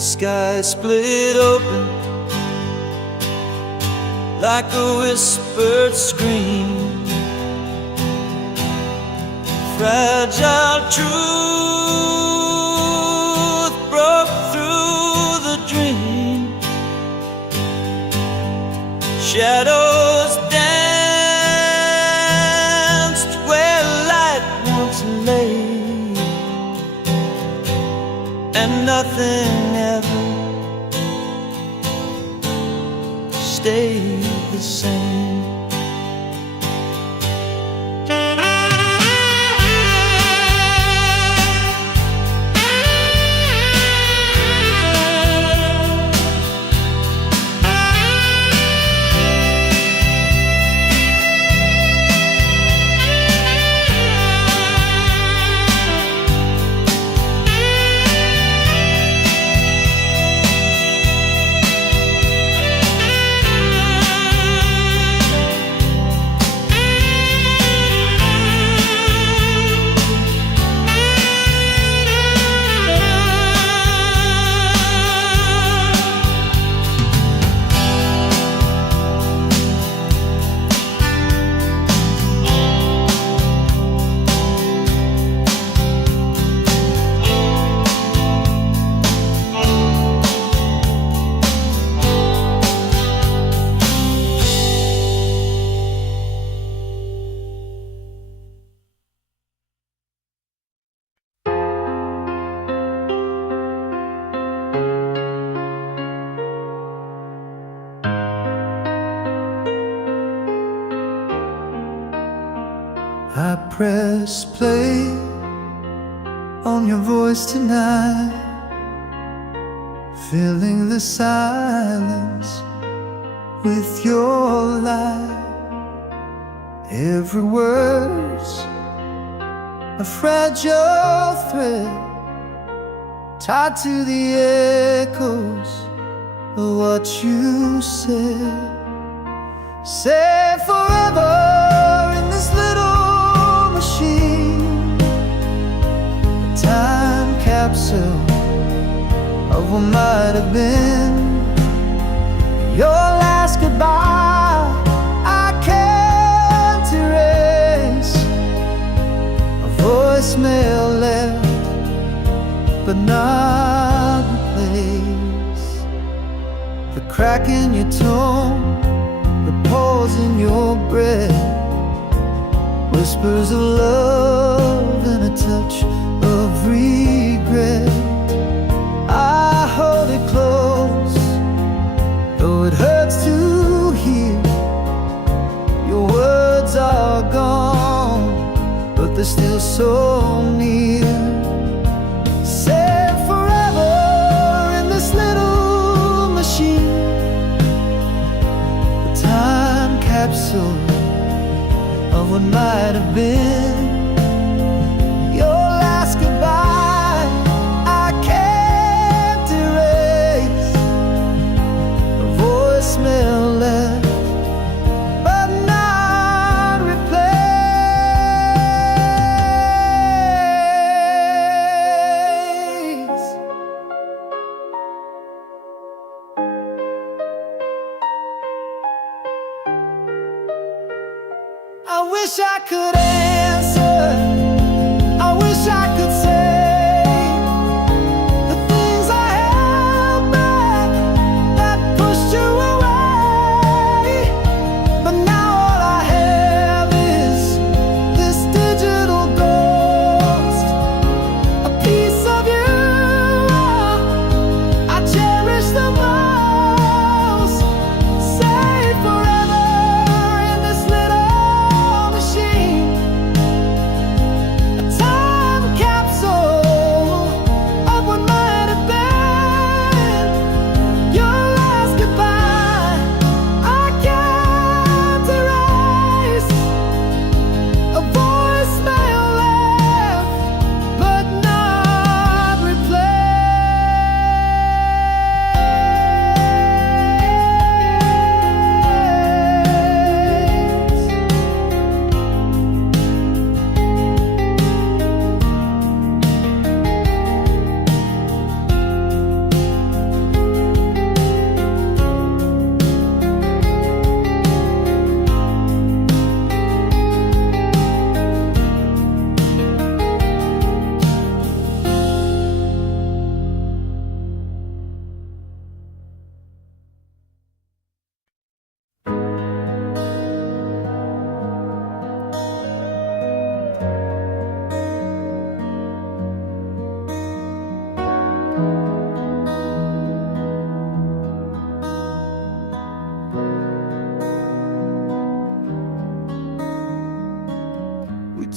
Sky split open like a whispered scream. Fragile truth broke through the dream. Shadows danced where light once lay, and nothing ever stayed the same. I press play on your voice tonight, filling the silence with your light. Every word's a fragile thread tied to the echoes of what you said. Say forever in this little machine, a time capsule of what might have been. Your last goodbye I can't erase, a voicemail left but not replaced. The crack in your tone, the pause in your breath, whispers of love and a touch of regret. I hold it close, though it hurts to hear. Your words are gone, but they're still so near. Say forever in this little machine, a time capsule of what might have been. Your last goodbye I can't erase, a voicemail left but not replaced. I wish I could answer, I wish I could say the things I held back that pushed you away. But now all I have is this digital ghost, a piece of you I cherish the most. Say forever in this little machine,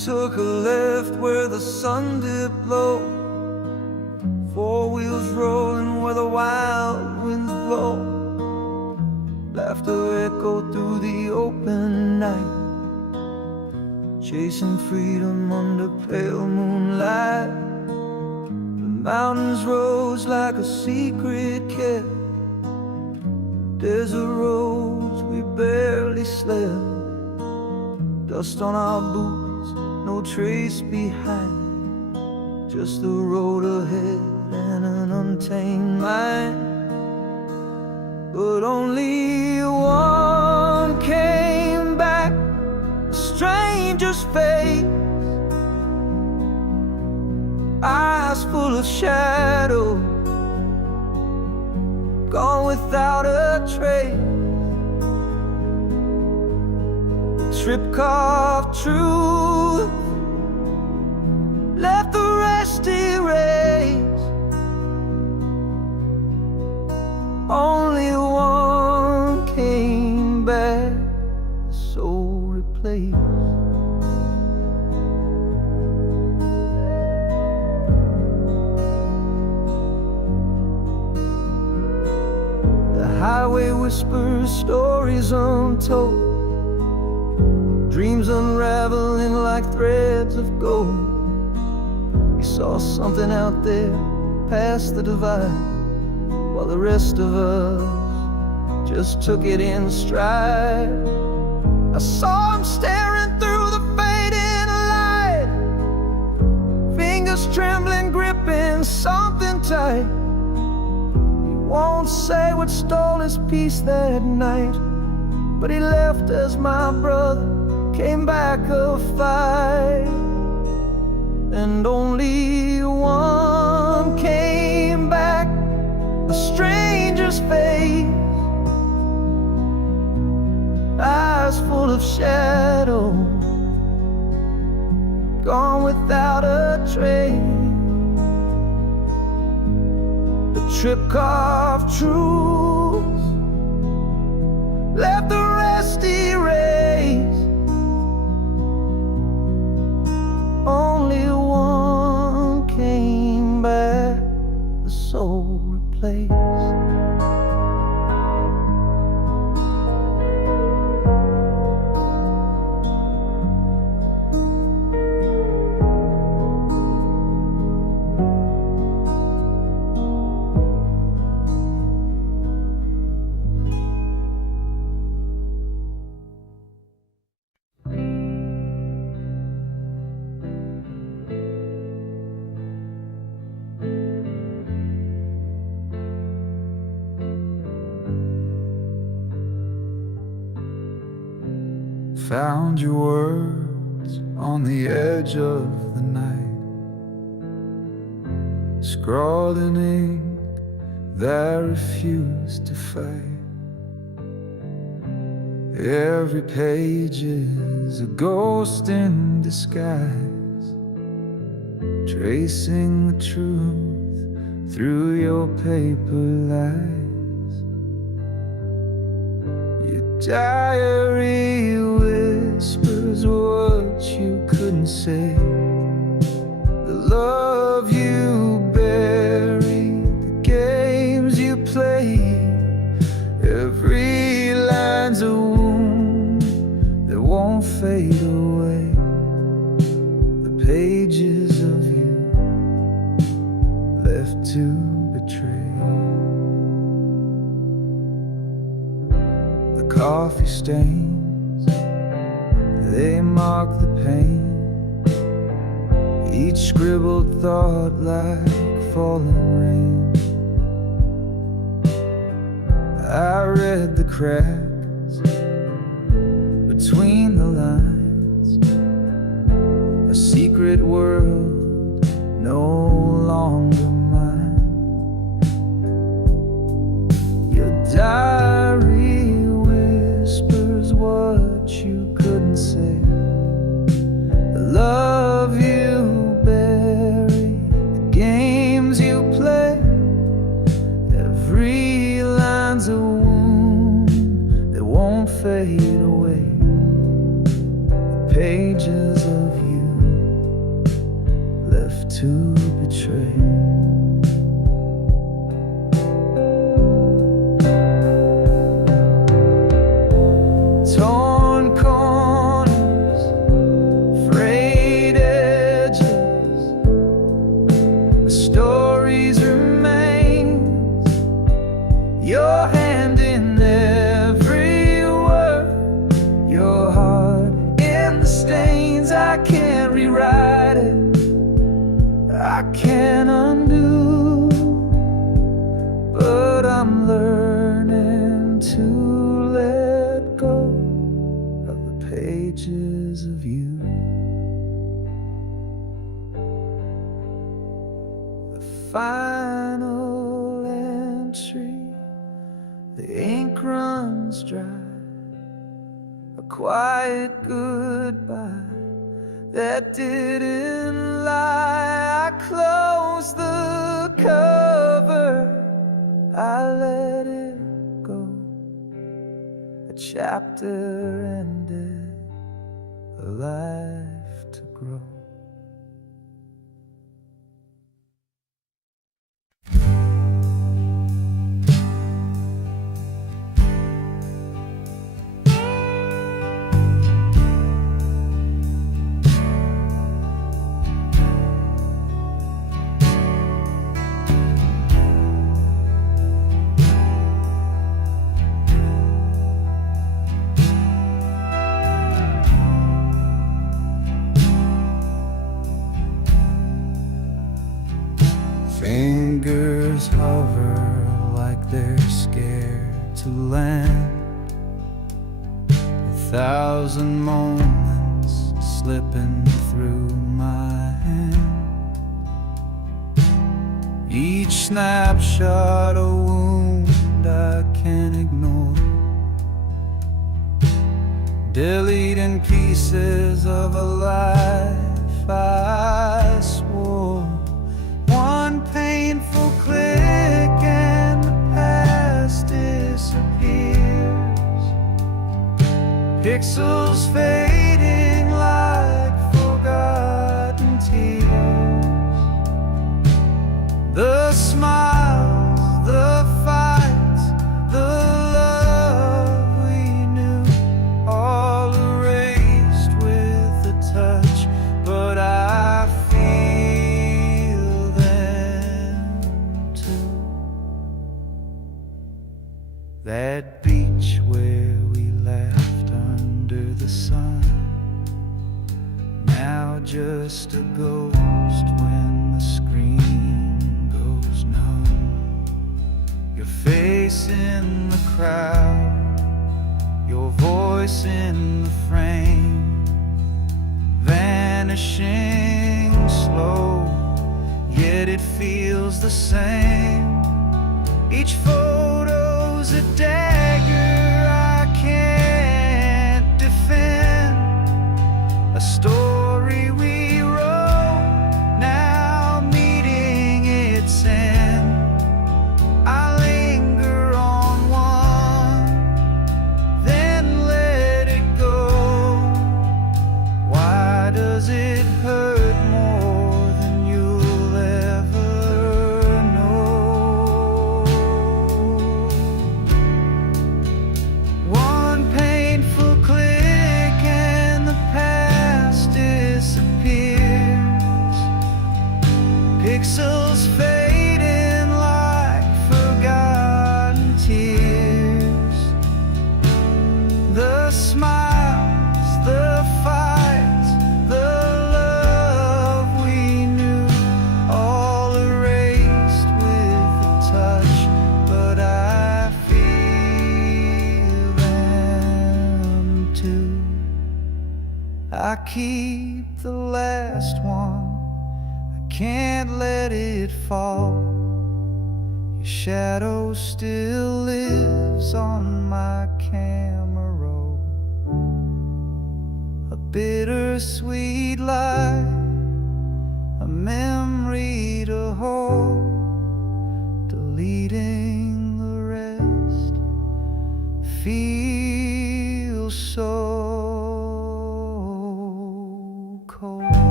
took a left where the sun dipped low. Four wheels rolling where the wild winds blow. Laughter echoed through the open night, chasing freedom under pale moonlight. The mountains rose like a secret kept. Desert roads we barely slept. Dust on our boots, no trace behind. Just the road ahead and an untamed mind. But only one came back, a stranger's face, eyes full of shadow, gone without a trace. Trip carved truth, left the rest erased. Only one came back, the soul replaced. The highway whispers stories untold, dreams unraveling like threads of gold. We saw something out there past the divide, while the rest of us just took it in stride. I saw him staring through the fading light, fingers trembling, gripping something tight. He won't say what stole his peace that night, but he left as my brother came back a fight. And only one came back, a stranger's face, eyes full of shadow, gone without a trace. The trip carved truth, left the rest erased. Only one came back, the soul replaced. Found your words on the edge of the night, scrawled in ink that refused to fade. Every page is a ghost in disguise, tracing the truth through your paper lies. Your diary whispers what you couldn't say, the love you buried, the games you played. Every line's a wound that won't fade away, the pages of you left to betray. The coffee stains, they mark the pain, each scribbled thought like falling rain. I read the cracks between the lines, a secret world no longer mine. Your diary whispers what you couldn't say, the love you buried, the games you play. Every line's a wound that won't fade away, the pages of you left to betray. Torn corners, frayed edges, the stories remain. Your hand in every word, your heart in the stains. I can't rewrite it, I can't undo, but I'm learning to let go of the pages of you. The final entry, the ink runs dry, a quiet goodbye that didn't lie. I closed the cover, I let it go. A chapter ended, a life to grow. Fingers hover like they're scared to land. 1,000 moments slipping through my hand. Each snapshot a wound I can't ignore, deleting pieces of a life I swore. One painful click and the past disappears. Pixels fading like forgotten tears. The smiles, the fights, the love we knew, all erased with a touch, but I feel them too. That beach where we laughed under the sun, now just a ghost when the screen goes numb. Your face in the crowd, your voice in the frame, vanishing slow, yet it feels the same. Each photo's a dagger I can't defend, a story we wrote, now meeting its end. I linger on one, then let it go. Why does it hurt more than you'll ever know? One painful click and the past disappears. Pixels fading like forgotten tears. The smiles, the fights, the love we knew, all erased with a touch, but I feel them too. I keep the last one, I can't let it fall. Your shadow still lives on my camera roll, a bittersweet lie, a memory to hold, deleting the rest feels so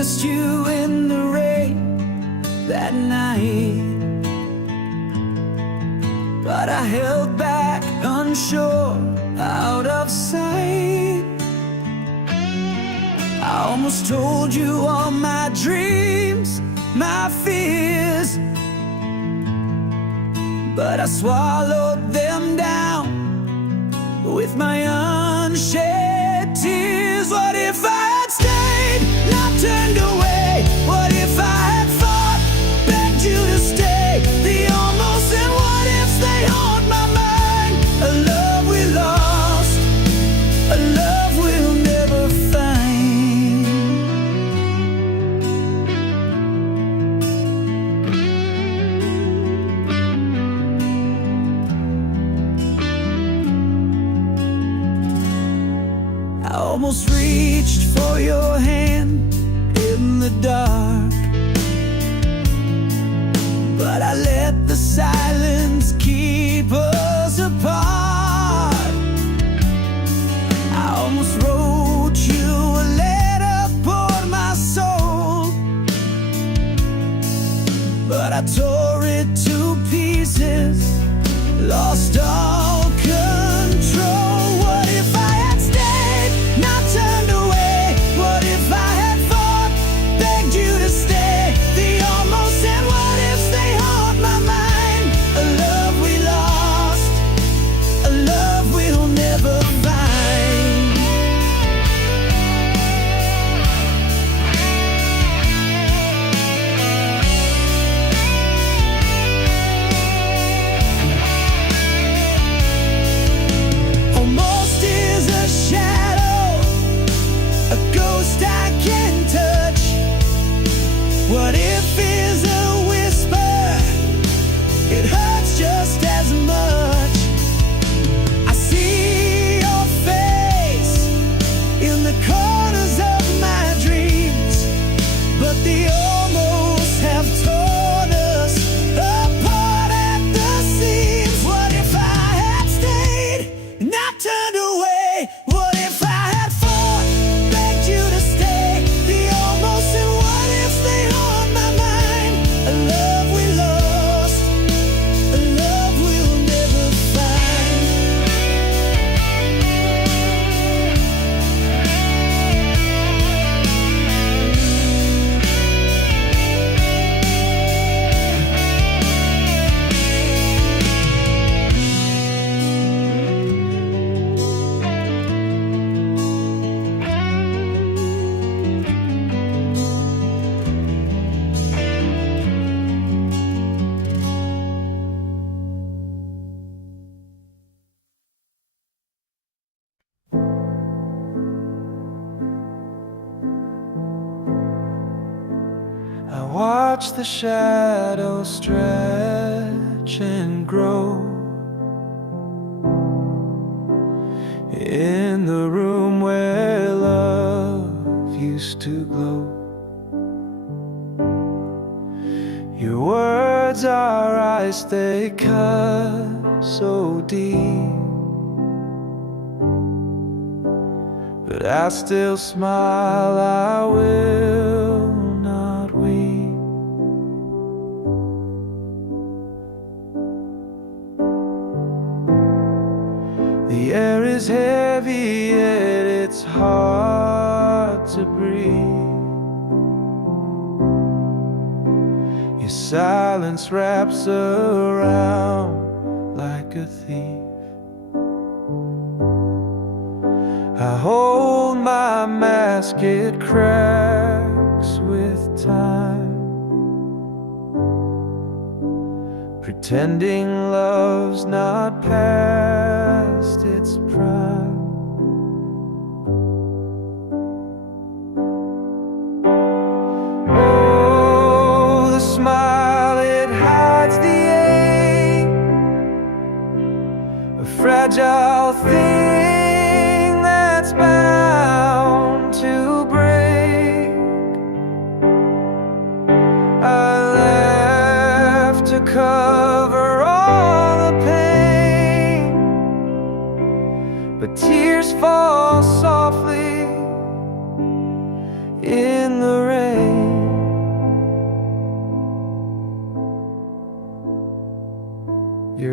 kissed you in the rain that night, but I held back, unsure, out of sight. I almost told you all my dreams, my fears, but I swallowed them down with my unshed tears. What if I had stayed, not turned away? What if I had fought, begged you to stay? The almost and what ifs, they haunt my mind. A love we lost, a love we'll never find. I almost reached for your hand in the dark, but I let the silence keep us apart. I almost wrote you a letter, poured my soul, but I tore it to pieces, lost all control. What if I had stayed, not turned away? What if I had fought, begged you to stay? The almost and what ifs, they haunt my mind. A love we lost, a love we'll never find. Almost is a shadow, a ghost I can touch. What if is a whisper, it hurts just as much. I see your face in the corners of my dreams, but the almost have torn us apart at the seams. What if I had stayed, not turned away? What if I had fought, begged you to stay? The almost and what ifs, they haunt my mind. A love we lost, a love we'll never find. I watch the shadows stretch and grow in the room where love used to glow. Your words are ice, they cut so deep, but I still smile, I will not weep. The air is heavy, yet it's hard to breathe. Your silence wraps around like a thief. I hold my mask, it cracks with time, pretending love's not past its prime. Oh, the smile, it hides the ache, a fragile thing that's bound to break. I laugh to cover all the pain, but tears fall softly in the rain.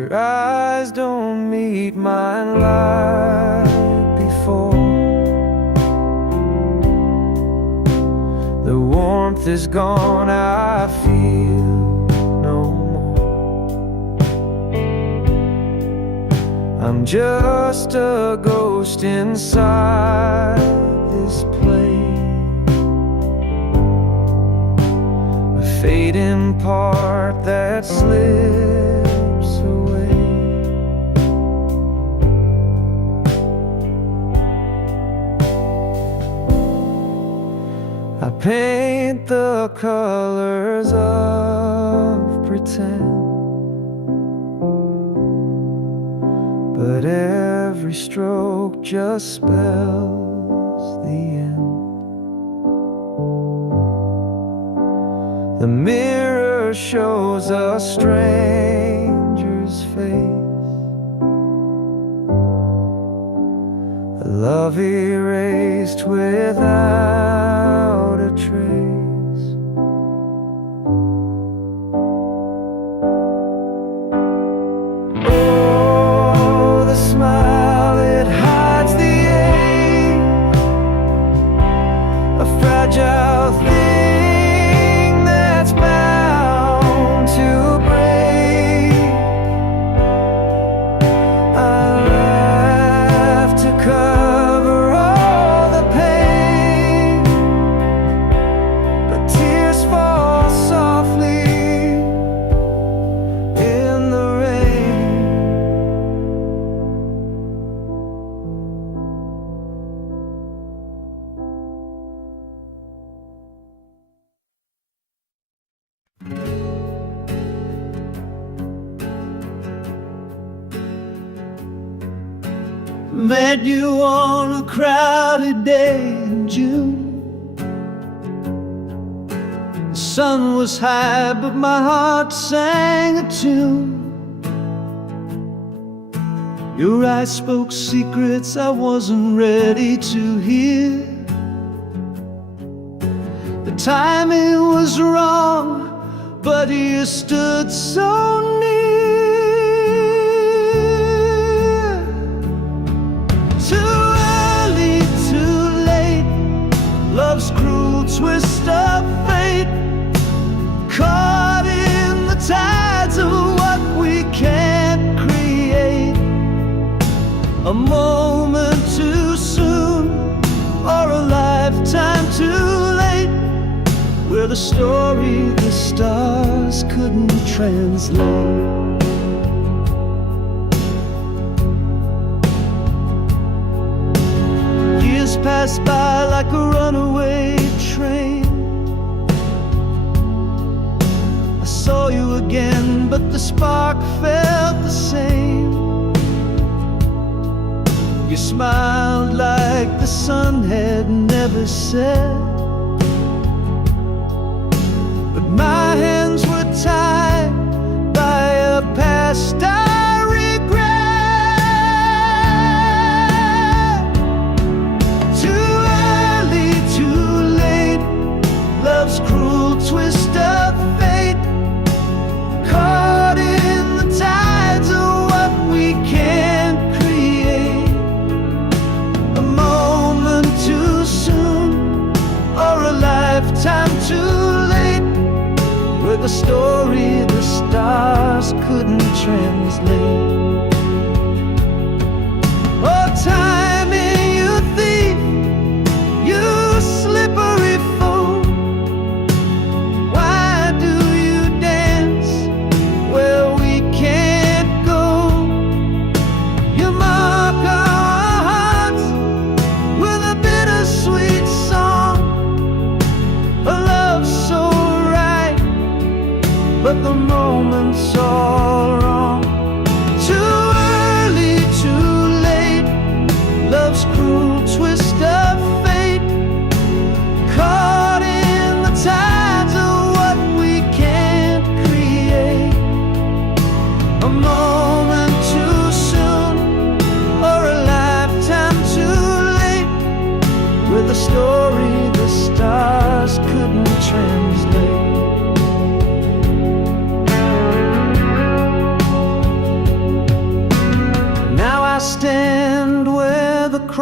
Your eyes don't meet mine like before. The warmth is gone, I feel no more. I'm just a ghost inside this place, a fading part that slips away. I paint the colors of pretend, but every stroke just spells the end. The mirror shows a stranger's face, a love erased without a trace. Oh, the smile, it hides the ache, a fragile thing that's bound to break. I laugh to cover all the pain, but tears fall softly in the rain. Met you on a crowded day in June. The sun was high, but my heart sang a tune. Your eyes spoke secrets I wasn't ready to hear. The timing was wrong, but you stood so near. Too early, too late, love's cruel twist of fate, caught in the tides of what we can't create. A moment too soon, or a lifetime too late, we're the story the stars couldn't translate. Years passed by like a runaway train. I saw you again, but the spark felt the same. You smiled like the sun had never set, but my hands were tied by a past I regret. Too early, too late, love's cruel twist of fate, caught in the tides of what we can't create. A moment too soon, or a lifetime too late, we're the story the stars couldn't translate. Oh, timing, you thief, you slippery fool. Why do you dance where we can't go? You mark our hearts with a bittersweet song, a love so right, but the moment's all wrong. Too early, too late, love's cruel twist of fate, caught in the tides of what we can't create. A moment too soon, or a lifetime too late, with a story the stars couldn't translate.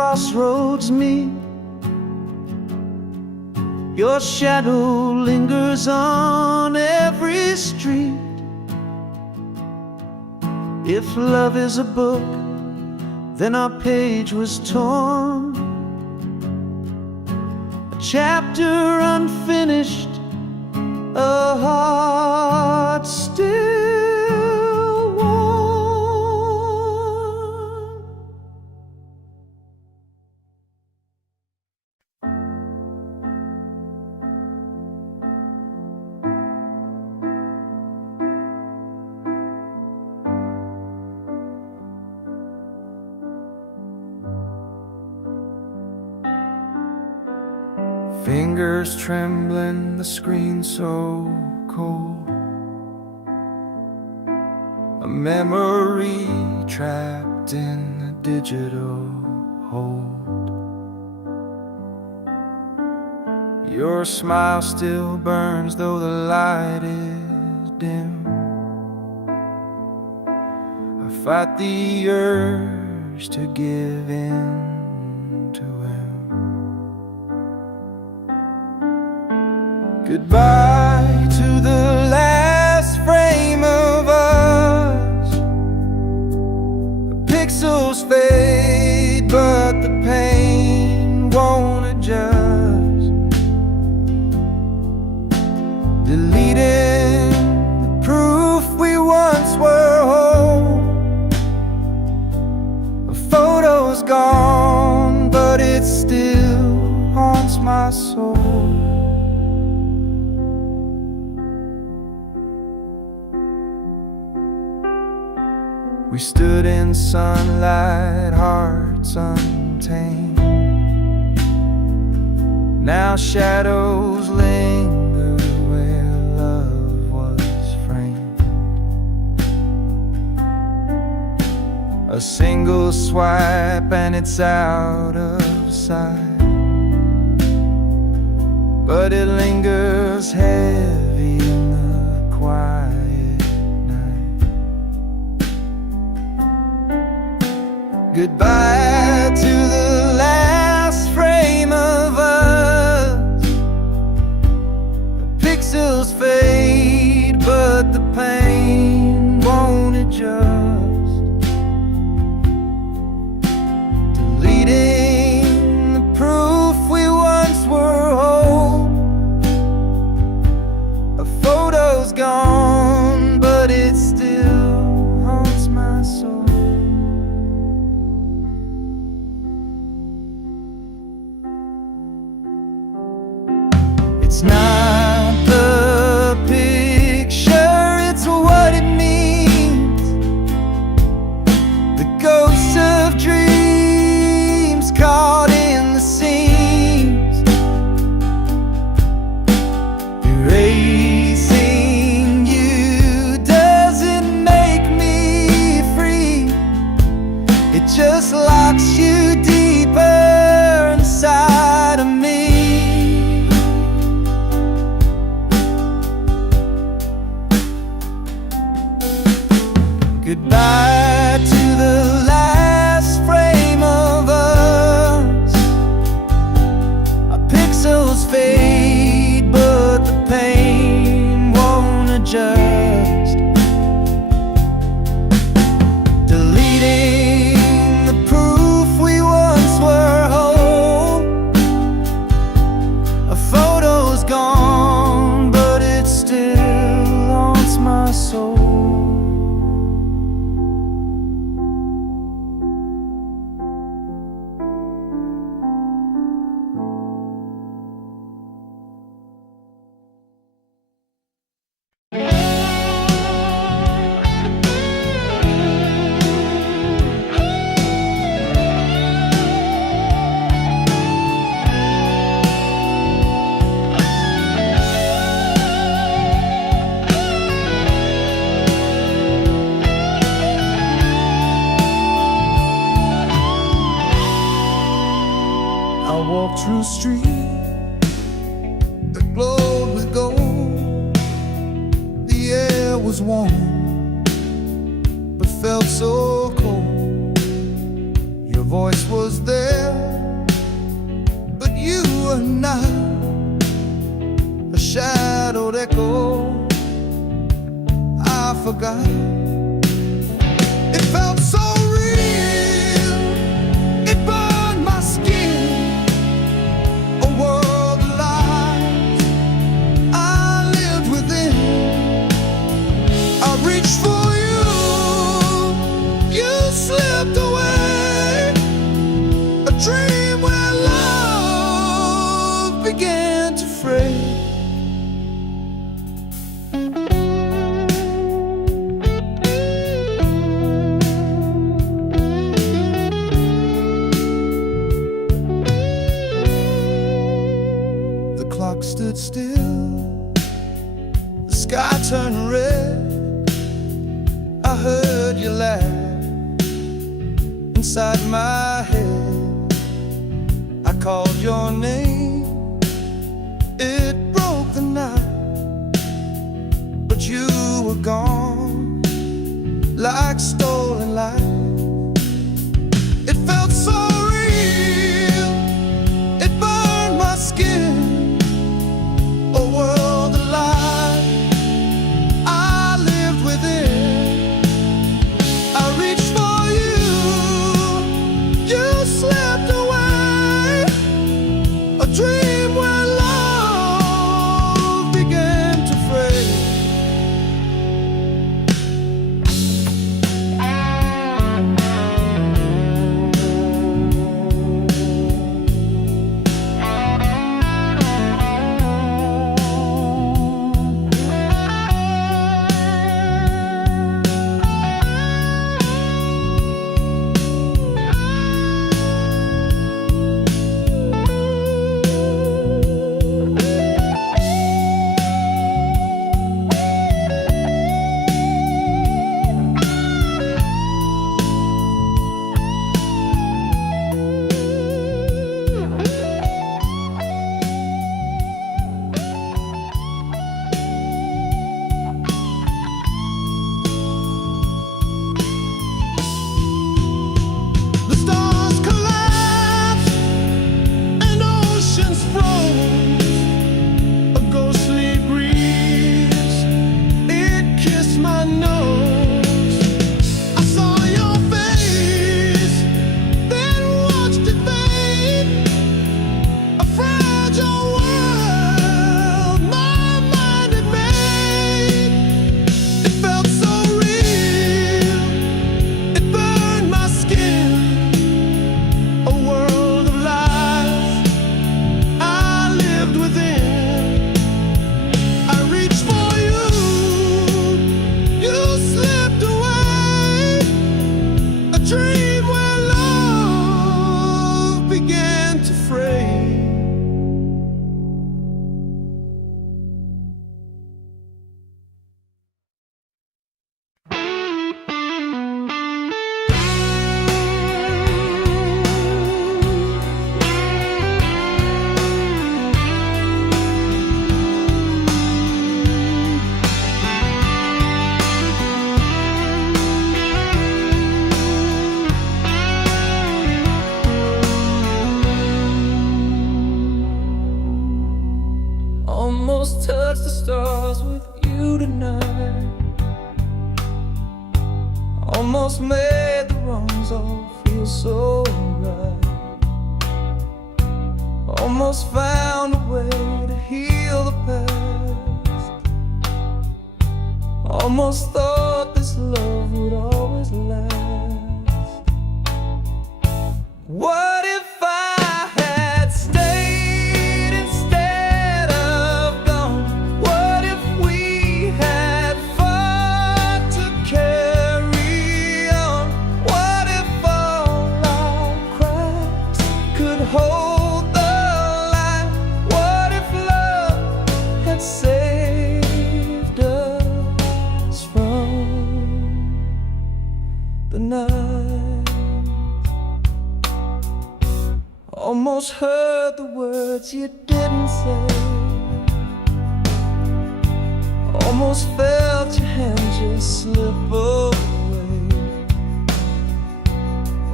crossroads meet. Your shadow lingers on every street. If love is a book, then our page was torn, a chapter unfinished, a heart still warm. Fingers trembling, the screen so cold, a memory trapped in a digital hold. Your smile still burns though the light is dim. I fight the urge to give in to him. Goodbye to the last frame of us. The pixels fade, but the pain won't adjust. Deleting the proof we once were whole. A photo's gone, but it still haunts my soul. We stood in sunlight, hearts untamed. Now shadows linger where love was framed. A single swipe and it's out of sight, but it lingers heavy in the quiet. Goodbye to the last frame of us. The pixels fade, but the pain won't adjust. Deleting the proof we once were whole. A photo's gone, but it still haunts my soul. It's not the picture, it's what it means. The ghosts of dreams caught in the seams. Erasing you doesn't make me free. It just locks you deeper inside of me. Goodbye to the last frame of us. Our pixels fade, but the pain won't adjust. Deleting the proof we once were whole. A photo's gone, but it still haunts my soul. I walked through streets that glowed with gold. The air was warm, but felt so cold. Your voice was there, but you were not. A shadowed echo I forgot. It felt so real, it burned my skin. A world of lies I lived within. I reached for you, you slipped away. A dream where love began to fray. Stood still, the sky turned red. I heard you laugh inside my head. I called your name, it broke the night, but you were gone like stolen light. It felt so real, it burned my skin. A world of lies I lived within. I reached for you, you slipped away. A dream where love began to fray. Almost touched the stars with you tonight. Almost made the wrongs all feel so right. Almost found a way to heal the past. Almost thought this love would always last. What if I had stayed instead of gone? What if we had fought to carry on? What if all our cracks could hold the light? What if love had saved us from the night? Almost heard the words you didn't say. Almost felt your hand just slip away.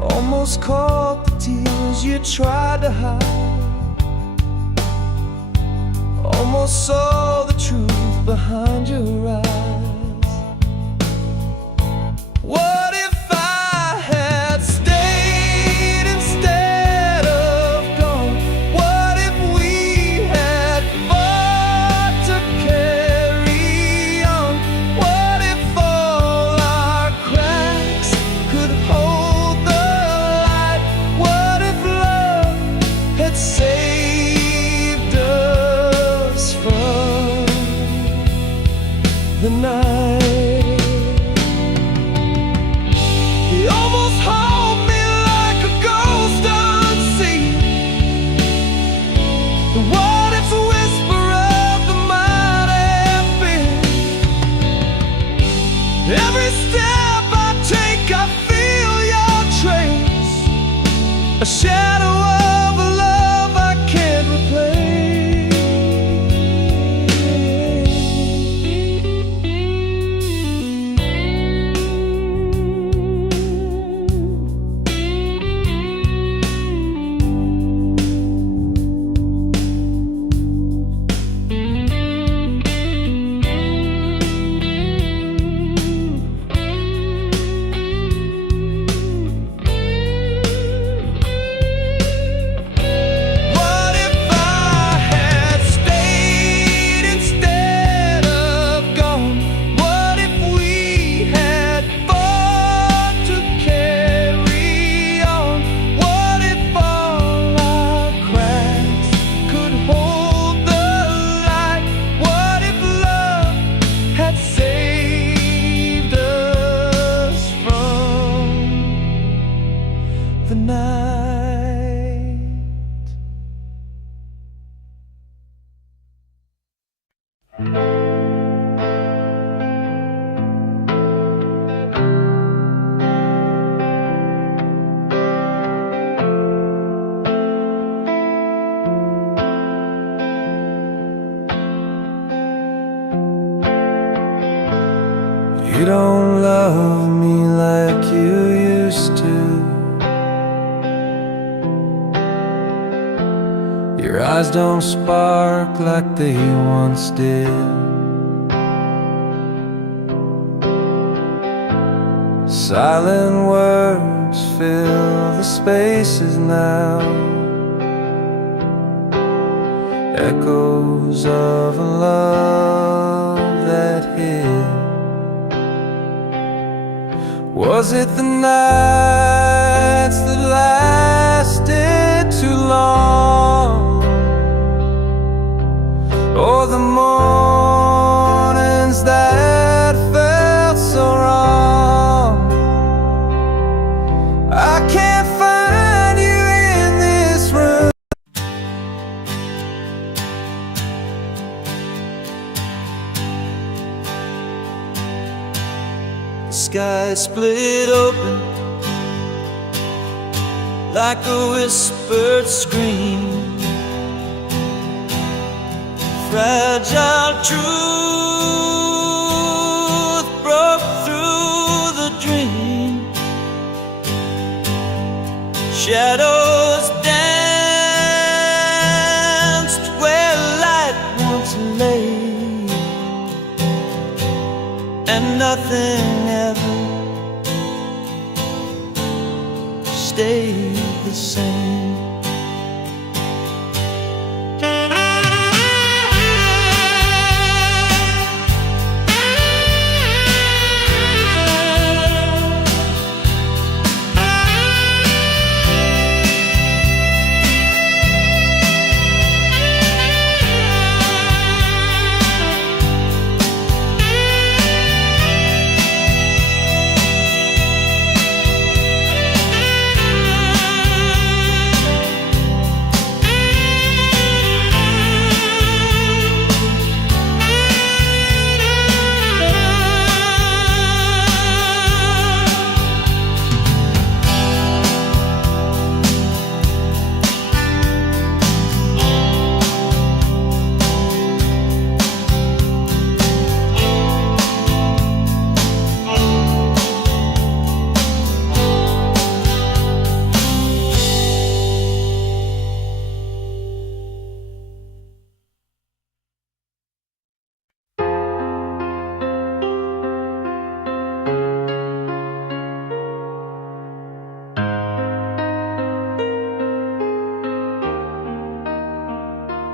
almost caught the tears you tried to hide, almost saw the truth behind your eyes. What if I had stayed instead of gone? What if we had fought to carry on? What if all our cracks could hold the light? What if love had saved us from the night? He almost hauled me like a ghost unseen. The what if's a whisper of the might have been. Every step I take, I feel your trace, a shadow of a love I can't replace. What if I had stayed instead of gone? What if we had fought to carry on? What if all our cracks could hold the light? What if love had saved us from the night? You don't love me like you used to. Your eyes don't spark like they once did. Silent words fill the spaces now, echoes of a love that hid. Was it the nights that lasted too long, or the mornings that felt so wrong? I can't find you in this room. The sky split open like a whispered scream. Fragile truth broke through the dream. Shadows danced where light once lay, and nothing ever stayed the same.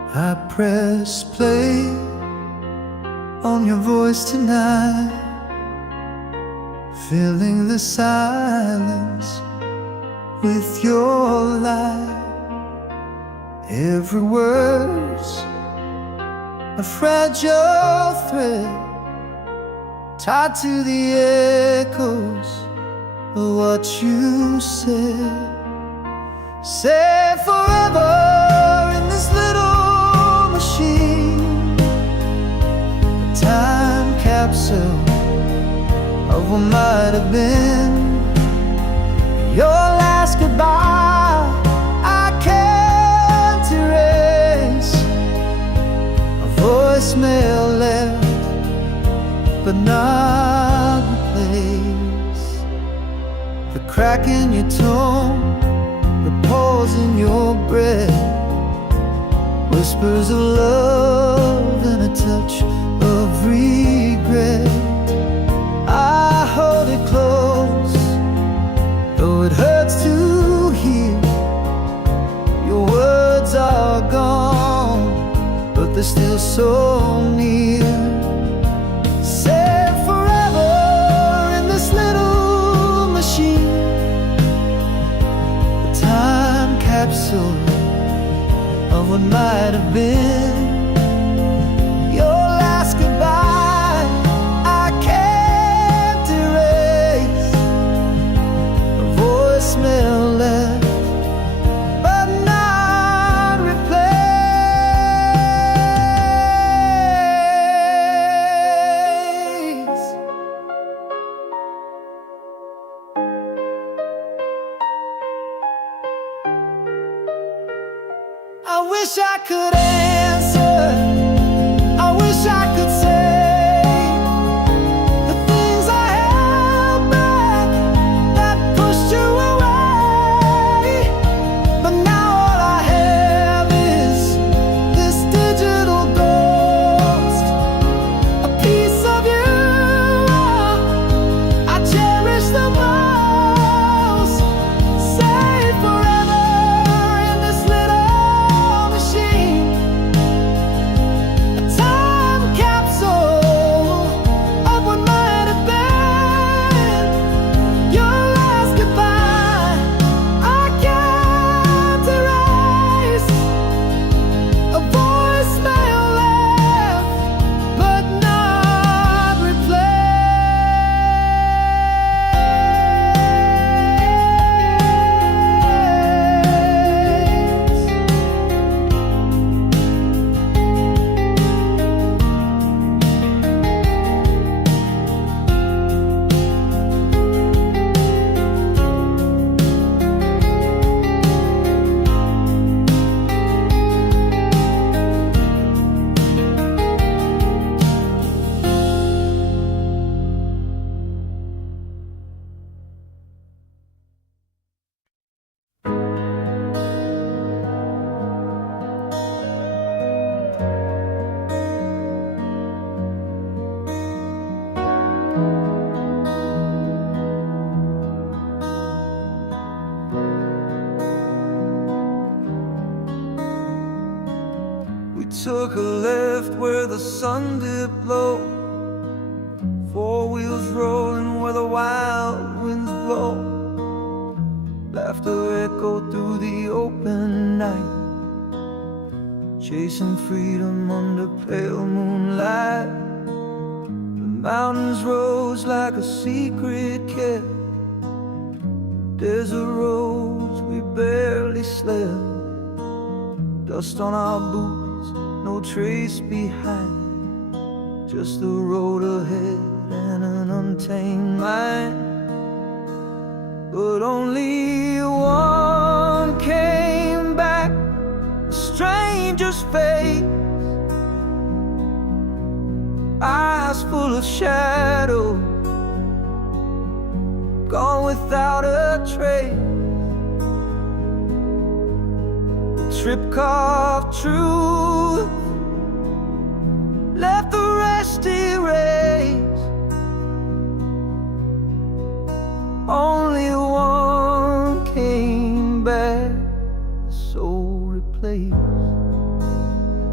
I press play on your voice tonight, filling the silence with your light. Every word's a fragile thread tied to the echoes of what you said. Say forever in this little machine, a time capsule of what might have been. Your last goodbye I can't erase, a voicemail left but not replaced. The crack in your tone, the pause in your breath, whispers of love and a touch of regret. I hold it close, though it hurts to hear. Your words are gone, but they're still so near. Say forever in this little machine, a time capsule of what might have been. Your last goodbye I can't erase, a voicemail left but not replaced. I wish I could answer, I wish I could say the things I held back that pushed you away. But now all I have is this digital ghost, a piece of you I cherish the most. Say forever in this little machine, a time capsule of what might have been. Your last goodbye I can't erase, a voicemail left but not We took a left where the sun dipped low, four wheels rolling where the wild winds blow. Laughter echoed through the open night, chasing freedom under pale moonlight. The mountains rose like a secret kept, desert roads we barely slept. Dust on our boots, no trace behind, just the road ahead and an untamed mind. But only one came back, a stranger's face, eyes full of shadow, gone without a trace. Trip carved truth, left the rest erased. Only one came back, the soul replaced.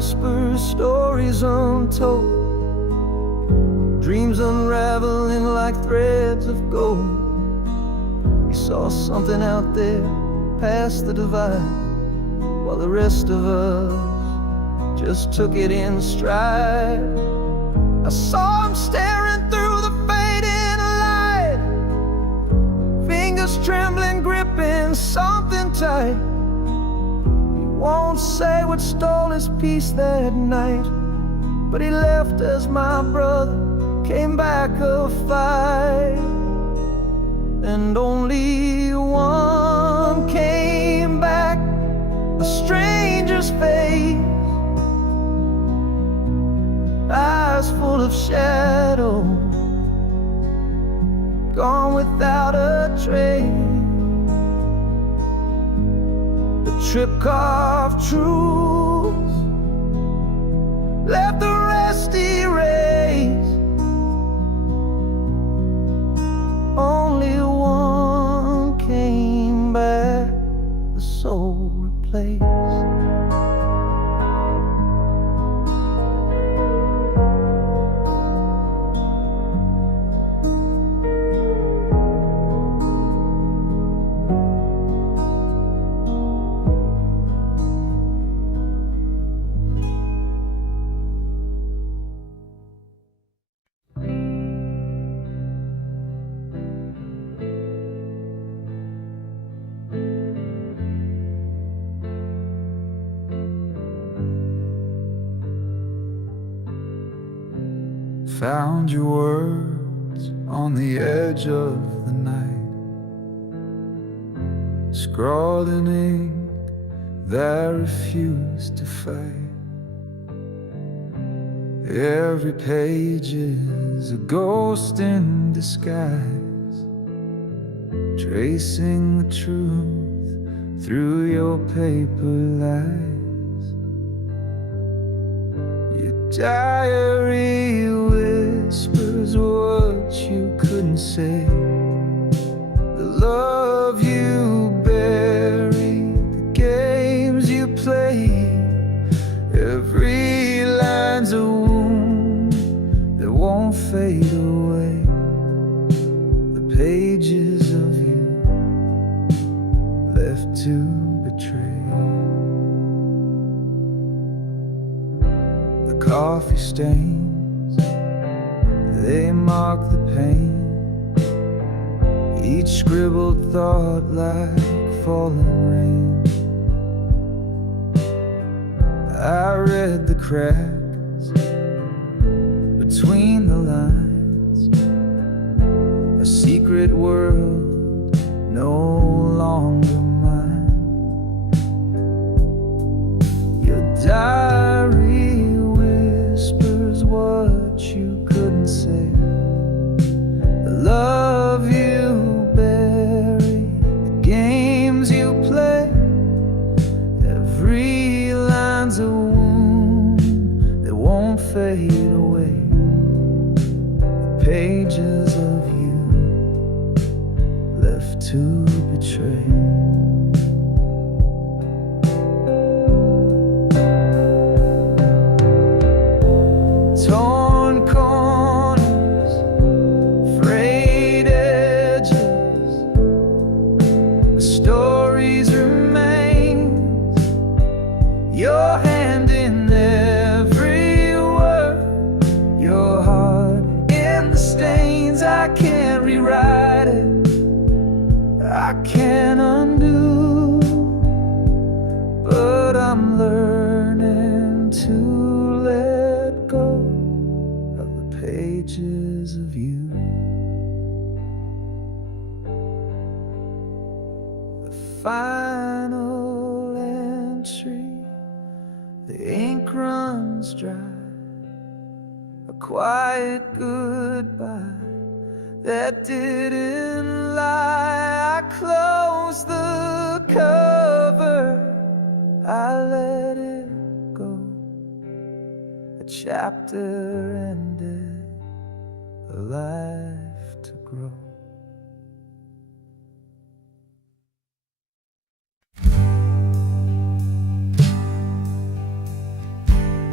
whispers, stories untold, dreams unraveling like threads of gold. He saw something out there past the divide, while the rest of us just took it in stride. I saw him staring through the fading light, fingers trembling, gripping something tight. He won't say what stole his peace that night, but he left as my brother came back of fight. And only one came back, a stranger's face, eyes full of shadow, gone without a trace. The trip carved truth, left the rest erased. Only one came back, the soul replaced. Found your words on the edge of the night, scrawled in ink that refused to fade. Every page is a ghost in disguise, tracing the truth through your paper lies. Your diary whispers what you couldn't say, the love you buried, the games you played. Every line's a wound that won't fade away, the pages of you left to betray. The coffee stains, they mark the pain, each scribbled thought like falling rain. I read the cracks between the lines, a secret world no longer mine. Your diary whispers what you couldn't say, the love you buried, the games you play. Every line's a wound that won't fade away, the pages of you left to betray. Torn corners, frayed edges, the stories remain. Your hand in every word, your heart in the stains. I can't rewrite it, I can't undo, but I'm learning to let go of the pages of you. The final entry, the ink runs dry, a quiet goodbye that didn't lie. I closed the cover, I let it go. A chapter ended, a life to grow.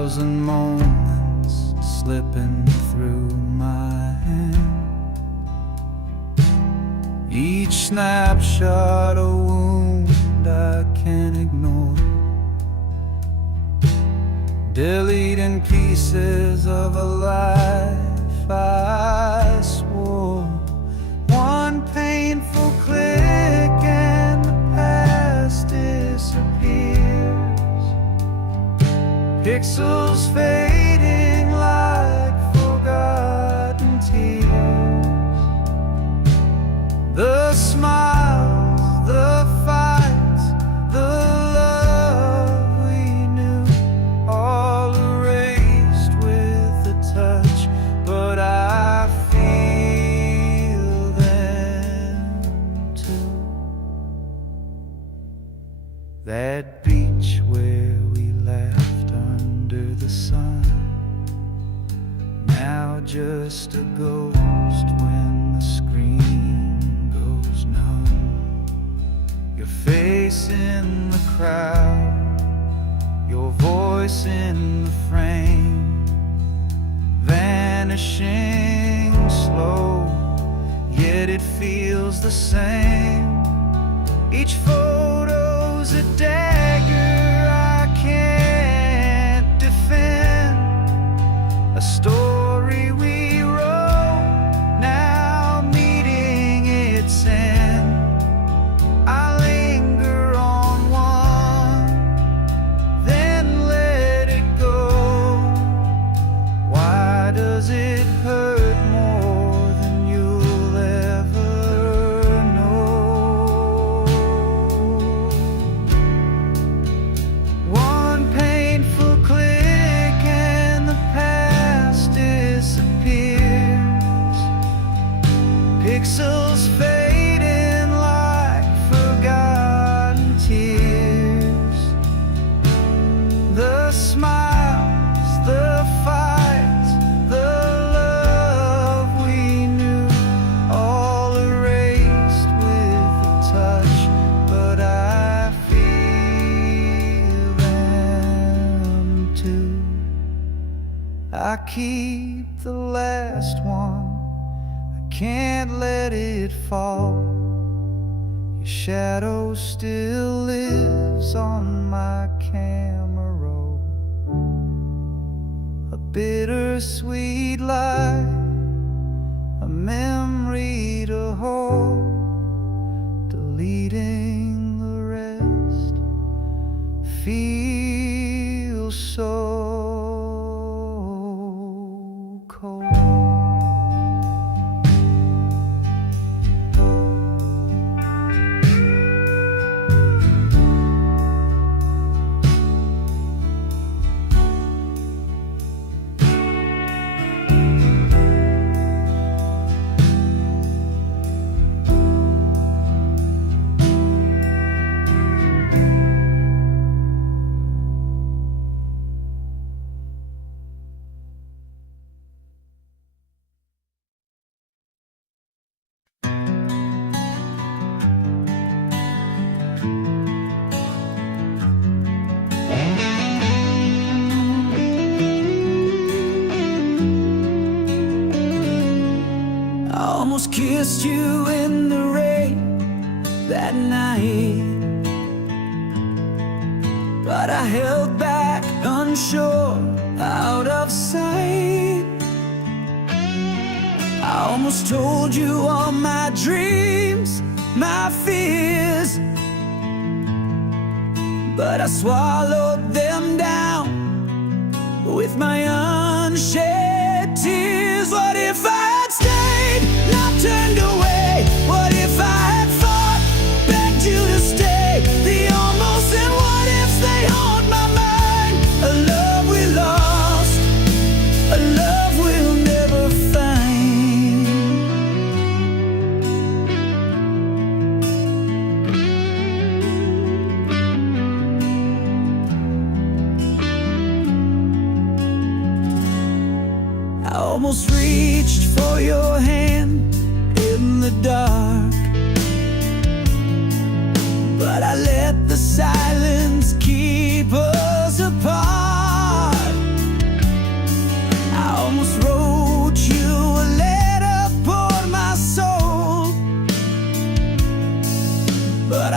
1,000 moments slipping through my hand, each snapshot a wound I can't ignore, deleting pieces of a life I swore. One painful click and the past disappears, pixels fading like forgotten tears. The smiles, the fights, the love we knew, all erased with a touch, but I feel them too. That beach where we laughed under the sun, now just a ghost when the screen goes numb. Your face in the crowd, your voice in the frame, vanishing slow, yet it feels the same. Each photo's a dagger I can't defend, a story we wrote, now meeting its end. I linger on one, then let it go. Why does it hurt more than you'll ever know? One painful click and the past disappears, pixels fading like forgotten tears. The smiles, the fights, the love we knew, all erased with a touch, but I feel them too. I keep the last one, I can't let it fall. Your shadow still lives on my camera roll, a bittersweet lie, a memory to hold, deleting the rest feels so cold. I almost kissed you in the rain that night, but I held back, unsure, out of sight. I almost told you all my dreams, my fears, but I swallowed them down with my unshed tears. What if I had stayed, not turned away? What if I had fought, begged you to stay? The almost and what ifs, they haunt my mind. A love we lost, a love we'll never find. I almost reached for your hand in the dark, but I let the silence keep us apart.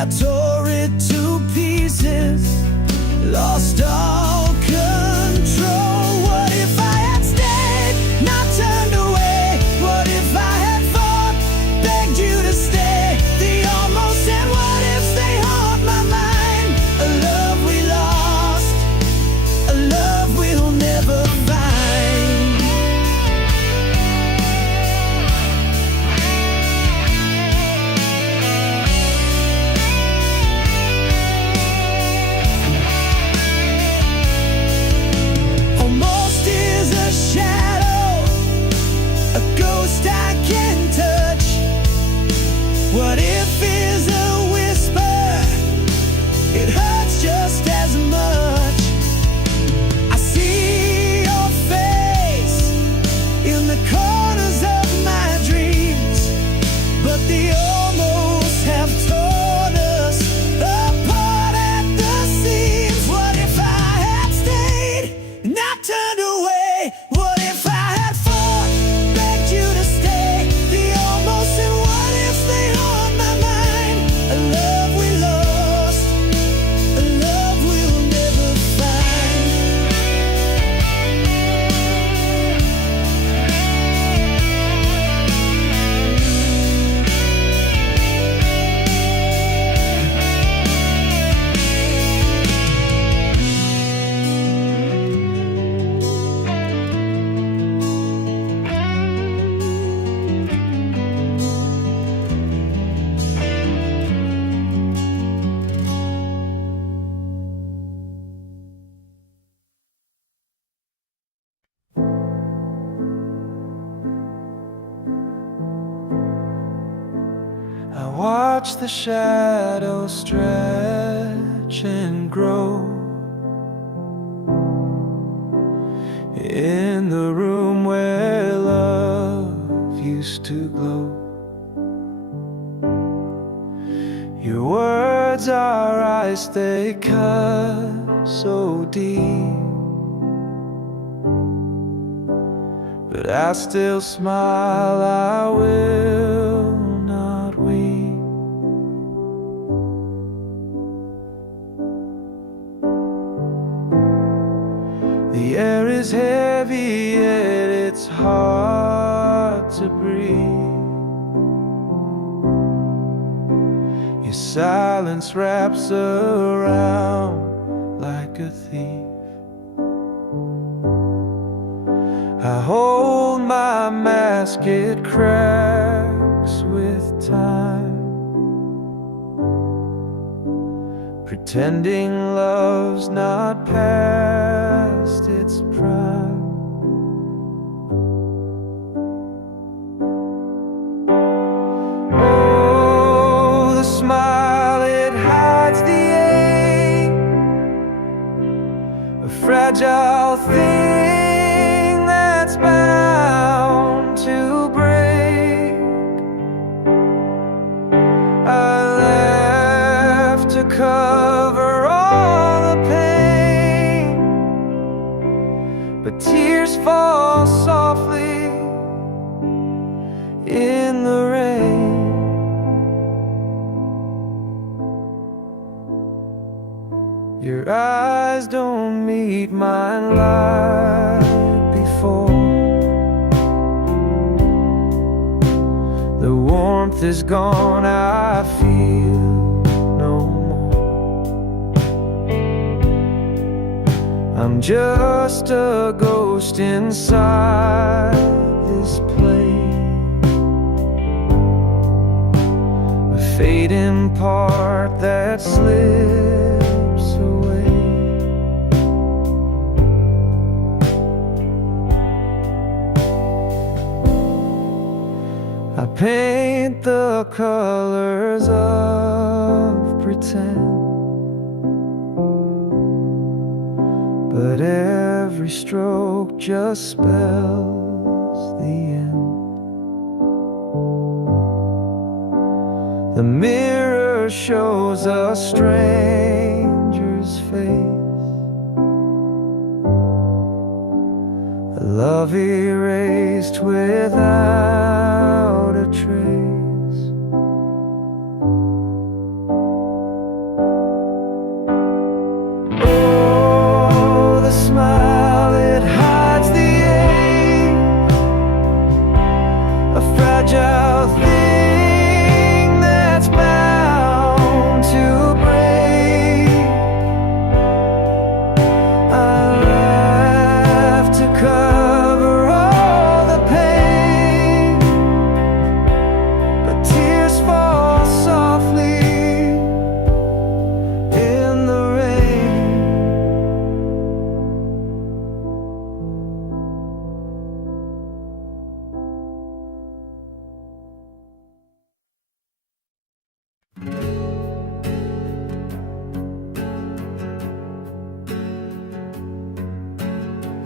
I tore it to pieces, lost all control. What if I had stayed, not turned away? What if I had fought, begged you to stay? The almost and what ifs, they haunt my mind. A love we lost, a love we'll never find. Almost is a shadow, a ghost I can touch. What if is a whisper, it hurts just as much. I see your face in the corners of my dreams, but the almost have torn us apart at the seams. What if I had stayed, not turned away? What if I had fought, begged you to stay? The almost and what ifs, they haunt my mind. A love we lost, a love we'll never find. I watch the shadows stretch and grow in the room where love used to glow. Your words are ice, they cut so deep, but I still smile, I will not weep. The air is heavy, yet it's hard to breathe. Your silence wraps around like a thief. I hold my mask, it cracks with time, pretending love's not past its prime. Oh, the smile, it hides the ache, a fragile thing that's bound to break. I laugh to cover all the pain, but tears fall softly in the rain. Your eyes don't meet mine like before. The warmth is gone, I feel no more. I'm just a ghost inside this place, a fading part that slips away. I paint the colors of pretend, but every stroke just spells the end. The mirror shows a stranger's face, a love erased without a trace.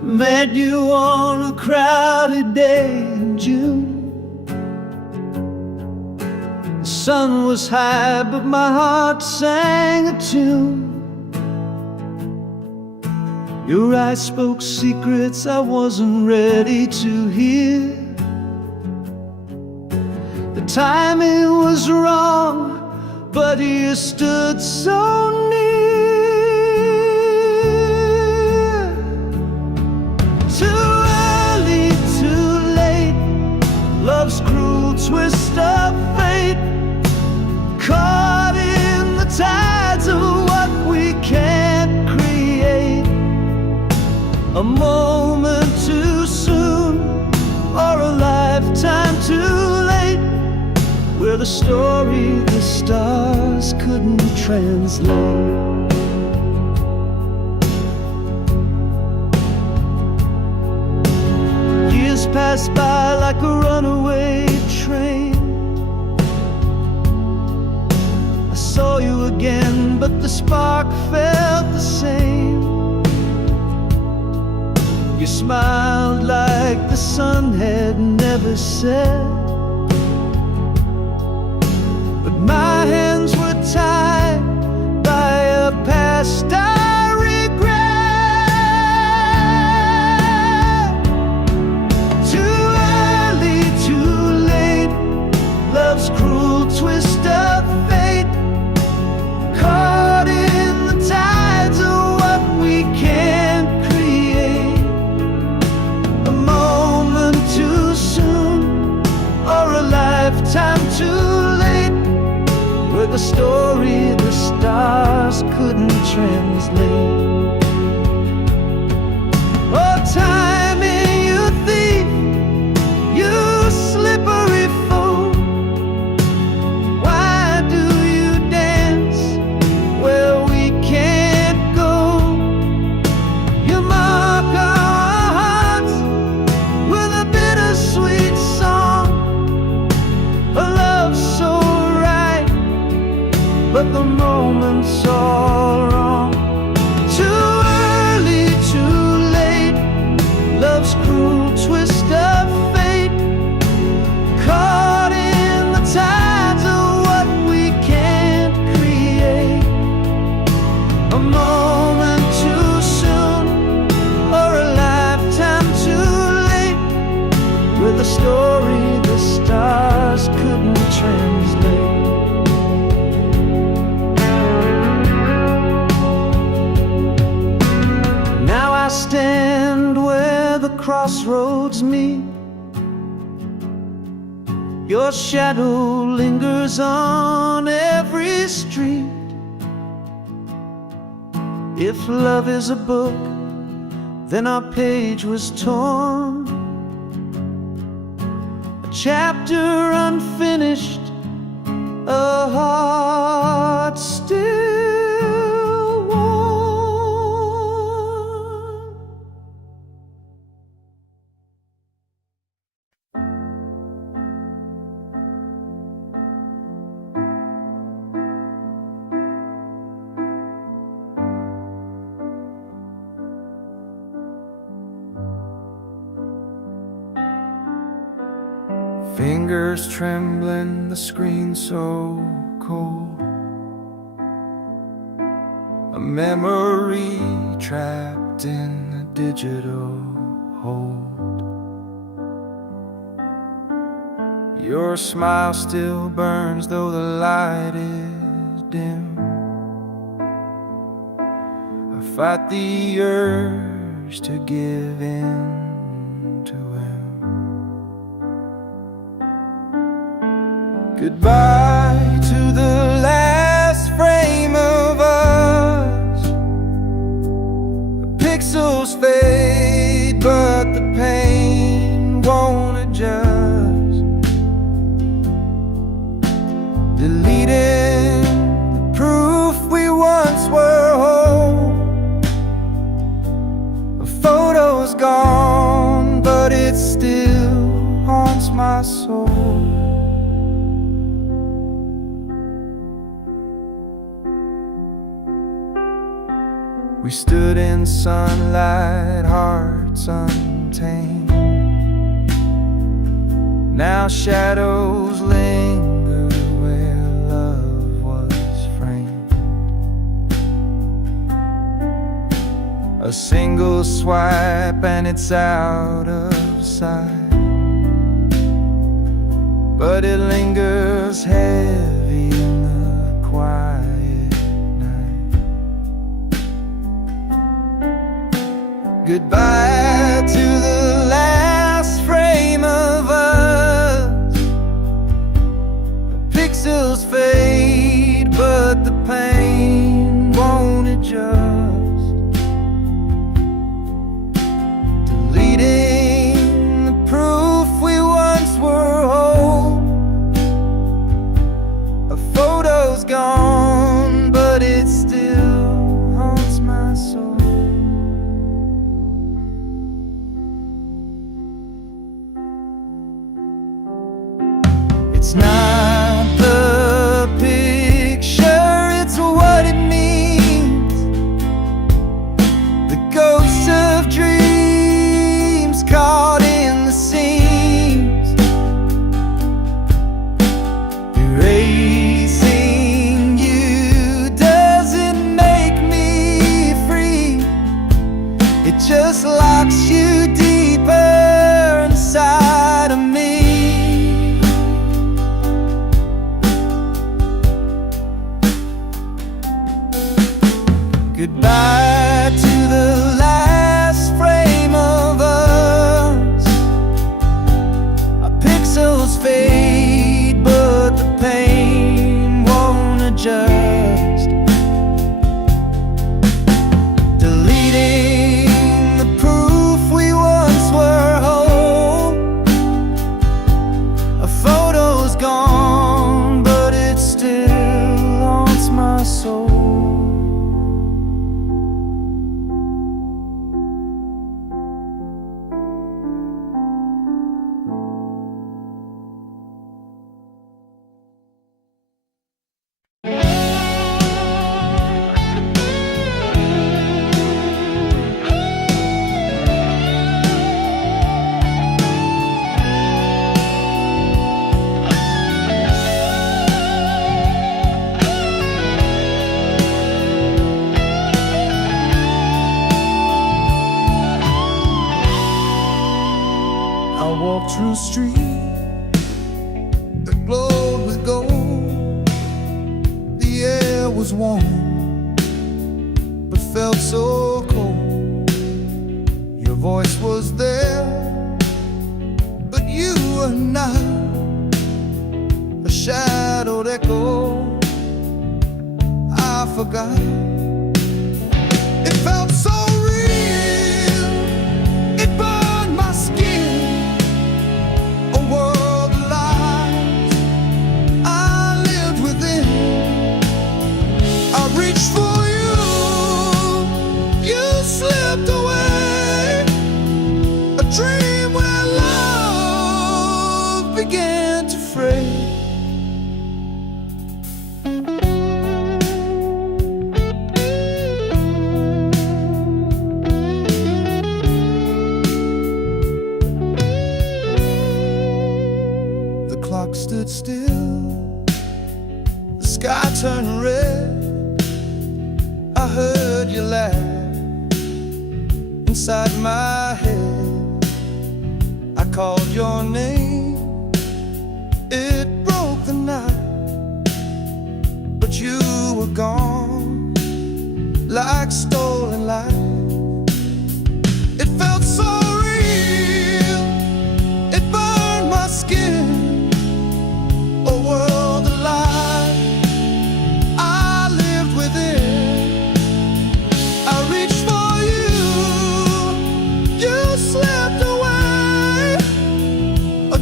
Met you on a crowded day in June. The sun was high, but my heart sang a tune. Your eyes spoke secrets I wasn't ready to hear. The timing was wrong, but you stood so near. Too early, too late, love's cruel twist of fate. Caught in the tides of what we can't create. A moment too soon, or a lifetime too late, where the story the stars couldn't translate. Years passed by like a runaway train. I saw you again, but the spark felt the same. You smiled like the sun had never set. But my hands were tied by a past I regret. Too early, too late, love's cruel twist of fate. Caught in the tides of what we can't create. A moment too soon, or a lifetime too late, where the story the stars couldn't translate. Oh, timing, you thief, you slippery fool. Why do you dance where we can't go? You mark our hearts with a bittersweet song. A love so right, but the moment's all wrong. Too early, too late, love's cruel twist of fate. Caught in the tides of what we can't create. A moment too soon, or a lifetime too late, with a story the stars couldn't translate. Now I stand where the crossroads meet. Your shadow lingers on every street. If love is a book, then our page was torn. A chapter unfinished, a heart still warm. Fingers trembling, the screen so cold. A memory trapped in a digital hold. Your smile still burns though the light is dim. I fight the urge to give in to him. Goodbye to the last frame of us. The pixels fade, but the pain won't adjust. Deleting the proof we once were whole. A photo's gone, but it still haunts my soul. We stood in sunlight, hearts untamed. Now shadows linger where love was framed. A single swipe and it's out of sight, but it lingers heavy in the quiet night. Goodbye to the last frame of us. The pixels fade, but the pain won't adjust. Deleting the proof we once were whole. A photo's gone, but it still haunts my soul. It's not the picture, it's what it means. The ghosts of dreams caught in the seams. Erasing you doesn't make me free. It just locks you deeper inside of me. Goodbye to the last frame of us. Our pixels fade, but the pain won't adjust. Deleting the proof we once were whole. A photo's gone, but it still haunts my soul. I walked through a street that glowed with gold. The air was warm, but felt so cold. Your voice was there, but you were not. A shadowed echo I forgot. It felt so real, it burned my skin. A world of lies I lived within. I reached for you, you slipped away. A dream where love began to fray. The clock stood still, the sky turned red. I heard you laugh inside my head. I called your name, it broke the night, but you were gone like stolen light. It felt so real, it burned my skin. A world of lies I lived within. I reached for you, you slipped away. A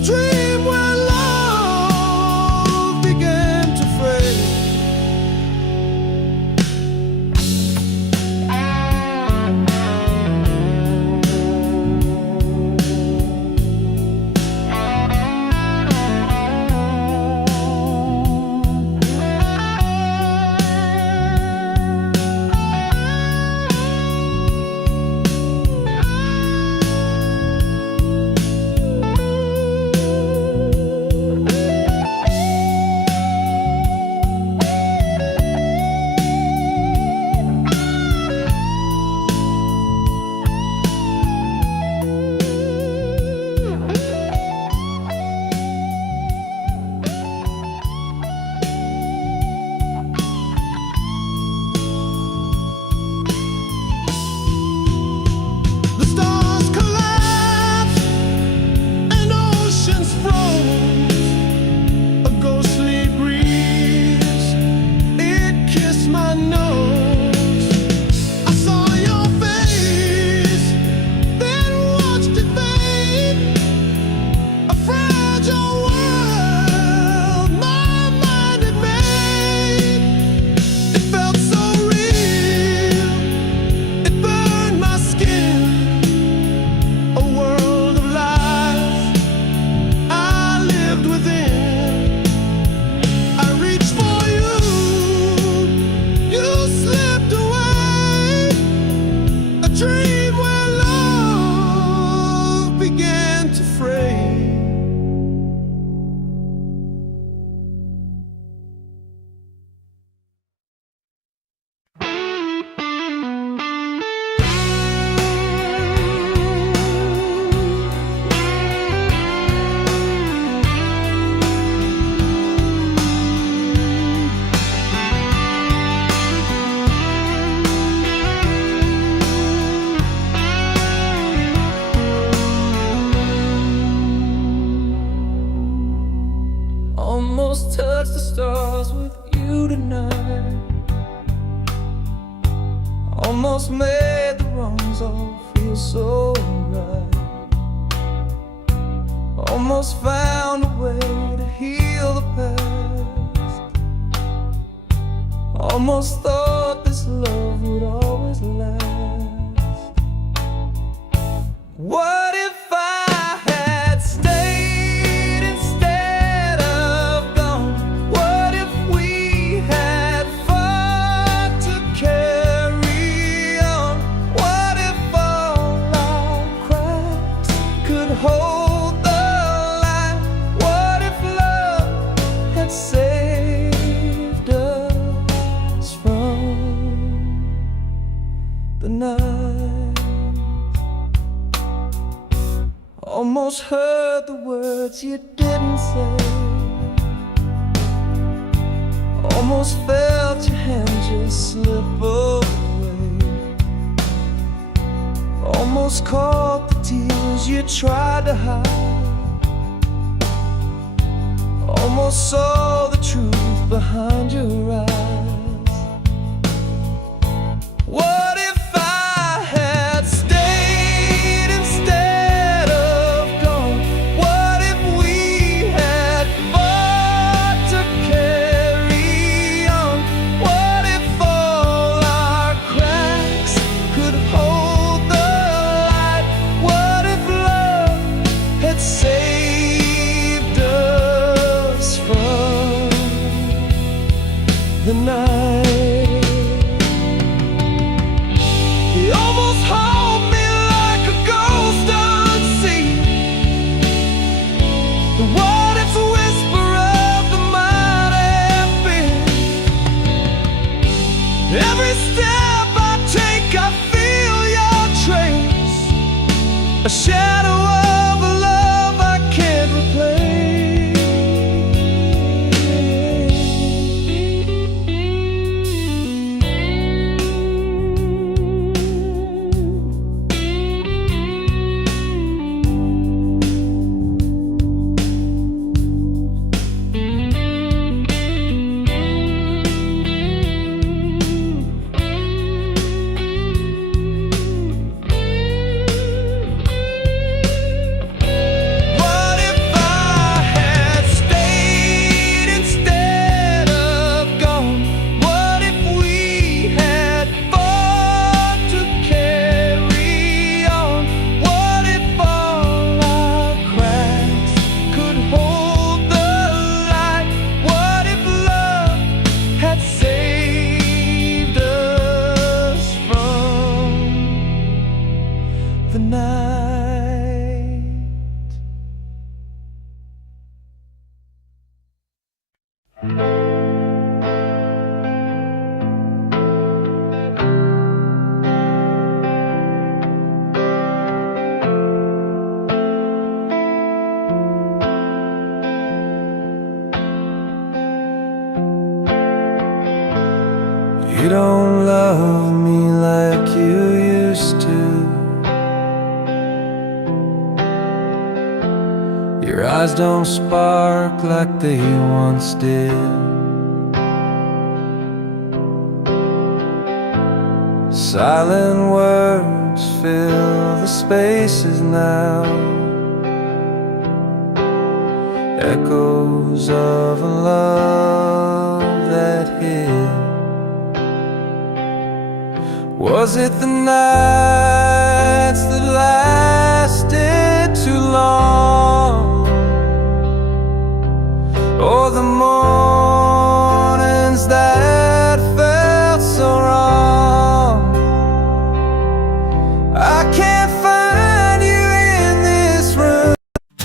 afraid. Almost touched the stars with you tonight. Almost made the wrongs all feel so right. Almost found a way to heal the past. Almost thought this love would always last. What if I had stayed instead of gone? What if we had fought to carry on? What if all our cracks could hold the light? What if love had saved us from the night? Almost heard the words you didn't say. Almost felt your hand just slip away. Almost caught the tears you tried to hide. Almost saw the truth behind your eyes. What if I had stayed instead of gone? What if we had fought to carry on? What if all our cracks could hold the light? What if love had saved us from the night? He almost hauled me like a ghost unseen. The what if's a whisper of the might have been. Every step I take, I feel your trace. A shadow of a love I can't replace. What if I had stayed instead of gone? What if we had fought to carry on? What if all our cracks could hold the light? What if love had saved us from the night? You don't love me like you used to. Your eyes don't spark like they once did. Silent words fill the spaces now. Echoes of a love that hid. Was it the nights that lasted too long, or the mornings that felt so wrong? I can't find you in this room.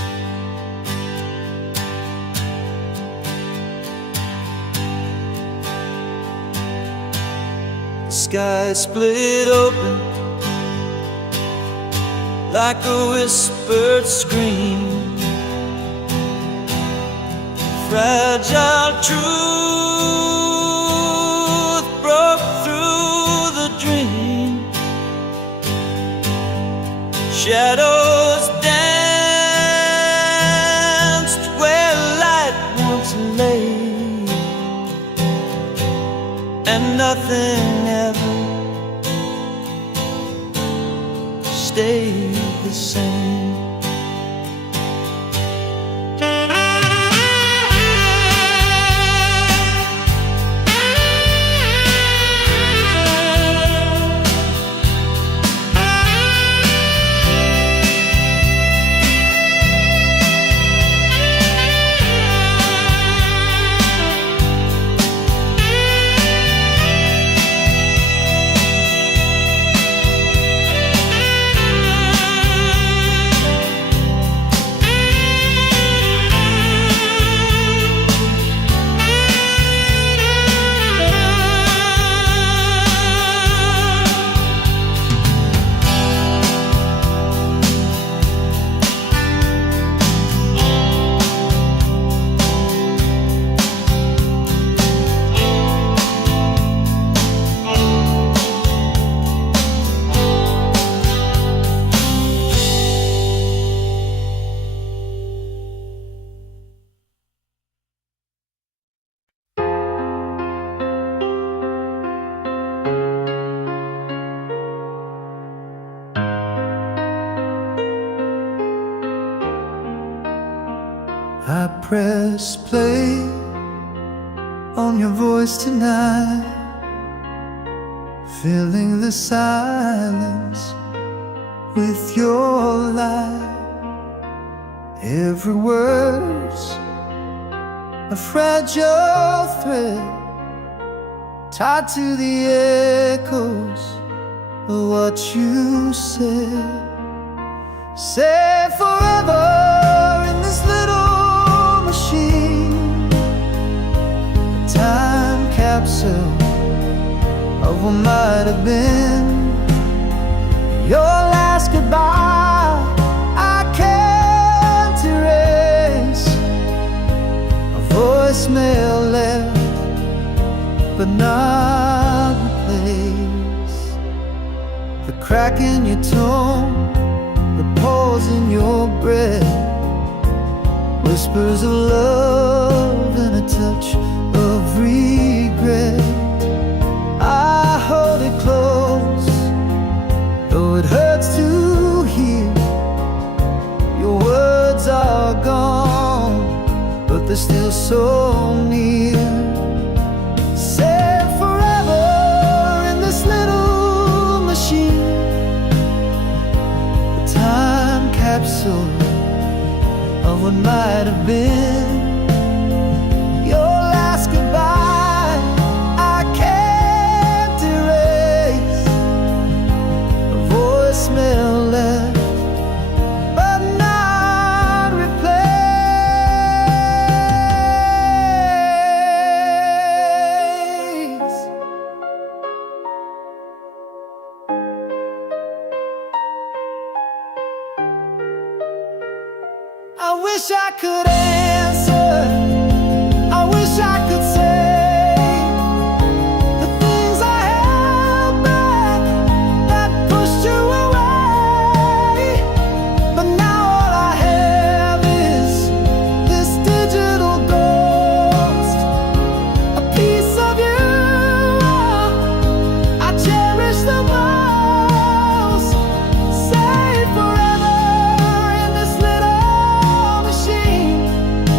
sky split open like a whispered scream. Fragile truth broke through the dream. Shadows danced where light once lay, and nothing ever stayed the same. I press play on your voice tonight, filling the silence with your light. Every word's a fragile thread tied to the echoes of what you said. Say forever in this little machine, a time capsule of what might have been. Your last goodbye I can't erase, a voicemail left but not replaced. The crack in your tone, the pause in your breath, whispers of love and a touch of regret. I hold it close, though it hurts to hear. Your words are gone, but they're still so near. Say forever in this little machine, a time capsule of what might have been. Your last goodbye I can't erase, a voicemail left but not replaced. I wish I could answer, I wish I could say the things I held back that pushed you away. But now all I have is this digital ghost, a piece of you I cherish the most. Say forever in this little machine,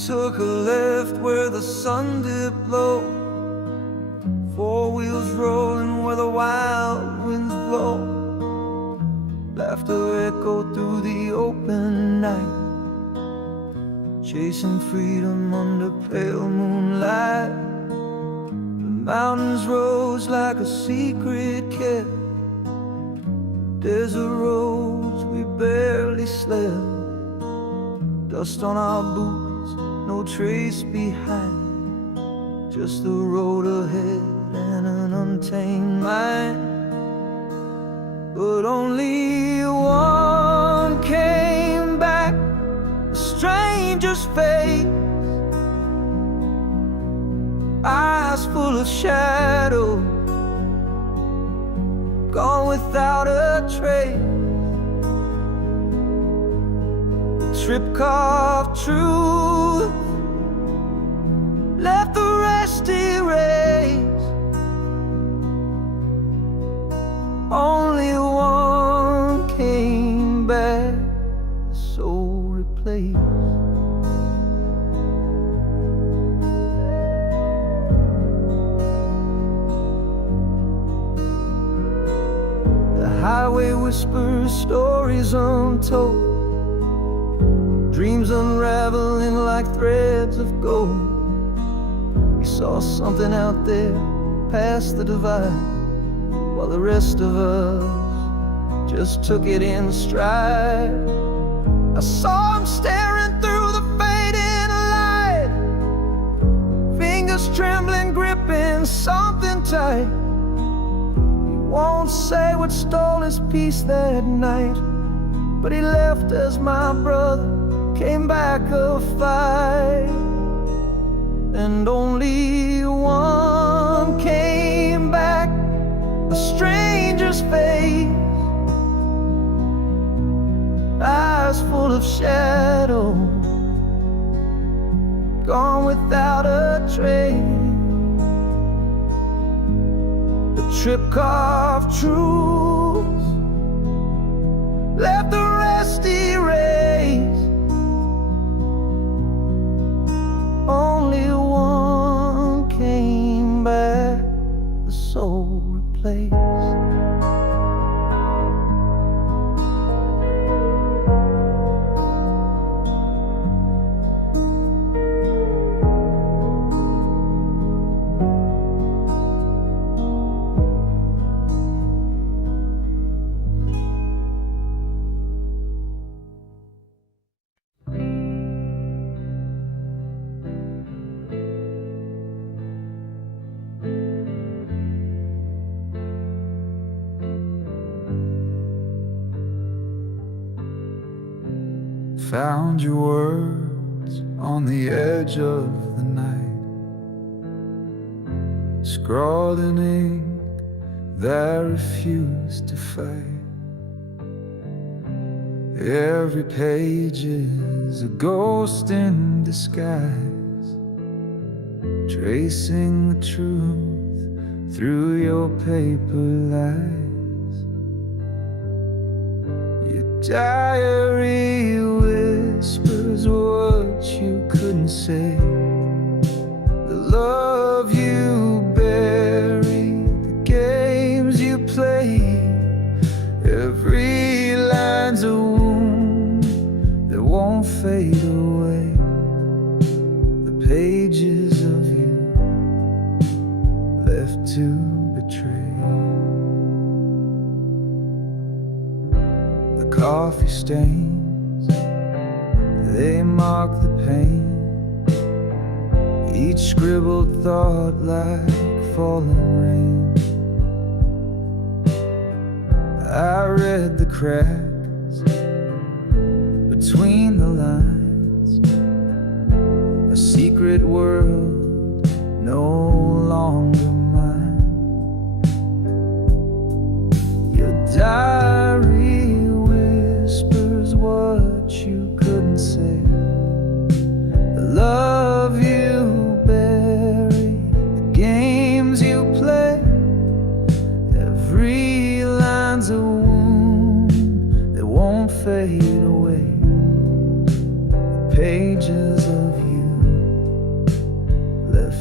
took a left where the sun dipped low, 4 wheels rolling where the wild winds blow. Laughter echoed through the open night, chasing freedom under pale moonlight. The mountains rose like a secret kept, desert roads we barely slept. Dust on our boots, no trace behind, just the road ahead and an untamed mind. But only one came back, a stranger's face, eyes full of shadow, gone without a trace. Trip carved truth, left the rest erased. Only one came back, the soul replaced. The highway whispers stories untold, dreams unraveling like threads of gold. We saw something out there past the divide, while the rest of us just took it in stride. I saw him staring through the fading light, fingers trembling, gripping something tight. He won't say what stole his peace that night, but he left as my brother came back a fight. And only one came back, a stranger's face, eyes full of shadow, gone without a trace. The trip carved truth, left the rest erased. Only one came back, the soul replaced. Found your words on the edge of the night, scrawled in ink that refused to fade. Every page is a ghost in disguise, tracing the truth through your paper lies. Your diary whispers what you couldn't say, the love you buried, the games you played. Every line's a wound that won't fade away, the pages of you left to betray. The coffee stains, they mark the pain, each scribbled thought like falling rain. I read the cracks between the lines, a secret world no longer mine. Your diary whispers what you couldn't say, the love you buried, the games you play. Every line's a wound that won't fade away, the pages of you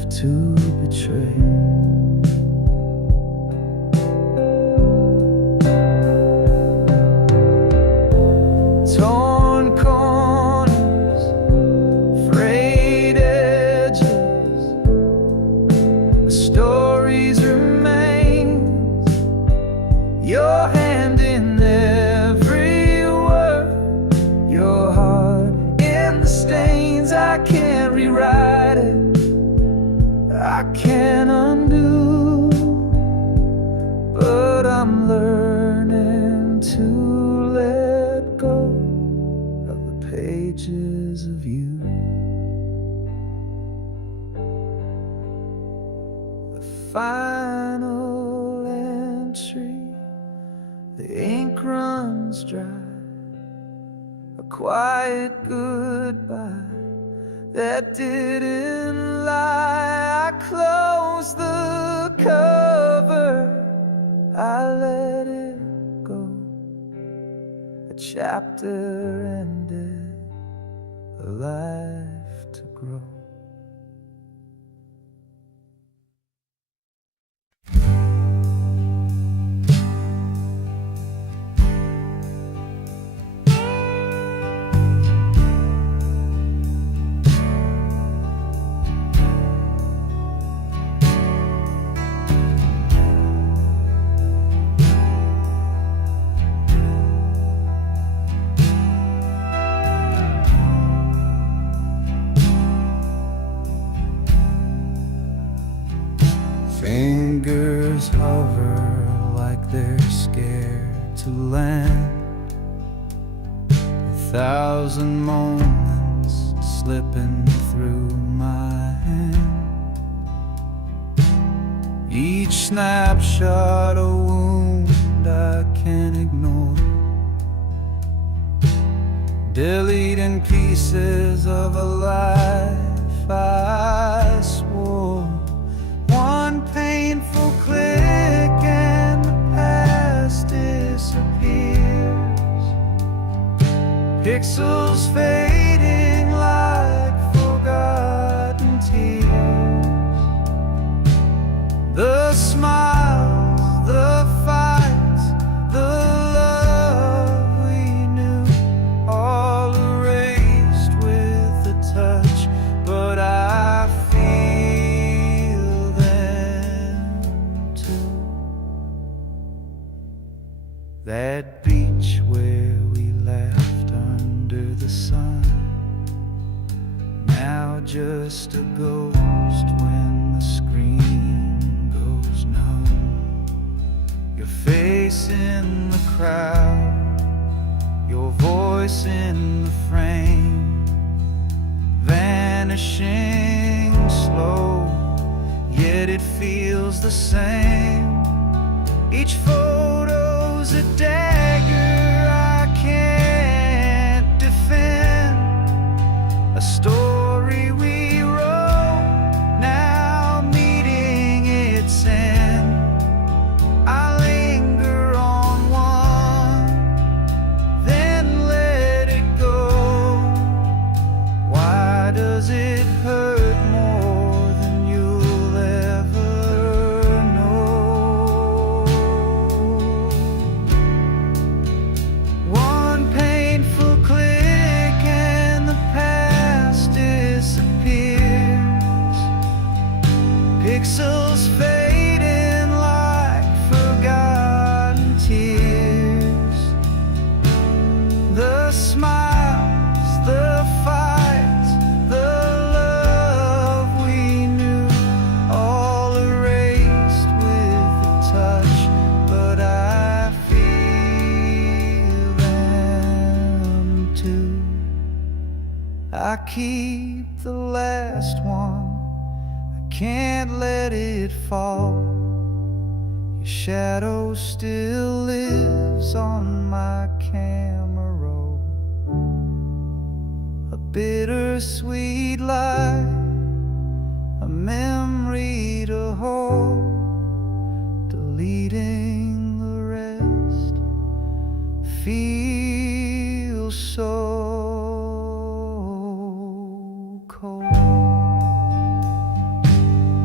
to betray. Torn corners, frayed edges, the stories remain. Your hand in every word, your heart in the stains. I can't rewrite it, I can't undo, but I'm learning to let go of the pages of you. The final entry, the ink runs dry, a quiet goodbye that didn't lie. I closed the cover, I let it go. A chapter ended, a life to grow. Fingers hover like they're scared to land. 1,000 moments slipping through my hand. Each snapshot a wound I can't ignore, deleting pieces of a life I swore. One painful click and the past disappears, pixels fading like forgotten tears. The smiles, the fights, the love we knew, all erased with a touch, but I feel them too. That beach where we laughed under the sun, now just a ghost when the screen goes numb. Your face in the crowd, your voice in the frame, vanishing slow, yet it feels the same. Each photo's a dagger I can't defend, a story we wrote, now meeting its end. I linger on one, then let it go. Why does it hurt more than you'll ever know? One painful click and the past disappears, pixels fading like forgotten tears. The smiles, the fights, the love we knew, all erased with a touch, but I feel them too. I keep the last one, I can't let it fall. Your shadow still lives on my camera roll, a bittersweet lie, a memory to hold, deleting the rest feels so cold.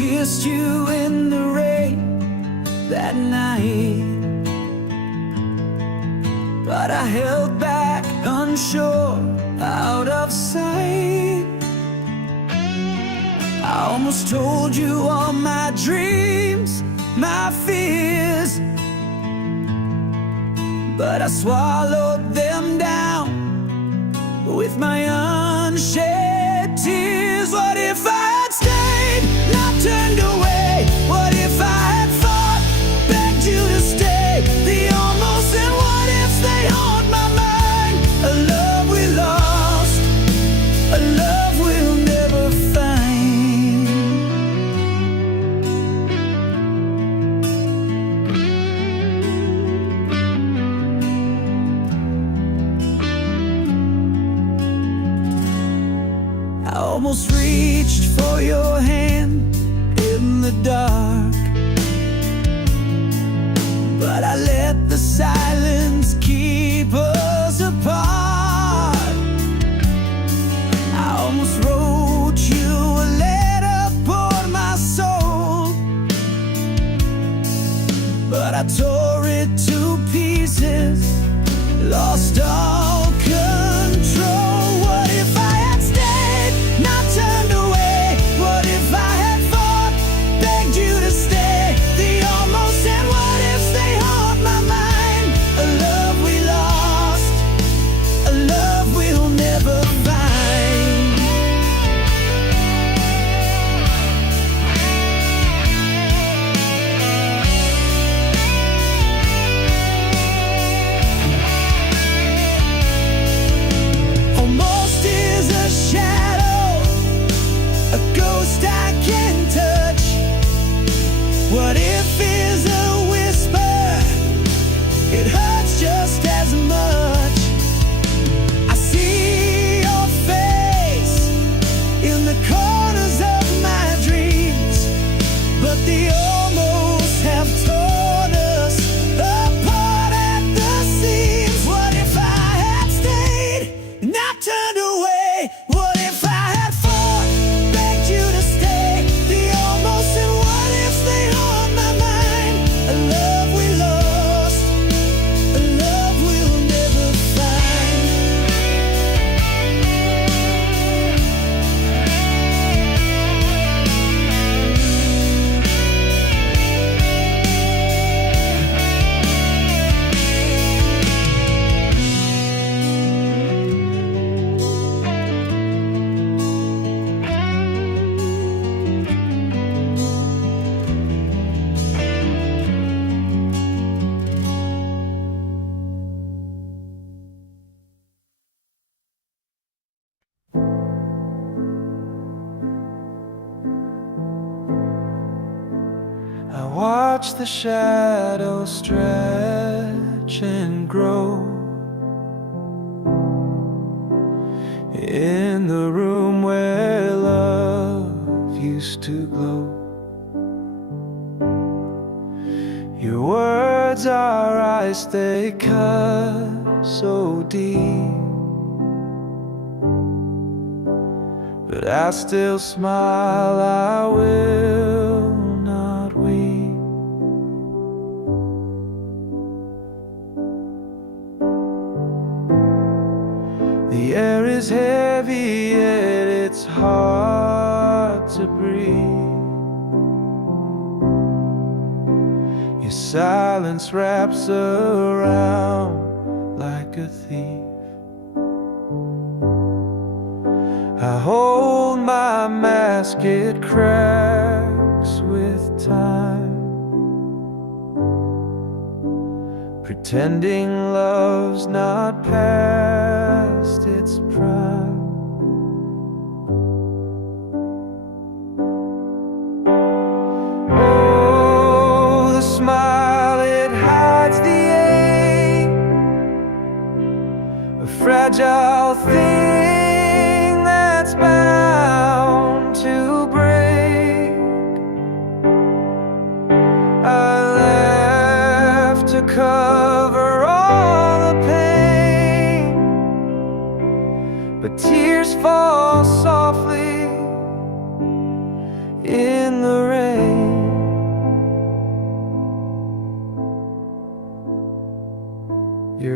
kissed you in the rain that night, but I held back, unsure, out of sight. I almost told you all my dreams, my fears, but I swallowed them down with my unshed tears. What if I had stayed, not turned away? What if I had fought, begged you to stay? The almost and what ifs, they haunt my mind. A love we lost, a love we'll never find. I almost reached for your hand in the dark, but I let the silence keep us apart. I almost wrote you a letter, poured my soul, but I tore it to pieces, lost all control. What if I had stayed, not turned away? What if I had fought, begged you to stay? The almost and what ifs, they haunt my mind. A love we lost, a love we'll never find. Almost is a shadow, a ghost I can touch. What if is a whisper, it hurts just as much. I see your face in the corners of my dreams, but the almost have torn us apart at the seams. What if I had stayed, not turned away? What if I had fought, begged you to stay? The almost and what ifs, they haunt my mind. A love we lost, a love we'll never find. I watch the shadows stretch and grow in the room where love used to glow. Your words are ice, they cut so deep, but I still smile, I will not weep. The air is heavy, yet it's hard to breathe. Your silence wraps around like a thief. I hold my mask, it cracks with time, pretending love's not past its prime. Oh, the smile, it hides the ache, a fragile thing that's bound to break. I laugh to cover all the pain, but tears fall softly in the rain.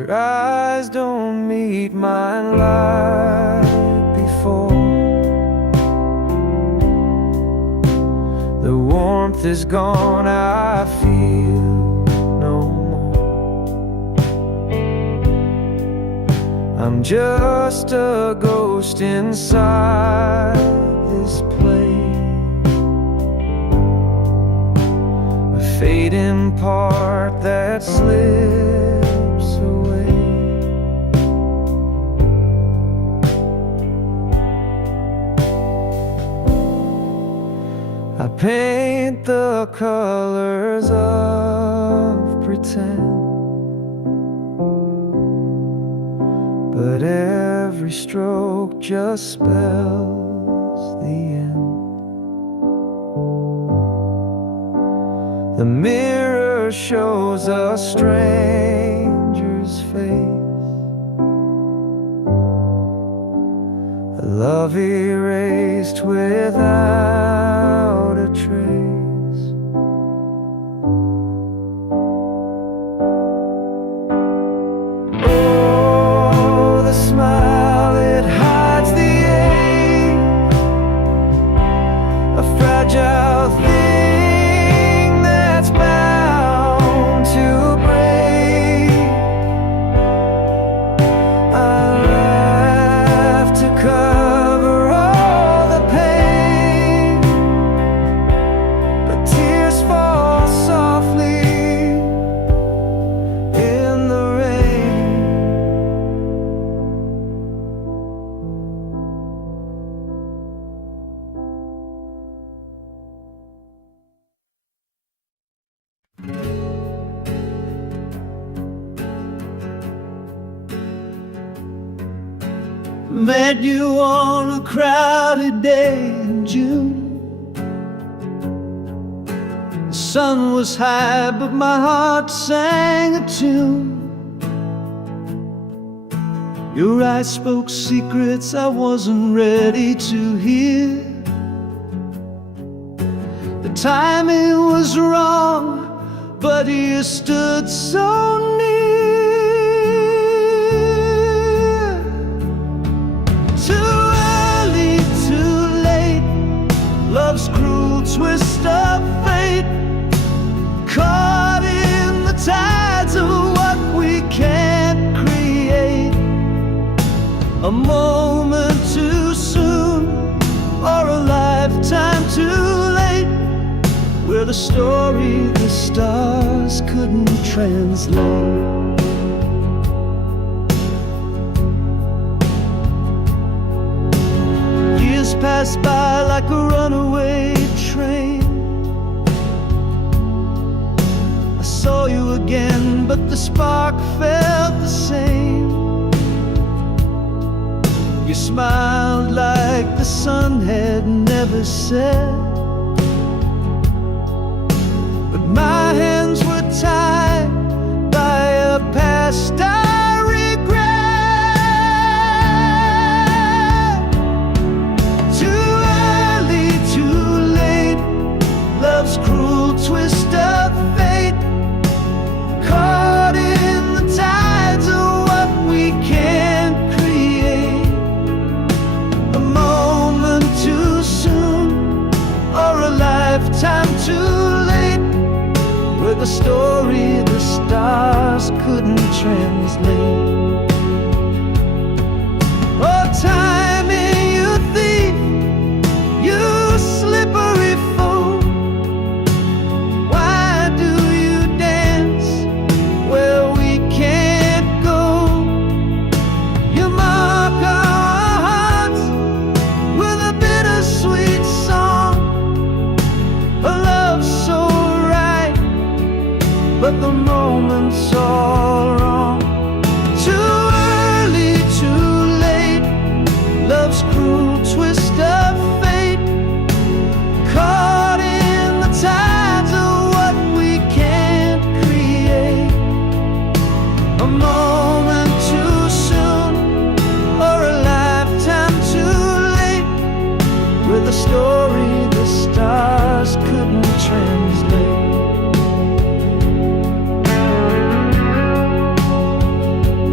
Your eyes don't meet mine like before. The warmth is gone, I feel no more. I'm just a ghost inside this place, a fading part that slips away. I paint the colors of pretend, but every stroke just spells the end. The mirror shows a stranger's face, a love erased without a trace. Oh, the smile, it hides the ache, a fragile thing that's bound to break. I laugh to cover all the pain, but tears fall softly in the rain. Met you on a crowded day in June. The sun was high, but my heart sang a tune. Your eyes spoke secrets I wasn't ready to hear. The timing was wrong, but you stood so near. Too early, too late, love's cruel twist of fate, caught in the tides of what we can't create. A moment too soon, or a lifetime too late, we're the story the stars couldn't translate. Years passed by like a runaway train. I saw you again, but the spark felt the same. You smiled like the sun had never set, but my hands were tied by a past I regret. Too early, too late, love's cruel twist of fate, caught in the tides of what we can't create. A moment too soon, or a lifetime too late, we're the story the stars couldn't translate. Oh, timing, you thief, you slippery fool. Why do you dance where we can't go? You mark our hearts with a bittersweet song, a love so right, but the moment's all wrong. Too early, too late, love's cruel twist of fate, caught in the tides of what we can't create. A moment too soon, or a lifetime too late, we're the story the stars couldn't translate.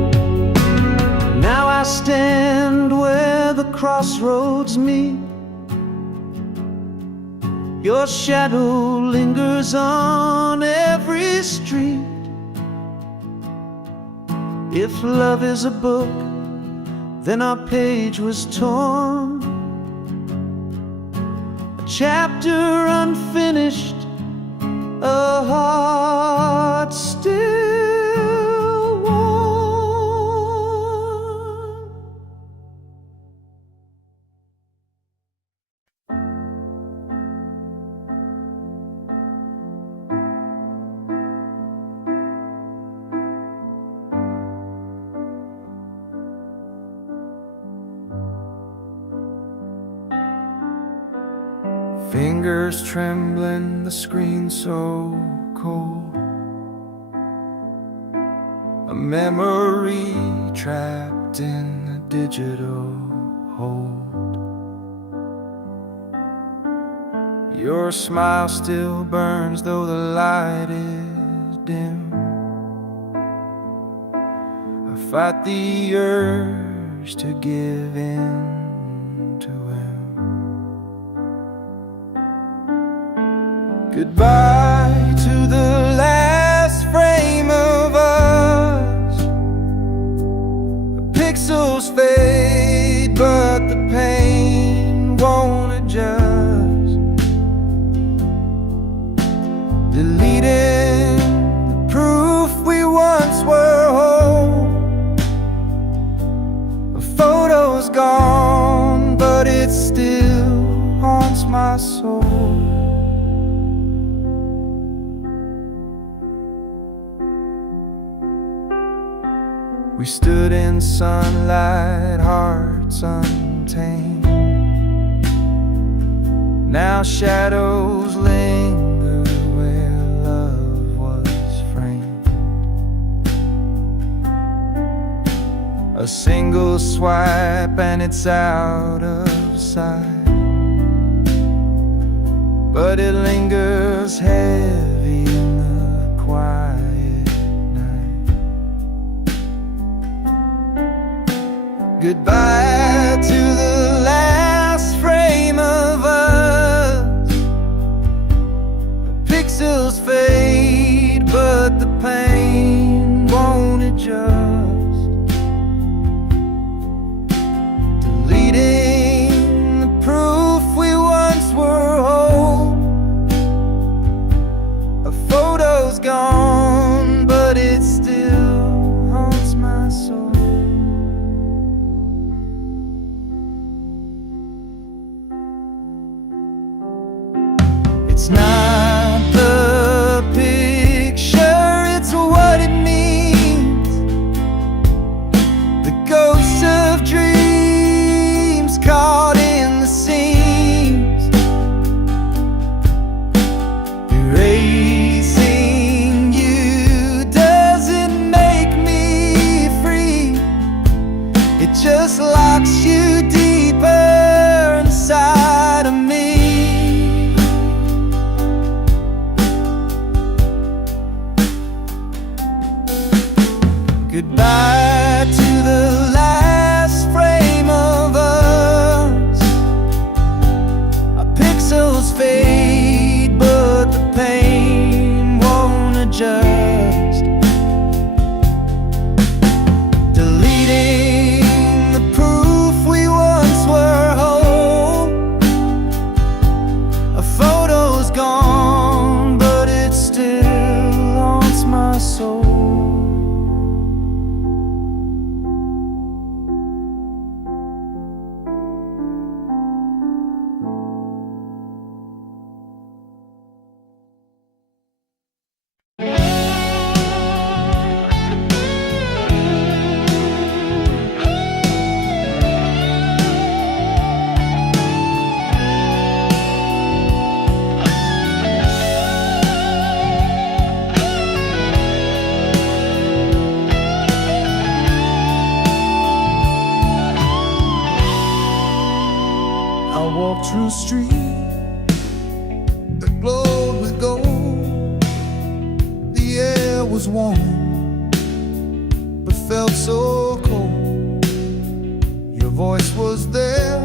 crossroads meet, your shadow lingers on every street. If love is a book, then our page was torn, a chapter unfinished, a heart still warm. Fingers trembling, the screen so cold, a memory trapped in a digital hold. Your smile still burns though the light is dim. I fight the urge to give in to him. Goodbye to the last frame of us. The pixels fade, but the pain won't adjust. Deleting the proof we once were whole. The photo's gone, but it still haunts my soul. We stood in sunlight, hearts untamed. Now shadows linger where love was framed. A single swipe and it's out of sight, but it lingers heavy in the quiet. Goodbye to the last frame of us. The pixels fade, but the pain won't adjust. Deleting the proof we once were whole. A photo's gone, but it still haunts my soul. It's not the picture, it's what it means. The ghosts of dreams caught in the seams. Erasing you doesn't make me free. It just locks you deeper inside of me. Goodbye to the last frame of us. Our pixels fade, but the pain won't adjust. Deleting the proof we once were whole. A photo's gone, but it still haunts my soul. I walked through a street that glowed with gold. The air was warm, but felt so cold. Your voice was there,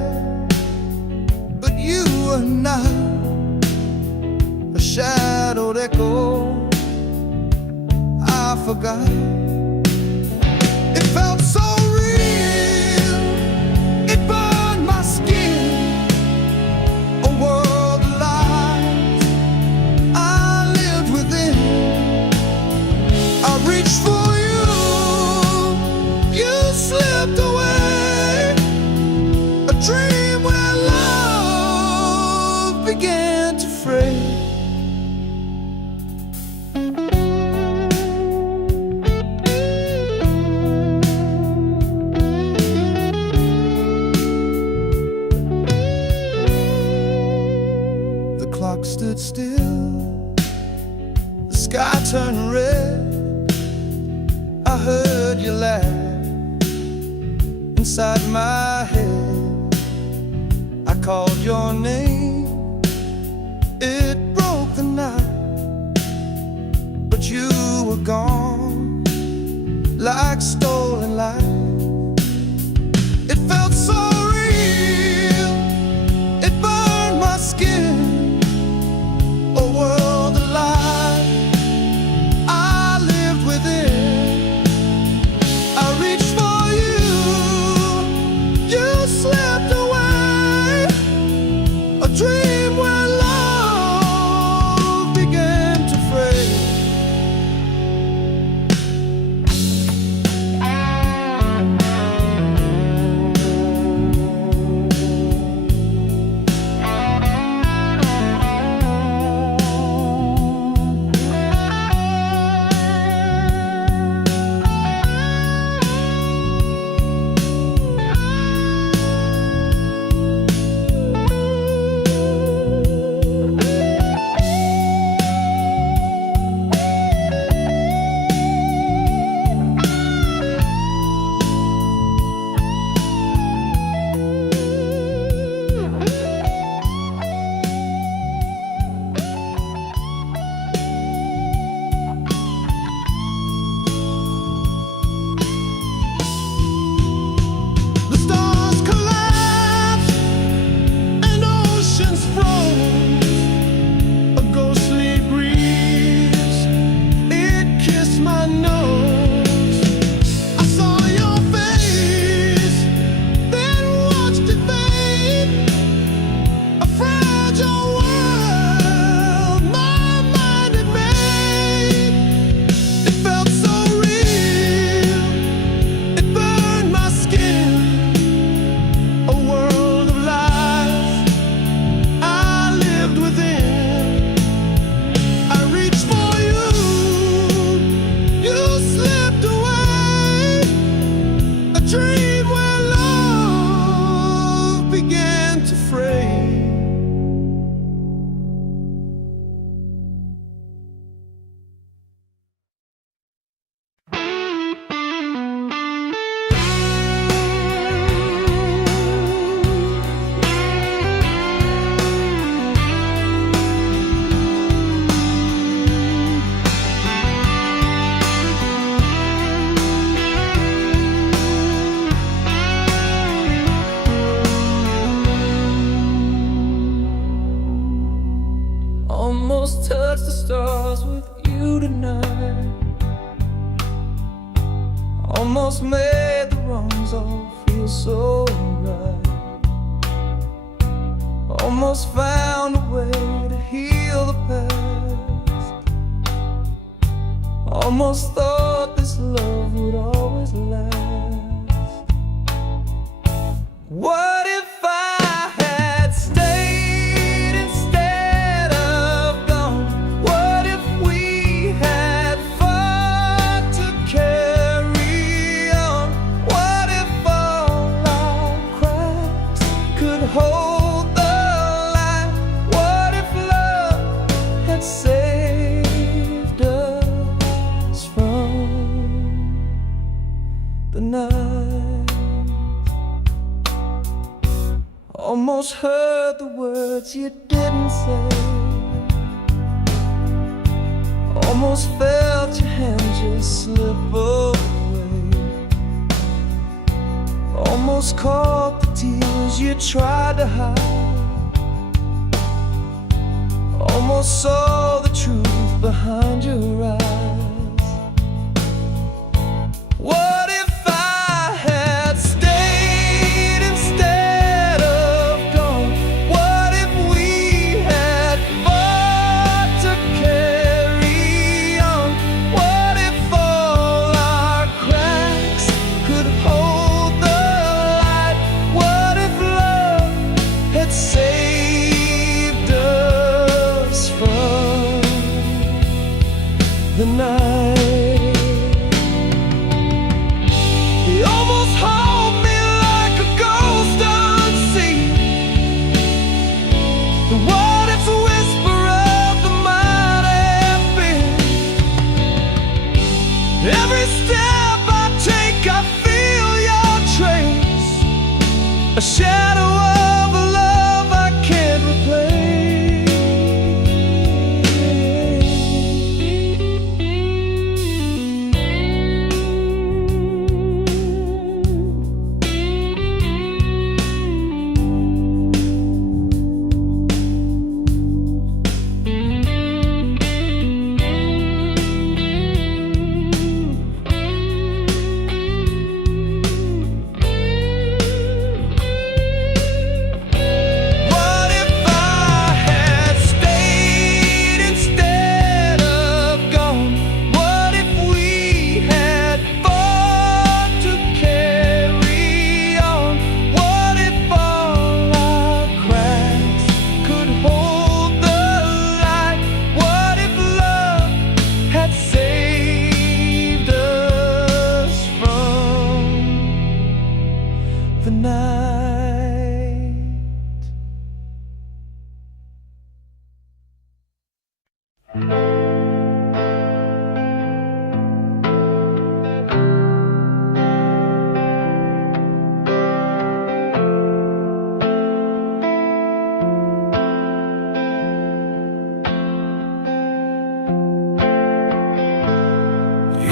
forgot. It felt so real, it burned my skin. A world of lies I lived within. I reached for you, you slipped away. A dream where love began to fray. The clock stood still, the sky turned red. I heard you laugh inside my head. I called your name, it broke the night, but you were gone like stolen light. It felt so real, it burned my skin. A world of lies I lived within. I reached for you, you slipped away. A dream where love began to fray. The stars collapsed and oceans froze. A ghostly breeze, it kissed my nose. I saw your face, then watched it fade. A fragile world my mind had made. It felt so real, it burned my skin. A world of lies I lived within. I reached for you, you slipped away. A dream where love began to fray. Almost touched the stars with you tonight. Almost made the wrongs all feel so right. Almost found a way to heal the past. Almost thought this love would always last. What if I had stayed instead of gone? What if we had fought to carry on? What if all our cracks could hold the light? What if love had saved us from the night? Almost heard the words you didn't say. Almost felt your hand just slip away. Almost caught the tears you tried to hide. Almost saw the truth behind your eyes.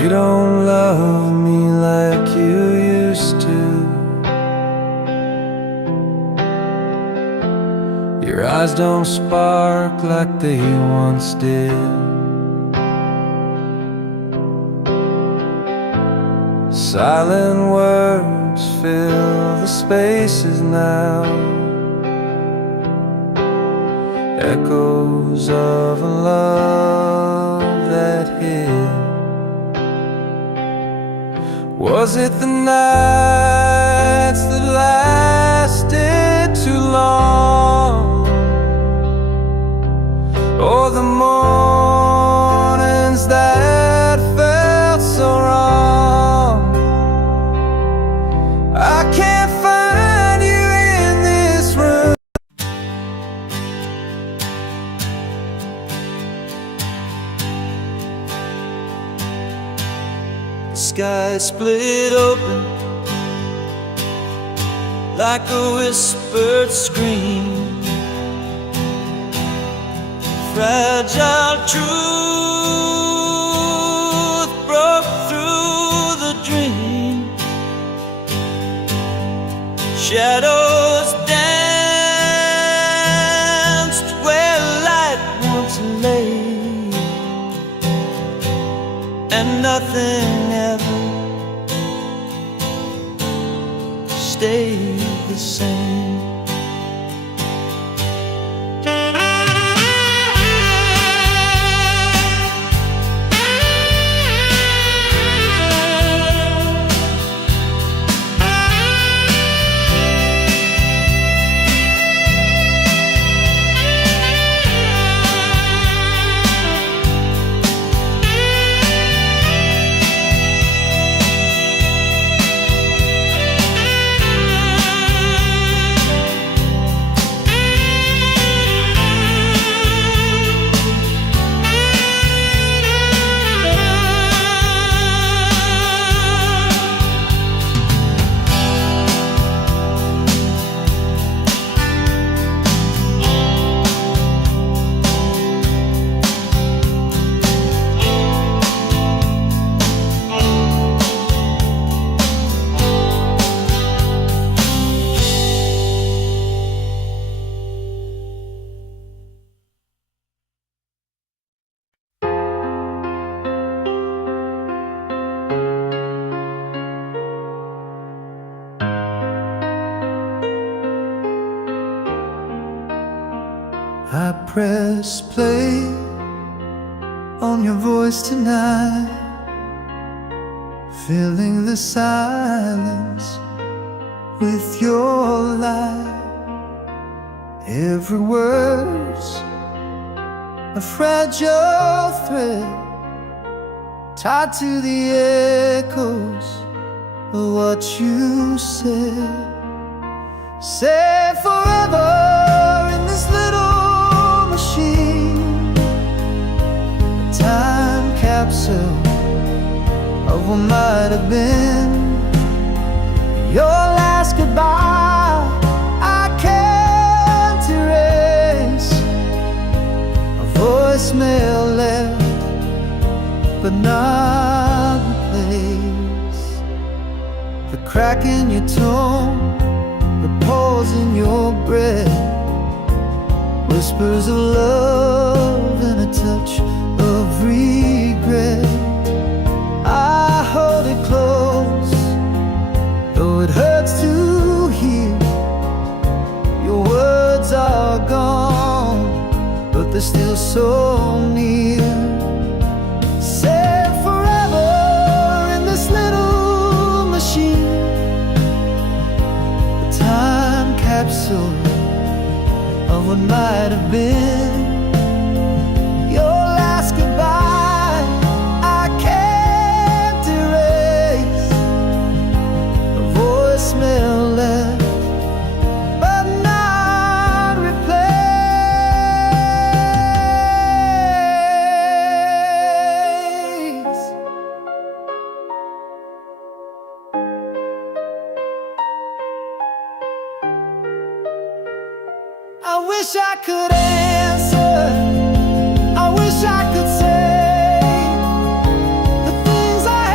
You don't love me like you used to. Your eyes don't spark like they once did. Silent words fill the spaces now, echoes of a love that hid. Was it the nights that lasted too long, or the mornings that felt so wrong? I can't find you in this room. The sky split open like a whispered scream. Fragile truth broke through the dream. Shadows danced where light once lay, and nothing ever stayed the same. I press play on your voice tonight, filling the silence with your light. Every word's a fragile thread tied to the echoes of what you said. Say forever in this little machine, a time capsule of what might have been. Your last goodbye I can't erase, a voicemail left but not replaced. The crack in your tone, the pause in your breath, whispers of love and a touch of regret. I hold it close, though it hurts to hear. Your words are gone, but they're still so near. Say forever in this little machine, a time capsule of what might have been. Your last goodbye I can't erase, a voicemail left but not replaced. I wish I could answer, I wish I could say the things I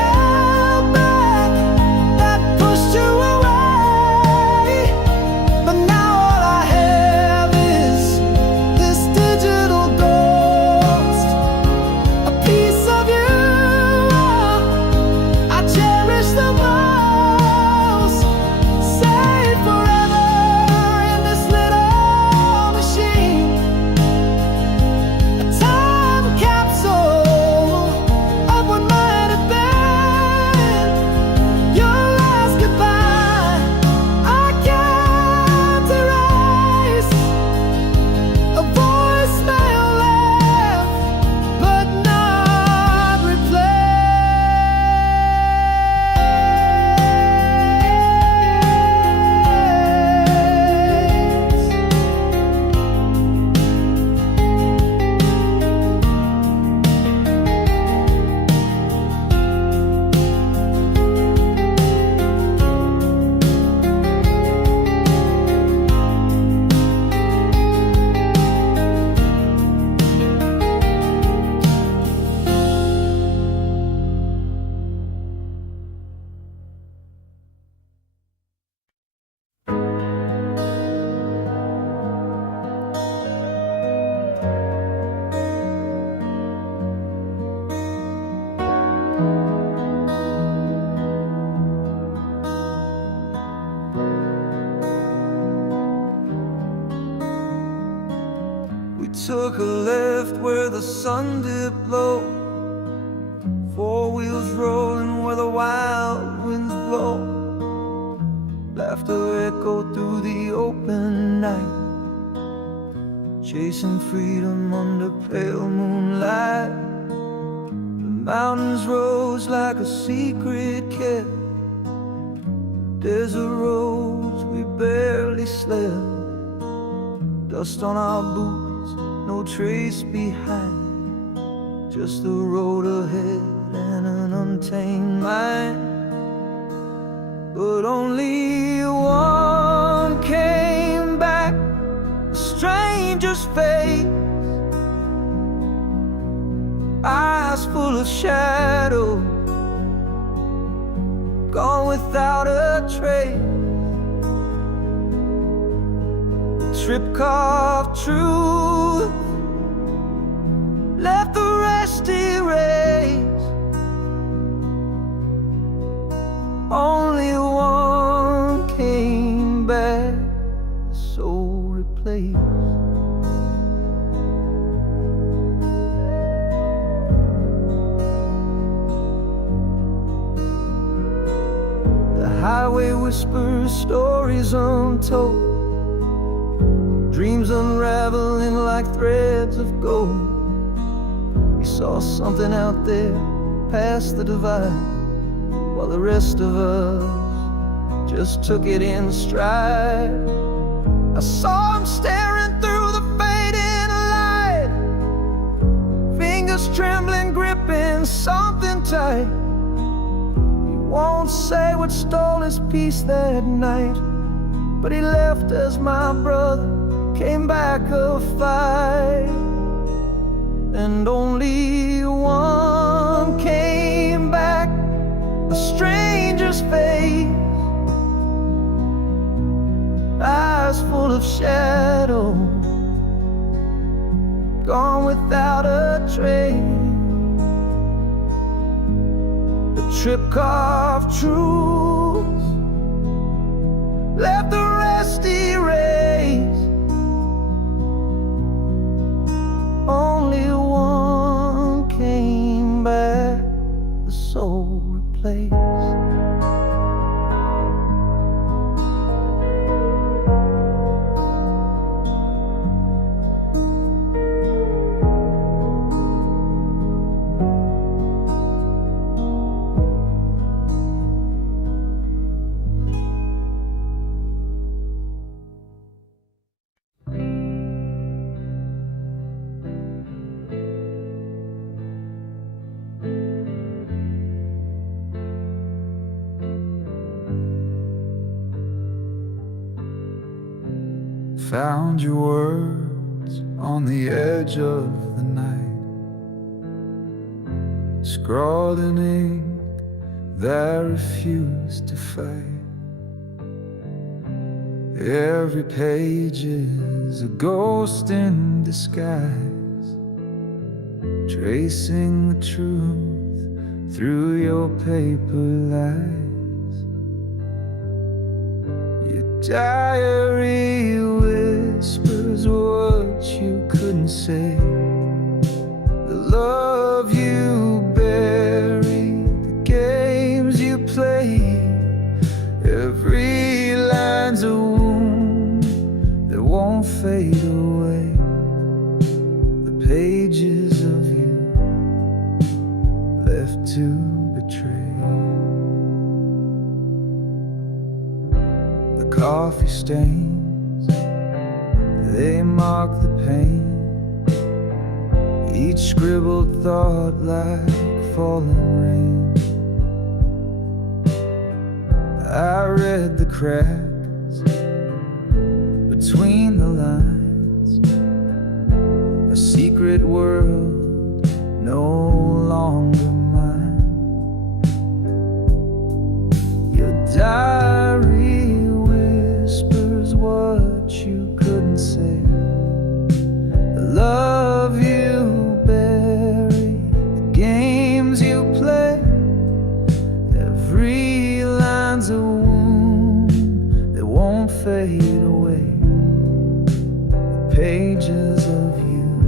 took a left where the sun dipped low. Four wheels rolling where the wild winds blow. Laughter echoed through the open night, chasing freedom under pale moonlight. The mountains rose like a secret kept. Desert roads we barely slept. Dust on our boots, no trace behind. Just the road ahead and an untamed mind. But only one came back, a stranger's face, eyes full of shadow, gone without a trace. Trip carved truth, left the rest erased. Only one came back, the soul replaced. The highway whispers stories untold, dreams unraveling like threads of gold. We saw something out there past the divide, while the rest of us just took it in stride. I saw him staring through the fading light, fingers trembling, gripping something tight. He won't say what stole his peace that night, but he left as my brother came back a fight. And only one came back, a stranger's face, eyes full of shadow, gone without a trace. The trip carved truth, left the rest erased. Only one came back, the soul replaced. Found your words on the edge of the night, scrawled in ink that refused to fade. Every page is a ghost in disguise, tracing the truth through your paper lies. Your diary whispers what you couldn't say, the love you buried, the games you played. Every line's a wound that won't fade away, the pages of you left to betray. The coffee stains, they mark the pain, each scribbled thought like falling rain. I read the cracks between the lines, a secret world no longer mine. Your diary whispers what you couldn't say, the love you buried, the games you play. Every line's a wound that won't fade away, the pages of you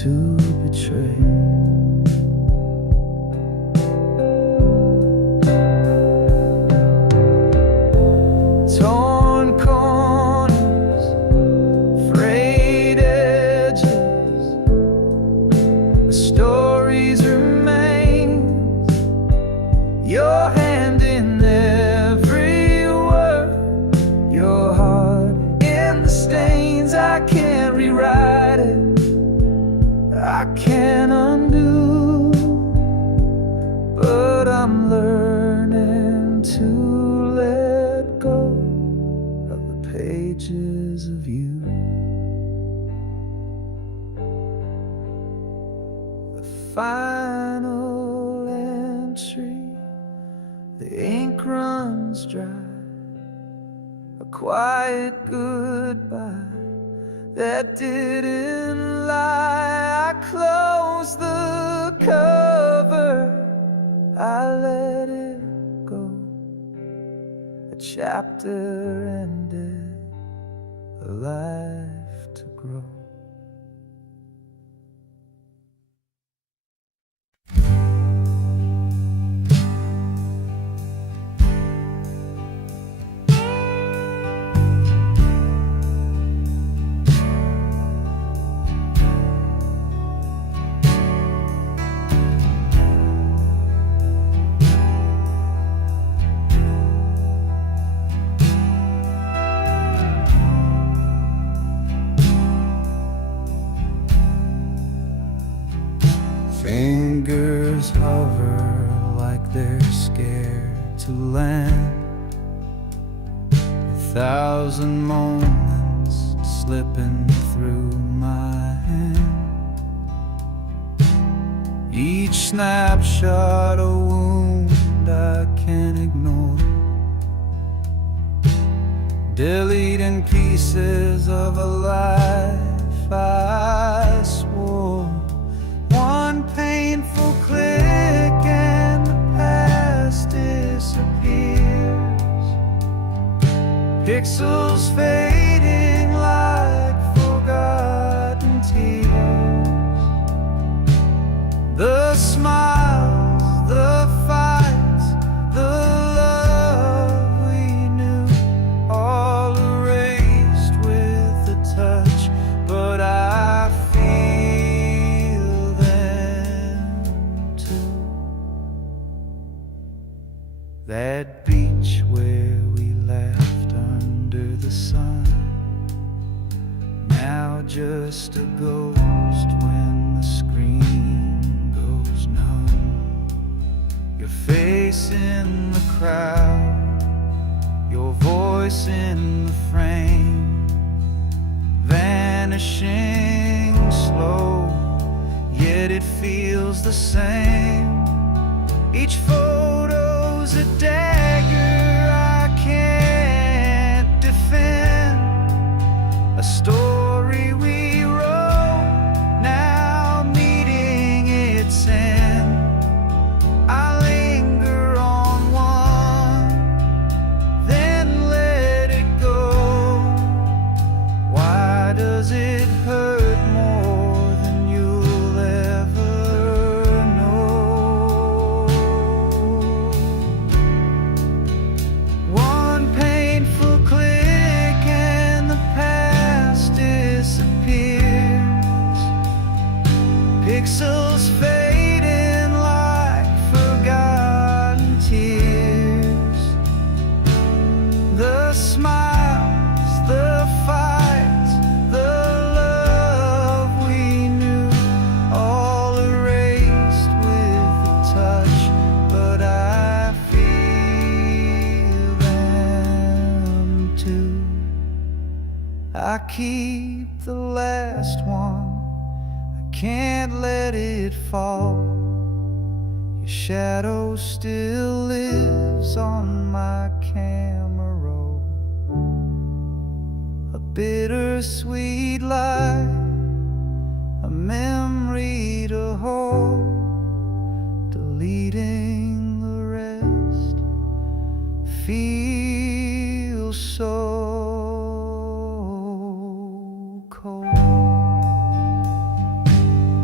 to betray. Torn corners, frayed edges, the stories remain. Your hand in every word, your heart in the stains. I can't rewrite it, I can't undo, but I'm learning to let go of the pages of you. The final entry, the ink runs dry, a quiet goodbye that didn't lie. I closed the cover, I let it go. A chapter ended, a life to grow. Fingers hover like they're scared to land. 1,000 moments slipping through my hand. Each snapshot a wound I can't ignore, deleting pieces of a life I swore. One painful click and the past disappears, pixels fading like forgotten tears. The smiles, the fights, the love we knew, all erased with a touch, but I feel them too. That beach where we laughed under the sun, now just a ghost when the screen goes numb. Your face in the crowd, your voice in the frame, vanishing slow, yet it feels the same. Each photo's a dagger I can't defend, a story we wrote, now meeting its end. I linger on one, then let it go. Why does it hurt more than you'll ever know? One painful click and the past disappears, pixels fading like forgotten tears. The smiles, the fights, the love we knew, all erased with a touch, but I feel them too. I keep the last one, I can't let it fall. Your shadow still lives on my camera roll, a bittersweet lie, a memory to hold, deleting the rest feels so cold.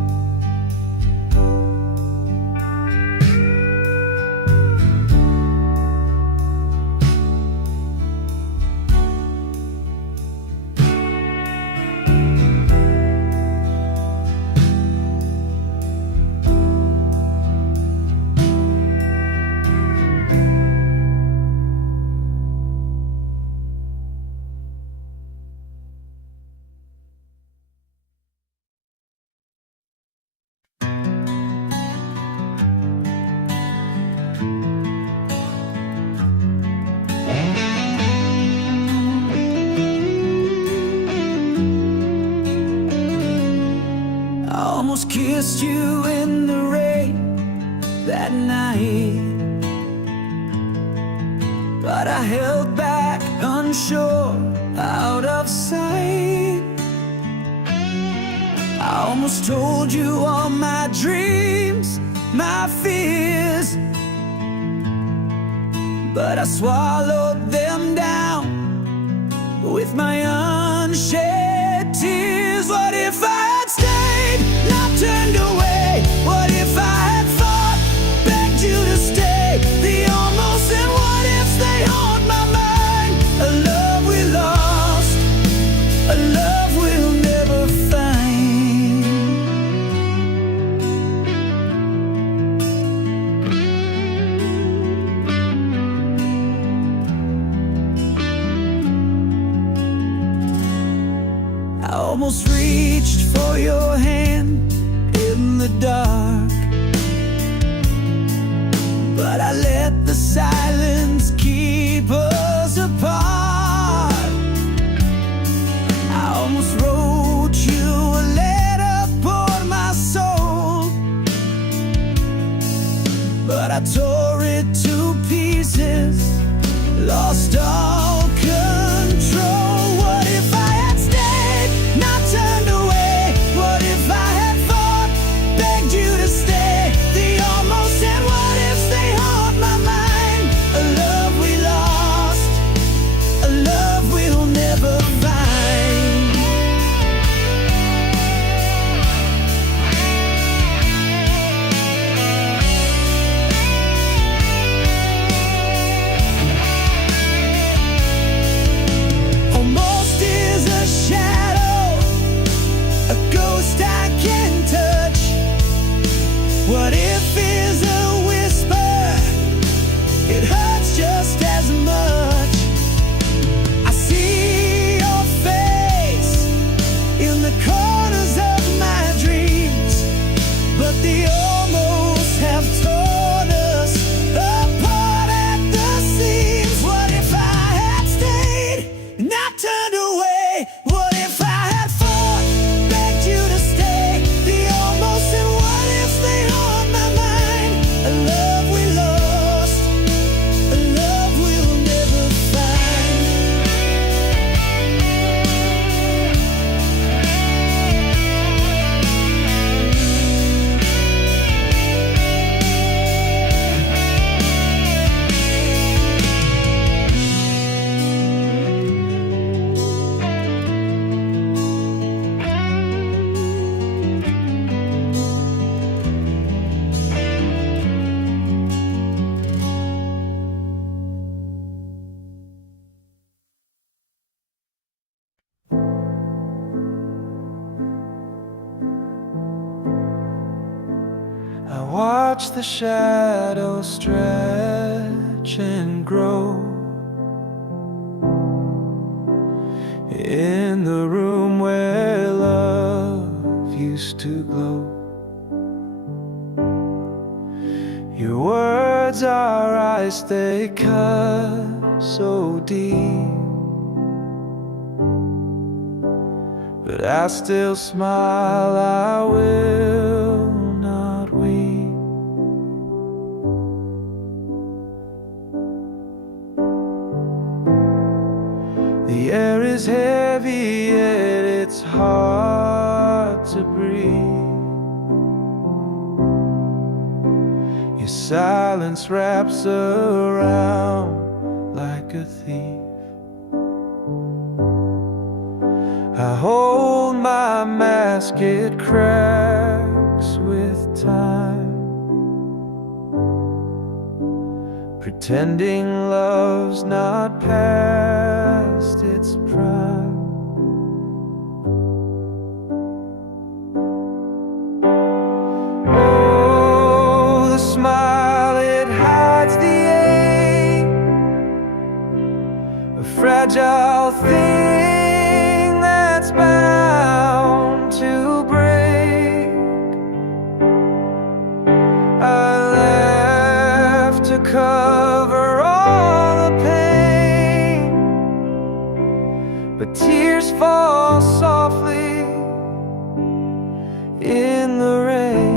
kissed you in the rain that night, but I held back, unsure, out of sight. I almost told you all my dreams, my fears, but I swallowed them down with my unshed tears. What if I had stayed, not turned away? What if I had fought, begged you to stay? The almost and what ifs, they haunt my mind. A love we lost, a love we'll never find. I almost reached for your hand in the dark, but I let the silence keep us apart. I almost wrote you a letter, poured my soul, but I tore it to pieces, lost all control. What if I had stayed, not turned away? What if I had fought, begged you to stay? The almost and what ifs, they haunt my mind. A love we lost, a love we'll never find. Almost is a shadow, a ghost I can touch. What if is a whisper, it hurts just as much. I see your face in the corners of my dreams, but the almost have torn us apart at the seams. What if I had stayed, not turned away? What if I had fought, begged you to stay? The almost and what ifs, they haunt my mind. A love we lost, a love we'll never find. I watch the shadows stretch and grow in the room where love used to glow. Your words are ice, they cut so deep, but I still smile, I will not weep. The air is heavy, yet it's hard to breathe. Your silence wraps around like a thief. I hold my mask, it cracks with time, pretending love's not past its prime. Oh, the smile, it hides the ache, a fragile thing that's bound to break. I laugh to cover all the pain, but tears fall softly in the rain.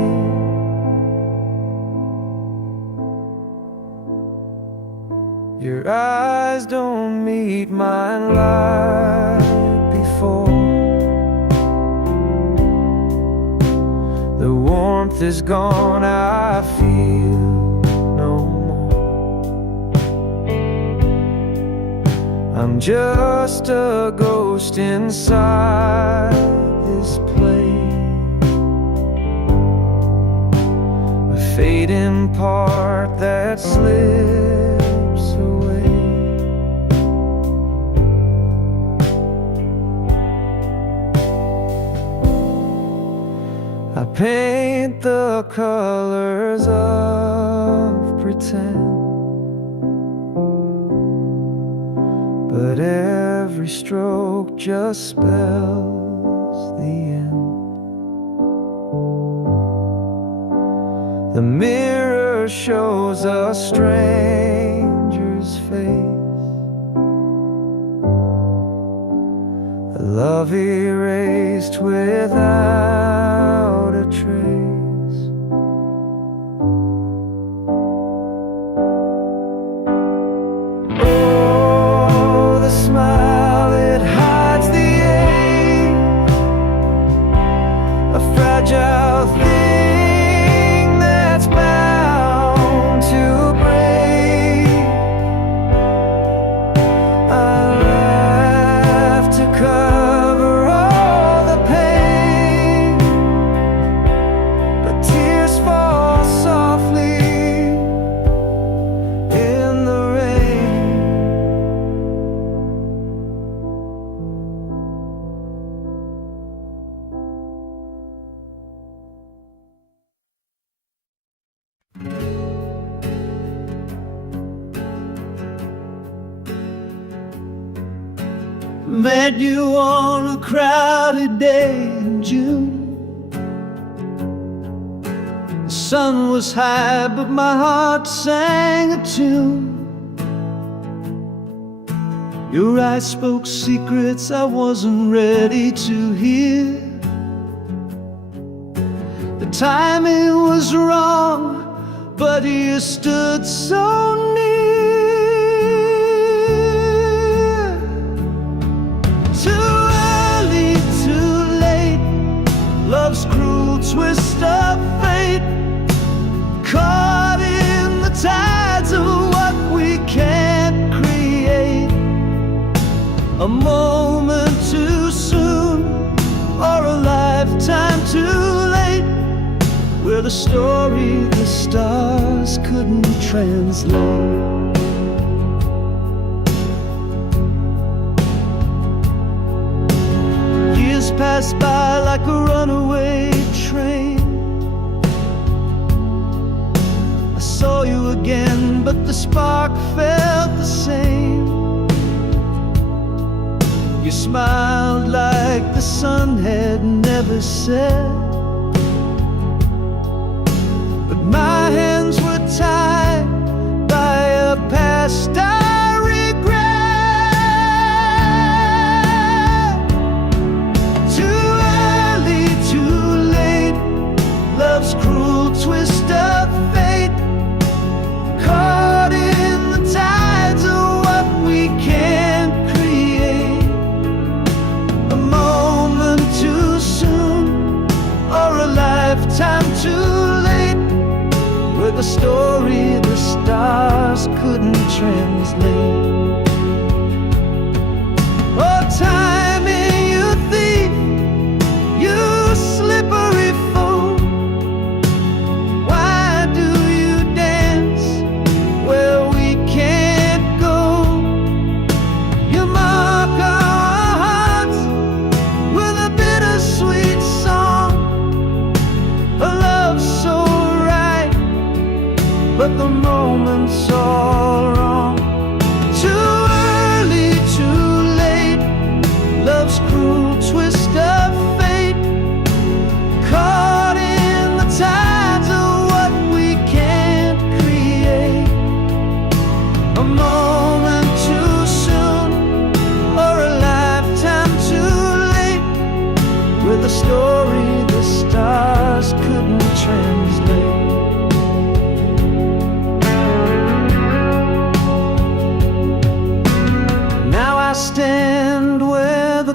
Your eyes don't meet mine like before. The warmth is gone, I feel no more. I'm just a ghost inside this place, a fading part that slips away. I paint the colors of pretend, but every stroke just spells the end. The mirror shows a stranger's face, a love erased without a trace. Oh, the smile, it hides the ache, a fragile thing that's bound to break. I laugh to cover all the pain, but tears fall softly in the rain. Met you on a crowded day in June. The sun was high, but my heart sang a tune. Your eyes spoke secrets I wasn't ready to hear. The timing was wrong, but you stood so near. Too early, too late, love's cruel twist of fate, caught in the tides of what we can't create. A moment too soon, or a lifetime too late, where the story the stars couldn't translate. Years passed by like a runaway train. I saw you again, but the spark felt the same. You smiled like the sun had never set, but my hands were tied by a past I regret. Too early, too late, love's cruel twist of fate, caught in the tides of what we can't create. A moment too soon, or a lifetime too late, where the story the stars couldn't translate. Oh, timing, you thief, you slippery fool. Why do you dance where we can't go? You mark our hearts with a bittersweet song, a love so right, but the moment's all wrong. Too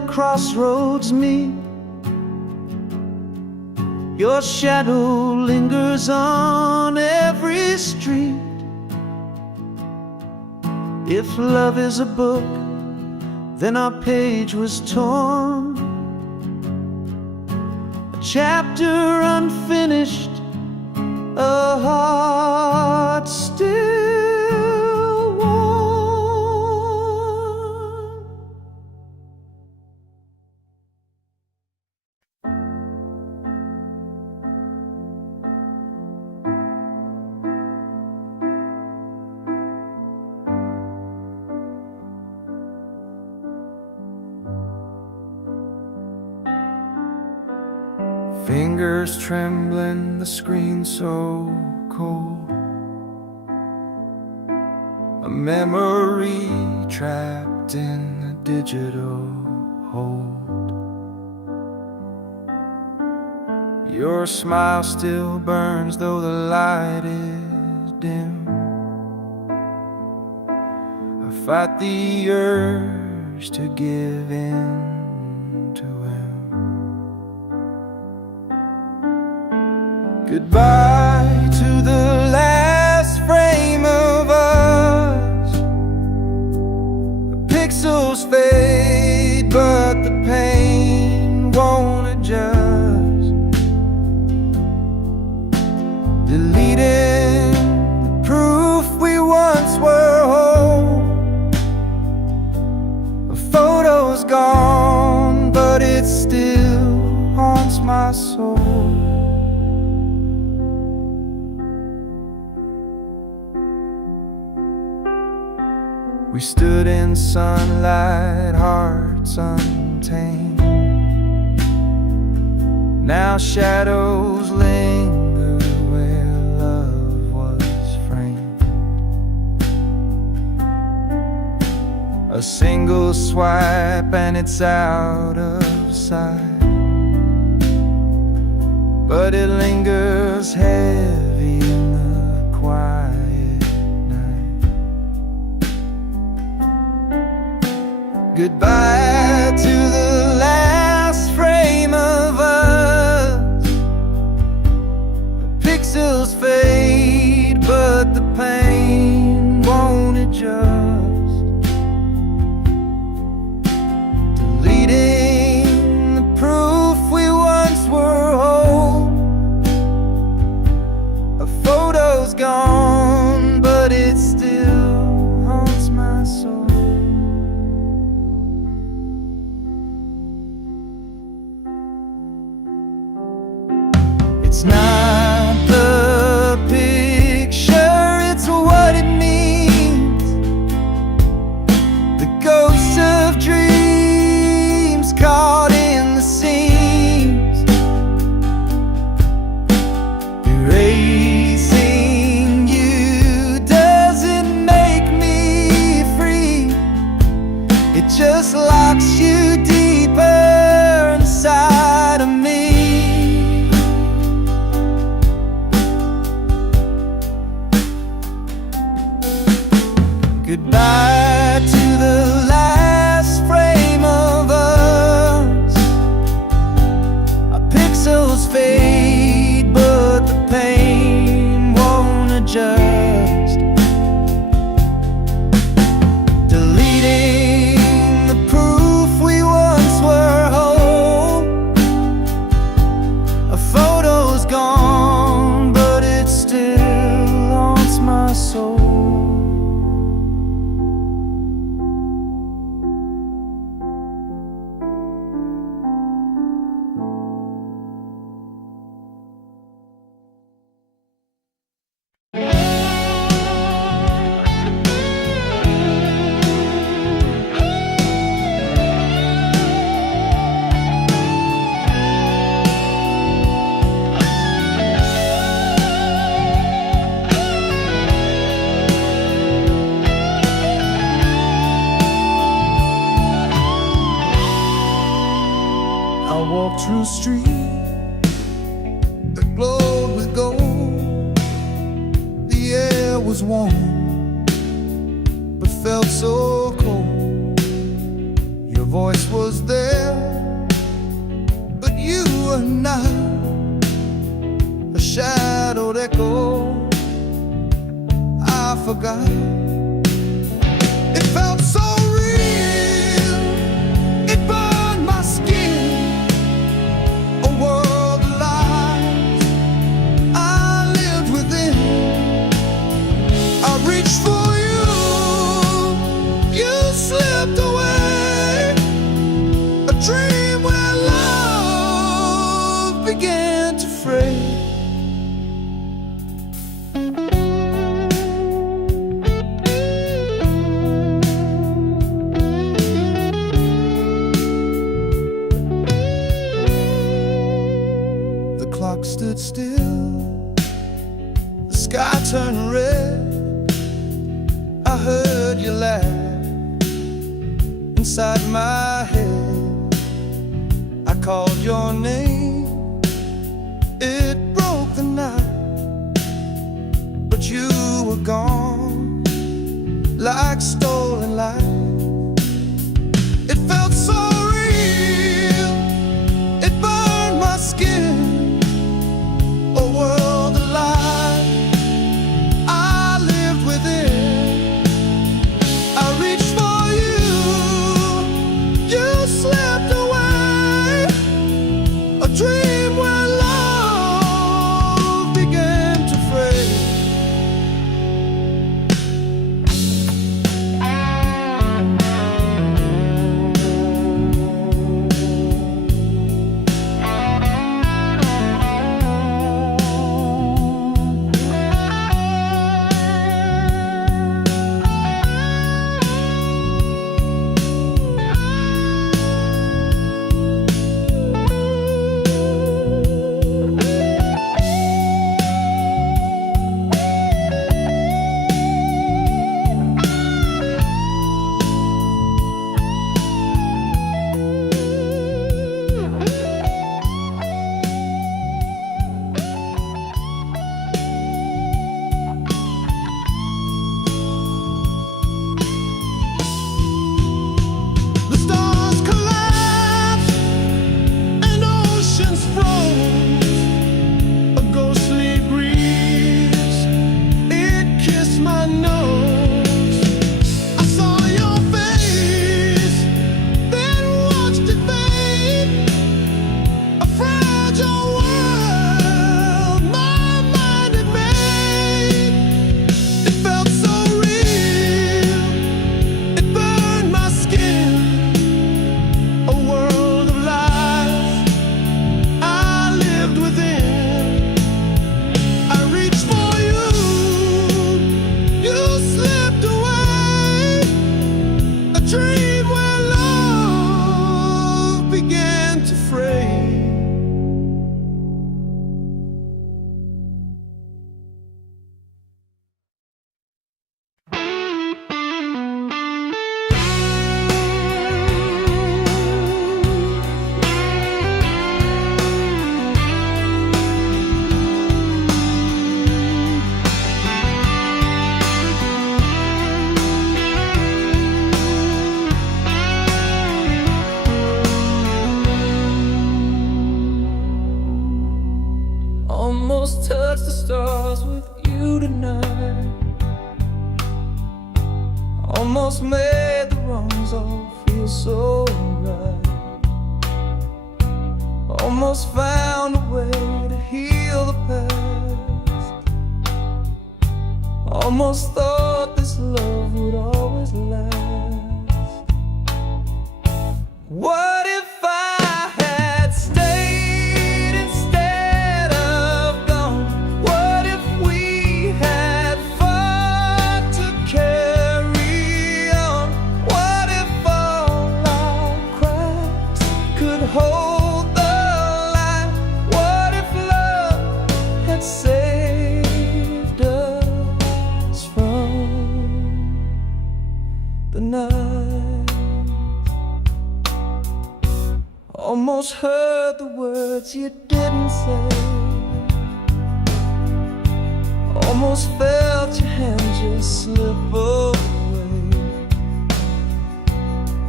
crossroads meet, your shadow lingers on every street. If love is a book, then our page was torn, a chapter unfinished, a heart still warm. Fingers trembling, the screen so cold, a memory trapped in a digital hold. Your smile still burns though the light is dim. I fight the urge to give in to him. Goodbye to the last frame of us. The pixels fade, but the pain won't adjust. Deleting the proof we once were whole. A photo's gone, but it still haunts my soul. We stood in sunlight, hearts untamed. Now shadows linger where love was framed. A single swipe and it's out of sight, but it lingers heavy in the quiet. Goodbye to the last frame of us. The pixels fade, but the pain won't adjust. Deleting the proof we once were whole. A photo's gone, but it still haunts my soul. It's not the picture, it's what it means. The ghosts of dreams caught in the seams. Erasing you doesn't make me free. It just locks you deeper inside of me. Goodbye to the last frame of us. Our pixels fade, but the pain won't adjust. Deleting the proof we once were whole. A photo's gone, but it still haunts my soul. I walked through a street that glowed with gold. The air was warm, but felt so cold. Your voice was there, but you were not. A shadowed echo I forgot. It felt so real, it burned my skin. A world of lies I lived within. I reached for you, you slipped away. A dream where love began to fray. Stood still, the sky turned red. I heard you laugh inside my head. I called your name, it broke the night, but you were gone like stolen light. It felt so real, it burned my skin. Almost touched the stars with you tonight. Almost made the wrongs all feel so right. Almost found a way to heal the past. Almost thought this love would always last. What if I had stayed instead of gone? What if we had fought to carry on? What if all our cracks could hold the light? What if love had saved us from the night? Almost heard the words you didn't say. Almost felt your hand just slip away.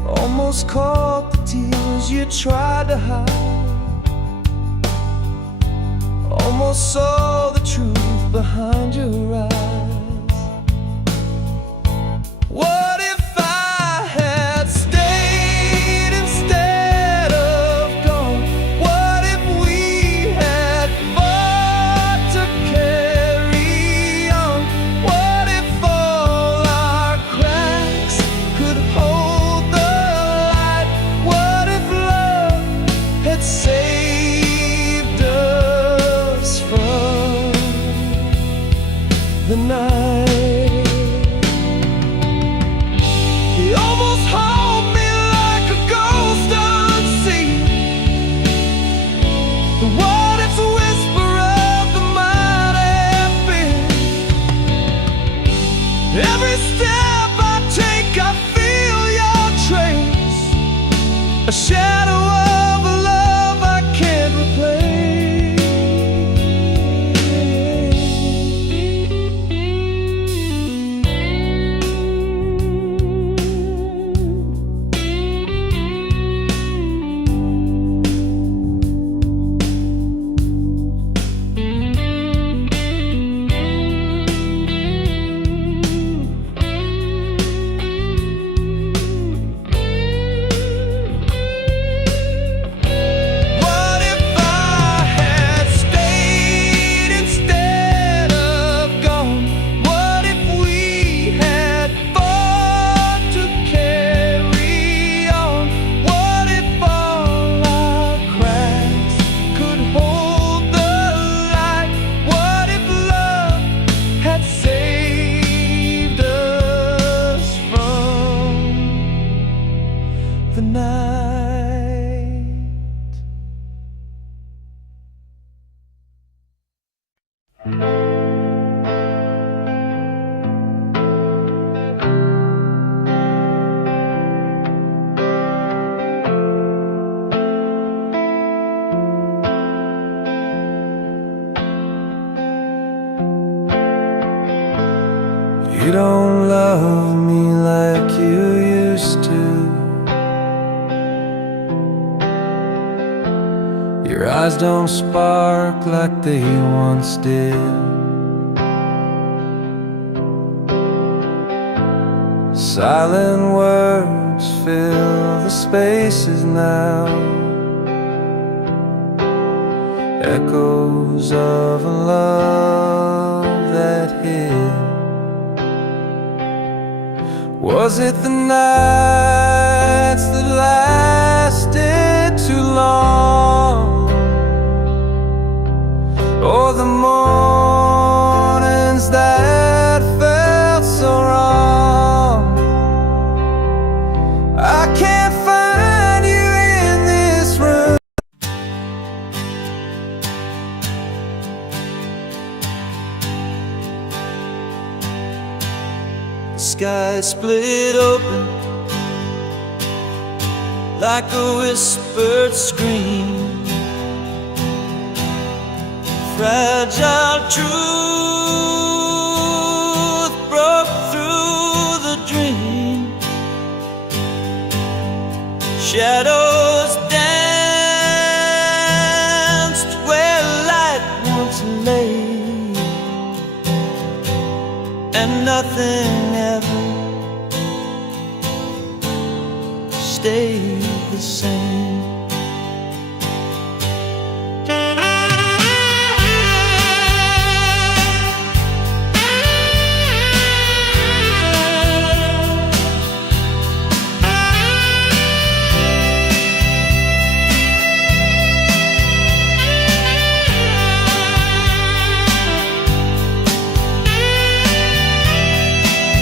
almost caught the tears you tried to hide, almost saw the truth behind your eyes. What if I had stayed instead of gone? What if we had fought to carry on? What if all our cracks could hold the light? What if love had saved us from the night? He almost hauled me like a ghost unseen. The what if's a whisper of the might have been. Every step I take, I feel your trace, a shadow of a love I can't replace. What if I had stayed instead of gone? What if we had fought to carry on? What if all our cracks could hold the light? What if love had saved us from the night? You don't love me like you used to. Your eyes don't spark like they once did. Silent words fill the spaces now, echoes of a love that hid. Was it the nights that lasted too long, or the mornings that felt so wrong? I can't find you in this room. The sky split open like a whispered scream. Fragile truth broke through the dream. Shadows danced where light once lay, and nothing ever stayed the same.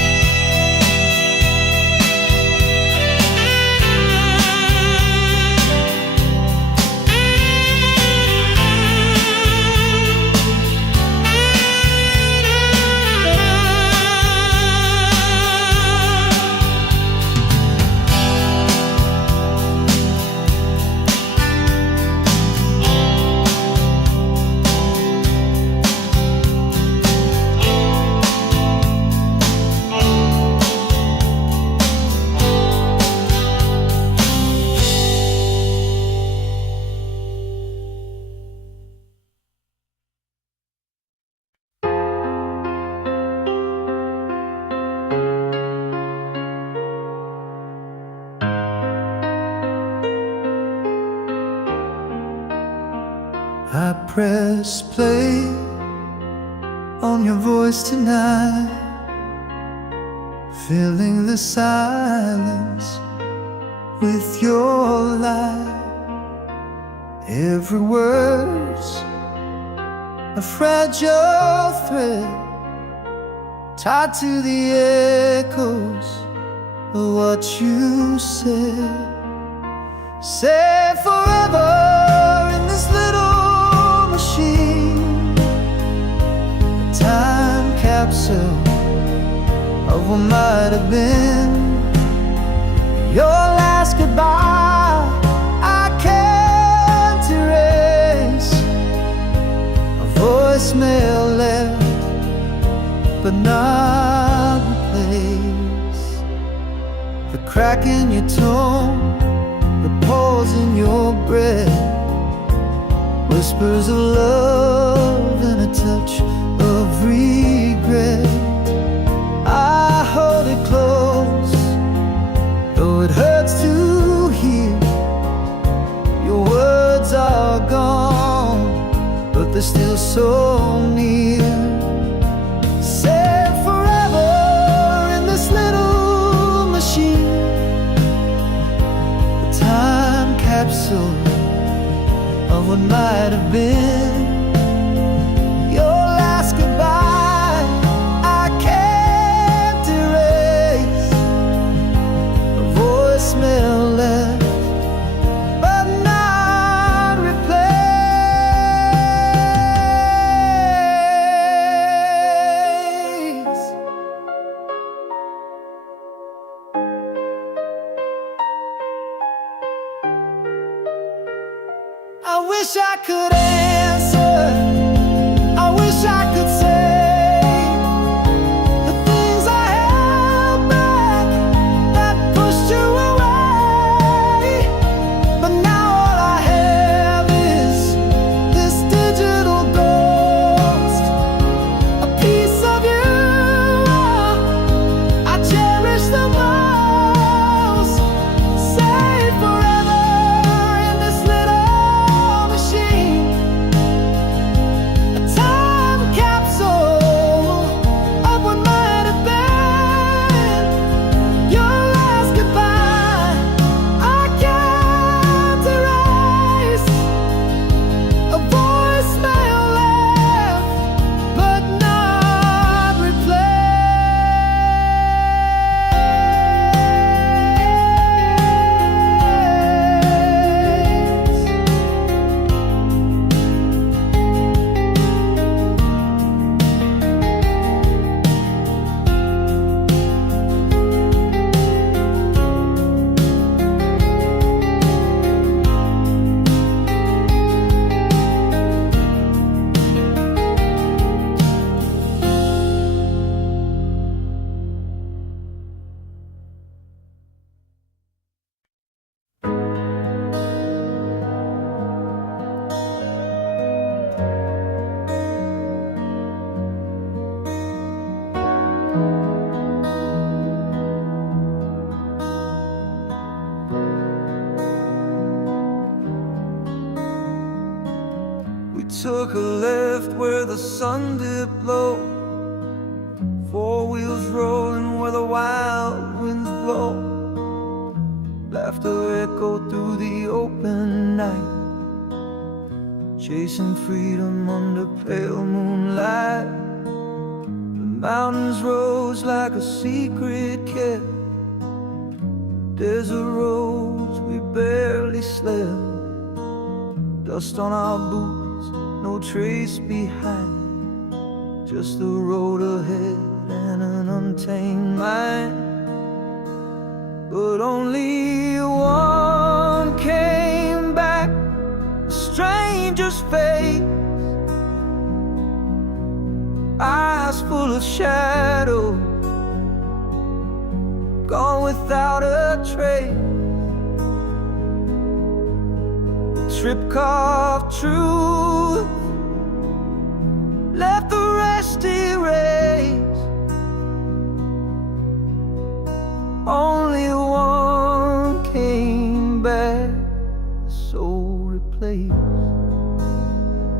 I press play on your voice tonight, filling the silence with your light. Every word's a fragile thread tied to the echoes of what you said. Say forever in this little machine, a time capsule of what might have been. Your last goodbye I can't erase, a voicemail left but not replaced. The crack in your tone, the pause in your breath, whispers of love and a touch of regret. I hold it close, though it hurts to hear. Your words are gone, but they're still so near. Say forever in this little machine, a time capsule of what might have been. Your last goodbye I can't erase, a voicemail left but not replaced. I wish I could answer, I wish I could say the things I held back that pushed you away. But now all I have is this digital ghost, a piece of you I cherish the most. Say forever in this little machine, a time capsule of what might have been. Your last goodbye I can't erase, a voicemail left but not We took a left where the sun dipped low, four wheels rolling where the wild winds blow. Laughter echoed through the open night, chasing freedom under pale moonlight. The mountains rose like a secret kept, desert roads we barely slept. Dust on our boots, no trace behind, just the road ahead and an untamed mind. But only one came back, a stranger's face, eyes full of shadow, gone without a trace. Trip-carved truth left the rest erased. Only one came back, the soul replaced.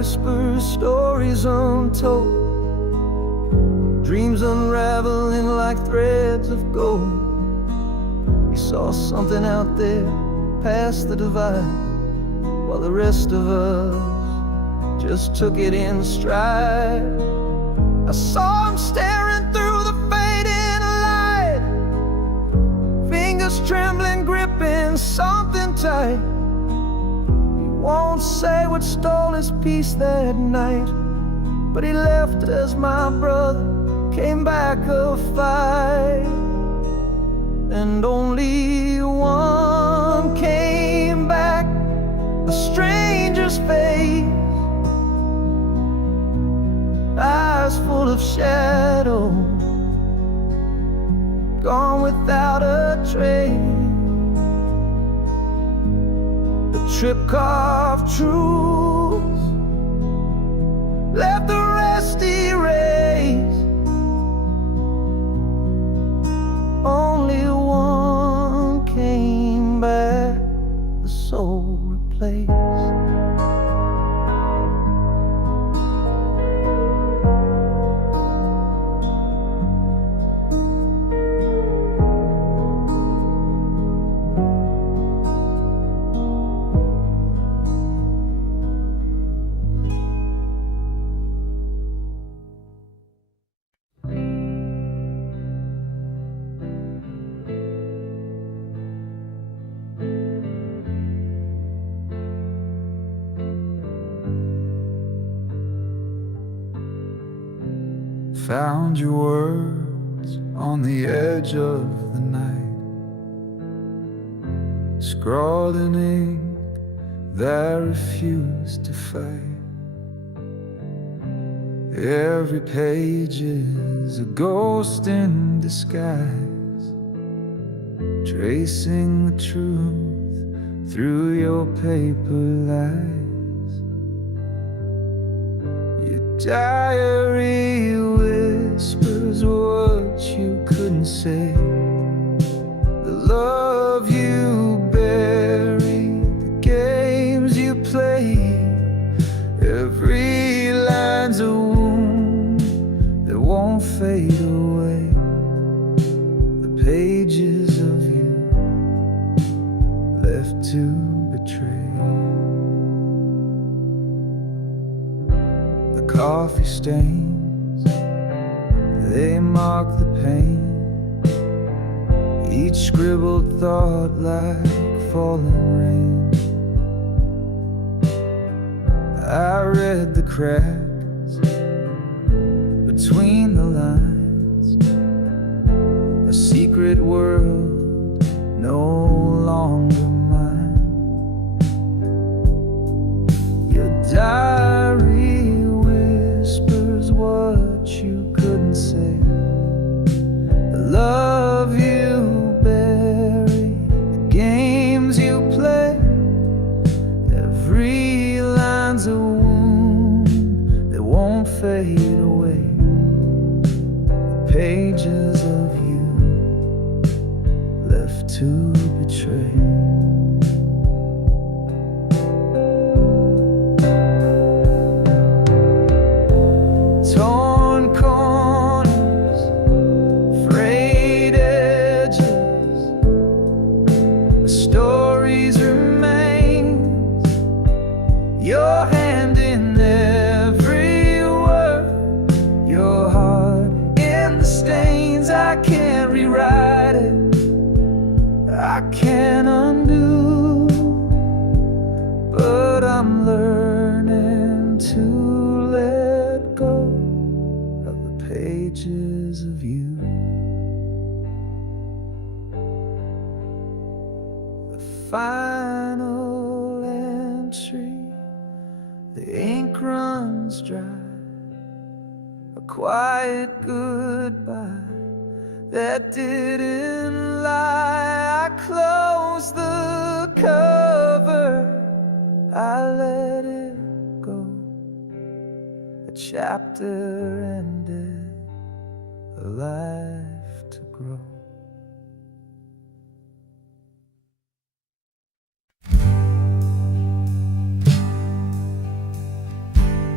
whispers, stories untold, dreams unraveling like threads of gold. We saw something out there past the divide, while the rest of us just took it in stride. I saw him staring through the fading light, fingers trembling, gripping something tight. He won't say what stole his peace that night, but he left as my brother came back of fight. And only one came back, a stranger's face, eyes full of shadow, gone without a trace. The trip carved truth left the rest erased. Only one came back, the soul replaced. Found your words on the edge of the night, scrawled in ink that refused to fade. Every page is a ghost in disguise, tracing the truth through your paper lies. Your diary whispers what you couldn't say, the love you buried, the games you played. Every line's a wound that won't fade away, the pages of you left to betray. The coffee stains, they mark the pain, each scribbled thought like falling rain. I read the cracks between the lines, a secret world no longer mine. Your diary whispers what you couldn't say, the love you buried, the games you play. Every line's a wound that won't fade away, the pages of you left to betray. Torn corners, frayed edges, the stories remain. Your hand in every word, your heart in the stains. I can't rewrite it, I can't undo, but I'm learning to let go of the pages of you. The final entry, the ink runs dry, a quiet goodbye that didn't lie. I closed the cover, I let it go. A chapter ended, a life to grow.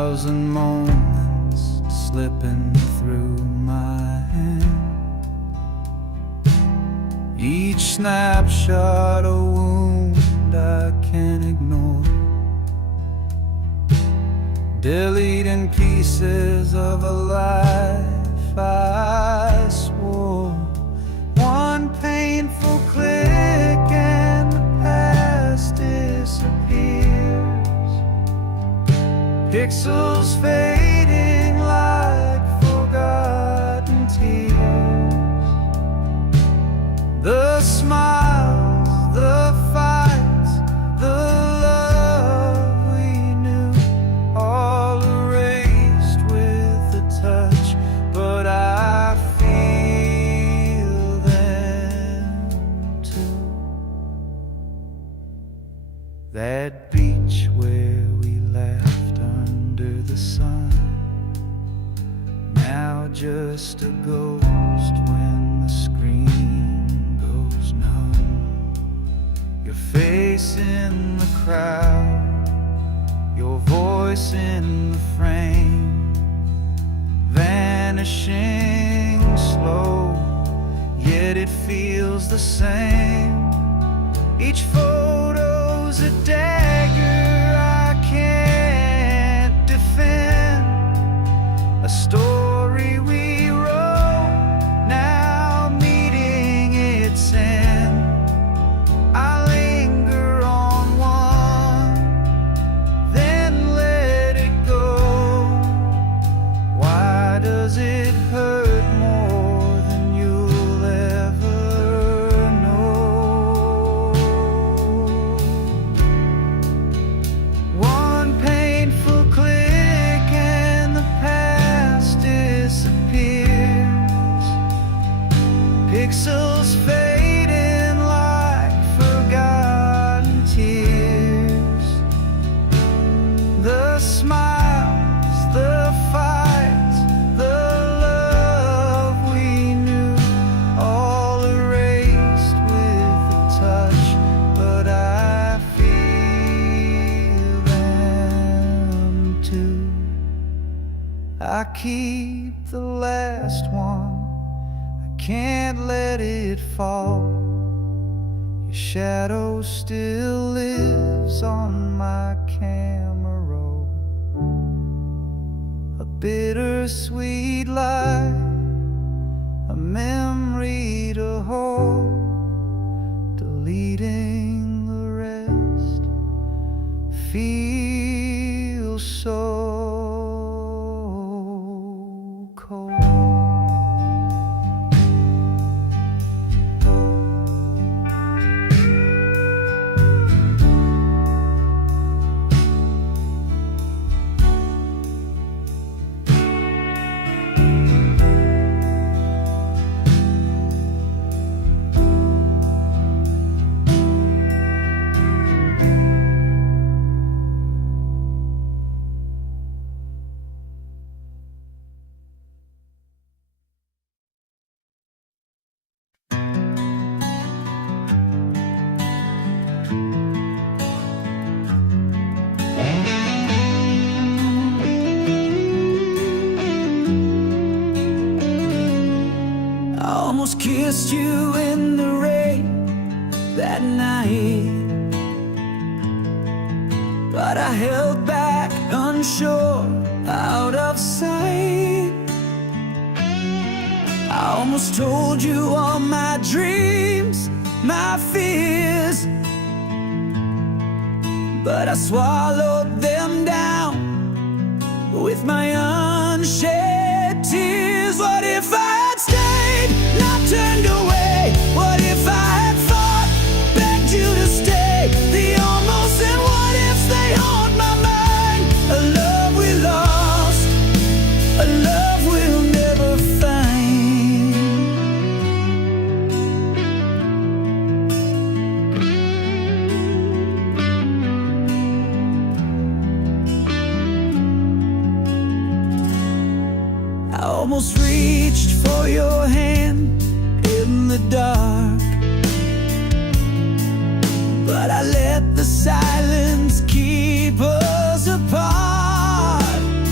1,000 moments slipping through my hand. Each snapshot a wound I can't ignore, deleting pieces of a life I swore. One painful click and the past disappears, pixels fading like forgotten tears. The smiles, the fights, the love we knew, all erased with a touch, but I feel them too. That beach where we laughed under the sun, now just a ghost when the screen goes numb. Your face in the crowd, your voice in the frame, vanishing slow, yet it feels the same. Each photo's a dagger I can't defend, a story we wrote, now meeting its end. I linger on one, then let it go. Why does it hurt more than you'll ever know? One painful click and the past disappears, pixels fading like forgotten tears. The smiles, the fights, the love we knew, all erased with a touch, but I feel them too. I keep the last one, I can't let it fall. Your shadow still lives on my camera roll, a bittersweet lie, a memory to hold, deleting the rest feels so cold. I almost kissed you in the rain that night, but I held back, unsure, out of sight. I almost told you all my dreams, my fears, but I swallowed them down with my unshed tears. What if I had stayed, not turned away? What if I had fought, begged you to stay? The almost and what ifs, they haunt my mind. A love we lost, a love we'll never find. I almost reached for your hand in the dark, but I let the silence keep us apart.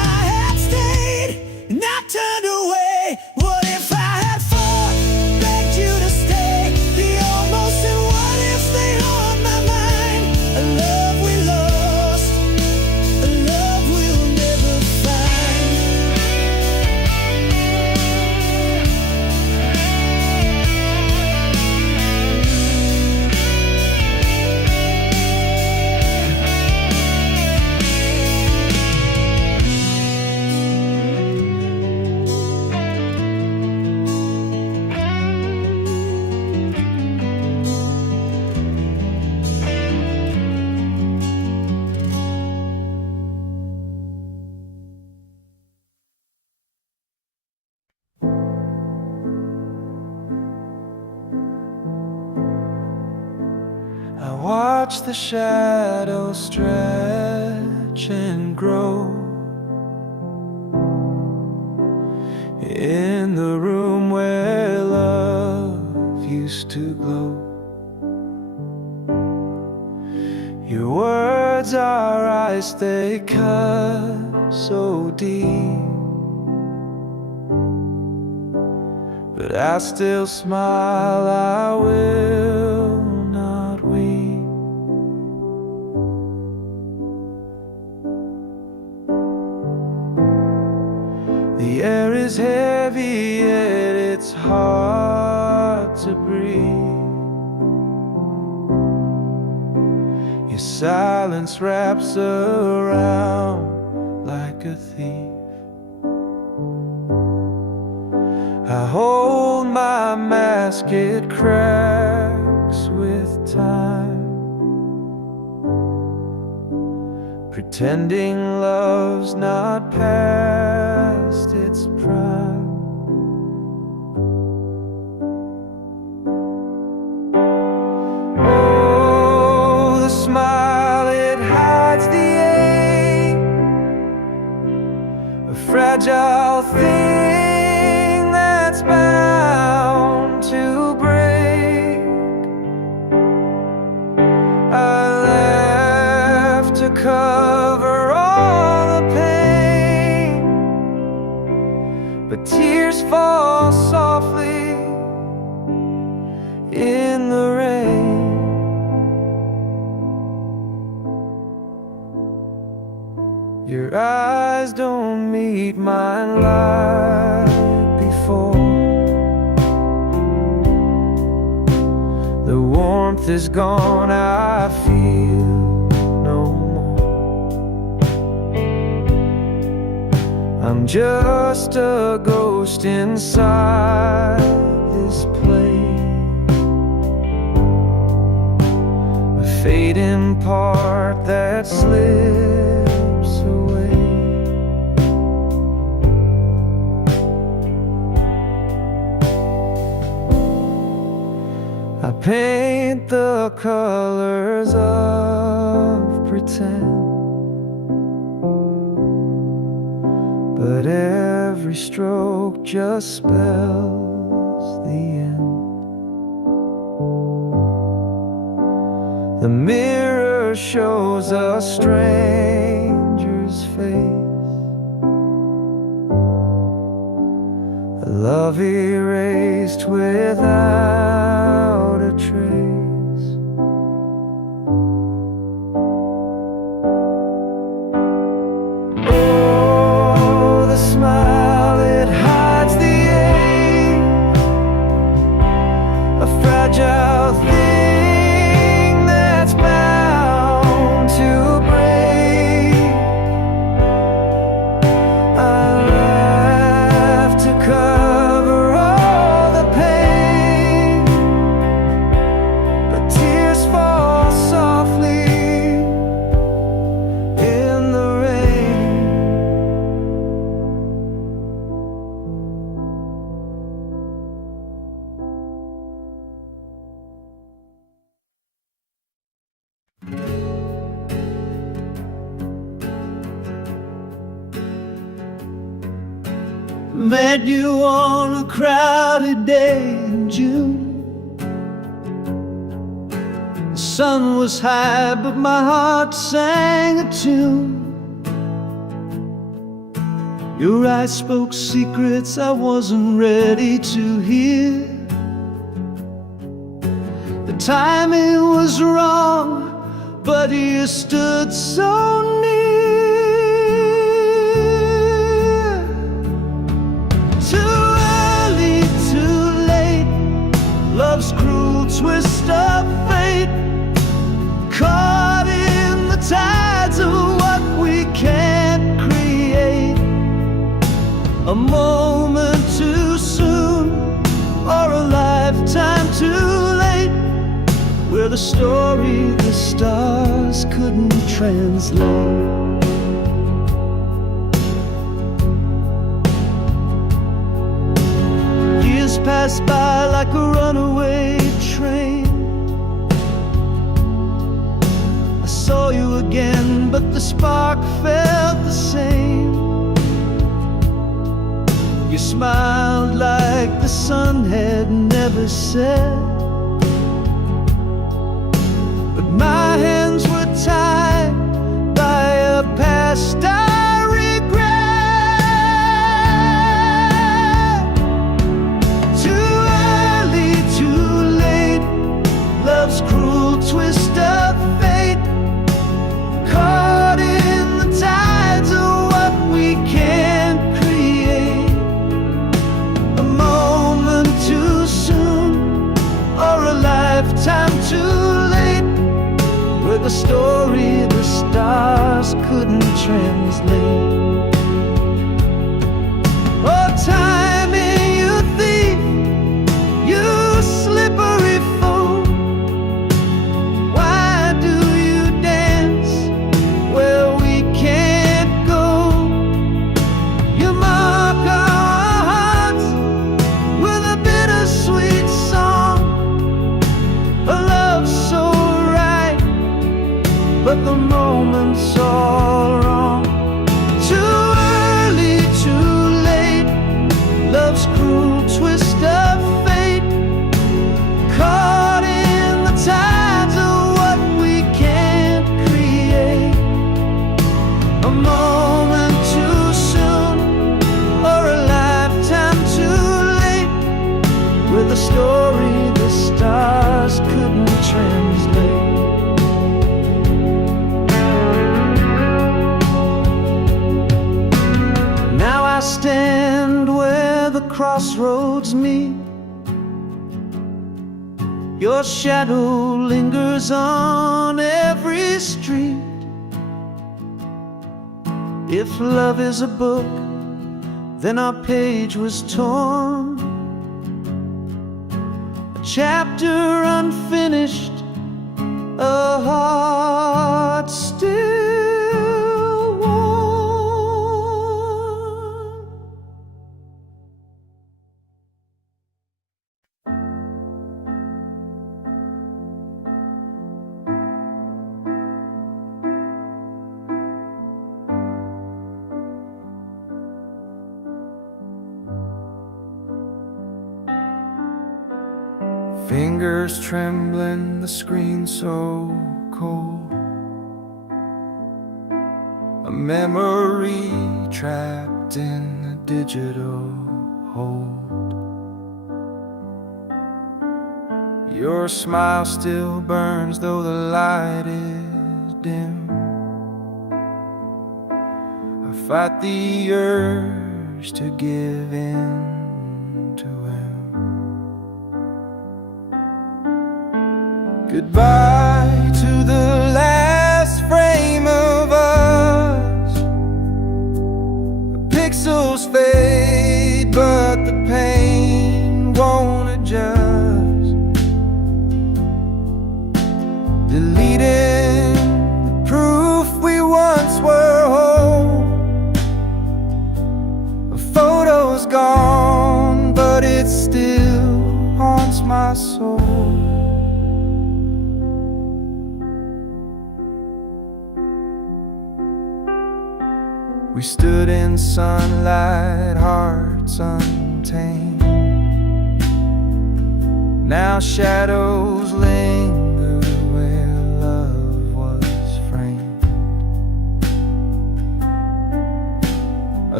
turned away? What if I had fought, begged you to stay? The almost and what ifs, they haunt my mind. A love we lost, a love we'll never find. I watch the shadows stretch and grow in the room where love used to glow. Your words are ice, they cut so deep, but I still smile, I will not weep. The air is heavy, yet it's hard to breathe. Your silence wraps around like a thief. I hold my mask, it cracks with time, pretending love's not past its prime. Oh, the smile, it hides the ache, a fragile thing that's bound to break. I laugh to cover all the pain, but tears fall softly in the rain. Your eyes don't meet mine like before. The warmth is gone, I feel no more. I'm just a ghost inside this place, a fading part that slips away. I paint the colors of pretend, but every stroke just spells the end. The mirror shows a stranger's face, a love erased without a trace. Oh, the smile, it hides the ache, a fragile thing that's bound to break. I laugh to cover all the pain, but tears fall softly in the rain. Met you on a crowded day in June. The sun was high, but my heart sang a tune. Your eyes spoke secrets I wasn't ready to hear. The timing was wrong, but you stood so near. Too early, too late, love's cruel twist of fate, caught in the tides of what we can't create. A moment too soon, or a lifetime too late, we're the story the stars couldn't translate. Years pass by like a runaway train. I saw you again, but the spark felt the same. You smiled like the sun had never set, but my hands were tied by a past I regret. Too early, too late, love's cruel twist of fate, caught in the tides of what we can't create. A moment too soon, or a lifetime too late, we're the story the stars couldn't translate. Oh, timing, you thief, you slippery fool. Why do you dance where we can't go? You mark our hearts with a bittersweet song, a love so right, but the moment's all wrong. Too early, too late, love's cruel twist of fate, caught in the tides of what we can't create. A moment too soon, or a lifetime too late, with a story the stars couldn't translate. Now I stand where the crossroads meet. Your shadow lingers on every street. If love is a book, then our page was torn, a chapter unfinished, a heart still warm. Fingers trembling, the screen so cold, a memory trapped in a digital hold. Your smile still burns though the light is dim. I fight the urge to give in to him. Goodbye to the last frame of us. The pixels fade, but the pain won't adjust. Deleting the proof we once were whole. The photo's gone, but it still haunts my soul. We stood in sunlight, hearts untamed. Now shadows linger where love was framed. A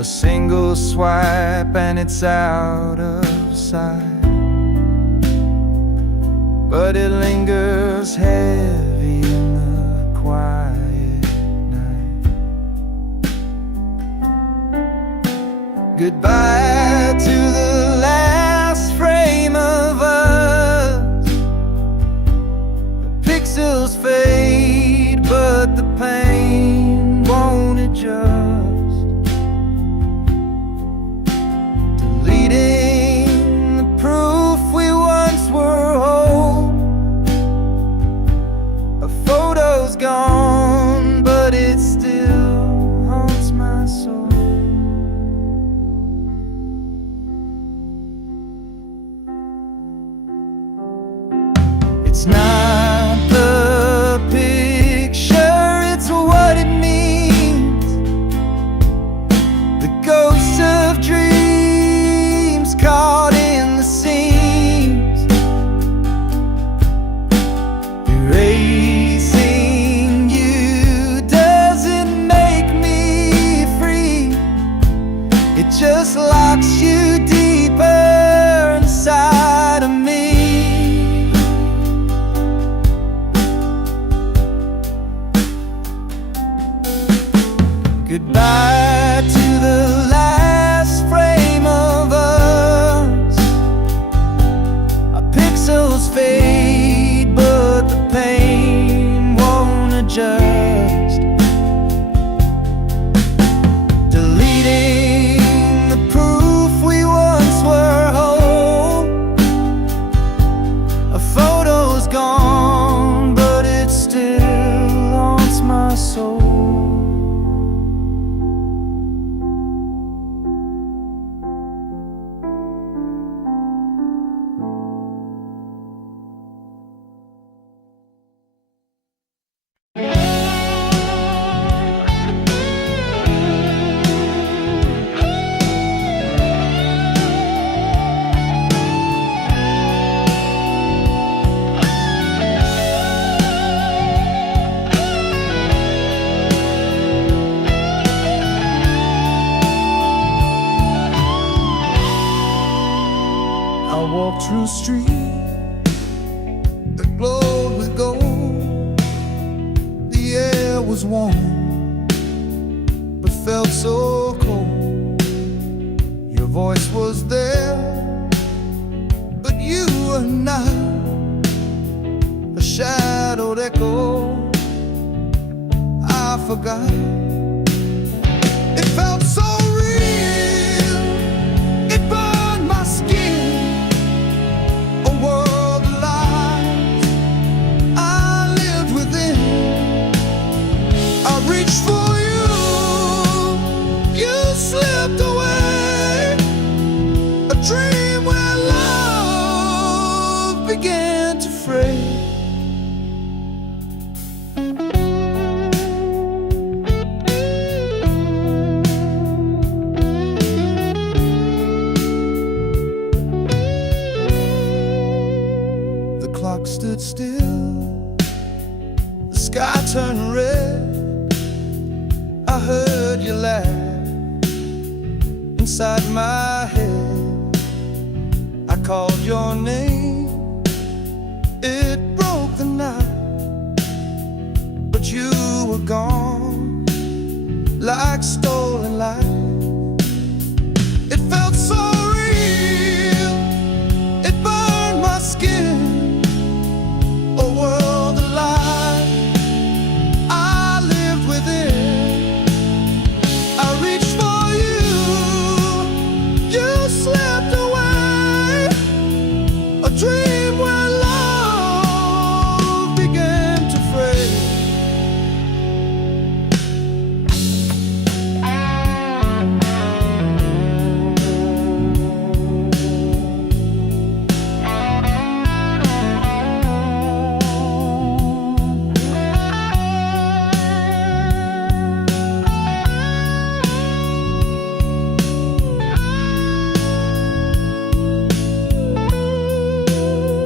A single swipe and it's out of sight, but it lingers heavy in the quiet night. Goodbye to the last frame of us. The pixels fade, but the pain won't adjust. Deleting the proof we once were whole. A photo's gone, but it still haunts my soul. It's not the picture, it's what it means. The ghosts of dreams caught in the seams. Erasing you doesn't make me free. It just locks you deeper inside of me. Goodbye to the last frame of us. Our pixels fade, but the pain won't adjust. Deleting the proof we once were whole. A photo's gone, but it still haunts my soul. I walked through a street that glowed with gold. The air was warm, but felt so cold. Your voice was there, but you were not. A shadowed echo I forgot. It felt so real, it burned my skin. A world of lies I lived within. I reached for you, you slipped away. A dream where love began to fray. The clock stood still, the sky turned red. I heard you laugh inside my head. I called your name, it broke the night, but you were gone like stolen light. It felt so real, it burned my skin. A world of lies I lived within. I reached for you, you slipped away. A dream where love began to fray.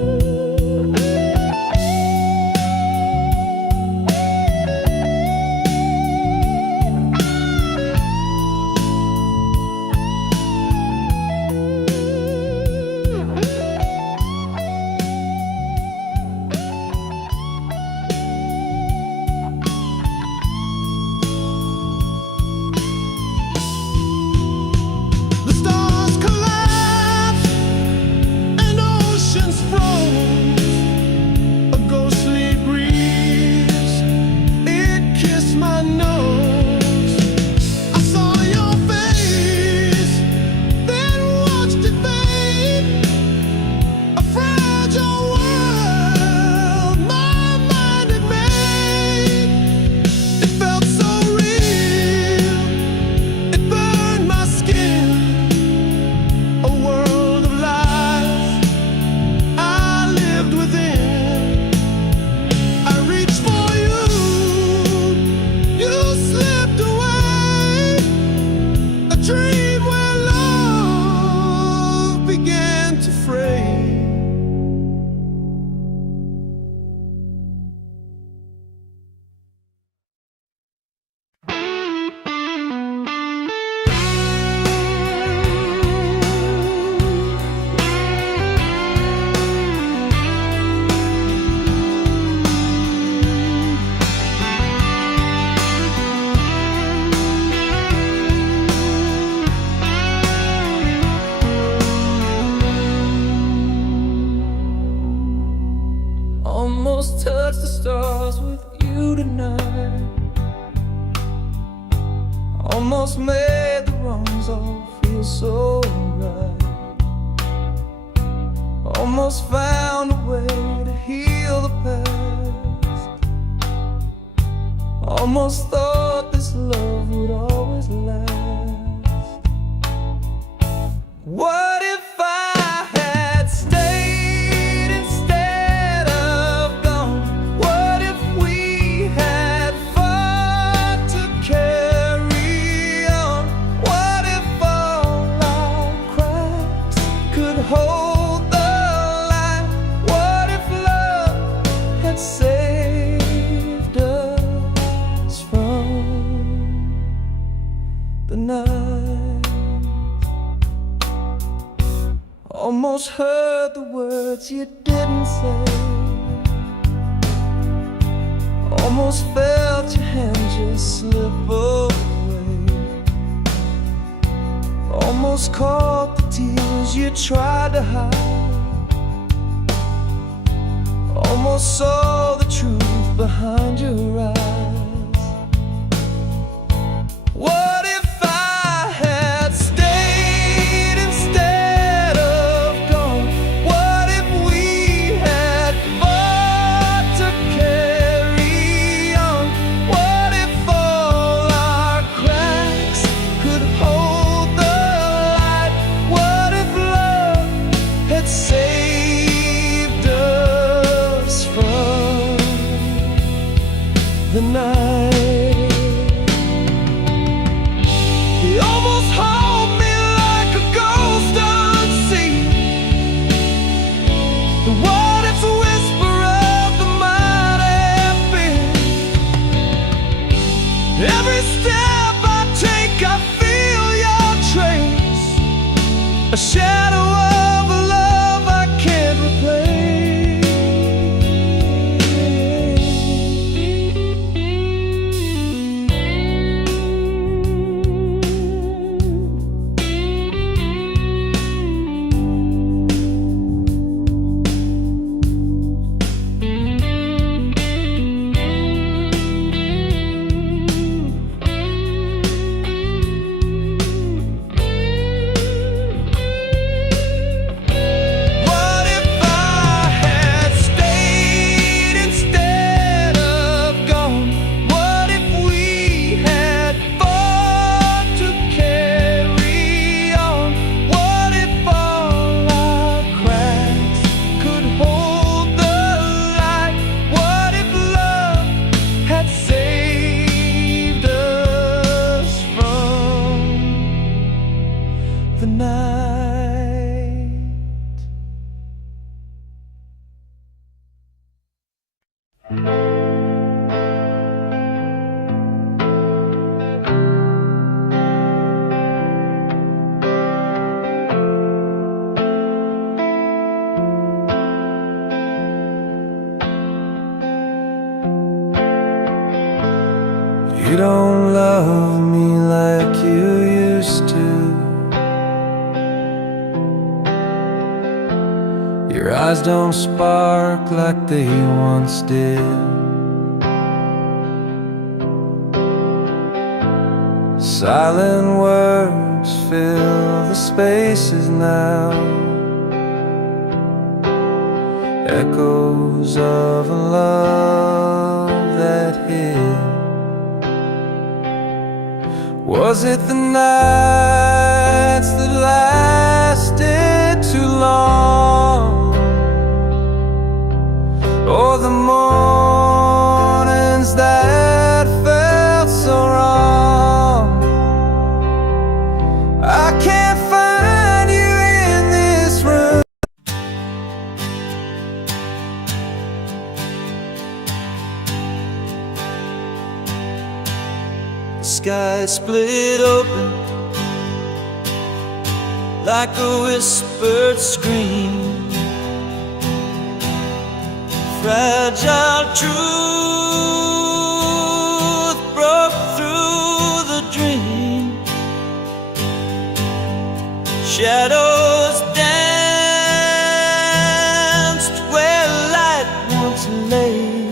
touch the stars with you tonight. Almost made the wrongs all feel so right. Almost found a way to heal the past. Almost thought this love would always last. What if I had stayed instead of gone? What if we had fought to carry on? What if all our cracks could hold the light? What if love had saved us from the night? Almost heard the words you didn't say. Almost felt your hand just slip away. Almost caught the tears you tried to hide. Almost saw the truth behind your eyes. What if I had stayed instead of gone? What if we had fought to carry on? What if all our cracks could hold the light? What if love had saved us from the night? He almost hold me like a ghost unseen. The what if's a whisper of the might have been. Every step I take, I feel your trace. A shadow of a love I can't replace. What if I had stayed instead of gone? What if we had fought to carry on? What if all our cracks could hold the light? What if love had saved us from the night? You don't love me like you used to. Your eyes don't spark like they once did. Silent words fill the spaces now. Echoes of a love that hid. Was it the nights that lasted too long, or the mornings that felt so wrong? I can't find you in this room. The sky split open like a whispered scream. Fragile truth broke through the dream. Shadows danced where light once lay.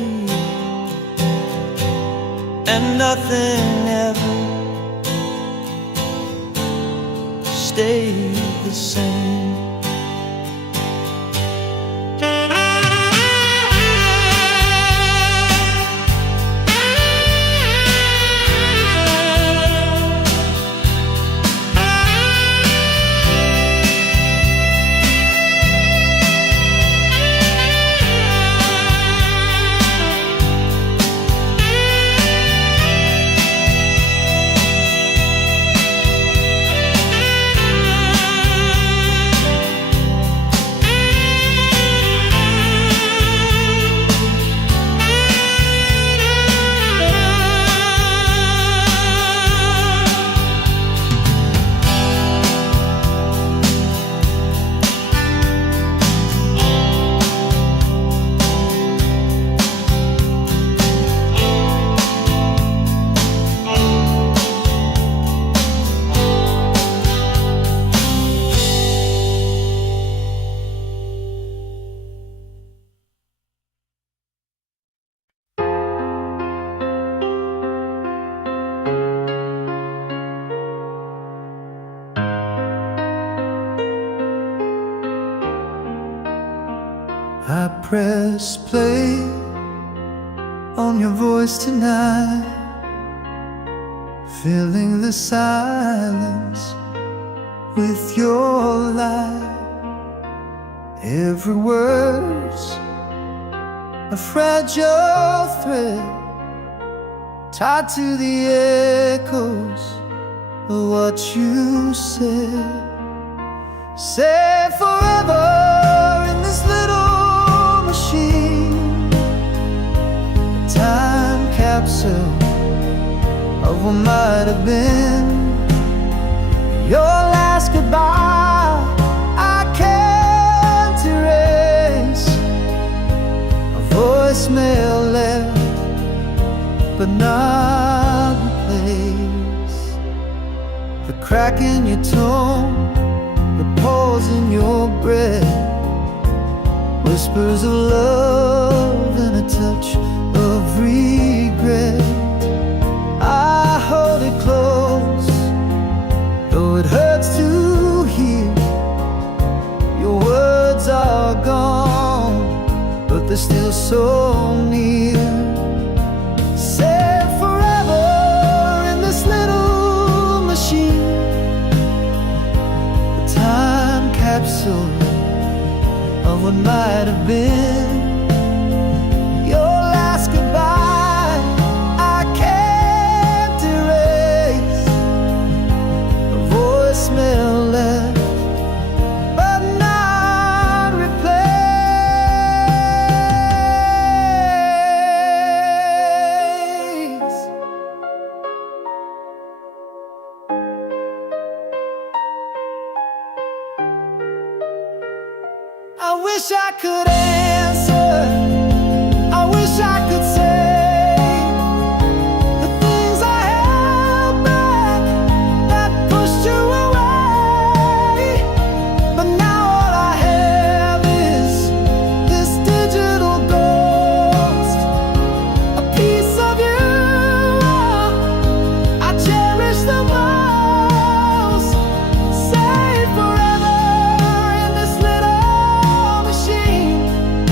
nothing ever stayed the same. I press play on your voice tonight, filling the silence with your light. Every word's a fragile thread tied to the echoes of what you said. Say forever in this little machine, a time capsule of what might have been. Your last goodbye I can't erase, a voicemail left but not replaced. The crack in your tone, the pause in your breath, whispers of love and a touch of regret. I hold it close, though it hurts to hear. Your words are gone, but they're still so near. Say forever in this little machine, a time capsule of what might have been. Your last goodbye I can't erase, a voicemail left but not replaced. I wish I could answer, I wish I could say the things I held back that pushed you away. But now all I have is this digital ghost, a piece of you I cherish the most. Say forever in this little machine,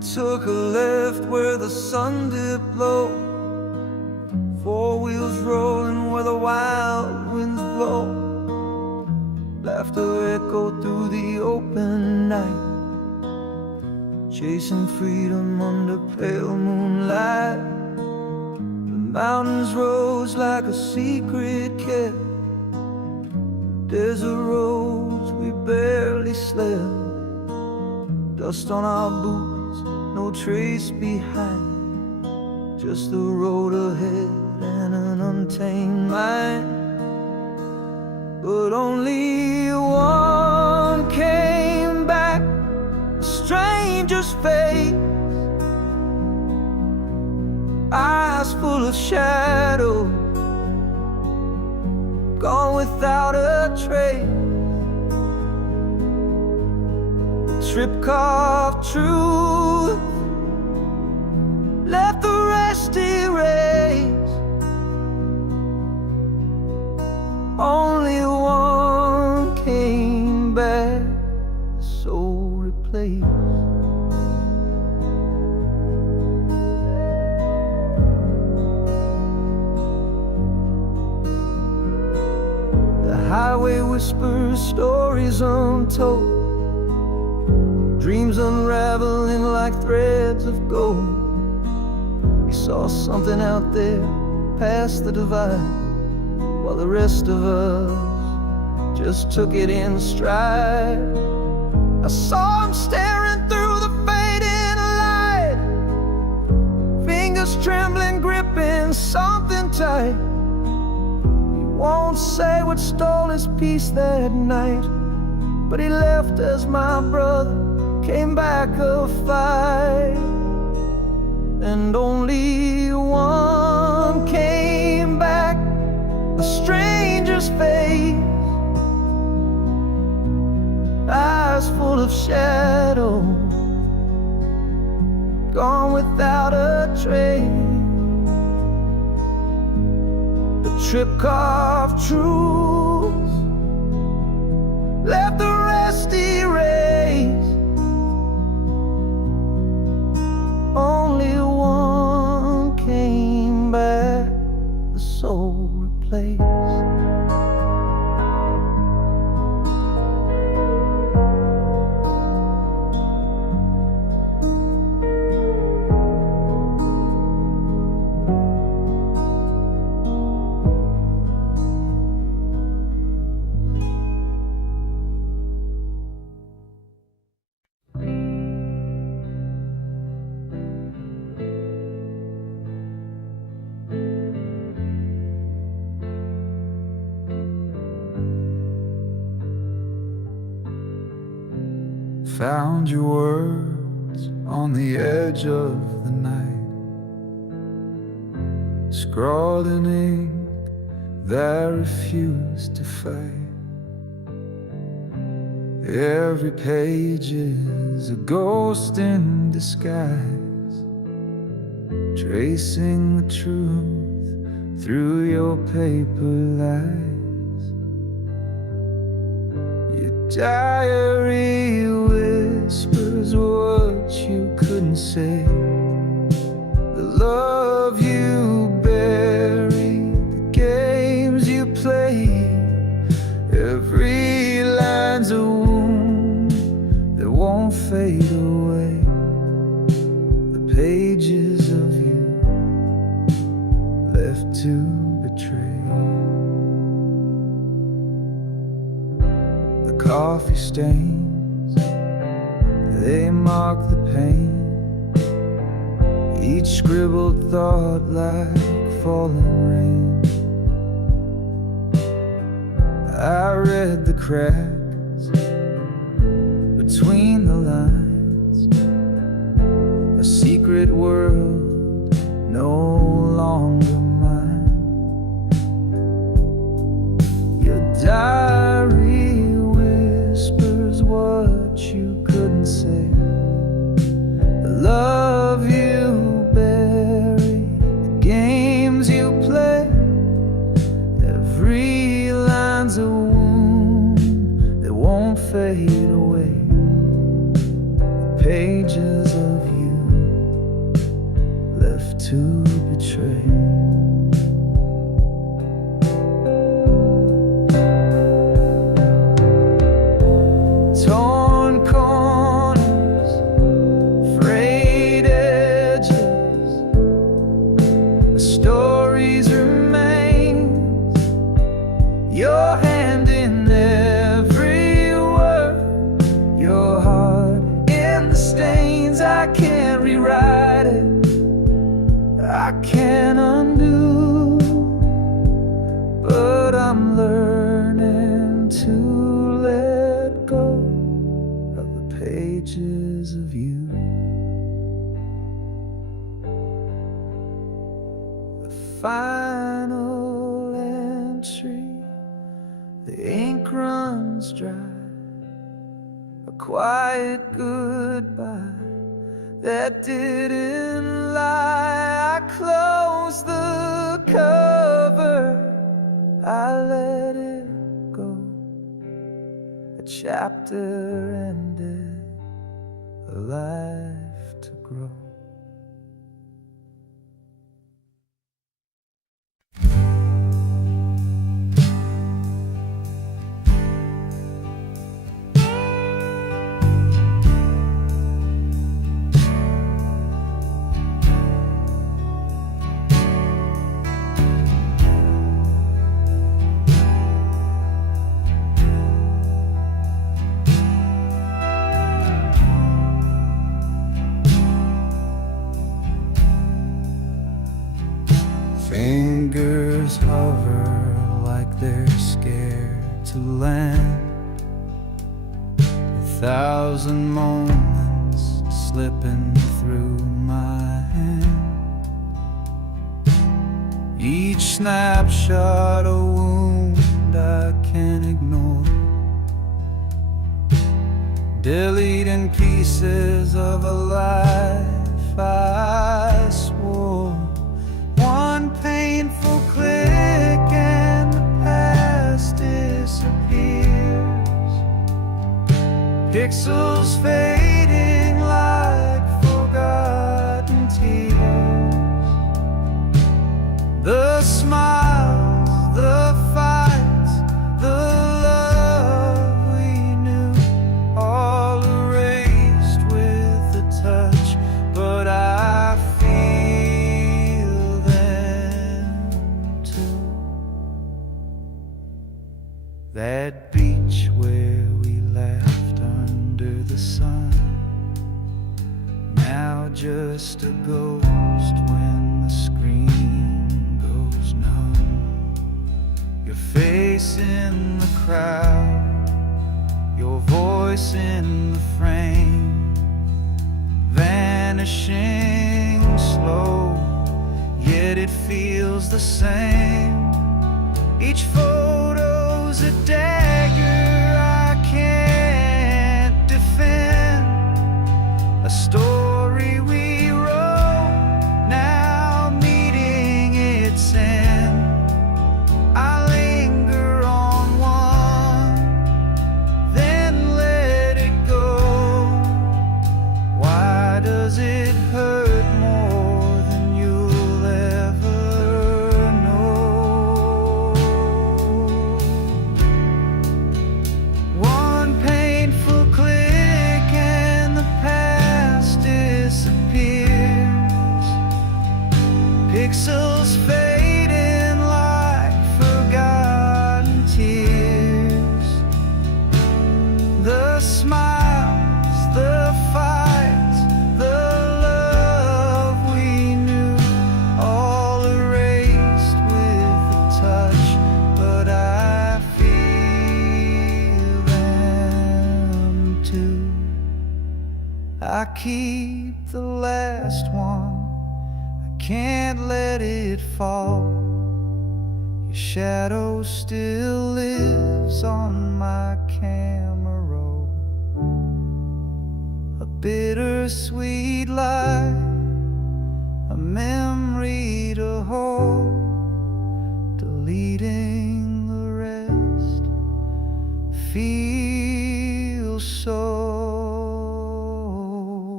took a left where the sun dipped low, four wheels rolling where the wild winds blow. Laughter echoed through the open night, chasing freedom under pale moonlight. The mountains rose like a secret kept, desert roads we barely slept. Dust on our boots, no trace behind, just the road ahead and an untamed mind. But only one came back, a stranger's face, eyes full of shadow, gone without a trace. Trip carved truth, left the rest erased. Only one came back, the soul replaced. The highway whispers stories untold, dreams unraveling like threads of gold. We saw something out there past the divide, while the rest of us just took it in stride. I saw him staring through the fading light, fingers trembling, gripping something tight. He won't say what stole his peace that night, but he left as my brother came back a fight. And only one came back, a stranger's face, eyes full of shadow, gone without a trace. The trip carved truth, left the rest erased. Only one came back, the soul replaced. Found your words on the edge of the night, scrawled in ink that refused to fade. Every page is a ghost in disguise, tracing the truth through your paper lies. Your diary whispers what you couldn't say, the love you buried, the games you played. Every line's a wound that won't fade away, the pages of you left to betray. The coffee stains, they mark the pain, each scribbled thought like falling rain. I read the cracks between the lines, a secret world no longer mine. Your diary whispers what you couldn't say, the love you buried, the games you play. Every line's a wound that won't fade away, the pages of you left to betray. Torn corners, frayed edges, the stories remain. Your hand in every word, your heart in the stains. I can't rewrite it, I can't undo, but I'm learning to let go of the pages of you. The final entry, the ink runs dry, a quiet goodbye that didn't lie. I closed the cover, I let it go. A chapter ended, a life to grow. Fingers hover like they're scared to land. 1,000 moments slipping through my hand. Each snapshot a wound I can't ignore, deleting pieces of a life I swore. One painful click and the past disappears, pixels fading like forgotten tears. The smiles, the fights, the love we knew, all erased with a touch, but I that beach where we laughed under the sun, now just a ghost when the screen goes numb. Your face in the crowd, your voice in the frame, vanishing slow, yet it feels the same. Each photo's a dagger I can't defend, a story we wrote, now meeting its end. I linger on one, then let it go. Why does it hurt more than you'll ever know? One painful click and the past disappears, pixels fading like forgotten tears. The smiles, the fights, the love we knew, all erased with a touch, but I feel them too. I keep the last one, I can't let it fall. Your shadow still lives on my camera roll, a bittersweet lie, a memory to hold, deleting the rest feels so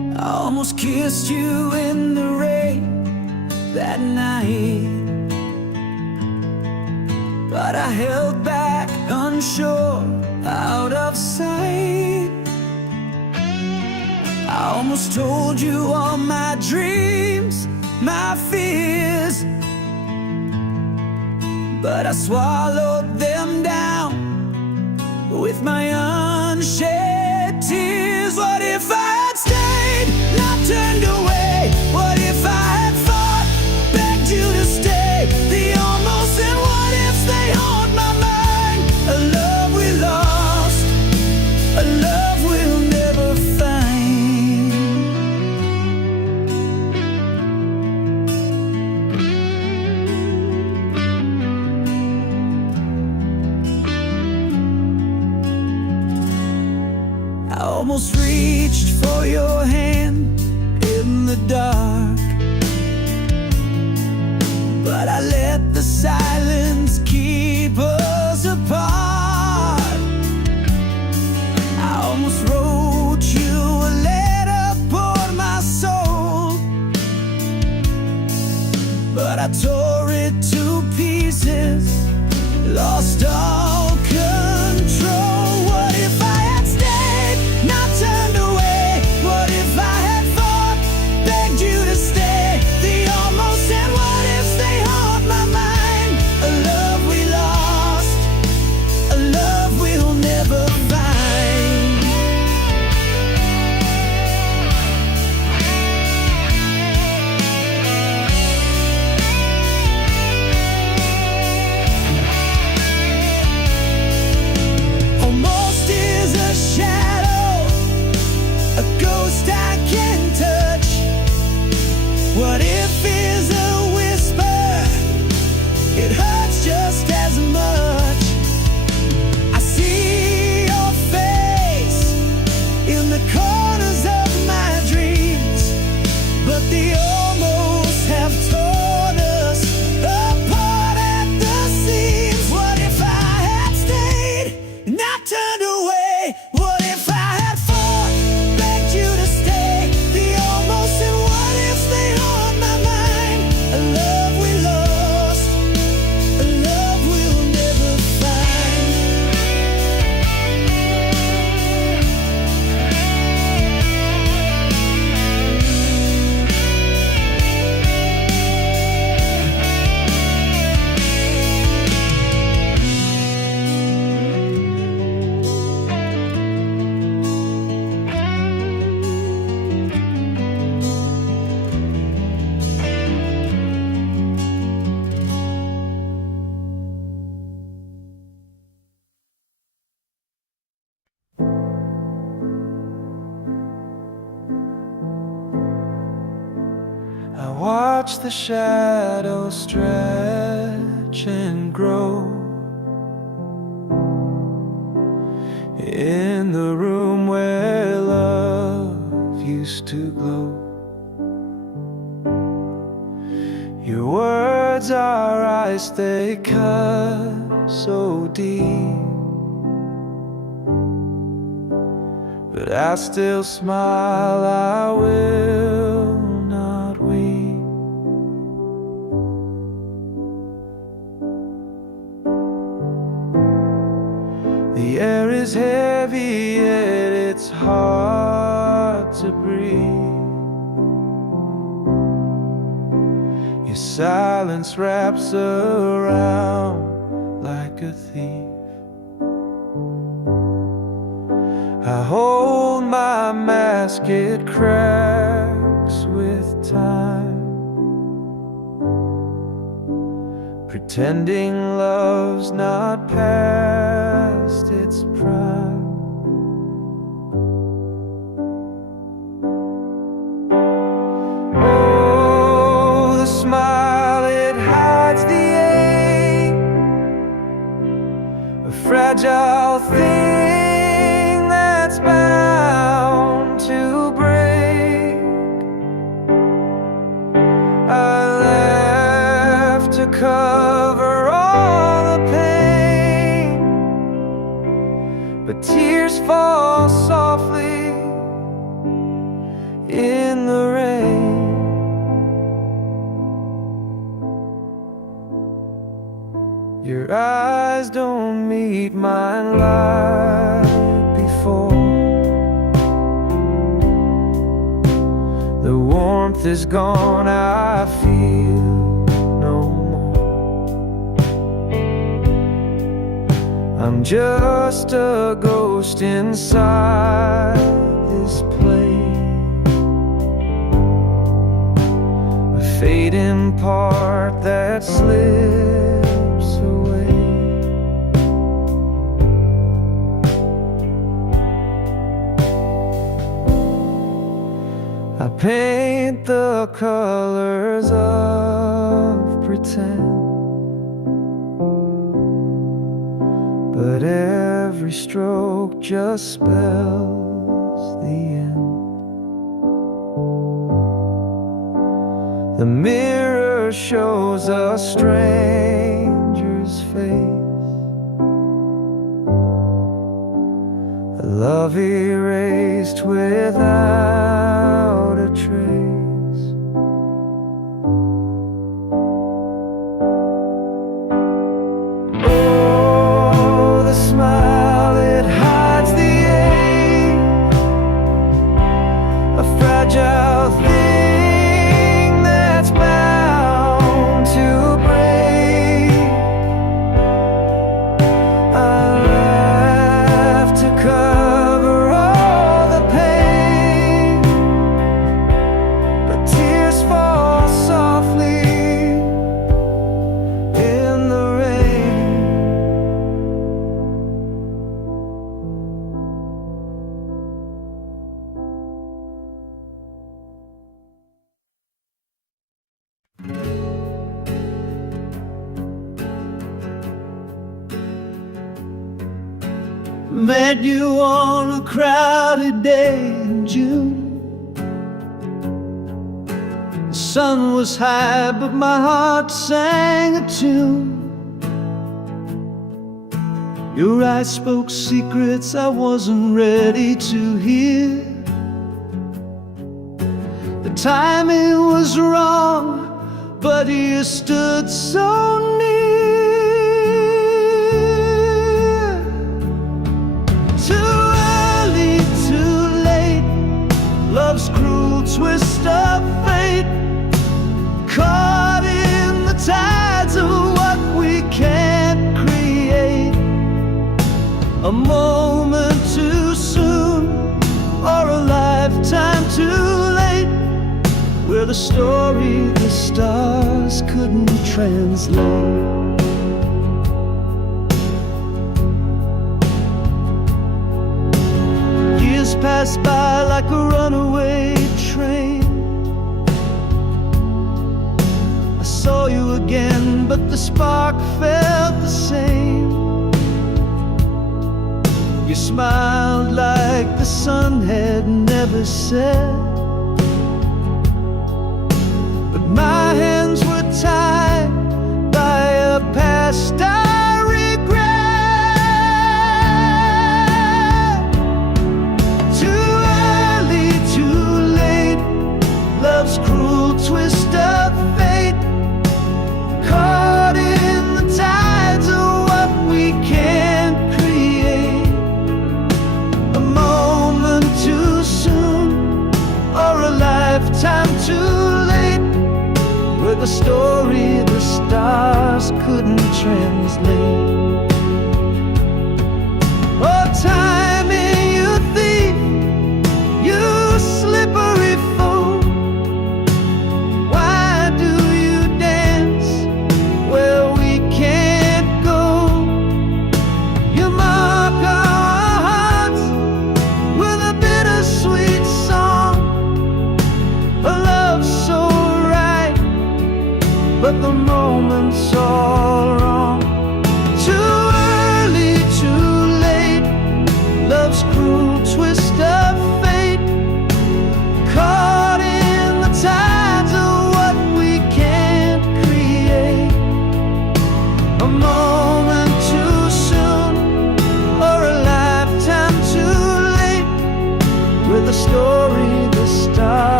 kissed you in the rain that night, but I held back, unsure, out of sight. I almost told you all my dreams, my fears, but I swallowed them down with my unshed tears. What if I had stayed, not turned away? What if I had fought, begged you to stay? The almost and what ifs, they haunt my mind. A love we lost, a love we'll never find. I almost reached for your hand in the dark, but I let the silence keep us apart. I almost wrote you a letter, poured my soul, but I tore it to pieces, lost all control. What if I had stayed, not turned away? What if I had fought, begged you to stay? The almost and what ifs, they haunt my mind. A love we lost, a love we'll never find. Almost is a shadow, a ghost I can touch. What if is a whisper, it hurts just as much. I see your face in the corners of my dreams, but the almost have torn us apart at the seams. What if I had stayed, not turned away? What if I had fought, begged you to stay? The almost and what ifs, they haunt my mind. A love we lost, a love we'll never find. I watch the shadows stretch and grow in the room where love used to glow. Your words are ice, they cut so deep, but I still smile, I will not weep. The air is heavy, yet it's hard to breathe. Your silence wraps around like a thief. I hold my mask, it cracks with time, pretending love's not past its prime. Oh, the smile, it hides the ache, a fragile thing that's bound to break. I laugh to cover all the pain, but tears fall softly in the rain. Your eyes don't meet mine like before. The warmth is gone, I feel no more. I'm just a ghost inside this place, a fading part that slips away. I paint the colors of pretend, but every stroke just spells the end. The mirror shows a stranger's face, a love erased without a trace. Oh, the smile, it hides the ache, a fragile thing that's bound to break. I laugh to cover all the pain, but tears fall softly in the rain. Met you on a crowded day in June. The sun was high, but my heart sang a tune. Your eyes spoke secrets I wasn't ready to hear. The timing was wrong, but you stood so near. Too early, too late, love's cruel twist of fate, caught in the tides of what we can't create. A moment too soon, or a lifetime too late, we're the story the stars couldn't translate. Years pass by like a runaway train. I saw you again, but the spark felt the same. You smiled like the sun had never set, but my hands were tied by a past I regret. Too early, too late, love's cruel twist of fate, caught in the tides of what we can't create. A moment too soon, or a lifetime too late, we're the story the stars couldn't translate. Oh, timing, you thief, you slippery fool. Why do you dance where we can't go? You mark our hearts with a bittersweet song, a love so right, but the moment's all wrong. Too early, too late, love's cruel twist of fate, caught in the tides of what we can't create. A moment too soon, or a lifetime too late, we're the story the stars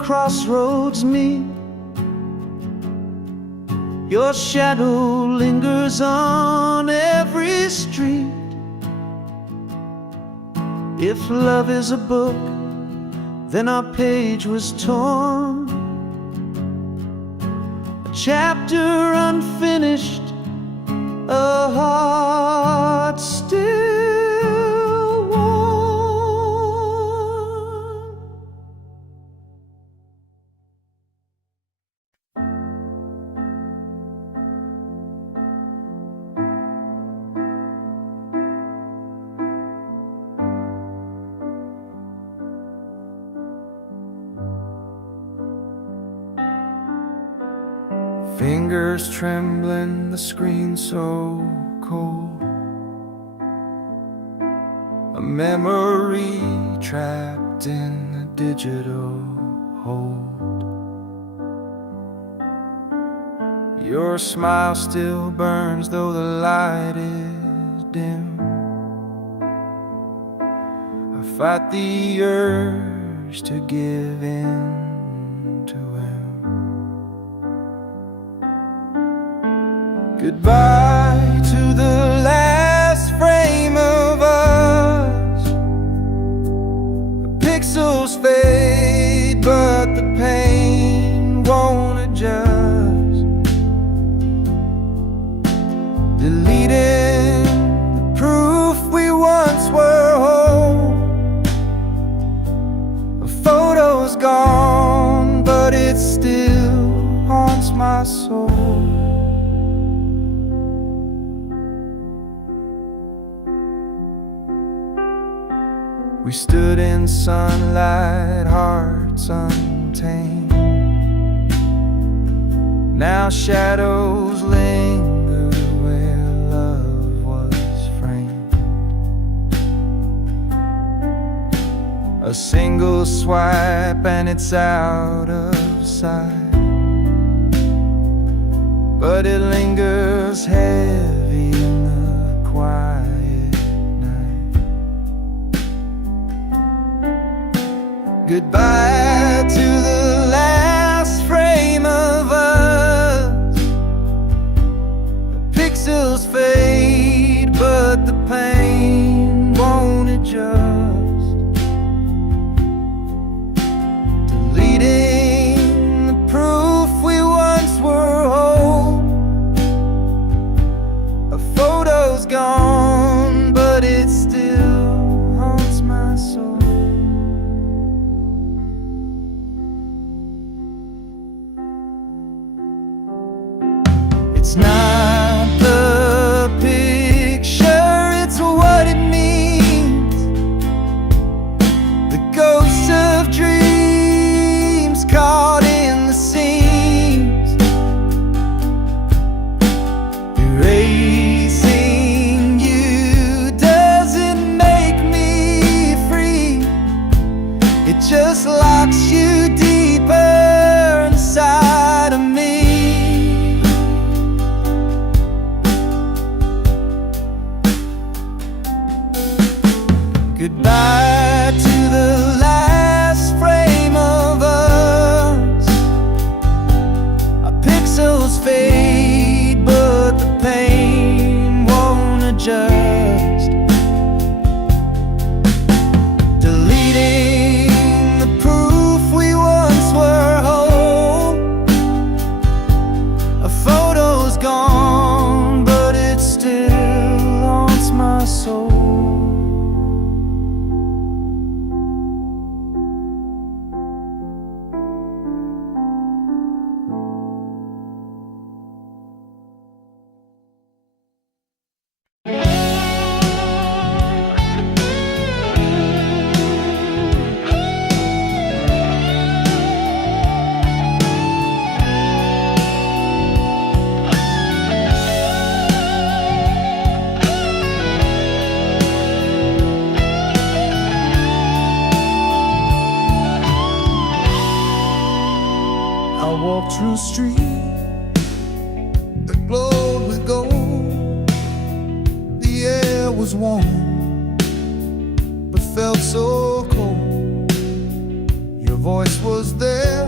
crossroads meet. Your shadow lingers on every street. If love is a book, then our page was torn, a chapter unfinished, a heart still warm. Fingers trembling, the screen so cold, a memory trapped in a digital hold. Your smile still burns though the light is dim. I fight the urge to give in to him. Goodbye to the last frame of us. The pixels fade, but the pain won't adjust. Deleting the proof we once were whole. The photo's gone, but it still haunts my soul. We stood in sunlight, hearts untamed. Now shadows linger where love was framed. A single swipe and it's out of sight, but it lingers heavy in the quiet. Goodbye to the last frame of us. The pixels fade, but the pain won't adjust. Deleting the proof we once were whole. A photo's gone, but it still haunts my soul. It's not the picture, it's what it means. The ghosts of dreams caught in the seams. Erasing you doesn't make me free. It just locks you deeper inside of me. Goodbye to the last frame of us. Our pixels fade, but the pain won't adjust. Deleting the proof we once were whole. A photo's gone, but it still haunts my soul. I walked through a street that glowed with gold. The air was warm, but felt so cold. Your voice was there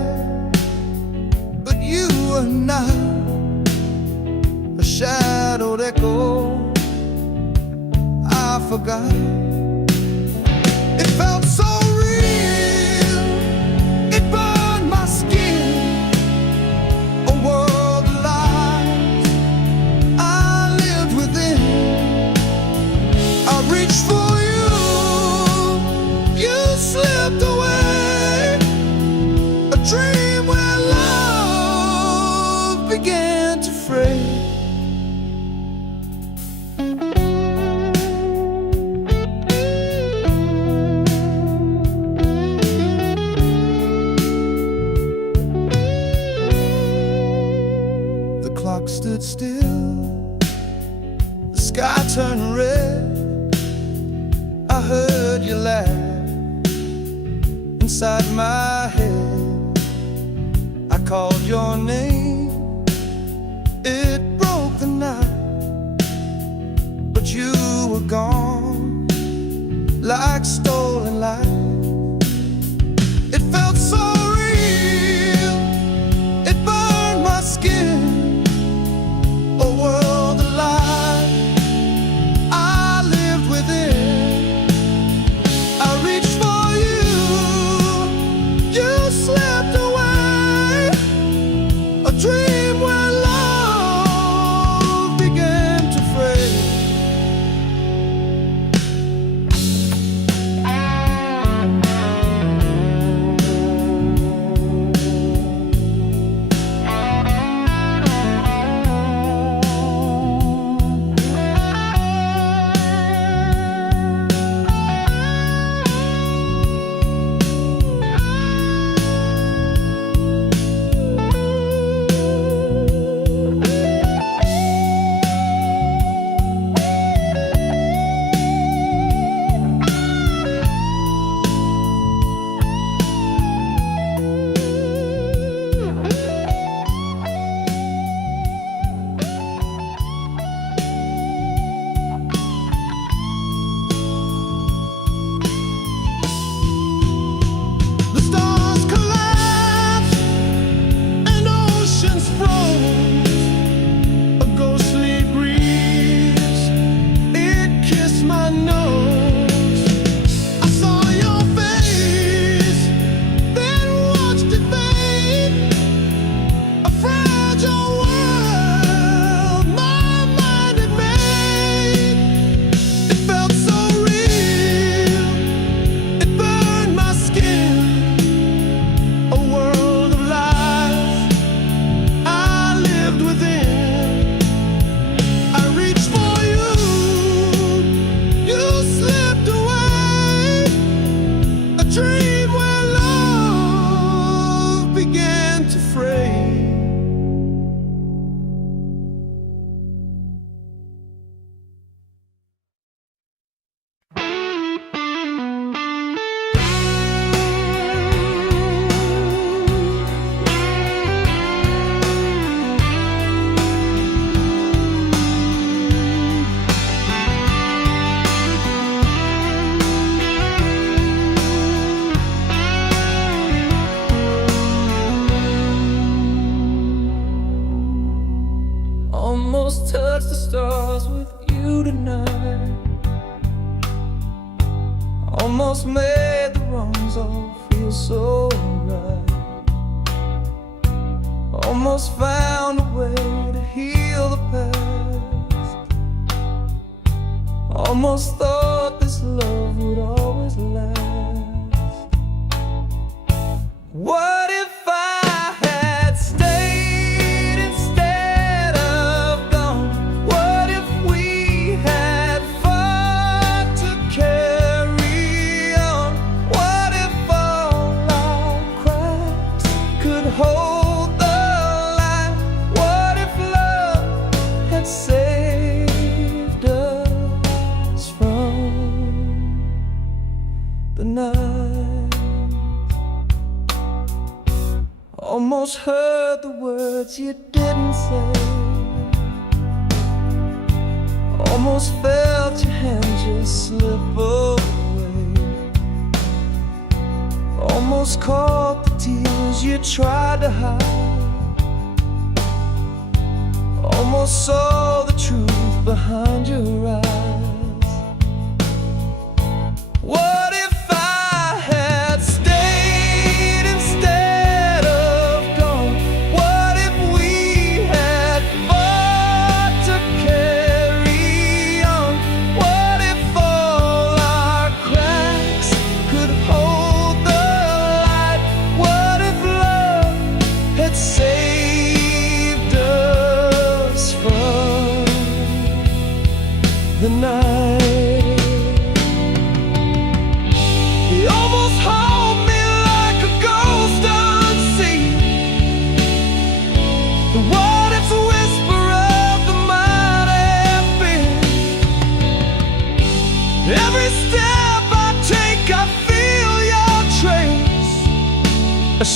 forgot. It felt so real, it burned my skin. A world of lies I lived within. I reached for you, you slipped away. A dream where love began to fray. Stood still, the sky turned red. I heard you laugh inside my head. I called your name, it broke the night, but you were gone like stolen light. It felt so real, it burned my skin. A world of lies I lived within. I reached for you, you slipped away. A dream where love began to fray. Almost touched the stars with you tonight. Almost made the wrongs all feel so right. Almost found a way to heal the past. Almost thought this love would always last. What if I had stayed instead of gone? What if we had fought to carry on? What if all our cracks could hold the light? What if love had saved us from the night? Almost heard the words you didn't say. Almost felt your hand just slip away. Almost caught the tears you tried to hide. Almost saw the truth behind your eyes.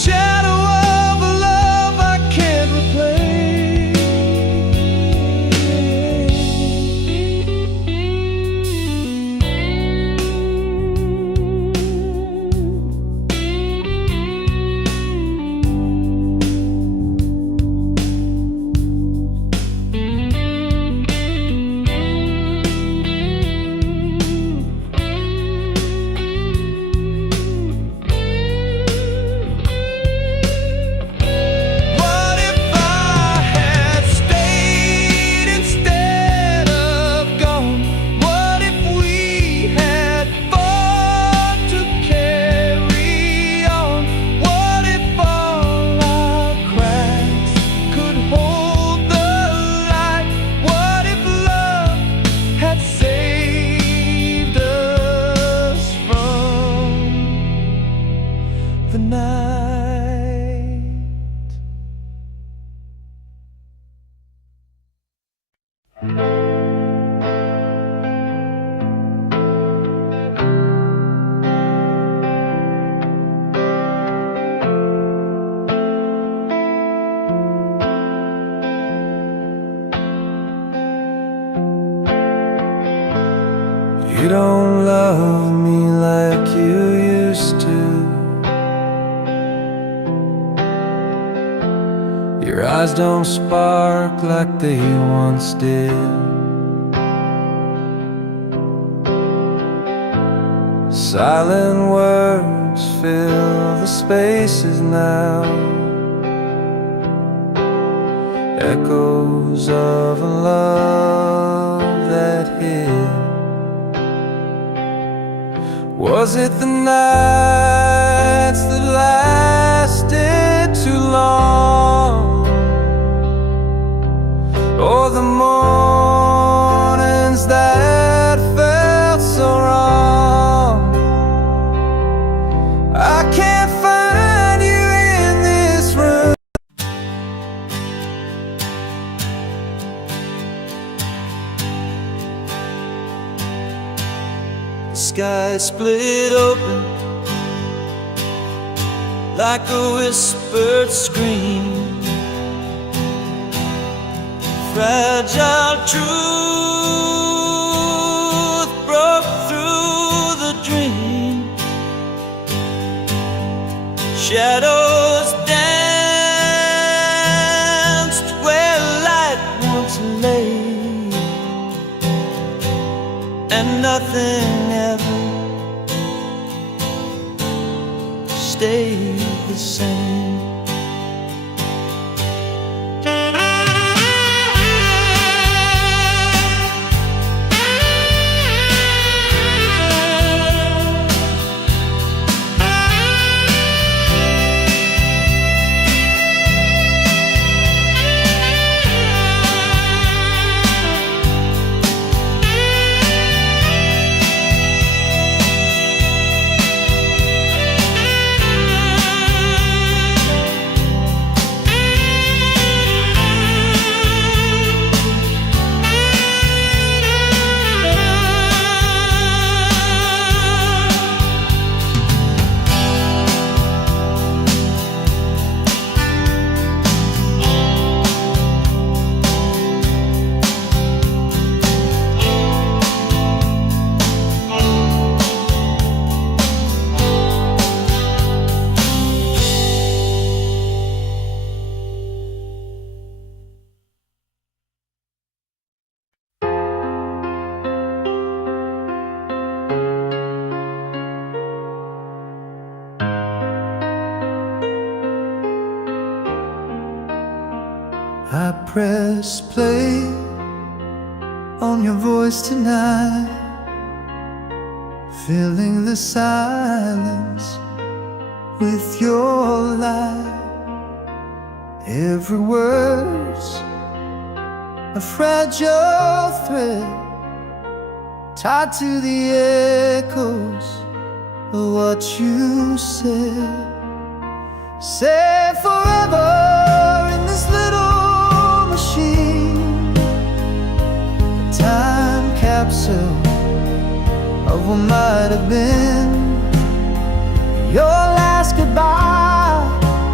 shadow of a love I can't replace. What if I had stayed instead of gone? What if we had fought to carry on? What if all our cracks could hold the light? What if love had saved us from the night? You don't love me like you used to. Your eyes don't spark like they once did. Silent words fill the spaces now, echoes of a love that hid. Was it the nights that lasted too long, or the mornings that felt so wrong? I can't find you in this room. The sky split open like a whispered scream. Fragile truth broke through the dream. Shadows danced where light once lay, and nothing ever stayed the same. I press play on your voice tonight, filling the silence with your light. Every word's a fragile thread tied to the echoes of what you said. Say forever in this little machine, a time capsule of what might have been. Your last goodbye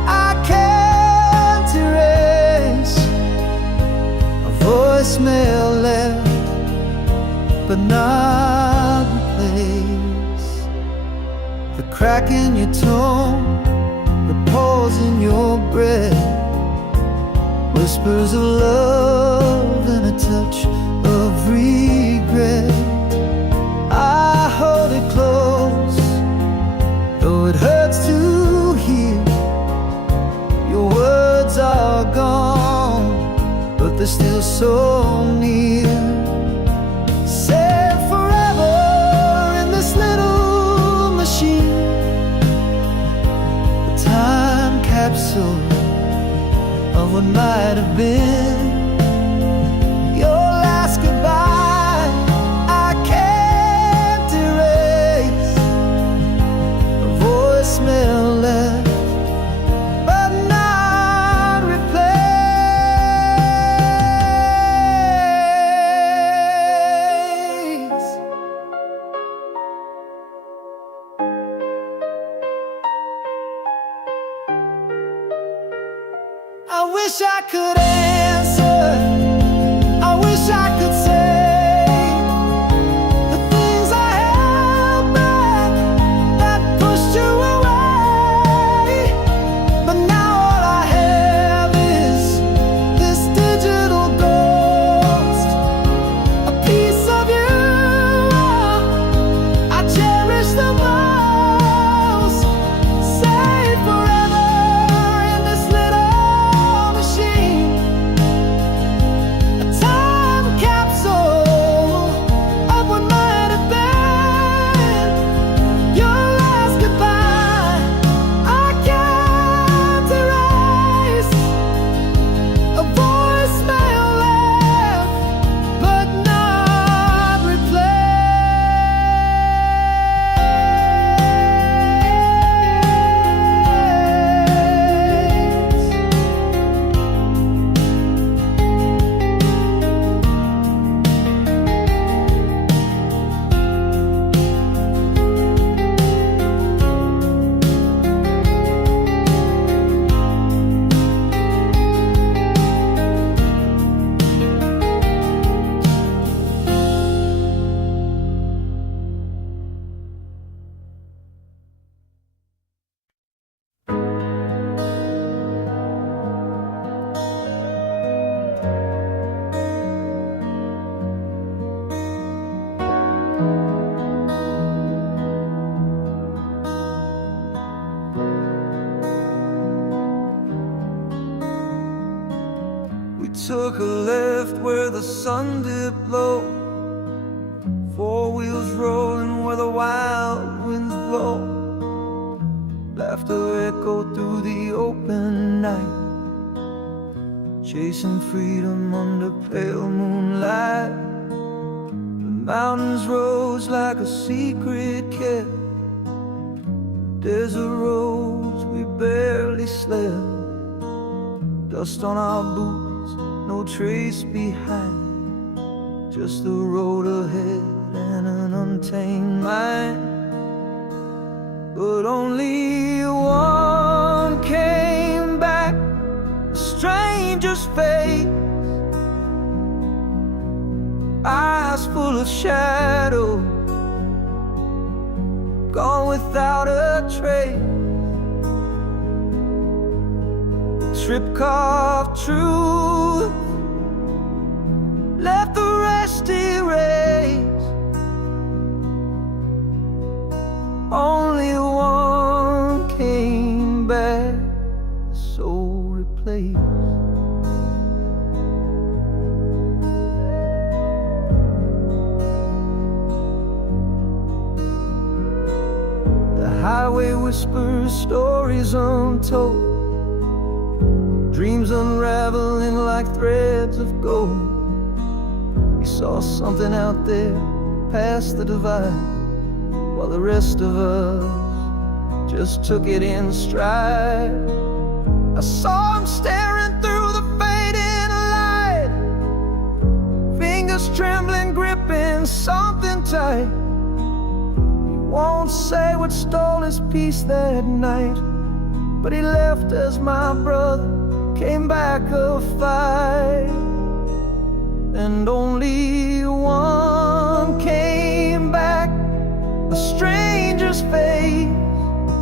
crack in your tone, the pause in your breath, whispers of love and a touch of regret. I hold it close, though it hurts to hear. Your words are gone, but they're still so near. Said forever in this little machine, the time capsule of what might have been. Your last goodbye I can't erase, a voicemail left but not replaced. I wish I could answer, I wish I could say the things I held back that pushed you away. But now all I have is this digital ghost, a piece of you I cherish the most. Saved forever in this little machine, a time capsule of what might have been. Your last goodbye I can't erase, a voicemail left but not We took a left where the sun dipped low, four wheels rolling where the wild winds blow. Laughter echoed through the open night, chasing freedom under pale moonlight. The mountains rose like a secret kept, desert roads we barely slept. Dust on our boots, no trace behind, just the road ahead and an untamed mind. But only one came back, a stranger's face, eyes full of shadow, gone without a trace. Strip carved truth, left the rest erased. Only one came back, the soul replaced. The highway whispers stories untold, dreams unraveling like threads of gold. He saw something out there past the divide, while the rest of us just took it in stride. I saw him staring through the fading light, fingers trembling, gripping something tight. He won't say what stole his peace that night, but he left as my brother came back a fight. And only one came back, a stranger's face,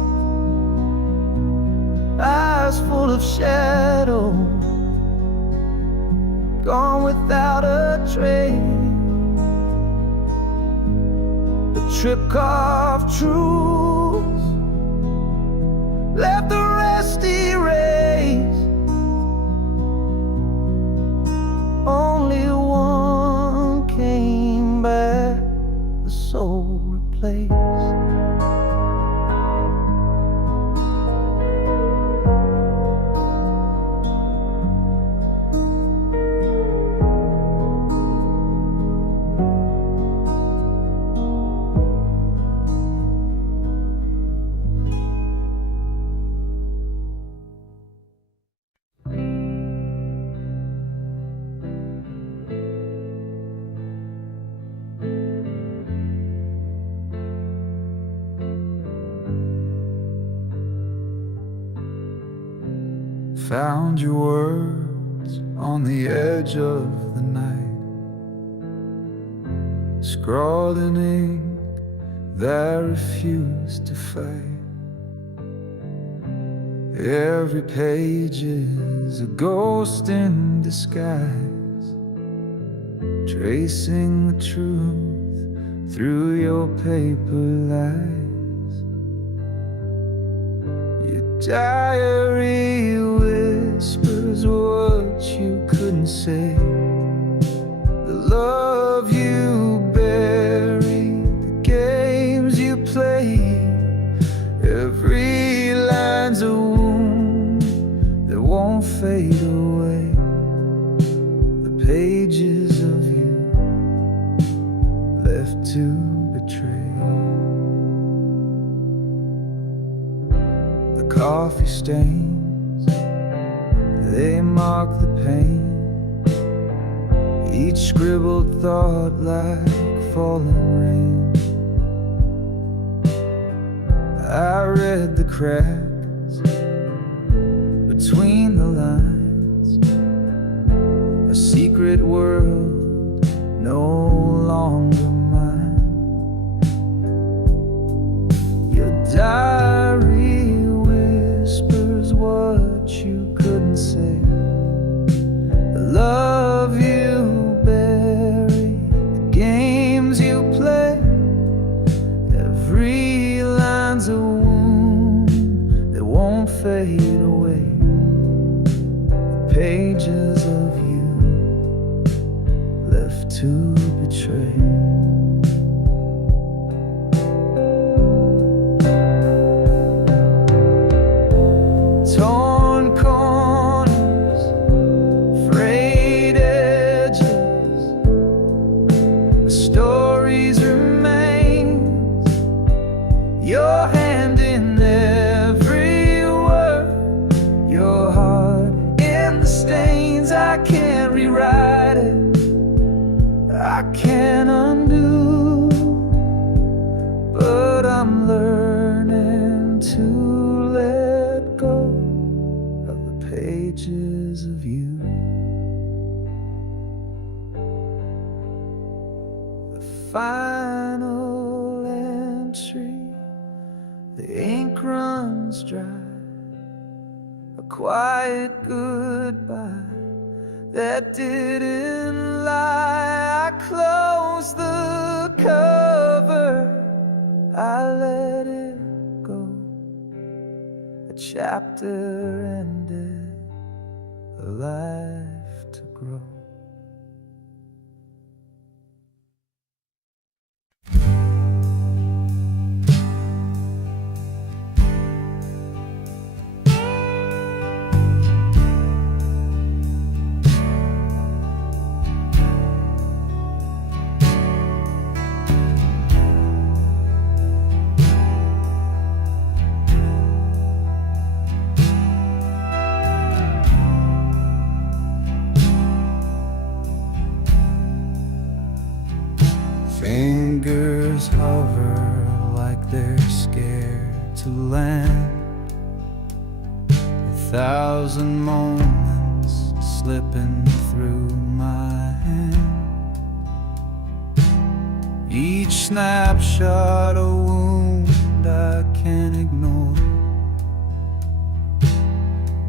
eyes full of shadow, gone without a trace. The trip of truth left the rest erased. Only one came back, the soul replaced. Found your words on the edge of the night, scrawled in ink that refused to fade. Every page is a ghost in disguise, tracing the truth through your paper lies. Your diary whispers what you couldn't say, the love you buried, the games you played. Every line's a wound that won't fade away, the pages of you left to betray. The coffee stains, they mark the pain, each scribbled thought like falling rain. I read the cracks between the lines, a secret world no longer mine. Your diary whispers what you couldn't say, the love you buried, the games you play. Every line's a wound that won't fade away, the pages of you left to betray. Torn corners, frayed edges, the stories remain. Your hand in every word, your heart in the stains. I can't rewrite it, I can't undo, but I'm learning to let go of the pages of you. The final entry, the ink runs dry, a quiet goodbye that didn't lie. I closed the cover, I let it go. A chapter ended, a life to grow. Fingers hover like they're scared to land, 1,000 moments slipping through my hand. Each snapshot a wound I can't ignore,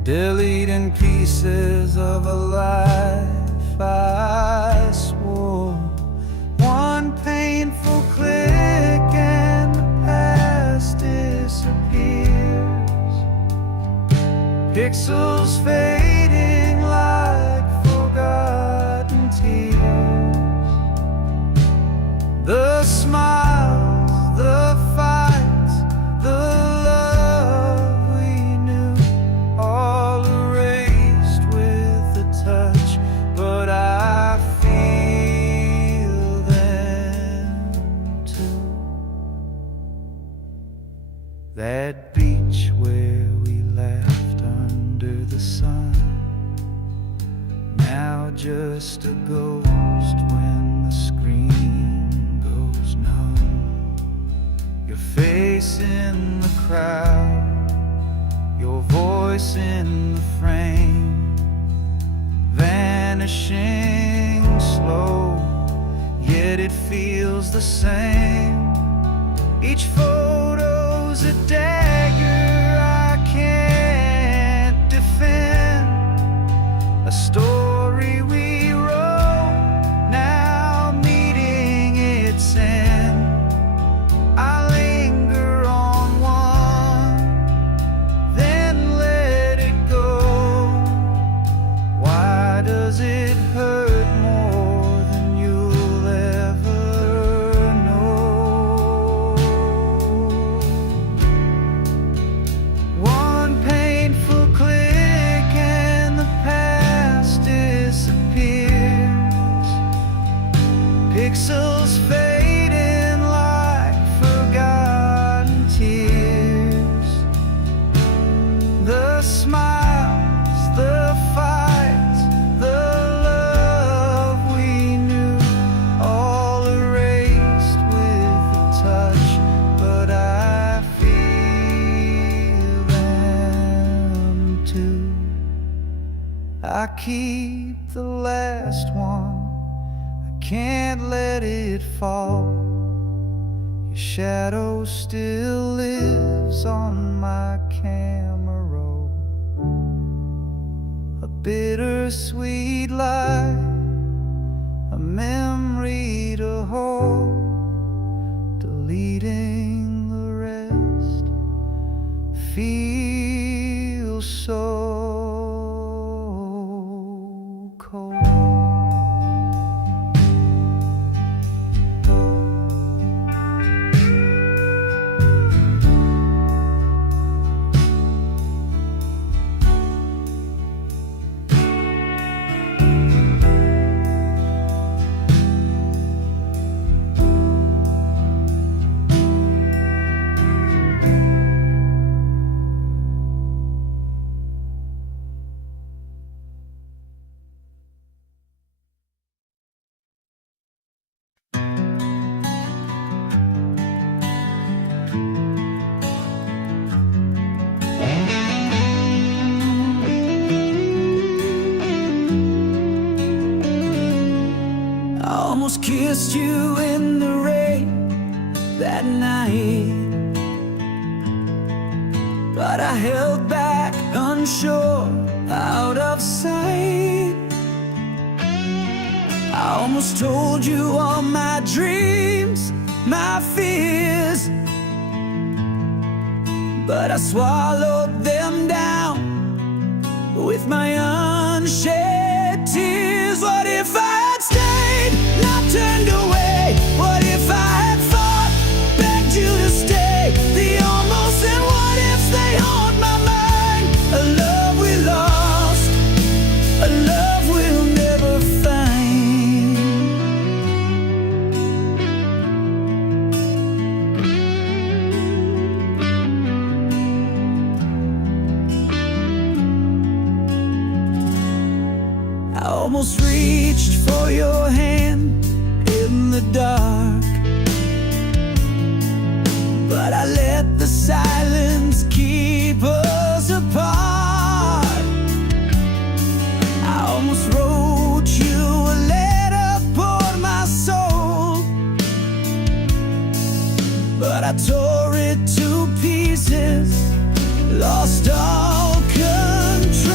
deleting pieces of a life I swore. One painful click and the past disappears. Pixels fading like forgotten tears. The smiles, the fights, the love we knew, all erased with a touch, but I feel them too. That beach where we laughed under the sun, now just a ghost when the screen goes numb. Your face in the crowd, your voice in the frame, vanishing slow, yet it feels the same. Each photo's a dagger I can't defend, a story we wrote, now meeting its end. I linger on one, then let it go. Why does it hurt more than you'll ever know? One painful click and the past disappears. Pixels fading like forgotten tears. The smiles, the fights, the love we knew, all erased with a touch, but I feel them too. I keep the last one, I can't let it fall. Your shadow still lives on my camera roll. A bittersweet lie, a memory to hold. Deleting the rest feels so cold. I almost kissed you in the rain that night, but I held back, unsure, out of sight. I almost told you all my dreams, my fears, but I swallowed them down with my unshed tears. What if I had stayed, not turned away? What if I had fought, begged you to stay? The almost and what ifs, they haunt my mind. A love we lost, a love we'll never find. I almost reached for your hand in the dark, but I let the silence keep us apart. I almost wrote you a letter, poured my soul, but I tore it to pieces, lost all control.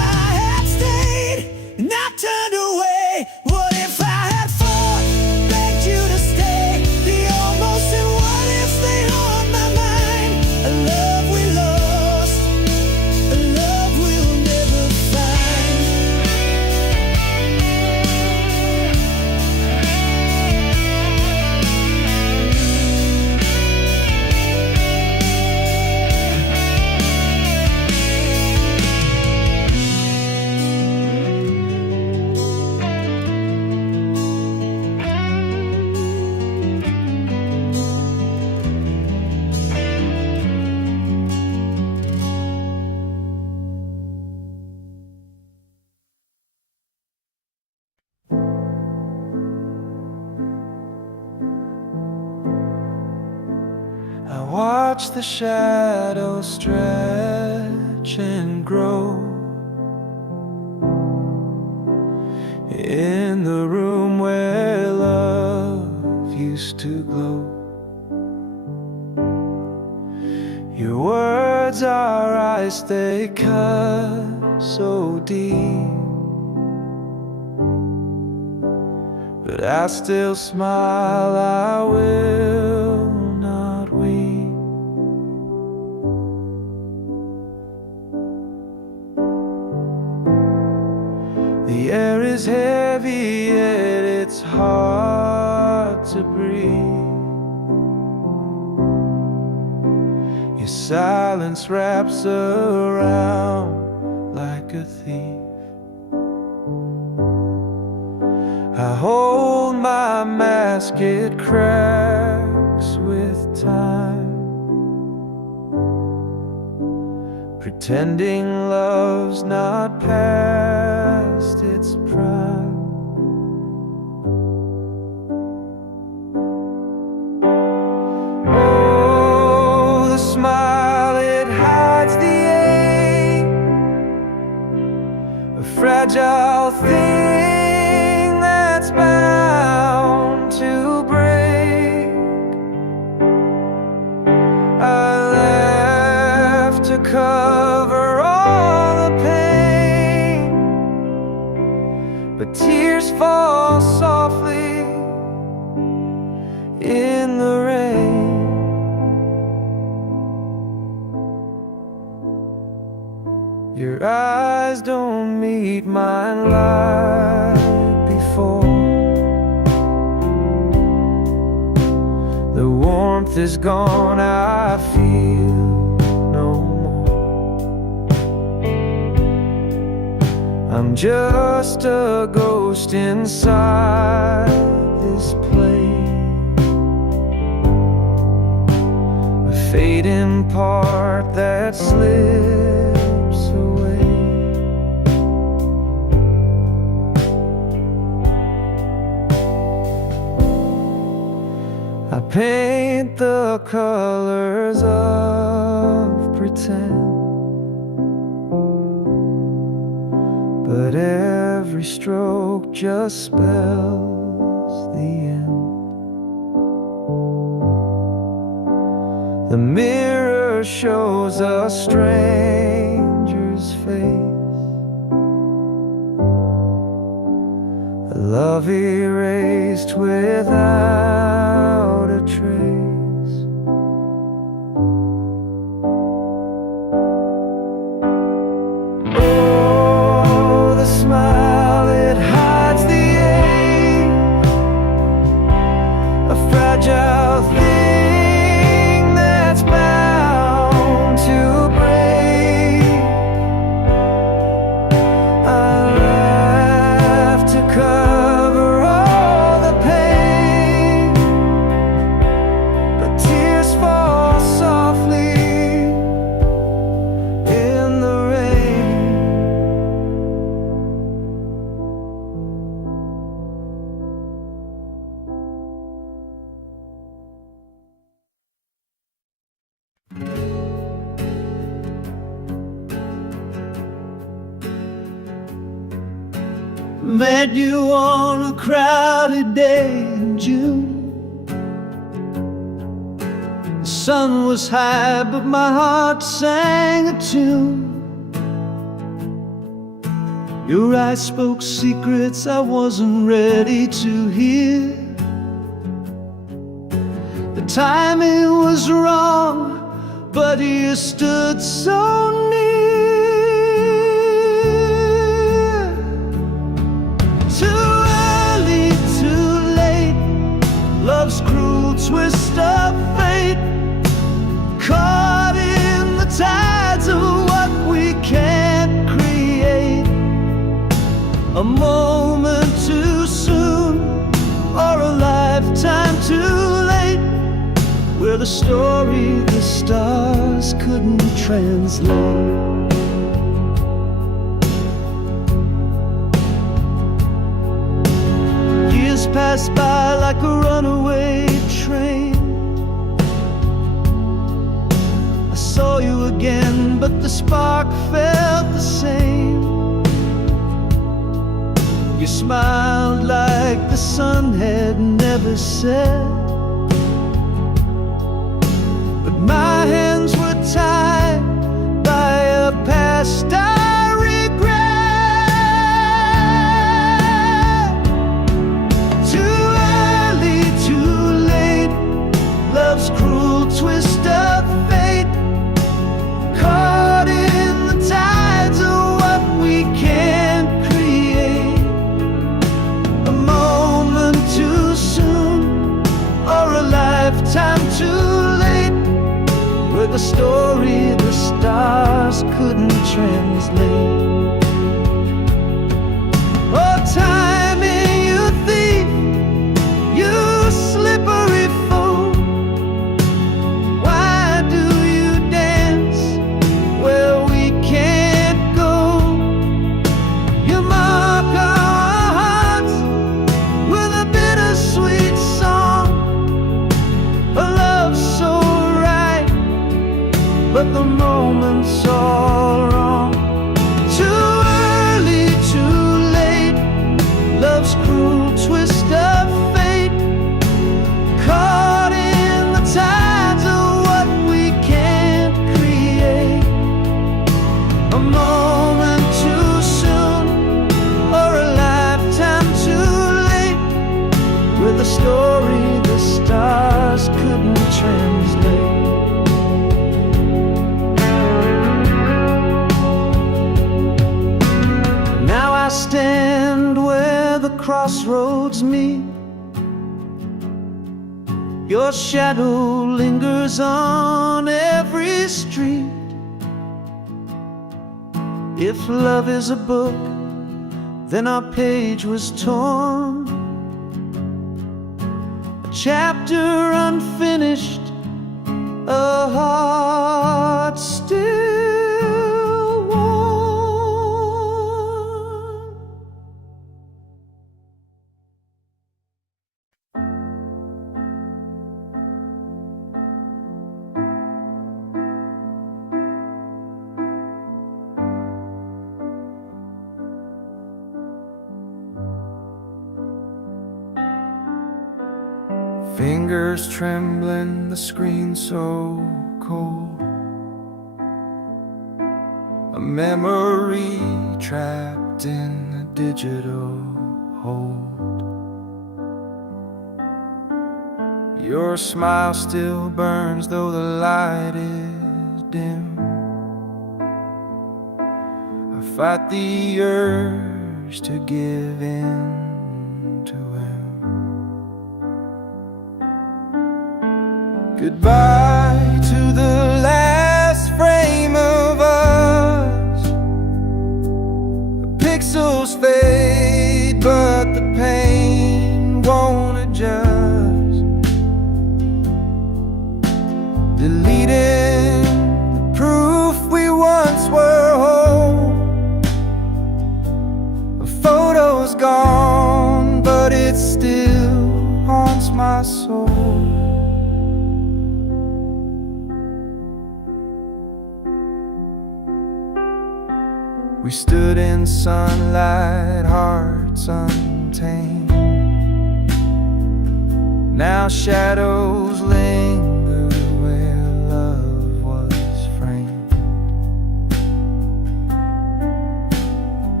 not turned away? What if I had fought, begged you to stay? The almost and what ifs, they haunt my mind. A love we lost, a love we'll never find. I watch the shadows stretch and grow in the room where love used to glow. Your words are ice, they cut so deep, but I still smile, I will not weep. The air is heavy, yet it's hard to breathe. Your silence wraps around like a thief. I hold my mask, it cracks with time, pretending love's not past its prime. Oh, the smile, it hides the ache, a fragile thing that's bound to break. I laugh to cover all the pain, but tears fall softly in the rain. Your eyes don't meet mine like before. The warmth is gone, I feel no more. I'm just a ghost inside this place, a fading part that slips away. I paint the colors of pretend, but every stroke just spells the end. The mirror shows a stranger's face, a love erased without a trace. Oh, the smile, it hides the ache, a fragile thing that's bound to break. I laugh to cover all the pain, but tears fall softly in the rain. Met you on a crowded day in June. The sun was high, but my heart sang a tune. Your eyes spoke secrets I wasn't ready to hear. The timing was wrong, but you stood so near. Too early, too late, love's cruel twist of fate, caught in the tides of what we can't create. A moment too soon, or a lifetime too late, where the story the stars couldn't translate. Years passed by like a runaway train. I saw you again, but the spark felt the same. You smiled like the sun had never set, but my hands were tied by a past I regret. Too early, too late, love's cruel twist of fate, caught in the tides of what we can't create. A moment too soon, or a lifetime too late, where the story the stars couldn't translate. Oh, timing, you thief, you slippery fool, why do you dance where we can't go? You mark our hearts with a bittersweet song, a love so right, but the moment's all wrong. Too early, too late, love's cruel twist of fate, caught in the tides of what we can't create. A moment too soon, or a lifetime too late, with a story the stars couldn't translate. Now I stand where the crossroads meet. Your shadow lingers on every street. If love is a book, then our page was torn, a chapter unfinished, a heart still warm. Fingers trembling, the screen so cold, a memory trapped in a digital hold. Your smile still burns though the light is dim. I fight the urge to give in to him. Goodbye to the last frame of us. The pixels fade, but the pain won't adjust. Deleting the proof we once were whole. A photo's gone, but it still haunts my soul. We stood in sunlight, hearts untamed. Now shadows linger where love was framed. A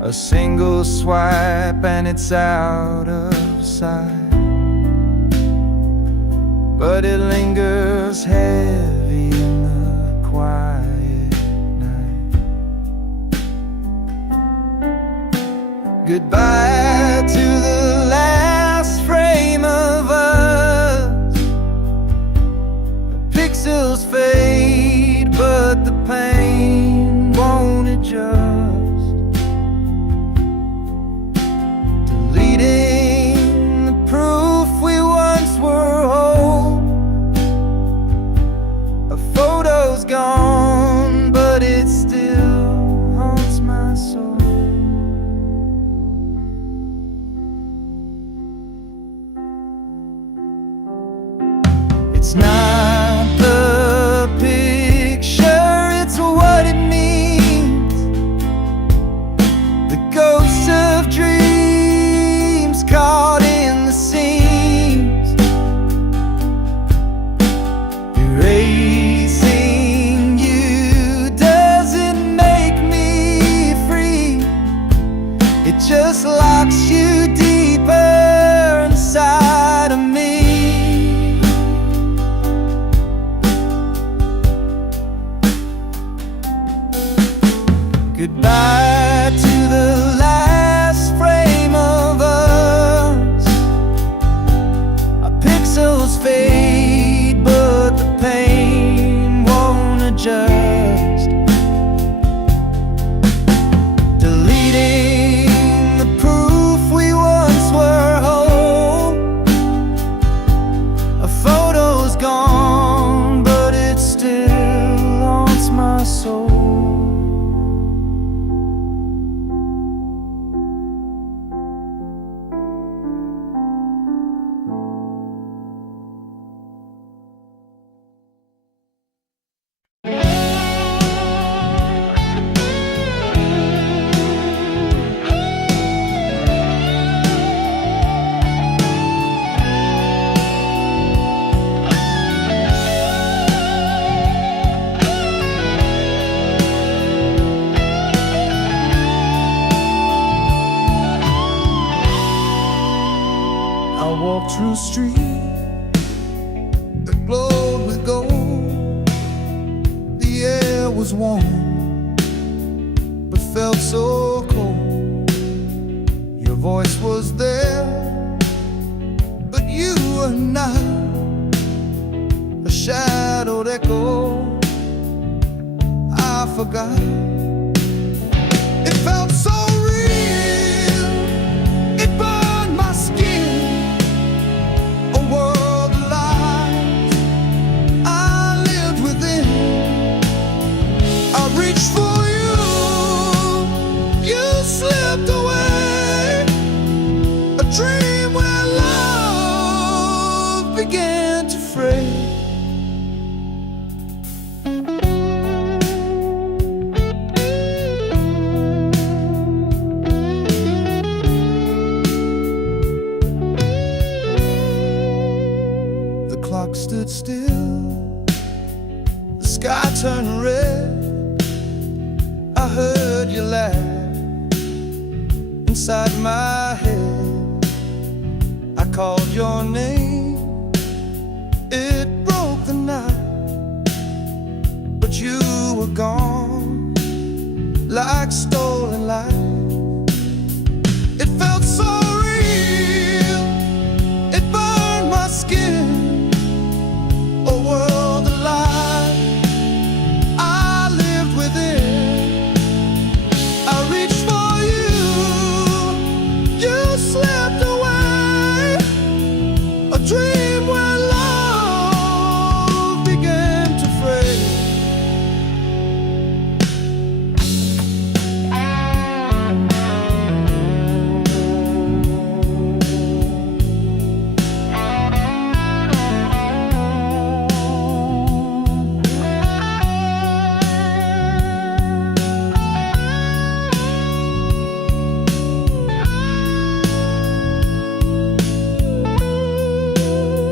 A single swipe and it's out of sight, but it lingers heavy in the quiet night. Goodbye to the last frame of us. The pixels fade, but the pain won't adjust. Deleting the proof we once were whole. A photo's gone, but it still haunts my soul. It's not the picture, it's what it means. The ghosts of dreams caught in the seams. Erasing you doesn't make me free. It just locks you deeper inside of me. Goodbye to the last frame of us. Our pixels fade, but the pain won't adjust. Deleting the proof we once were whole. A photo's gone, but it still haunts my soul. I walked through a street that glowed with gold. The air was warm, but felt so cold. Your voice was there, but you were not. A shadowed echo I forgot. It felt so real, it burned my skin. A world of lies I lived within. I reached for you, you slipped away. A dream where love began to fray. The clock stood still, the sky turned red. I heard you laugh inside my head. I called your name, it broke the night, but you were gone like stolen light. It felt so real, it burned my skin. A world of lies I lived within. I reached for you, you slipped away. A dream where love began to fray.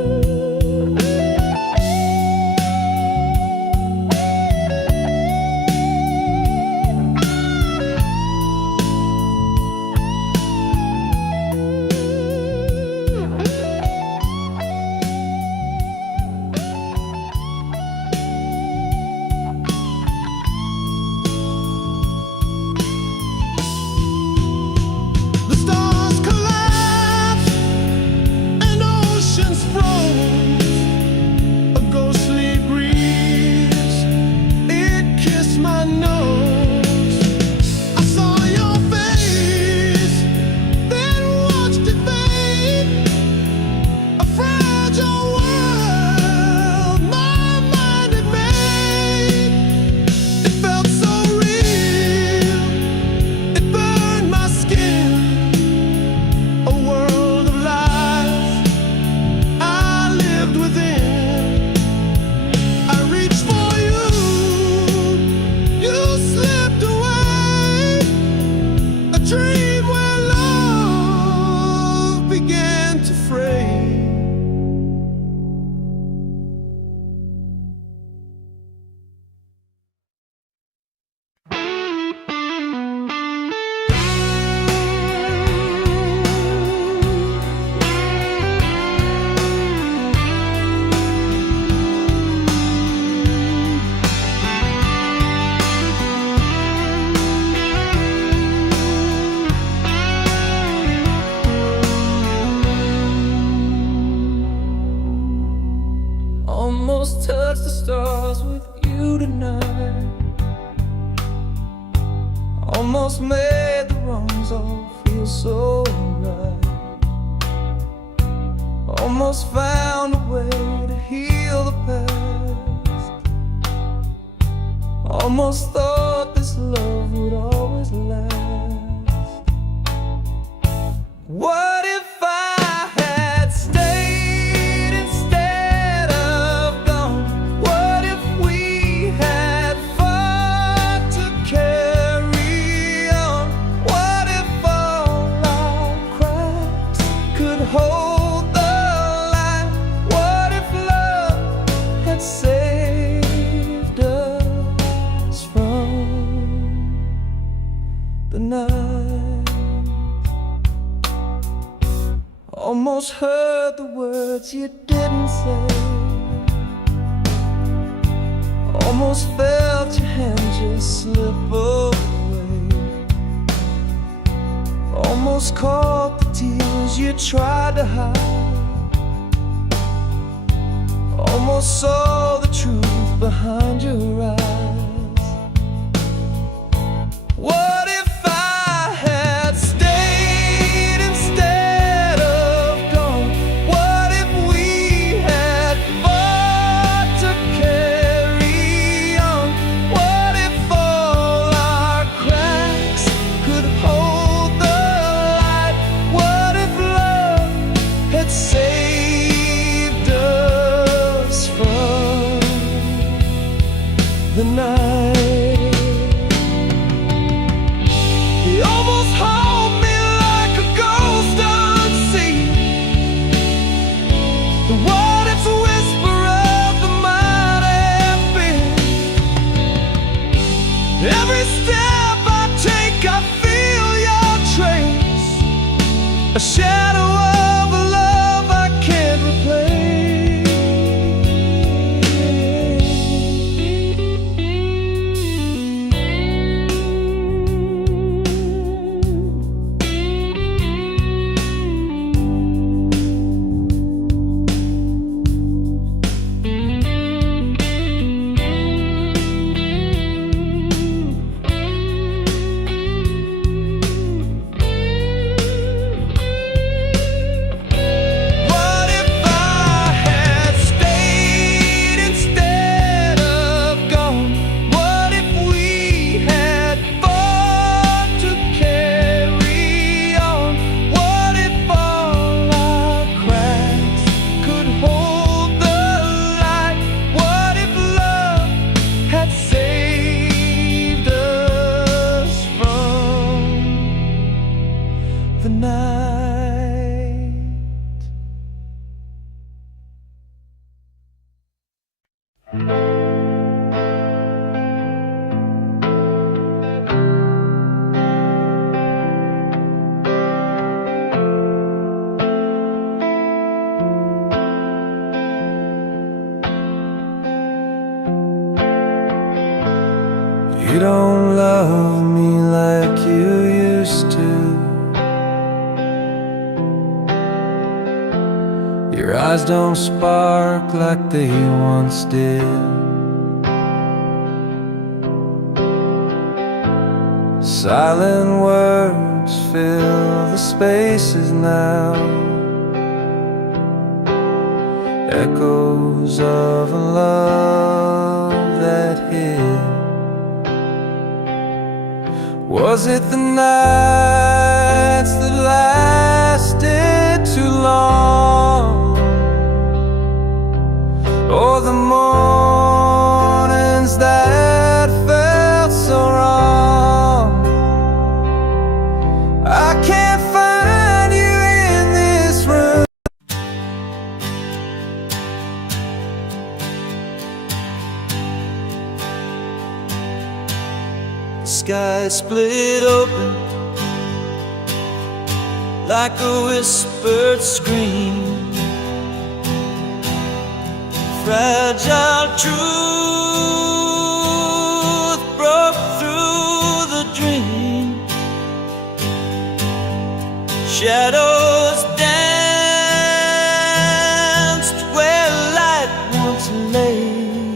touch the stars with you tonight. Almost made the wrongs all feel so right. Almost found a way to heal the past. Almost thought this love would always last. What if I had stayed instead of gone? What if we had fought to carry on? What if all our cracks could hold the light? What if love had saved us from the night? Almost heard the words you didn't say. Almost felt your hand just slip away. Almost caught the tears you tried to hide. Almost saw the truth behind your eyes. What if I had stayed instead of gone? What if we had fought to carry on? What if all our cracks could hold the light? What if love had saved us from the night? He almost held me like a ghost unseen. The what if's a whisper of the might have been. Every step I take, I feel your trace. A shadow of a love I can't replace. What if I had stayed instead of gone? What if we had fought to carry on? What if all our cracks could hold the light? What if love had saved us from the night? You don't love me like you used to. Your eyes don't spark like they once did. Silent words fill the spaces now. Echoes of a love that hid. Was it the nights that lasted too long, or the mornings that felt so wrong? I can't find you in this room. The sky split open like a whispered scream. Fragile truth broke through the dream. Shadows danced where light once lay.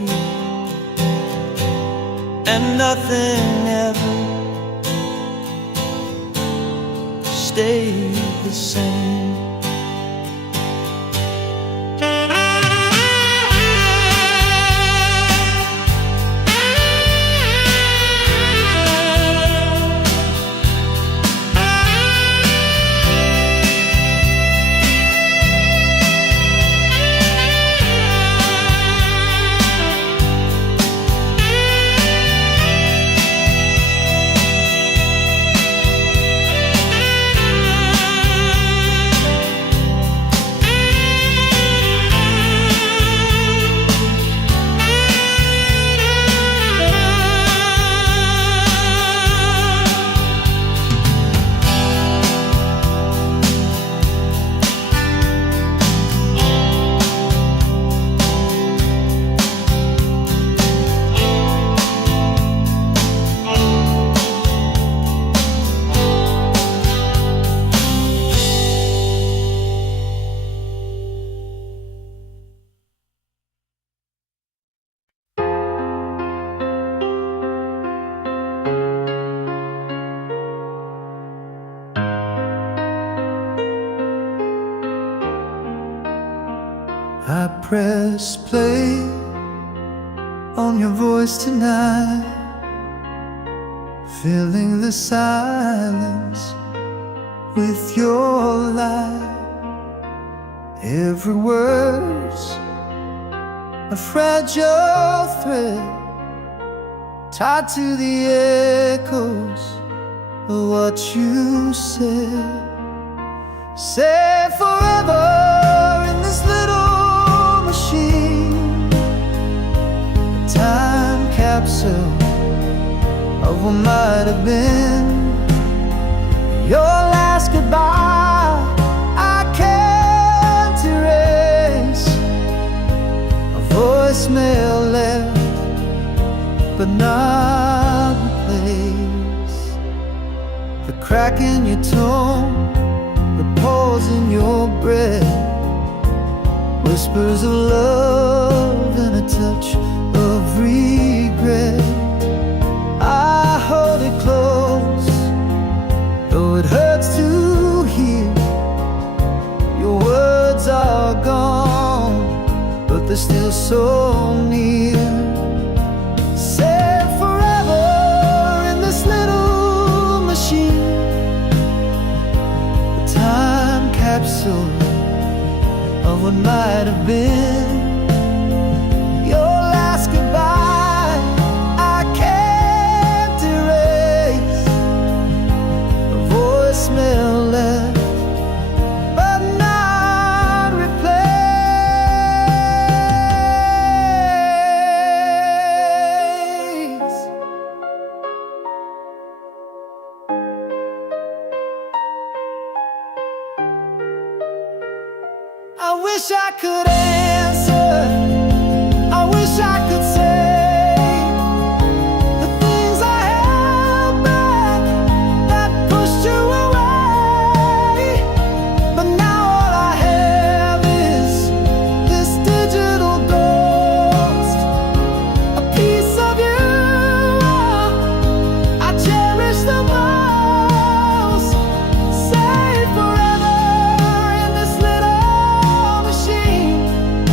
nothing ever stayed the same. I press play on your voice tonight, filling the silence with your light. Every word's a fragile thread tied to the echoes of what you said. Say forever in this little machine, a time capsule of what might have been. Your last goodbye I can't erase, a voicemail left but not replaced. The crack in your tone, the pause in your breath, whispers of love and a touch of regret. I hold it close, though it hurts to hear. Your words are gone, but they're still so near. Say forever in this little machine, a time capsule of what might have been. Your last goodbye I can't erase, a voicemail left but not replaced. I wish I could answer, I wish I could say the things I held back that pushed you away. But now all I have is this digital ghost, a piece of you I cherish the most. Say forever in this little machine,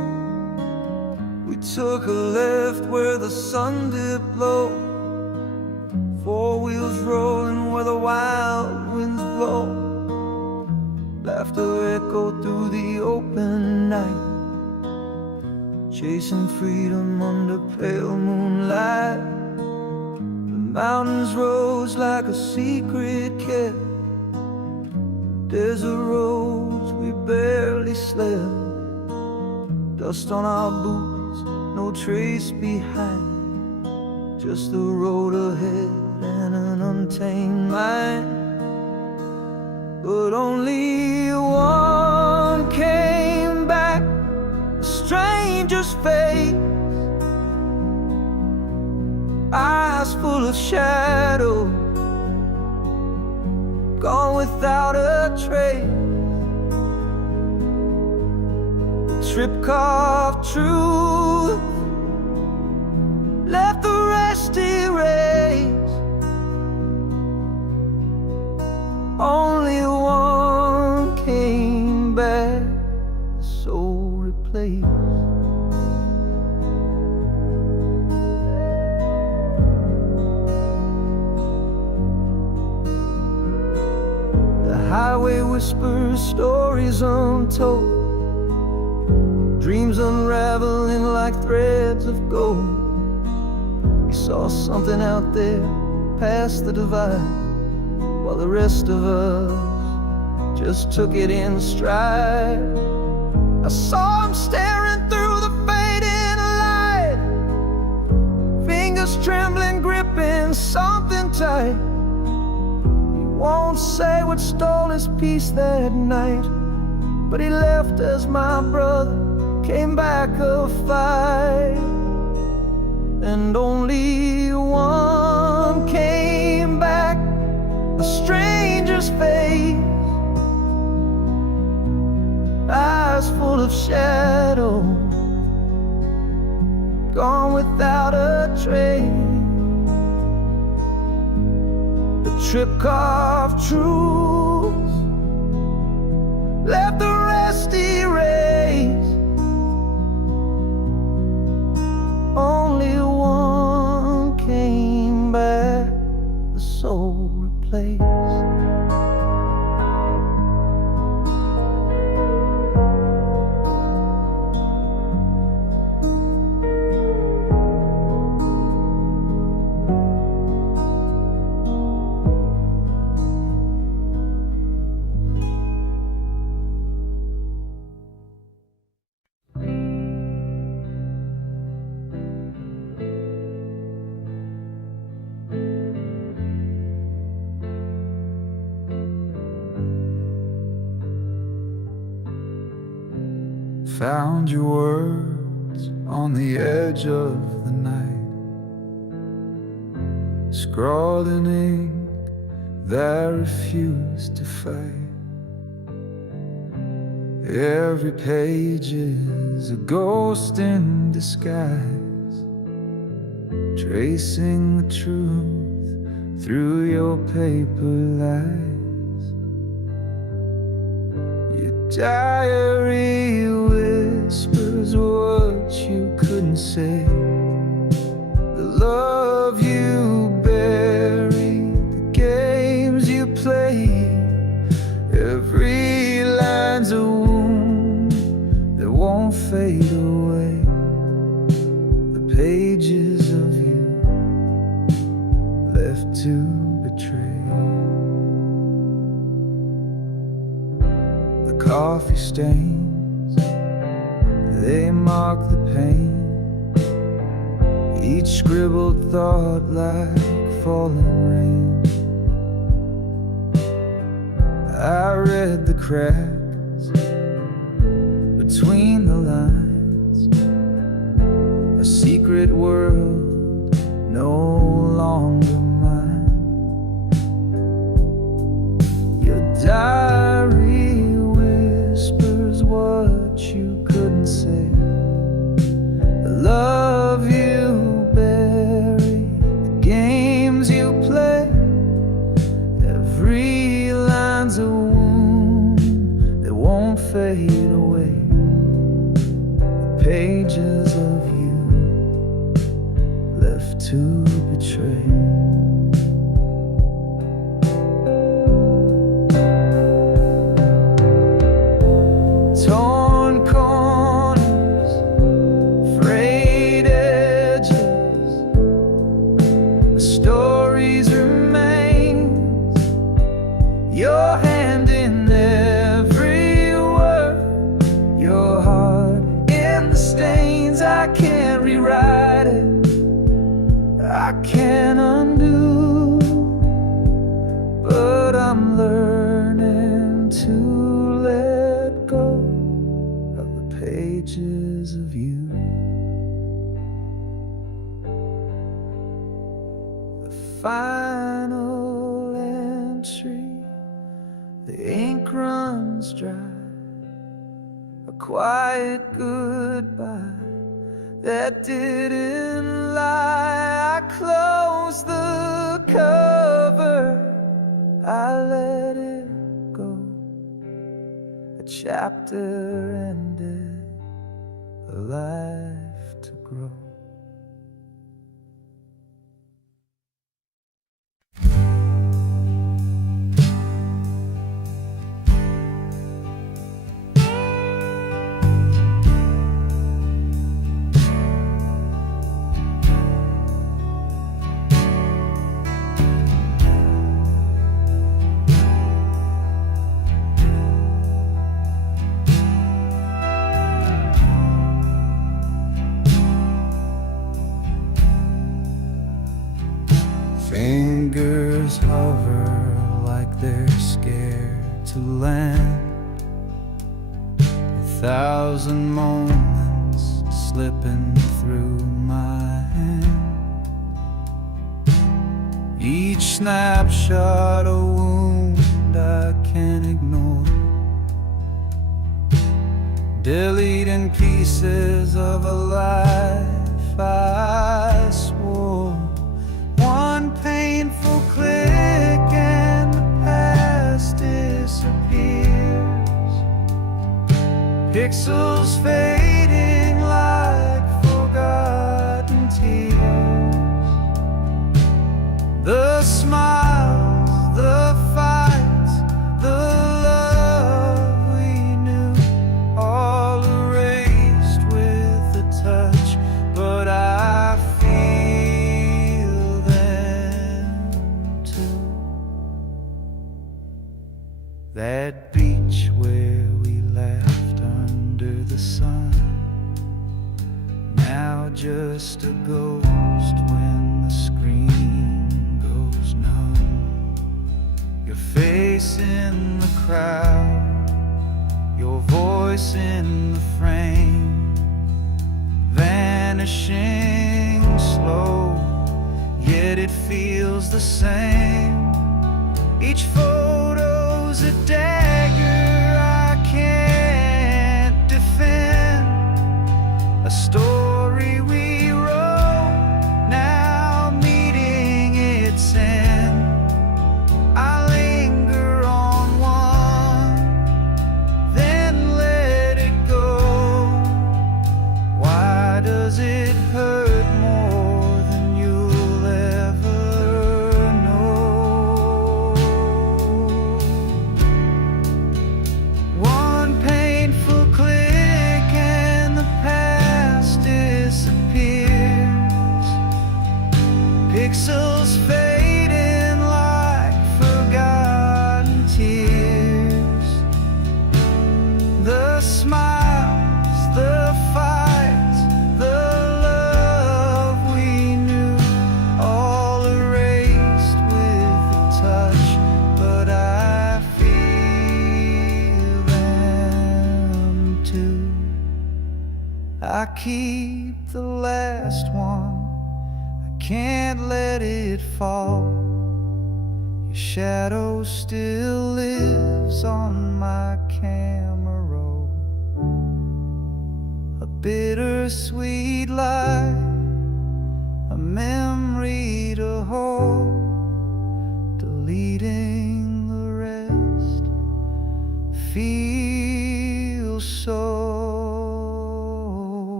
took a left where the sun dipped low, four wheels rolling where the wild winds blow. Laughter echoed through the open night, chasing freedom under pale moonlight. The mountains rose like a secret kept, desert roads we barely slept. Dust on our boots, no trace behind, just the road ahead and an untamed mind. But only one came back, a stranger's face, eyes full of shadow, gone without a trace. Trip carved truth, left the rest erased. Only one came back, the soul replaced. The highway whispers stories untold, dreams unraveling like threads of gold. We saw something out there past the divide, while the rest of us just took it in stride. I saw him staring through the fading light, fingers trembling, gripping something tight. He won't say what stole his peace that night, but he left as my brother came back a fight. And only one came back, a stranger's face, eyes full of shadow, gone without a trace. The trip carved truth, left the rest erased. Only one came back, the soul replaced. Found your words on the edge of the night, scrawled in ink that refused to fight. Every page is a ghost in disguise, tracing the truth through your paper lies. Your diary whispers what you couldn't say, the love you buried, the games you played. Every line's a wound that won't fade away, the pages of you left to betray. The coffee stains, they mark the pain, each scribbled thought like falling rain. I read the cracks between the lines, a secret world no longer mine. Your diary whispers what you couldn't say, the love you buried, the games you play. Every line's a wound that won't fade away, the pages of you left to betray. Torn corners, frayed edges, the stories remain. Your hand in every word, your heart in the stains. I can't rewrite it, I can't undo, but I'm learning to let go of the pages of you. The final entry, the ink runs dry, a quiet goodbye that didn't lie. I closed the cover, I let it go. A chapter ended, a life to grow. Fingers hover like they're scared to land. 1,000 moments slipping through my hand. Each snapshot a wound I can't ignore, deleting pieces of a life I swore. One painful click and the past disappears, pixels fading like forgotten tears. The smiles, the fights, the love we knew, all erased with a touch, but I feel them too. That beach where we laughed under the sun, now just a ghost when the screen goes numb. Your face in the crowd, your voice in the frame, vanishing slow, yet it feels the same. Each photo's a dagger I can't defend, a story we wrote, now meeting its end. I linger on one, then let it go. Why does it hurt more than you'll ever know? One painful click and the past disappears, pixels fading like forgotten tears. The smiles, the fights, the love we knew, all erased with a touch, but I feel them too. I keep the last one, I can't let it fall. Your shadow still lives on my camera roll, a bittersweet lie, a memory to hold, deleting the rest feels so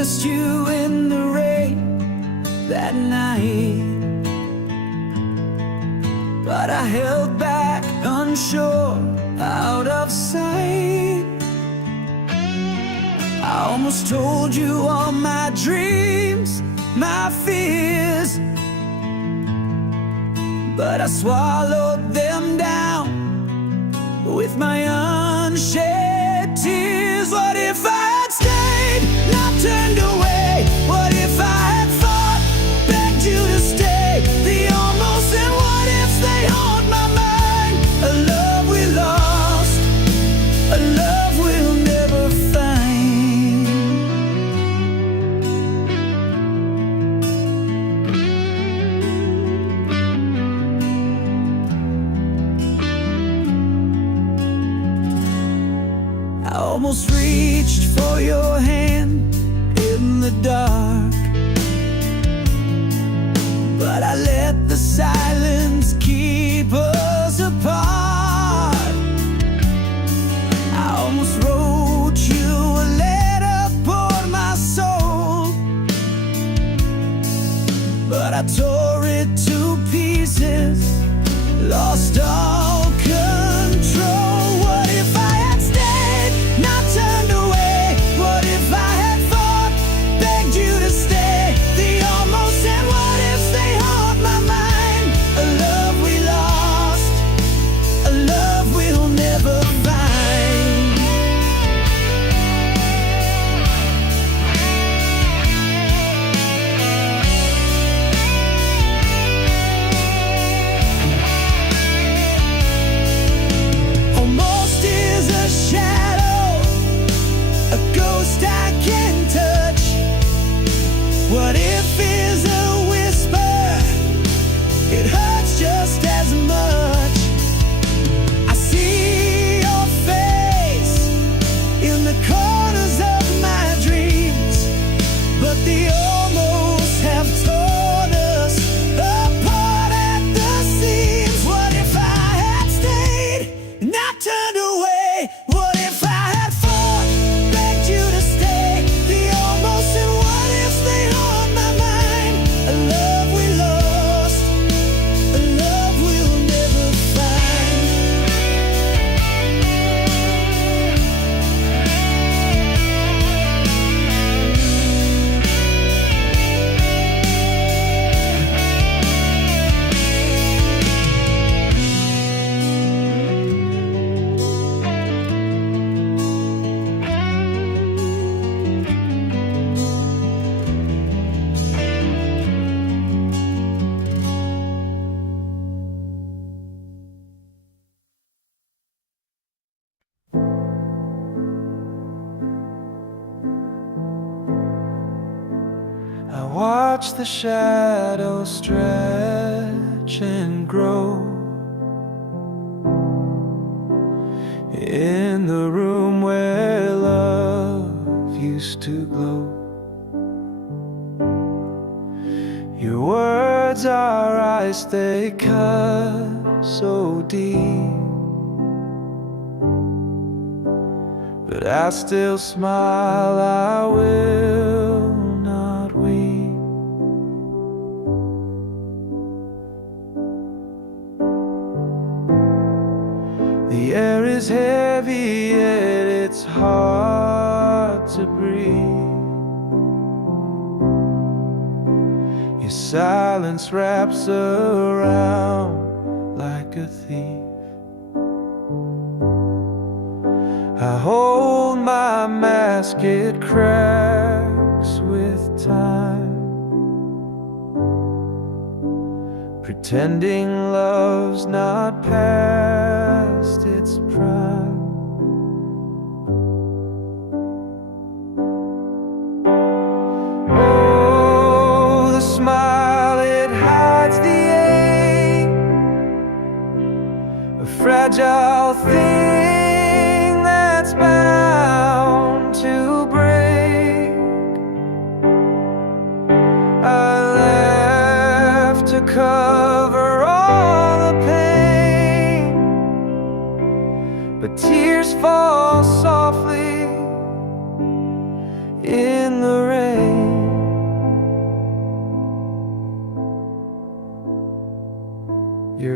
kissed you in the rain that night, but I held back, unsure, out of sight. I almost told you all my dreams, my fears, but I swallowed them down with my unshed tears. What if I had stayed, not turned away? What if I had fought, begged you to stay? The almost and what ifs, they haunt my mind. A love we lost, a love we'll never find. I almost reached for your hand in the dark, but I let the silence keep us apart. I almost wrote you a letter, poured my soul, but I tore it to pieces, lost all control. What if I had stayed, not turned away? What if I had fought, begged you to stay? The almost and what ifs, they haunt my mind. A love we lost, a love we'll never find. Almost is a shadow, a ghost I can touch. What if is a whisper, it hurts just as much. I see your face in the corners of my dreams, but the almost have torn us apart at the seams. What if I had stayed, not turned away? What if I had fought, begged you to stay? The almost and what ifs, they haunt my mind. A love we lost, a love we'll never find. I watch the shadows stretch and grow in the room where love used to glow. Your words are ice, they cut so deep, but I still smile, I will not weep. The air is heavy, yet it's hard to breathe. Your silence wraps around like a thief. I hold my mask, it cracks with time, pretending love's not past its prime. Oh, the smile, it hides the ache, a fragile thing that's bound to break. I laugh to cover all the pain, but tears fall softly in the rain.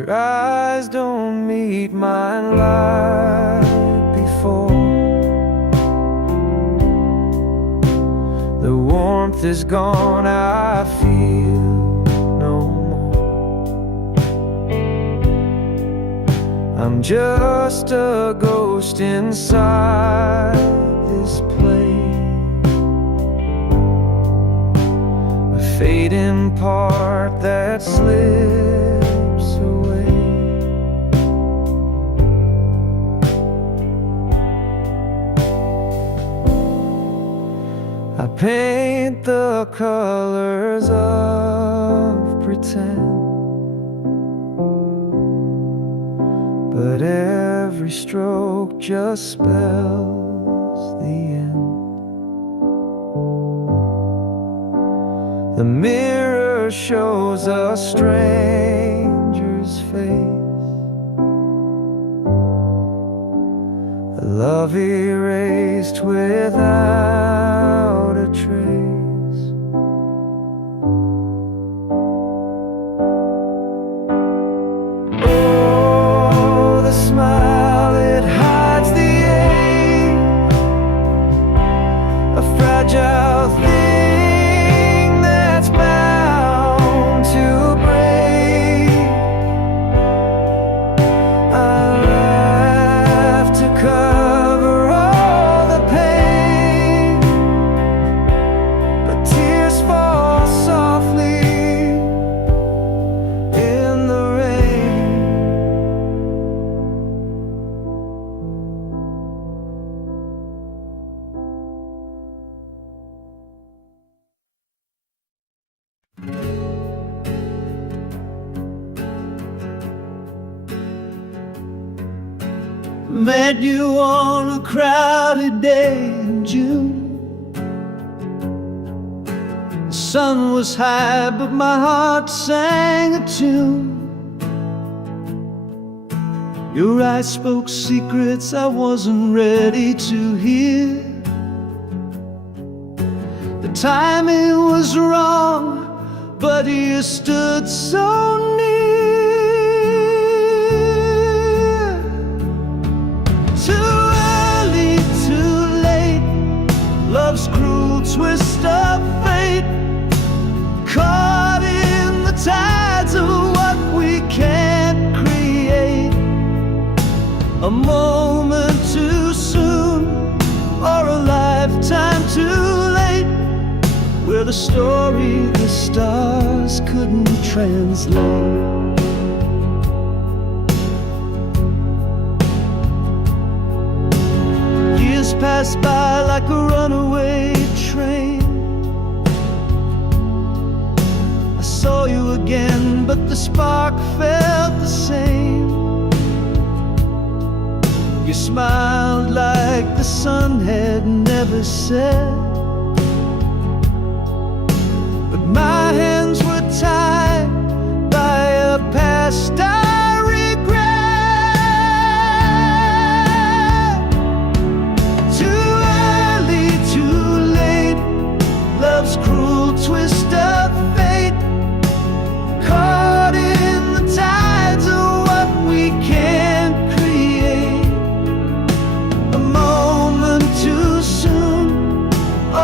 Your eyes don't meet mine like before. The warmth is gone, I feel no more. I'm just a ghost inside this place, a fading part that slips away. I paint the colors of pretend, but every stroke just spells the end. The mirror shows a stranger's face, a love erased without a trace. Oh, the smile, it hides the ache, a fragile thing that's bound to break. I laugh to cover all the pain, but tears fall softly in the rain. Met you on a crowded day in June. The sun was high, but my heart sang a tune. Your eyes spoke secrets I wasn't ready to hear. The timing was wrong, but you stood so near. Too early, too late, love's cruel twist of fate, caught in the tides of what we can't create. A moment too soon, or a lifetime too late, where the story the stars couldn't translate. Years passed by like a runaway train. I saw you again, but the spark felt the same. You smiled like the sun had never set, but my hands were tied by a past I regret. Too early, too late, love's cruel twist of fate, caught in the tides of what we can't create. A moment too soon,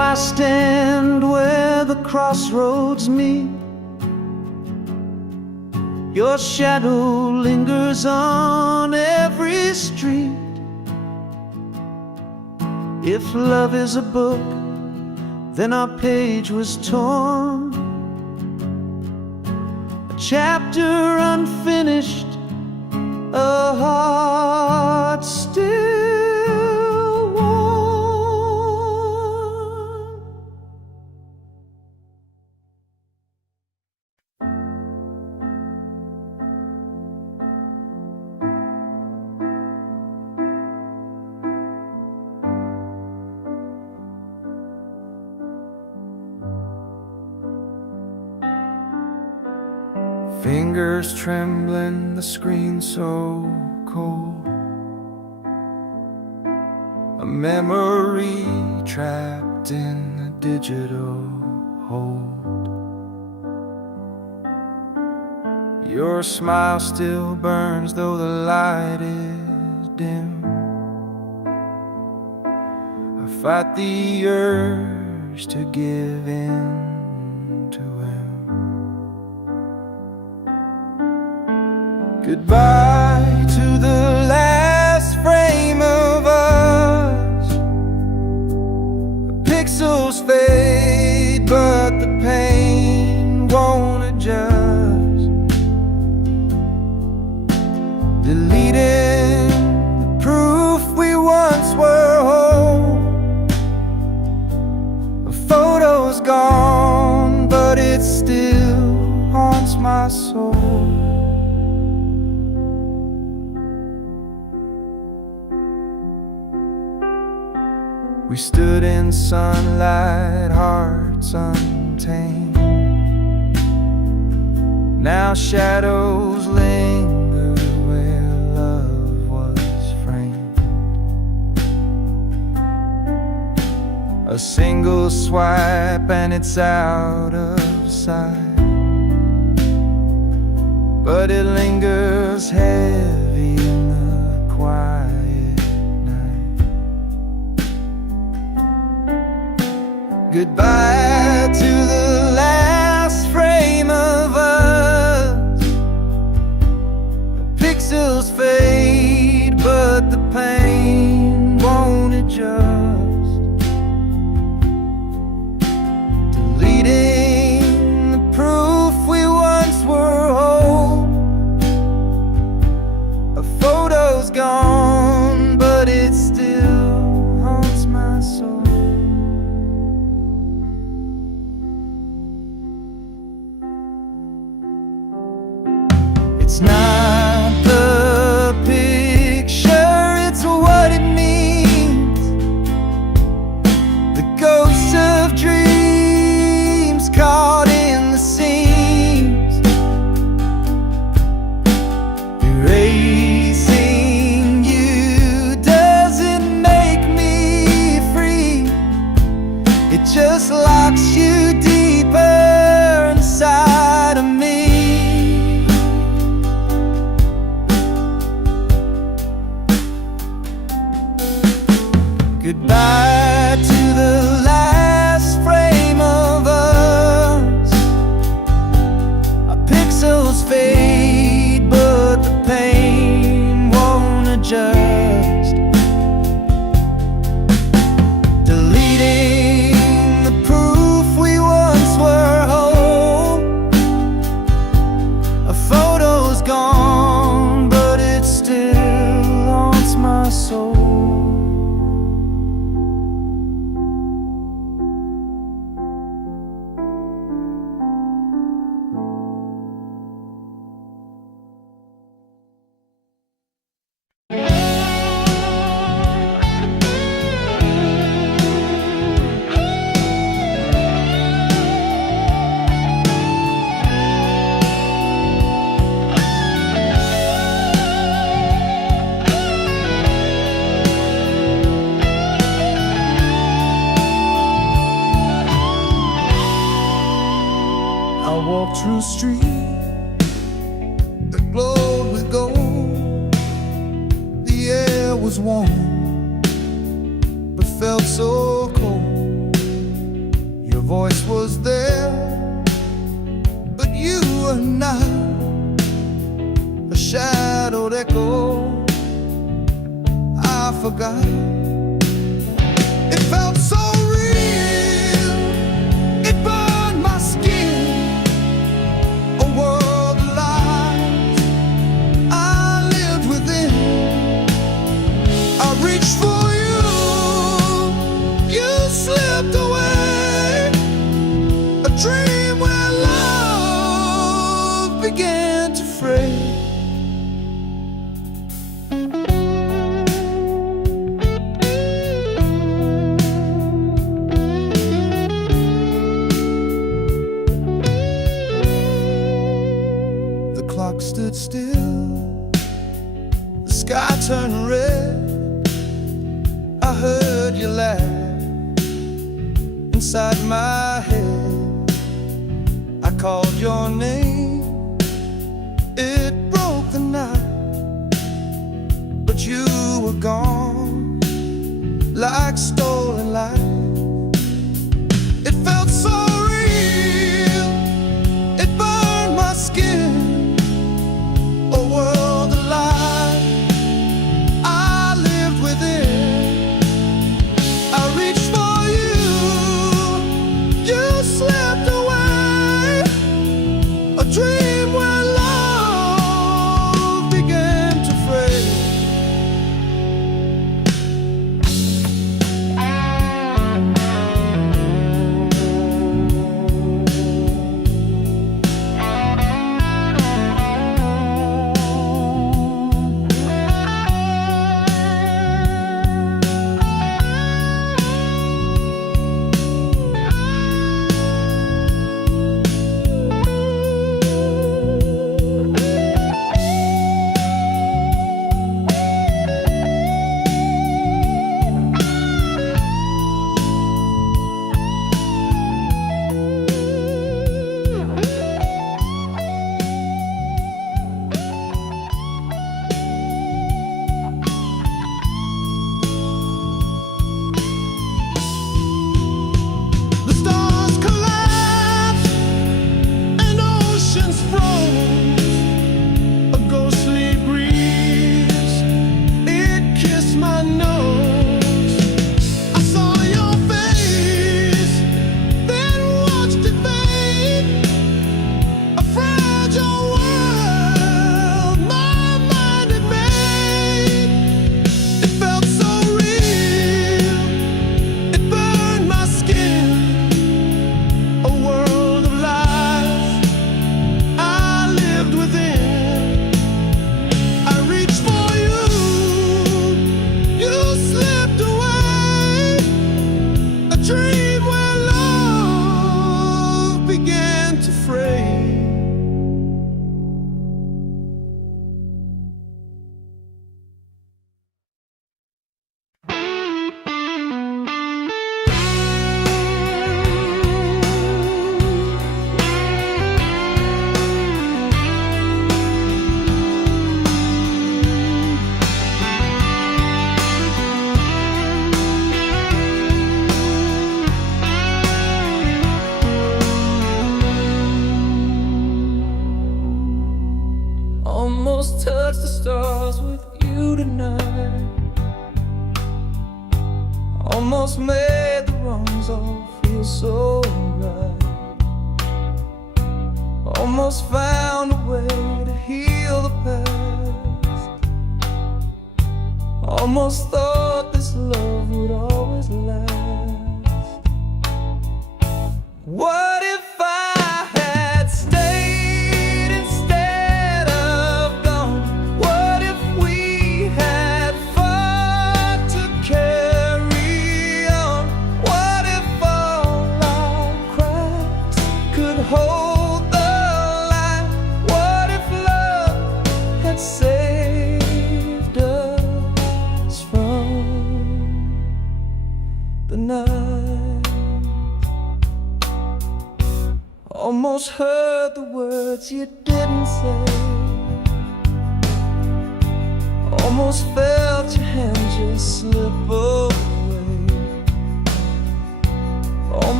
end where the crossroads meet. Your shadow lingers on every street. If love is a book, then our page was torn, a chapter unfinished, a heart still warm. Fingers trembling, the screen so cold, a memory trapped in a digital hold. Your smile still burns though the light is dim. I fight the urge to give in to him. Goodbye to the last frame of us. The pixels fade, but the pain won't adjust. Deleting the proof we once were whole. A photo's gone, but it still haunts my soul. We stood in sunlight, hearts untamed. Now shadows linger where love was framed. A single swipe and it's out of sight, but it lingers heavy in the quiet. Goodbye to the last frame of us. The pixels fade, but the pain won't adjust. Deleting the proof we once were whole. A photo's gone, but it still haunts my soul. It's not the picture, it's what it means. The ghosts of dreams caught in the seams. Erasing you doesn't make me free. It just locks you deeper inside of me. Goodbye to the last frame of us. Our pixels fade, but the pain won't adjust. Deleting the proof we once were whole. A photo's gone, but it still haunts my soul. I walked through a street that glowed with gold. The air was warm, but felt so cold. Your voice was there, but you were not. A shadowed echo I forgot. It felt so real, it burned my skin. A world of lies I lived within. I reached for you, you slipped away. A dream where love began to fray. Stood still, the sky turned red. I heard you laugh inside my head. I called your name, it broke the night, but you were gone like stolen light. It felt so real, it burned my skin. A world of lies I lived within. I reached for you, you slipped away. A dream where love began to fray. Almost touched the stars with you tonight. Almost made the wrongs all feel so right. Almost found a way to heal the past. Almost thought this love would always last. What if I had stayed instead of gone? What if we had fought to carry on? What if all our cracks could hold the light? What if love had saved us from the night? Almost heard the words you didn't say. Almost felt your hand just slip away. Almost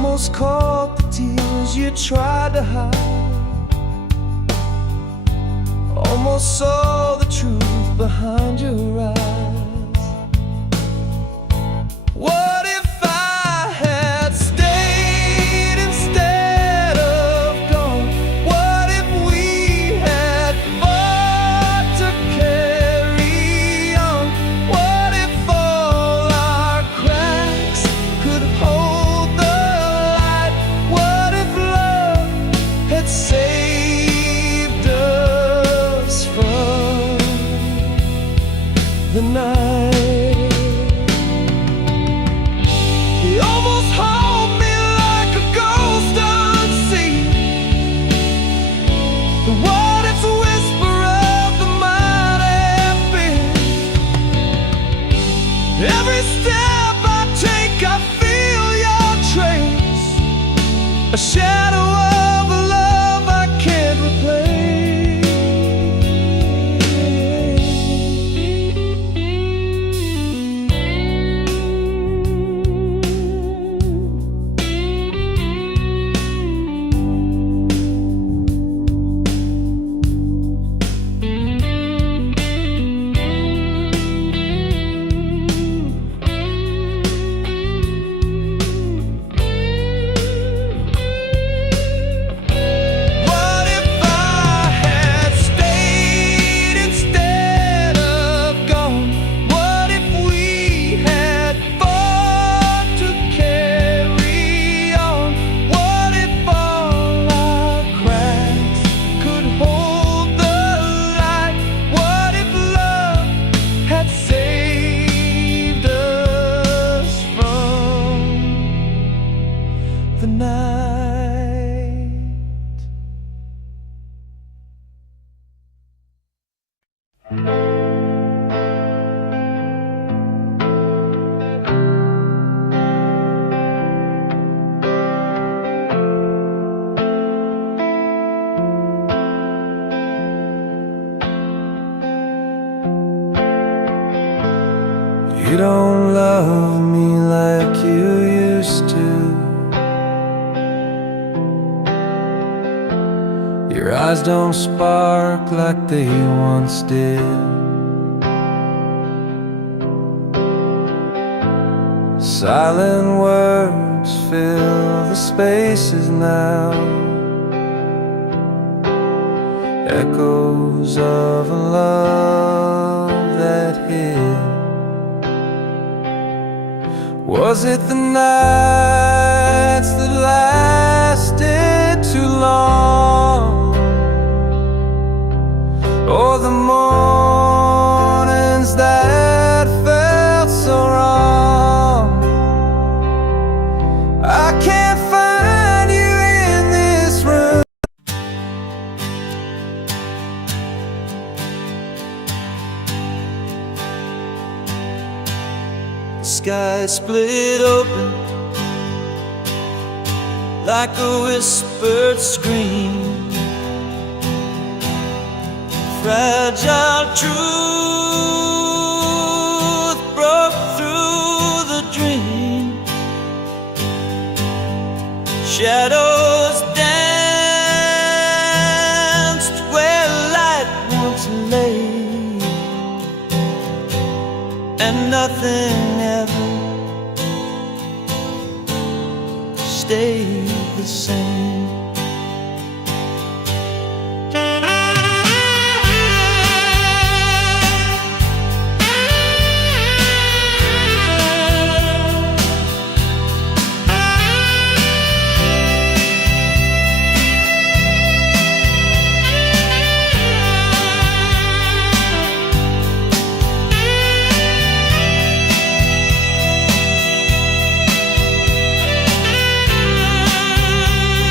almost caught the tears you tried to hide. Almost saw the truth behind your eyes. What if I had stayed instead of gone? What if we had fought to carry on? What if all our cracks could hold the light? What if love had saved us from the night? He almost haunted me like a ghost unseen. The what if's a whisper of the might have been. Every step I take, I feel your trace, a shadow of a love I can't replace. What if I had stayed instead of gone? What if we had fought to carry on? What if all our cracks could hold the light? What if love had saved us from the night? You don't love me like you used to. Your eyes don't spark like they once did. Silent words fill the spaces now, echoes of a love that hid. Was it the nights that lasted too long, or the mornings that felt so wrong? I can't find you in this room. The sky split open like a whispered scream. Fragile truth broke through the dream. Shadows danced where light once lay, and nothing ever stayed the same.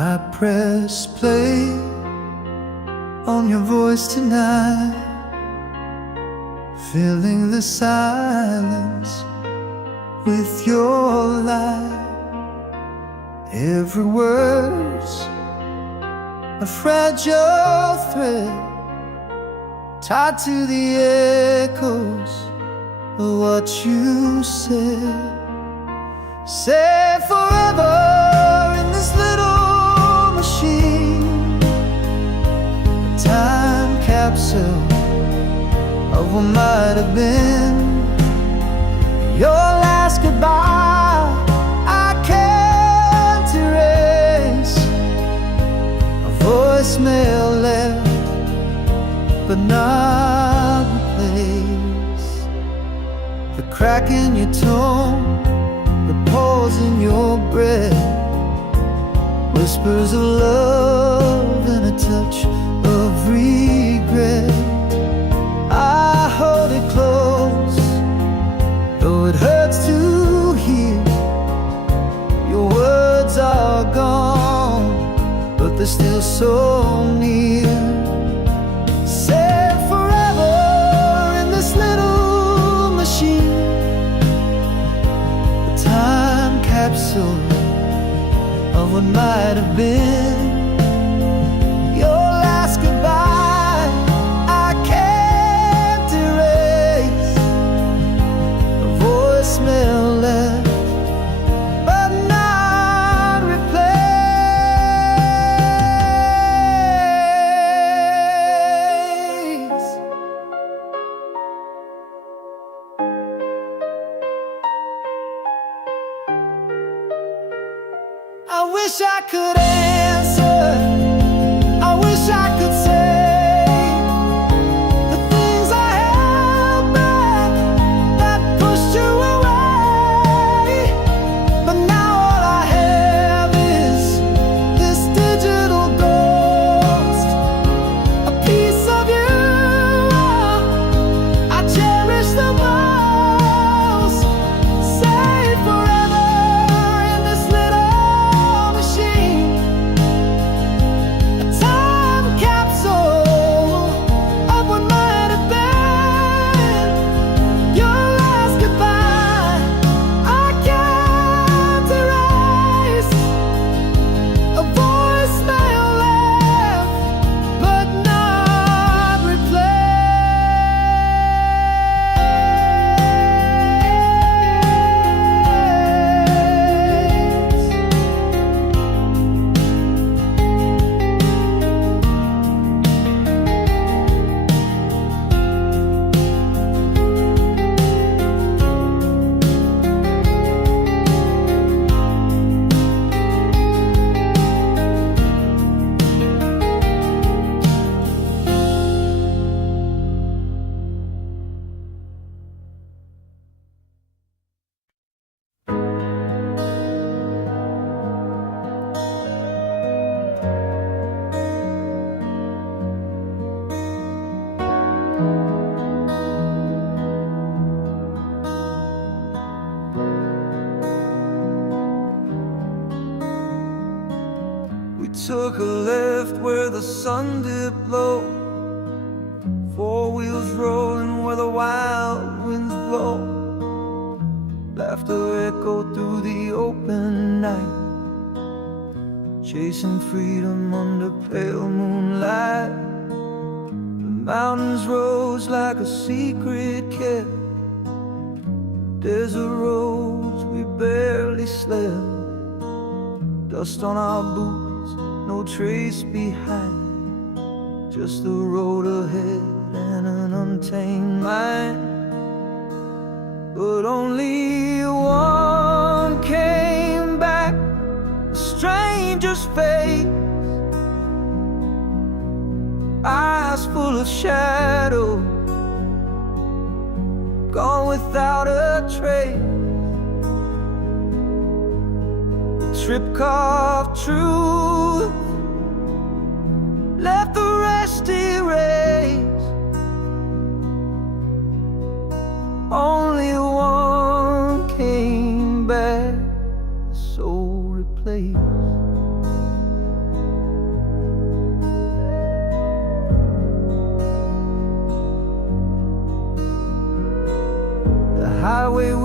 I press play on your voice tonight, filling the silence with your light. Every word's a fragile thread tied to the echoes of what you said. Say forever in this little machine, a time capsule of what might have been. Your last goodbye I can't erase, a voicemail left but not replaced. The crack in your tone, the pause in your breath, whispers of love and a touch of regret. I hold it close, though it hurts to hear. Your words are gone, but they're still so near. Say forever in this little machine, a time capsule of what might have been. Your last goodbye I can't erase, a voicemail left but not replaced. I wish I could answer, I wish I could say the things I held back that pushed you away. But now all I have is this digital ghost, a piece of you I cherish the most. Say forever in this little machine, a time capsule of what might have been. Your last goodbye I can't erase, a voicemail left but not replaced. We took a left where the sun dipped low, four wheels rolling where the wild winds blow. Laughter echoed through the open night, chasing freedom under pale moonlight. The mountains rose like a secret kept, desert roads we barely slept. Dust on our boots, no trace behind, just the road ahead and an untamed mind. But only one came back, a stranger's face, eyes full of shadow, gone without a trace. Trip carved truth, left the rest erased. Only one came back, the soul replaced.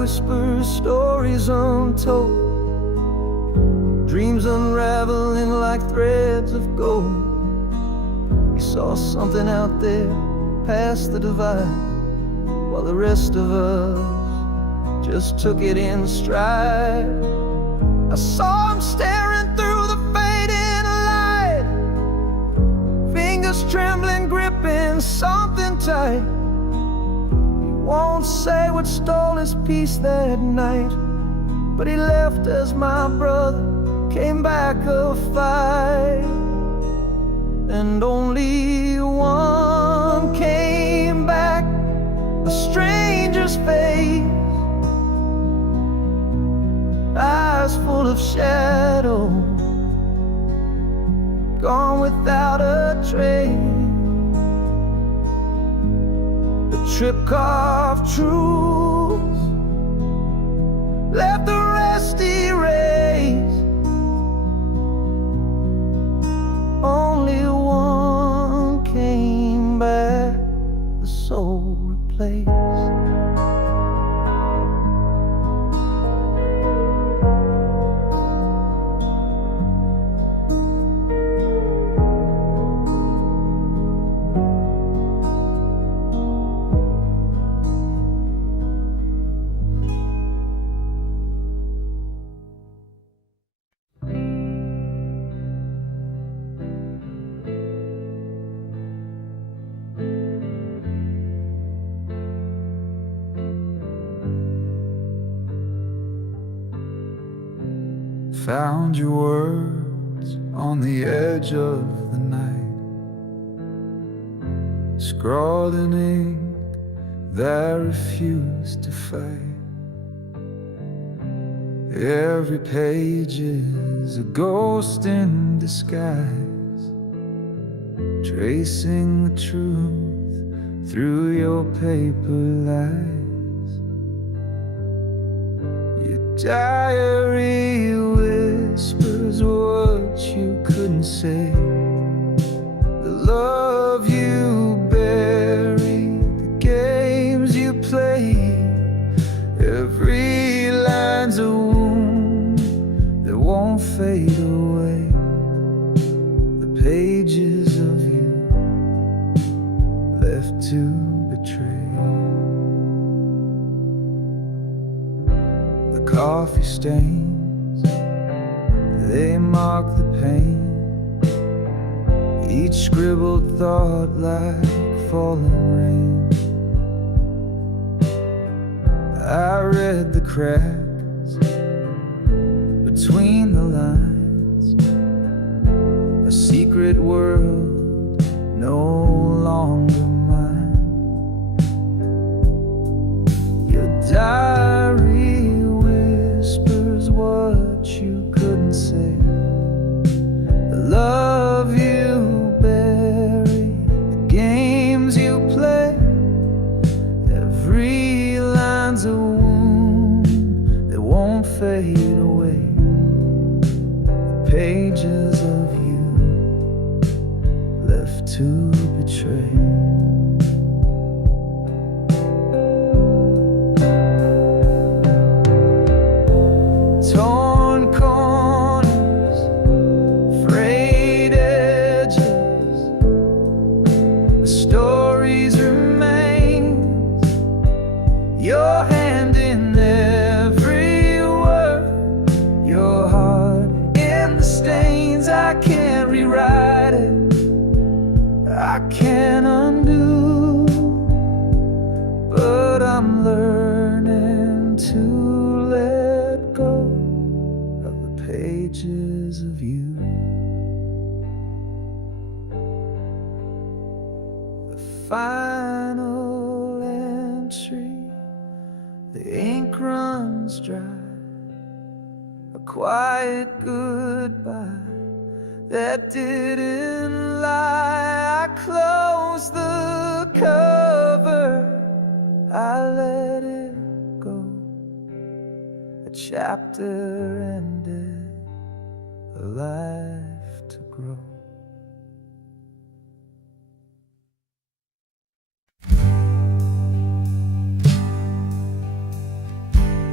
whispers, stories untold, dreams unraveling like threads of gold. We saw something out there past the divide, while the rest of us just took it in stride. I saw him staring through the fading light, fingers trembling, gripping something tight. He won't say what stole his peace that night, but he left as my brother came back of fight. And only one came back, a stranger's face, eyes full of shadow, gone without a trace. The trip carved truths, left the rest erased. Only one came back, the soul replaced. Found your words on the edge of the night, scrawled in ink that refused to fade. Every page is a ghost in disguise, tracing the truth through your paper lies. Your diary whispers what you couldn't say, the love you buried, the games you played. Every line's a wound that won't fade away, the pages of you left to betray. The coffee stains, they mark the pain, each scribbled thought like falling rain. I read the cracks between the lines, a secret world no longer mine. Your diary whispers what you couldn't say, the love you buried, the games you played. Every line's a wound that won't fade away, the pages of you left to betray. Torn corners, frayed edges, the stories remain. Your hand in every word, your heart in the stains. I can't rewrite it, I can't undo, but I'm learning to let go of the pages of you. The final entry, the ink runs dry, a quiet goodbye that didn't lie. I closed the cover, I let it go, a chapter ended, a life to grow.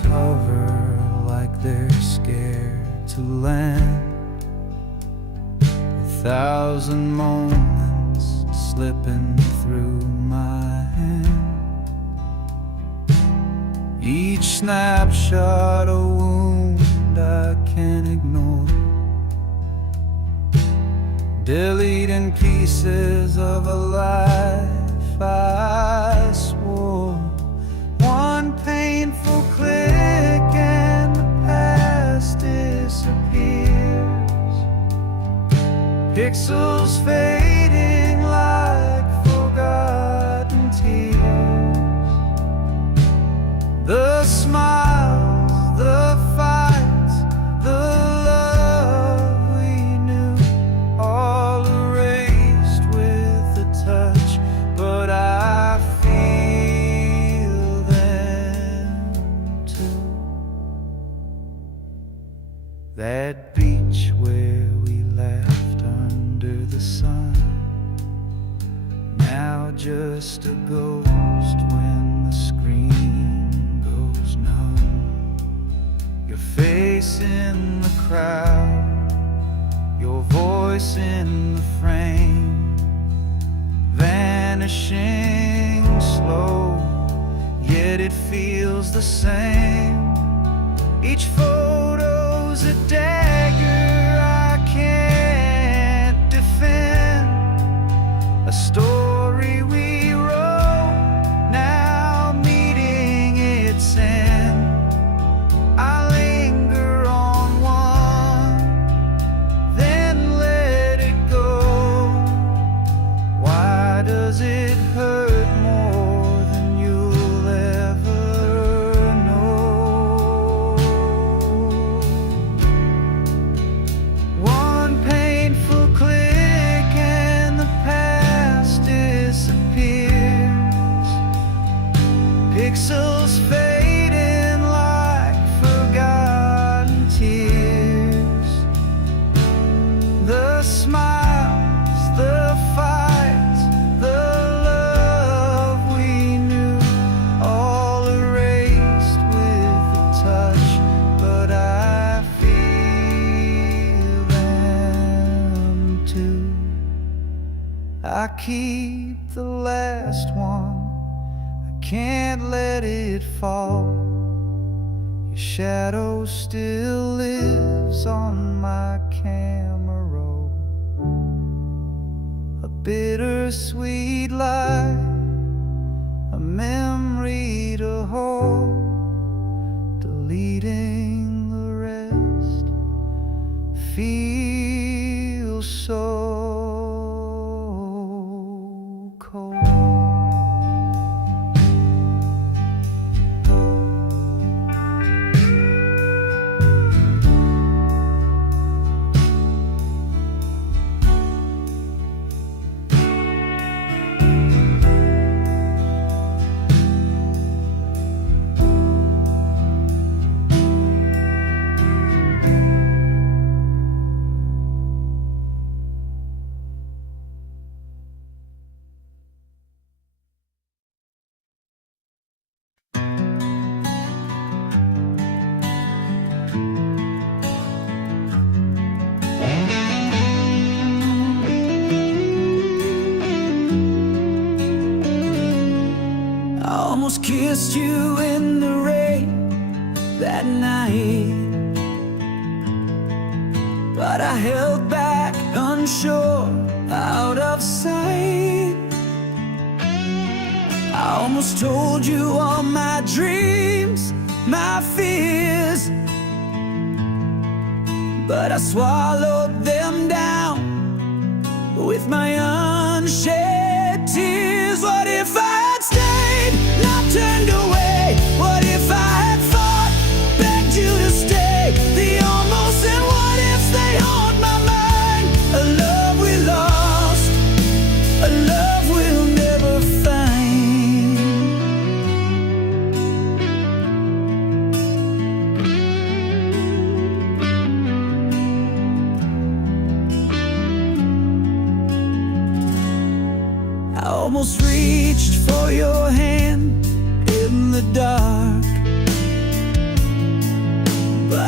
hover like they're scared to land. 1,000 moments slipping through my hand. Each snapshot a wound I can't ignore, deleting pieces of a life I swore. One painful click and the past disappears, pixels fading like forgotten tears. The smiles, the fights, the love we knew, all erased with a touch, but I feel them too. That beach where we laughed under the sun, now just a ghost when the screen goes numb. Your face in the crowd, your voice in the frame, vanishing slow, yet it feels the same. Each photo's a dagger I can't defend, a story we wrote, now meeting its end. I linger on one, then let it go. Why does it hurt more than you'll ever know? One painful click and the past disappears, pixels fading like forgotten tears. The smiles, the fights, the love we knew, all erased with a touch, but I feel them too. I keep the last one, I can't let it fall. Your shadow still lives on my camera roll, a bittersweet lie, a memory to hold, deleting the rest feels so cold. I almost kissed you in the rain that night, but I held back, unsure, out of sight. I almost told you all my dreams, my fears, but I swallowed them down with my unshed tears. What if I had stayed, not turned away? What if I had fought, begged you to stay? The almost and what ifs, they haunt my mind. A love we lost, a love we'll never find. I almost reached for your hand in the dark,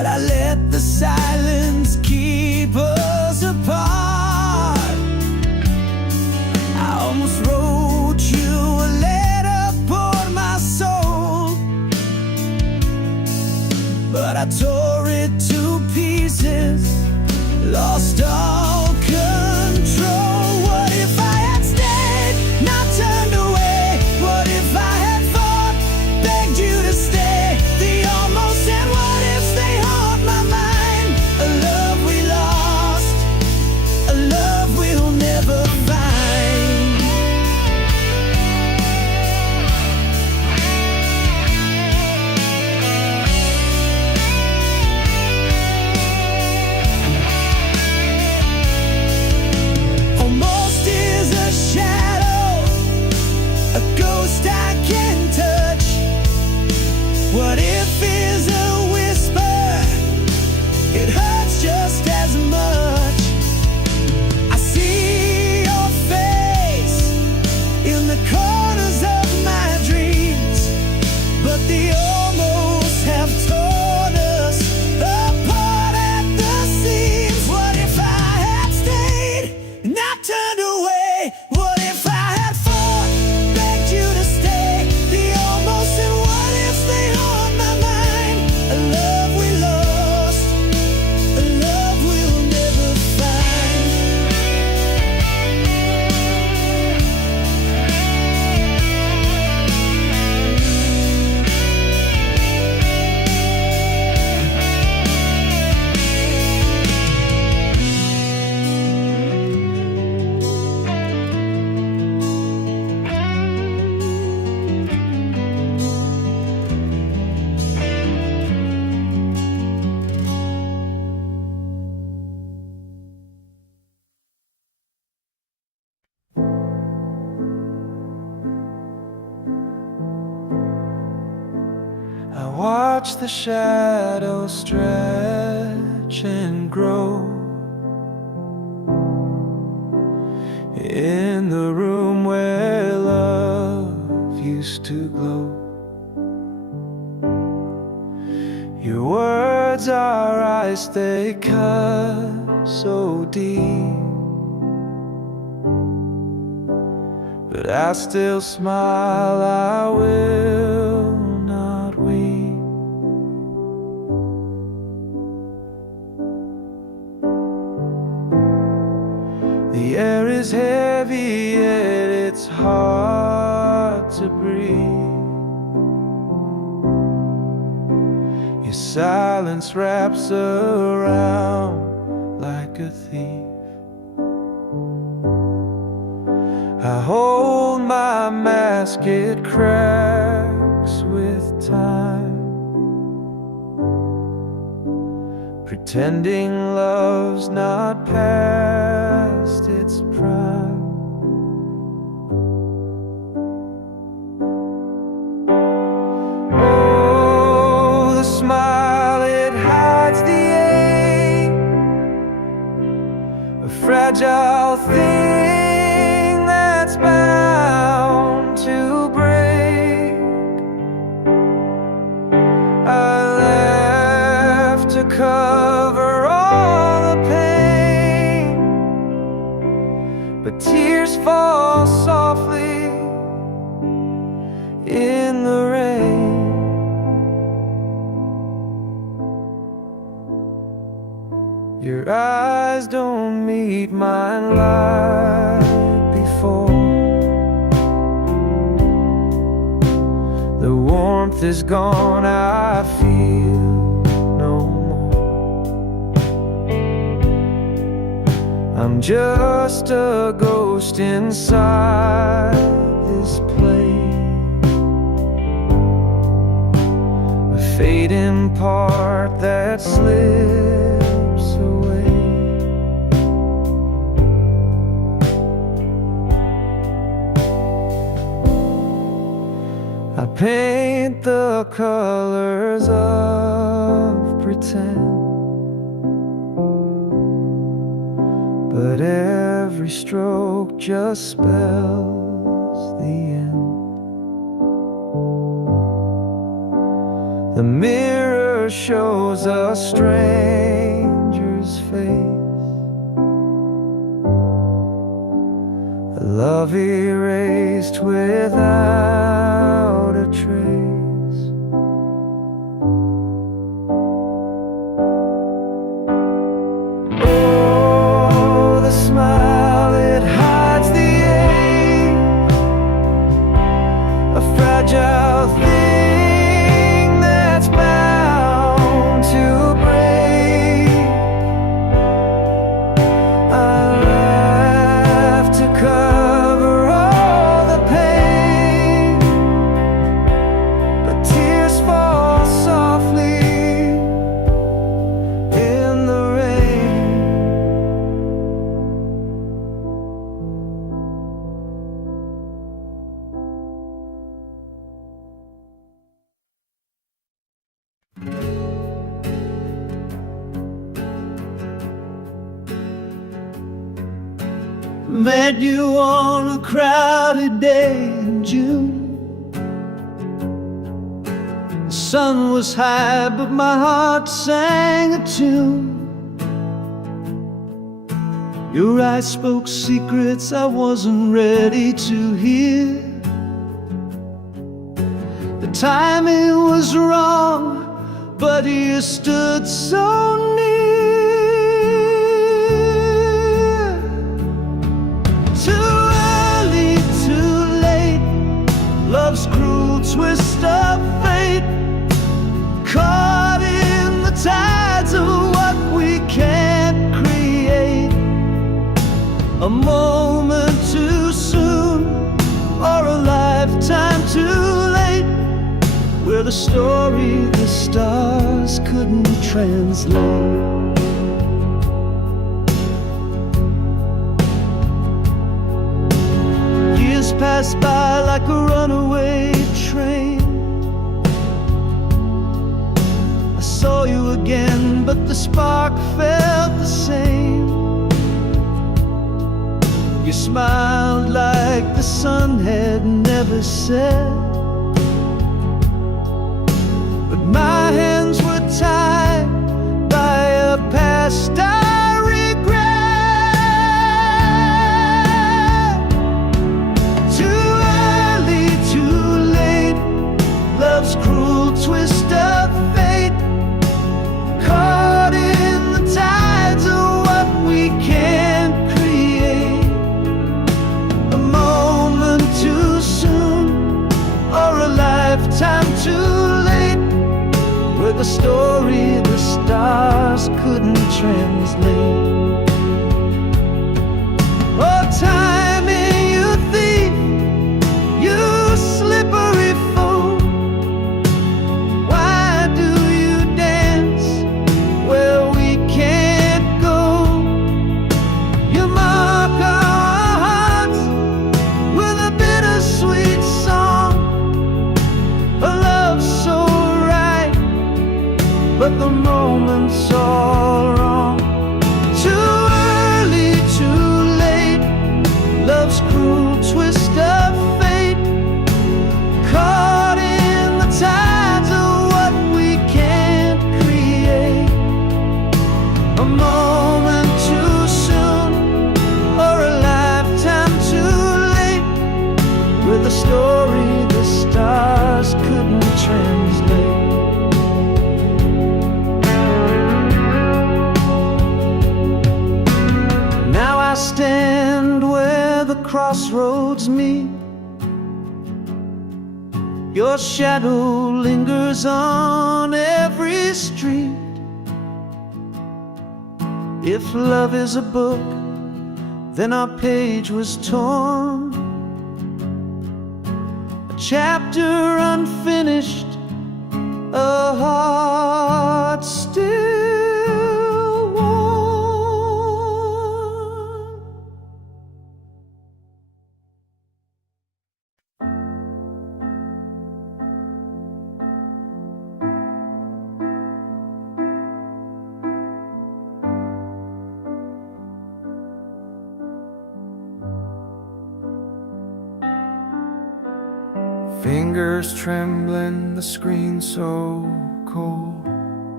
but I let the silence keep us apart. I almost wrote you a letter for my soul, but I tore it to pieces, lost all control. What if I had stayed, not turned away? What if I had fought, begged you to stay? The almost and what ifs, they haunt my mind. A love we lost, a love we'll never find. Almost is a shadow, a ghost I can touch. What if is a whisper, it hurts just as much. I see your face in the corners of my dreams, but the almost have torn us apart at the seams. What if I had stayed, not turned away? What if I had fought, begged you to stay? The almost and what ifs, they haunt my mind. A love we lost, a love we'll never find. I watch the shadows stretch and grow in the room where love used to glow. Your words are ice, they cut so deep, but I still smile, I will not weep. The air is heavy, yet it's hard to breathe. Your silence wraps around like a thief. I hold my mask, it cracks with time, pretending love's not past its prime. Oh, the smile, it hides the ache, a fragile thing that's bound to break. I laugh to cover all the pain, but tears fall softly in the rain. Your eyes don't meet mine like before. The warmth is gone, I feel no more. I'm just a ghost inside this place, a fading part that slips away. I paint the colors of pretend, but every stroke just spells the end. The mirror never shows a stranger's face. A love erased without a trace. Oh, the smile, it hides the ache, a fragile thing that's bound to break. I laugh to cover all the pain, but tears fall softly in the rain. Met you on a crowded day in June. The sun was high, but my heart sang a tune. Your eyes spoke secrets I wasn't ready to hear. The timing was wrong, but you stood so near. Too early, too late, love's cruel twist of fate, caught in the tides of what we can't create. A moment too soon, or a lifetime too late, where the story the stars couldn't translate. Years passed by like a runaway train. I saw you again, but the spark felt the same. You smiled like the sun had never set, but my hands were tied by a past I regret. Too early, too late, love's cruel twist of fate, caught in the tides of what we can't create. A moment too soon, or a lifetime too late, where the story the stars couldn't translate. Oh, timing, you thief, you slippery fool. Why do you dance where we can't go? You mark our hearts with a bittersweet song, a love so right, but the moment's all wrong. Too early, too late, love's cruel twist of fate, caught in the tides of what we can't create. A moment too soon, or a lifetime too late, with a story the stars couldn't translate. Now I stand where the crossroads meet. Your shadow lingers on every street. If love is a book, then our page was torn, a chapter unfinished, a heart still warm. Fingers trembling, the screen so cold.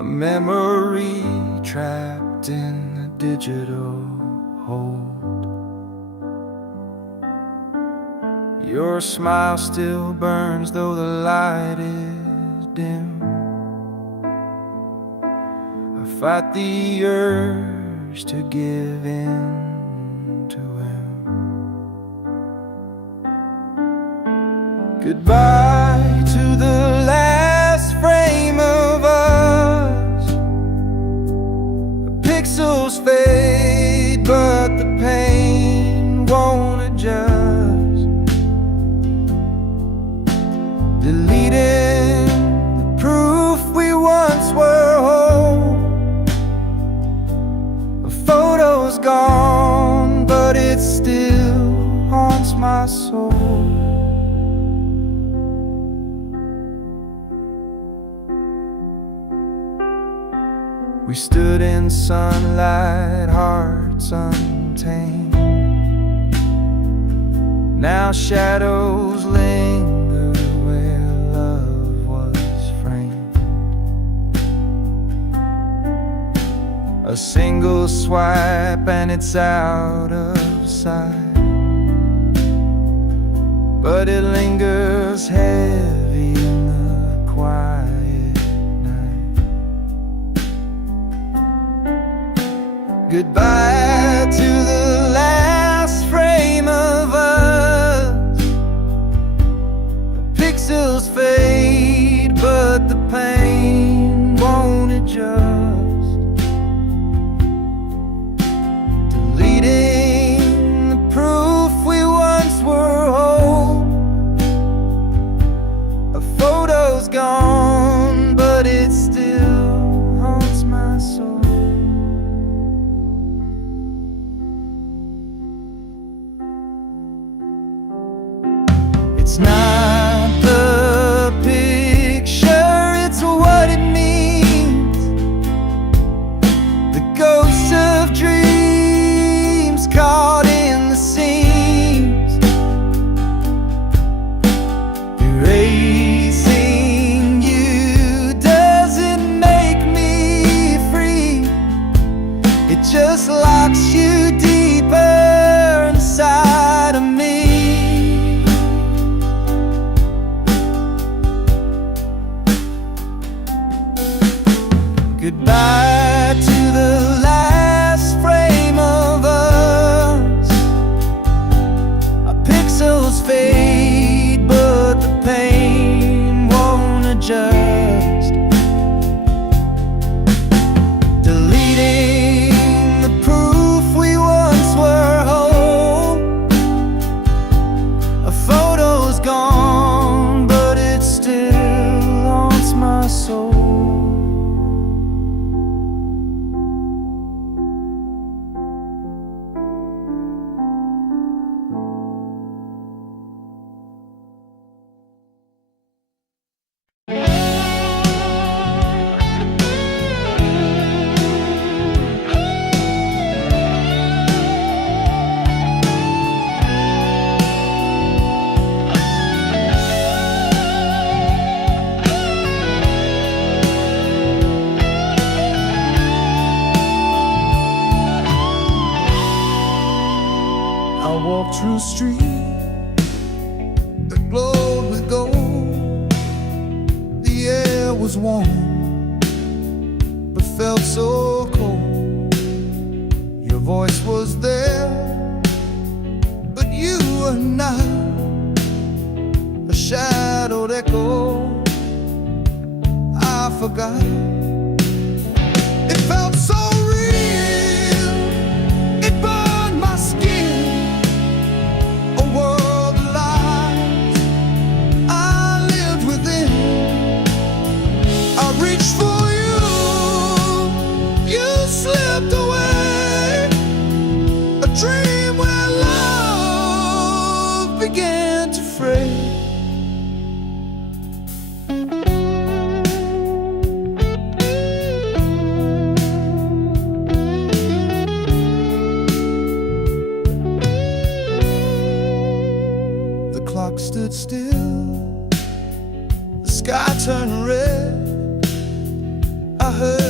a memory trapped in a digital hold. Your smile still burns though the light is dim. I fight the urge to give in to him. Goodbye to the last frame of us. The pixels fade, but the pain won't adjust. Deleting the proof we once were whole. A photo's gone, but it still haunts my soul. We stood in sunlight, hearts untamed. Now shadows linger where love was framed. A single swipe and it's out of sight, but it lingers heavy in the quiet. Goodbye to the last frame of us. The pixels fade, but the pain won't adjust. Deleting the proof we once were whole. A photo's gone, but it still haunts my soul. It's not the picture, it's what it means. The ghosts of dreams caught in the seams. Erasing you doesn't make me free. It just locks you deeper inside of me. Goodbye to the last frame of us. Our pixels fade, but the pain won't adjust. Deleting the proof we once were whole. A photo's gone, but it still haunts my soul. I walked through a street that glowed with gold. The air was warm, but felt so cold. Your voice was there, but you were not. A shadowed echo I forgot. It felt so real, it burned my skin. A world of lies I lived within. I reached for you, you slipped away. A dream where love began to fray. The clock stood still, the sky turned red. I heard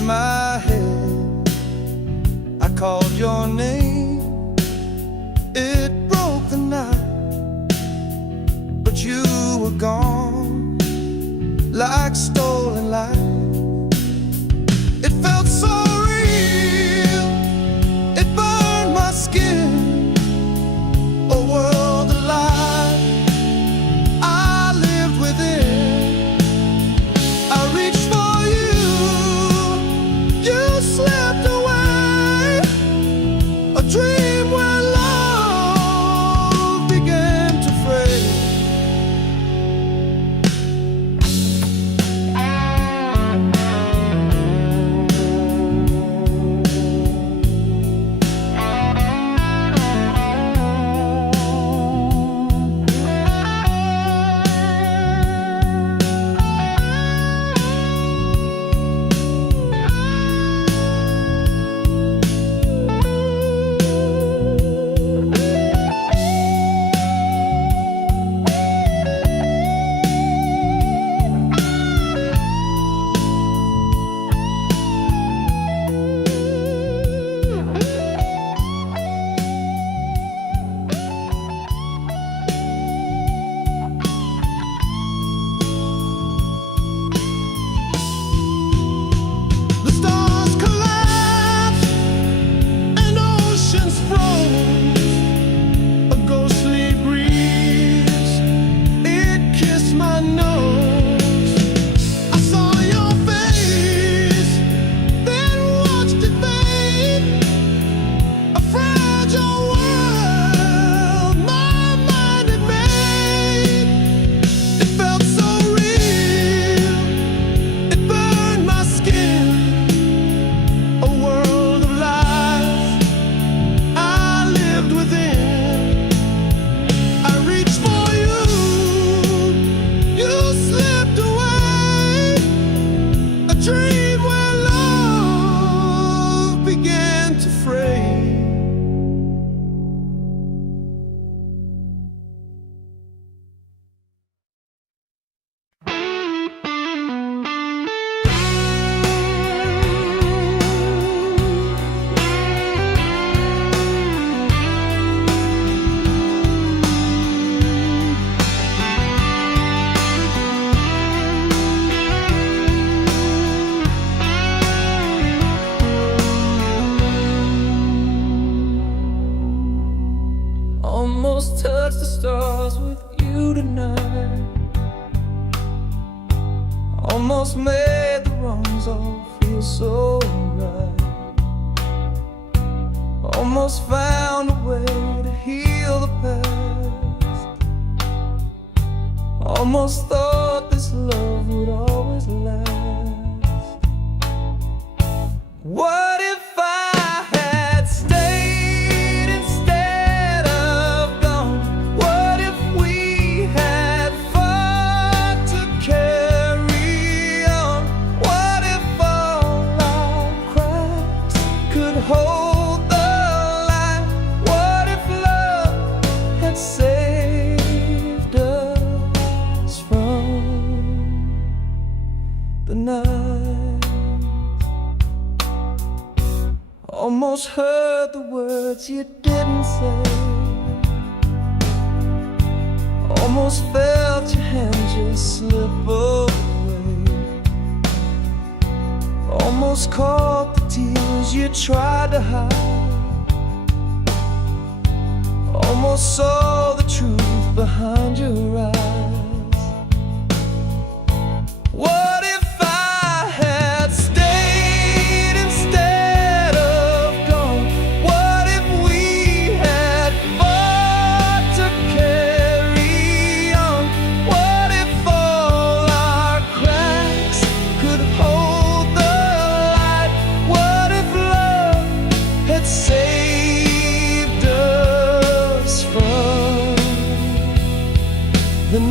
my head. I called your name, it broke the night, but you were gone like stolen light. It felt so real, it burned my skin. A world of light I lived within. I reached for you, you slipped away. A dream where love began to fray. Almost touched the stars with you tonight. Almost made the wrongs all feel so right. Almost found a way to heal the past. Almost thought this love would always last. What if I had stayed instead of gone? What if we had fought to carry on? What if all our cracks could hold the light? What if love had saved us from the night? Almost heard the words you didn't say. Almost felt your hand just slip away. Almost caught the tears you tried to hide. Almost saw the truth behind your eyes. What if I had stayed instead of gone? What if we had fought to carry on? What if all our cracks could hold the light? What if love had saved us from the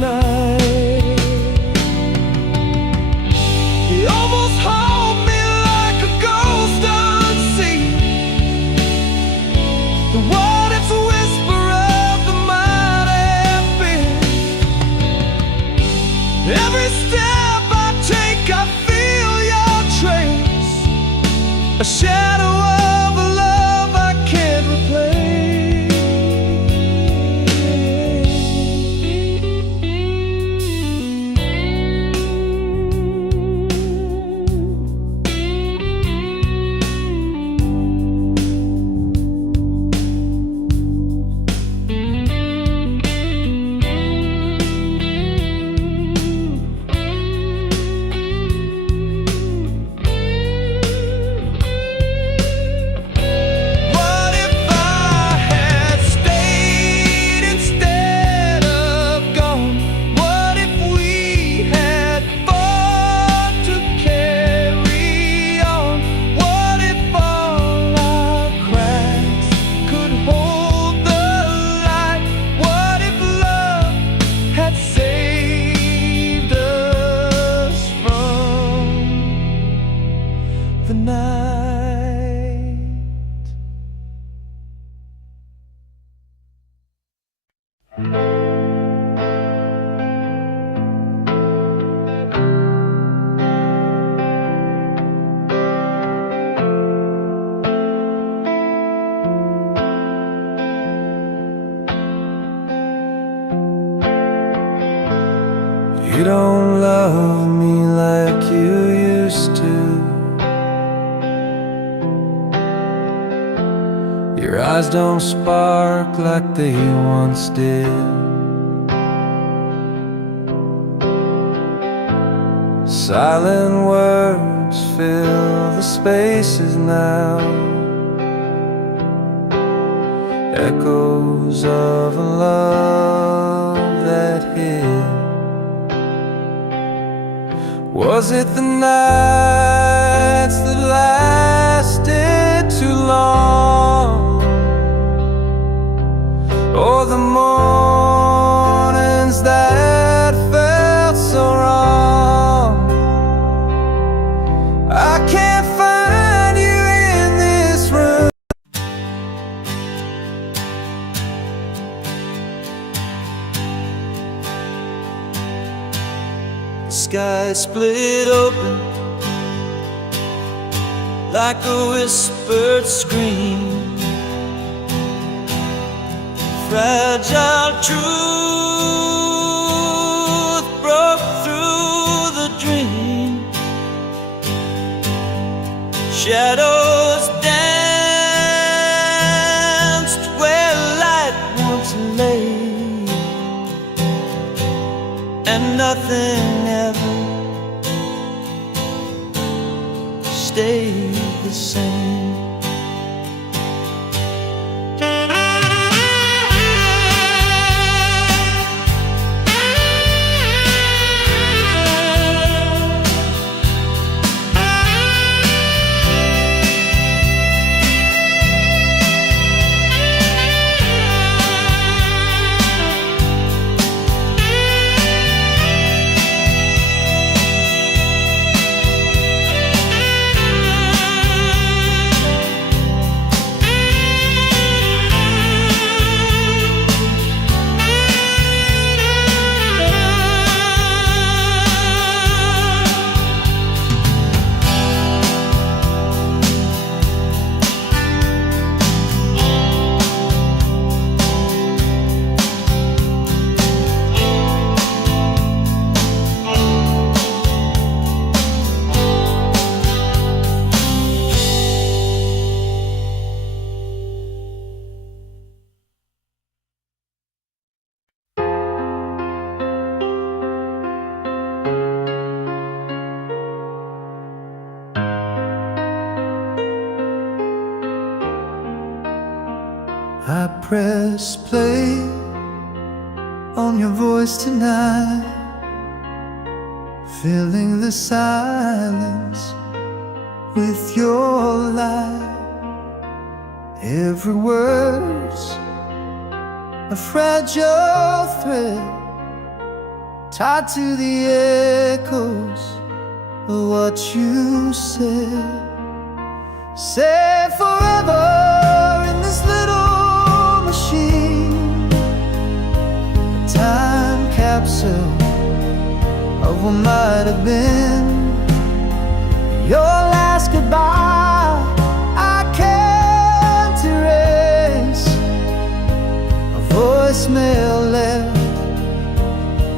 a shadow of a love I can't the night. You don't love me like you used to. Your eyes don't spark like they once did. Silent words fill the spaces now, echoes of a love that hid. Was it the nights that lasted too long, or the mornings that felt so wrong? I can't find you in this room. The sky split open like a whispered scream. Fragile truth broke through the dream. Shadows danced where light once lay, and nothing ever stayed the same. I press play on your voice tonight, filling the silence with your light. Every word's a fragile thread tied to the echoes of what you said. Say forever in this little machine, a time capsule of what might have been. Your last goodbye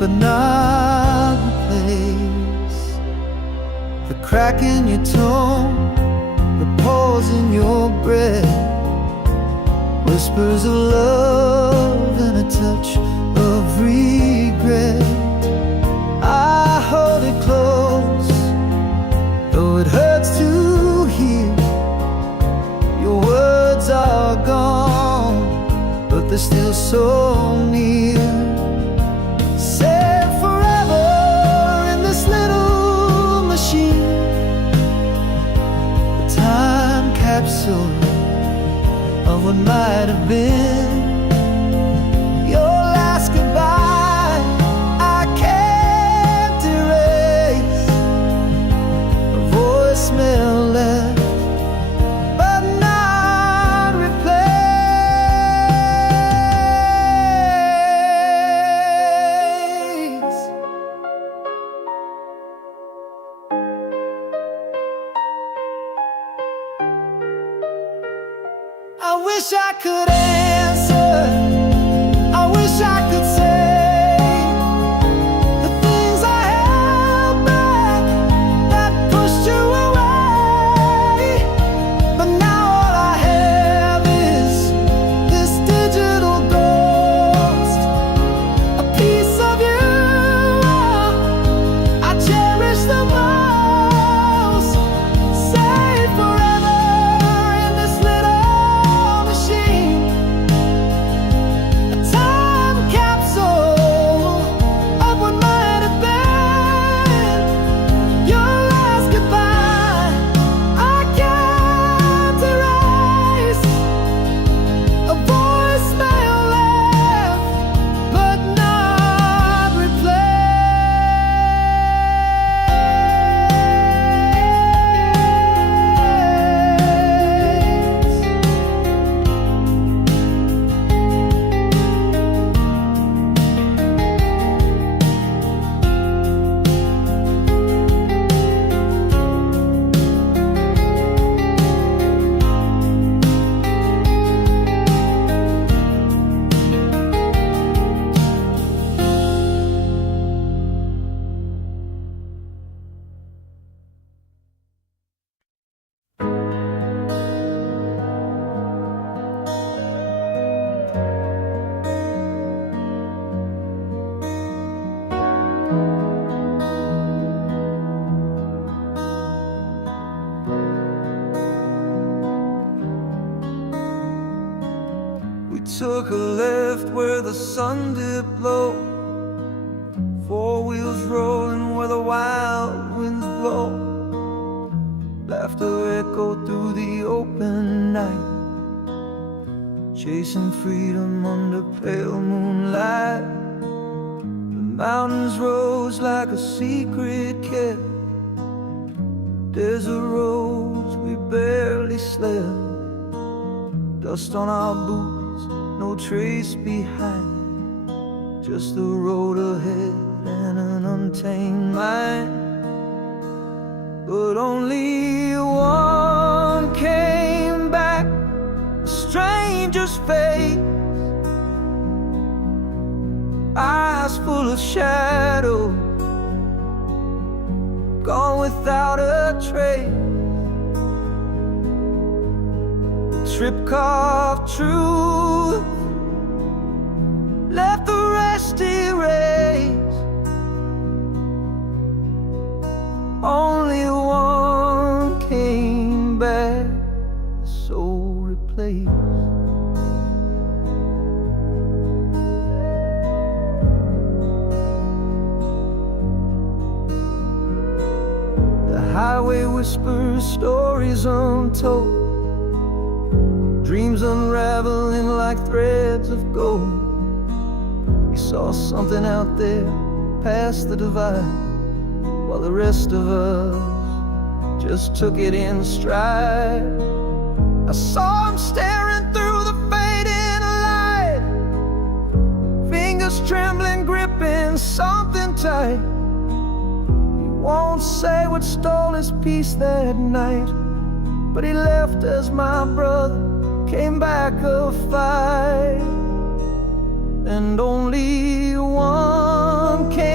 but not replace the crack in your tone, the pause in your breath, whispers of love and a touch of regret. I hold it close, though it hurts to hear. Your words are gone, but they're still so near. Said forever in this little machine, a time capsule of what might have been. Your last goodbye I can't erase, a voicemail left but not replaced. I wish I could answer, I wish I could say the things I held back that pushed you away. But now all I have is this digital ghost, a piece of you I cherish the most. Saved forever in this little machine, a time capsule of what might have been. Your last goodbye I can't erase, a voicemail left but not We took a left where the sun dipped low, four wheels rolling where the wild winds blow. Laughter echoed through the open night, chasing freedom under pale moonlight. The mountains rose like a secret kept, desert roads we barely slept. Dust on our boots, no trace behind, just the road ahead and an untamed mind. But only one came back, a stranger's face, eyes full of shadow, gone without a trace. Trip-carved truth left the rest erased. Only one came back, the soul replaced. The highway whispers stories untold, dreams unraveling like threads of gold. We saw something out there past the divide, while the rest of us just took it in stride. I saw him staring through the fading light, fingers trembling, gripping something tight. He won't say what stole his peace that night, but he left as my brother came back a fight. And only one came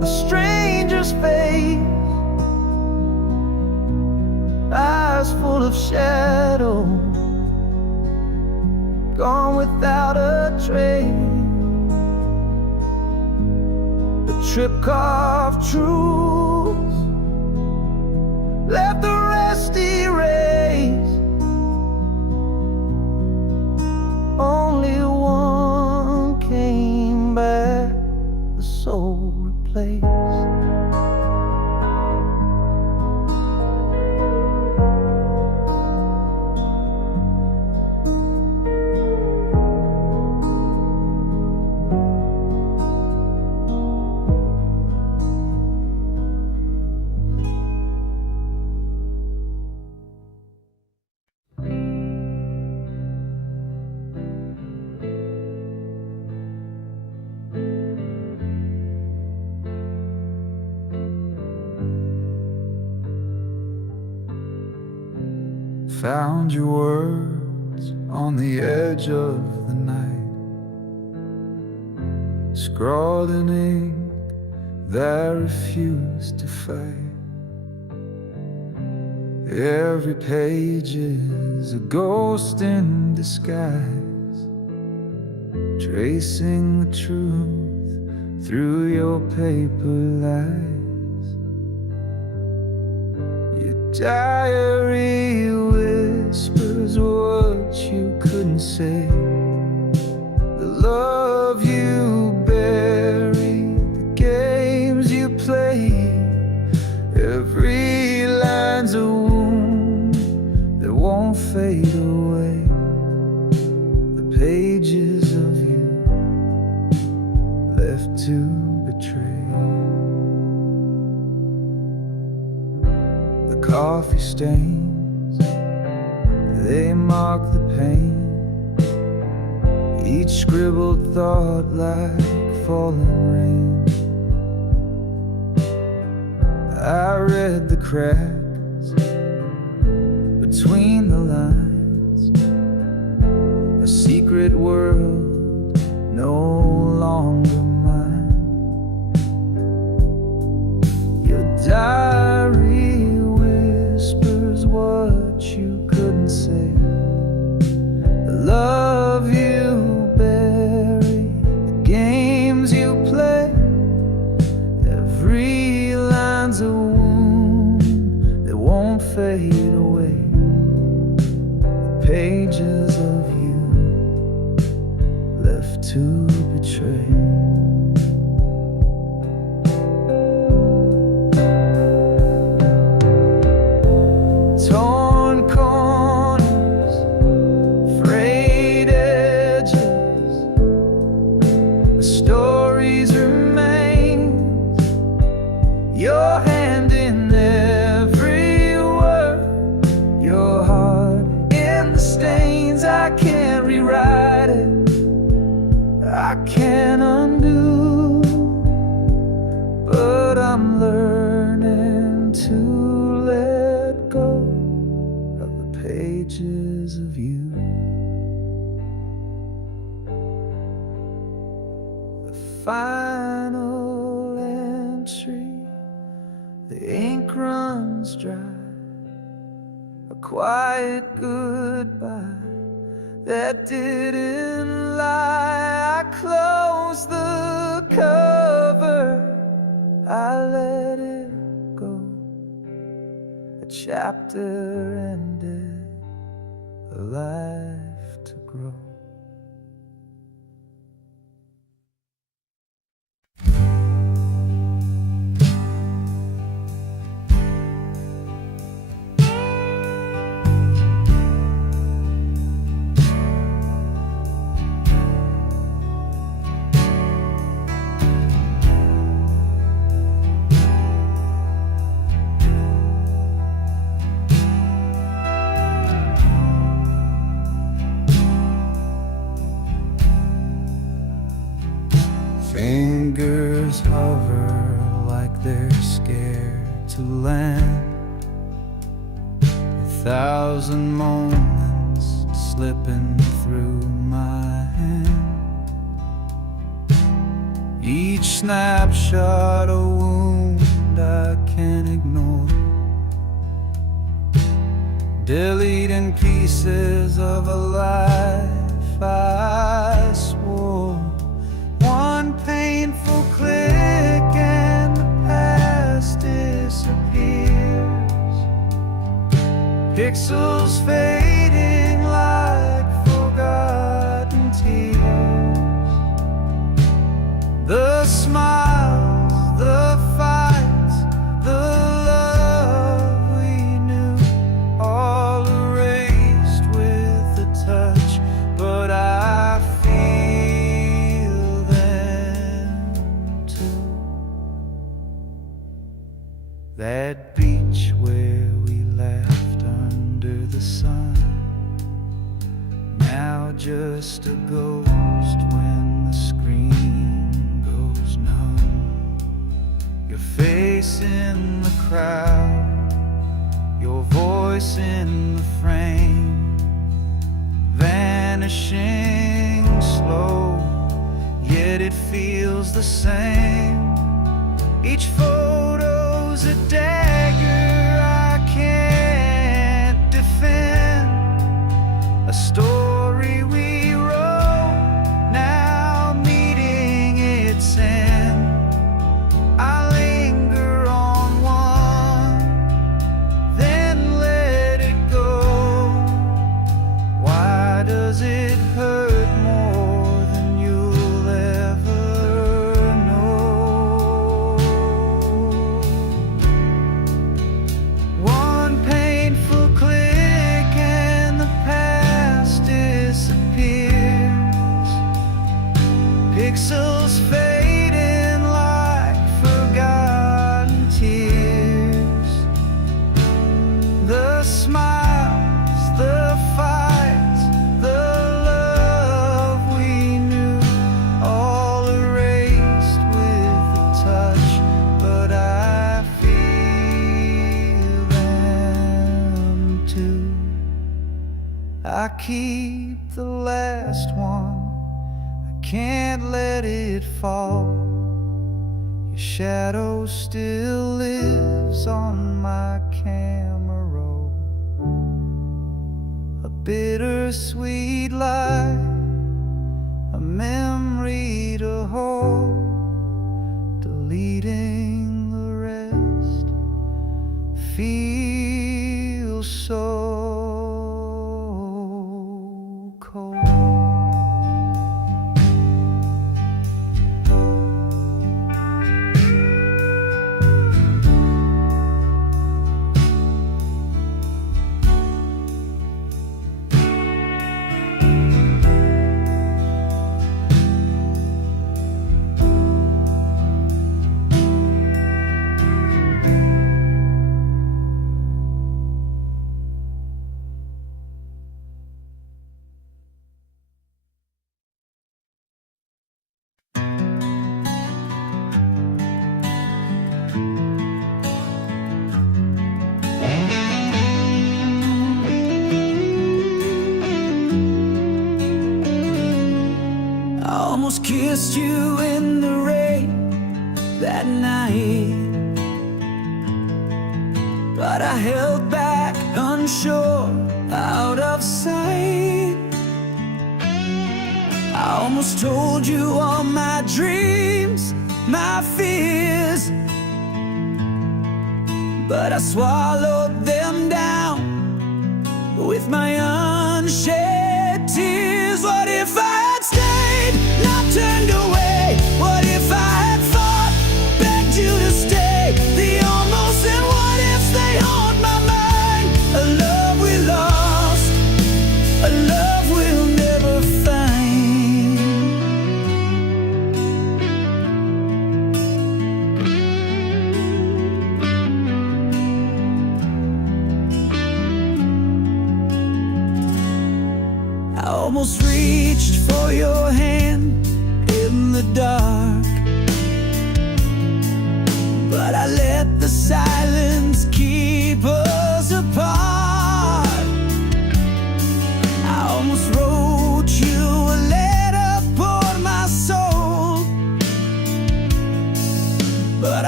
a stranger's face, eyes full of shadow, gone without a trace. The trip carved truths left the rest erased. Only one came back, the soul replaced. Found your words on the edge of the night, scrawled in ink that refused to fade. Every page is a ghost in disguise, tracing the truth through your paper lies. Your diary whispers what you couldn't say, the love you buried, the games you played. Every line's a wound that won't fade away, the pages of you left to betray. The coffee stains, they mark the pain, each scribbled thought like falling rain. I read the cracks between the lines, a secret world no longer mine. Your diary whispers what you couldn't say, the love you buried, the games you play. Every line's a wound that won't fade away, the pages of you left to betray. Torn corners, frayed edges, the stories remain. Your hand in every word, your heart in the stains. I can't rewrite it, I can't undo, but I'm learning to let go of the pages of you. The final entry, the ink runs dry, a quiet goodbye that didn't lie. I closed the cover, I let it go, a chapter ended, a life to grow. Fingers hover like they're scared to land, 1,000 moments slipping through my hand. Each snapshot a wound I can't ignore, deleting pieces of a life I swore. One painful click and the past disappears, pixels fading like forgotten tears. The smiles, the fights, the love we knew, all erased with a touch, but I feel them too. That beach where we laughed under the sun, now just a ghost when the screen goes numb. Your face in the crowd, your voice in the frame, vanishing slow, yet it feels the same. Each photo's a dagger I can't defend, a story we wrote, now meeting its end. I linger on one, then let it go. Why does it hurt more than you'll ever know? One painful click and the past disappears, pixels fading like forgotten tears. The smiles, the fights, the love we knew, all erased with a touch, but I feel them too. I keep the last one, I can't let it fall. Your shadow still lives on my camera roll, a bittersweet lie, a memory to hold, deleting the rest feels so cold. I almost kissed you in the rain that night, but I held back, unsure, out of sight. I almost told you all my dreams, my fears, but I swallowed them down with my unshed tears. What if I had stayed, not turned away? What if I had fought, begged you to stay? The almost and what ifs, they haunt my mind. A love we lost, a love we'll never find. I almost reached for your hand in the dark, but I let the silence keep us apart. I almost wrote you a letter, poured my soul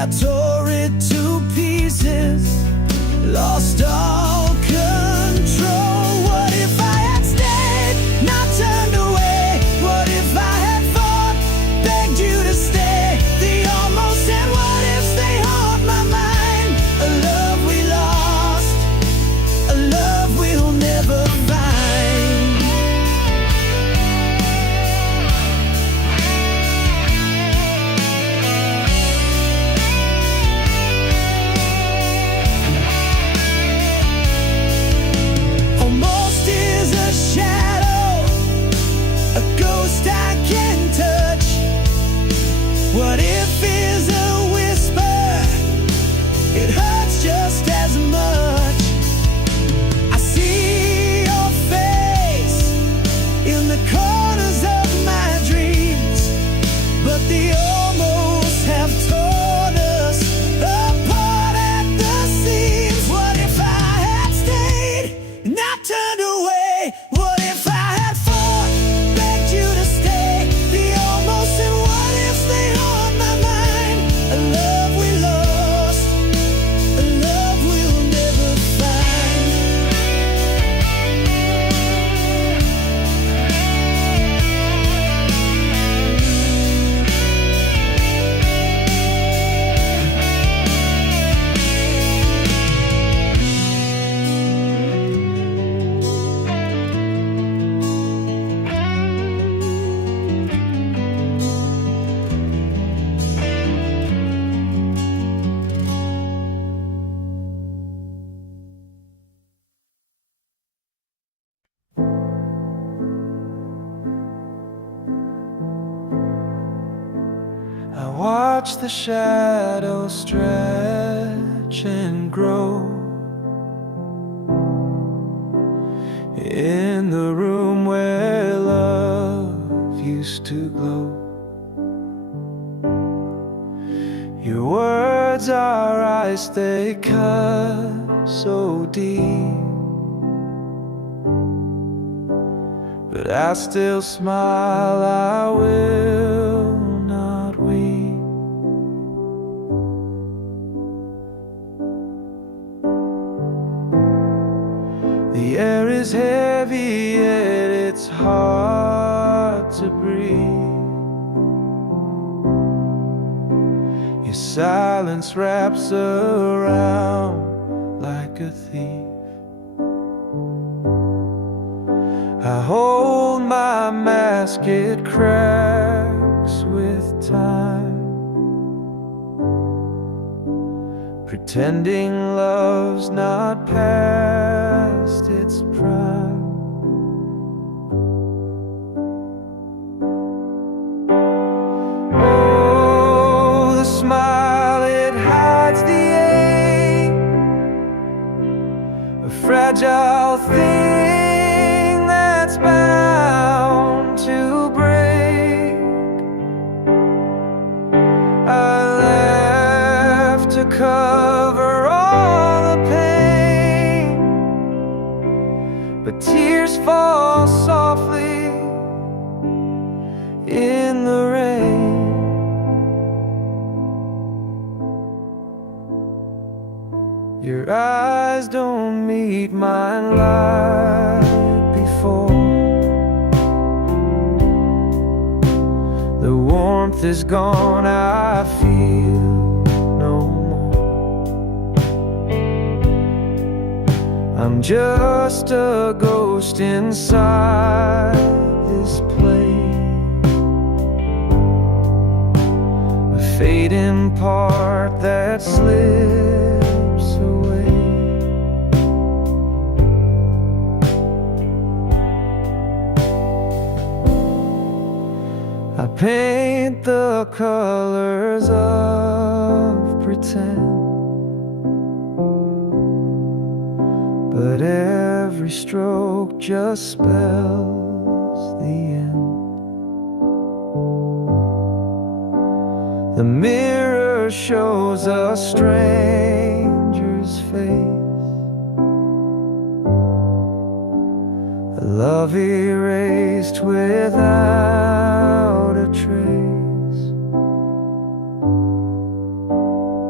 I tore it to pieces, lost all control. What if I had stayed, not turned away? What if I had fought, begged you to stay? The almost and what ifs, they haunt my mind. A love we lost, a love we'll never find. Almost is a shadow, a ghost I can touch. What if is a whisper, it hurts just as much. I see your face in the corners of my dreams, but the almost have torn us apart at the seams. What if I had stayed, not turned away? What if I had fought, begged you to stay? The almost and what ifs, they haunt my mind. A love we lost, a love we'll never find. I watch the shadows stretch and grow in the room where love used to glow. Your words are ice, they cut so deep, but I still smile, I will not weep. The air is heavy, yet it's hard to breathe. Your silence wraps around like a thief. I hold my mask, it cracks with time, pretending love's not past its prime. Oh, the smile, it hides the ache, a fragile thing that's bound to break. I laugh to cover all the pain, but tears fall softly in the rain. Your eyes don't meet mine like before. The warmth is gone, I feel no more. I'm just a ghost inside this place, a fading part that slips away. I paint the colors of pretend, but every stroke just spells the end. The mirror shows a stranger's face, a love erased without a trace.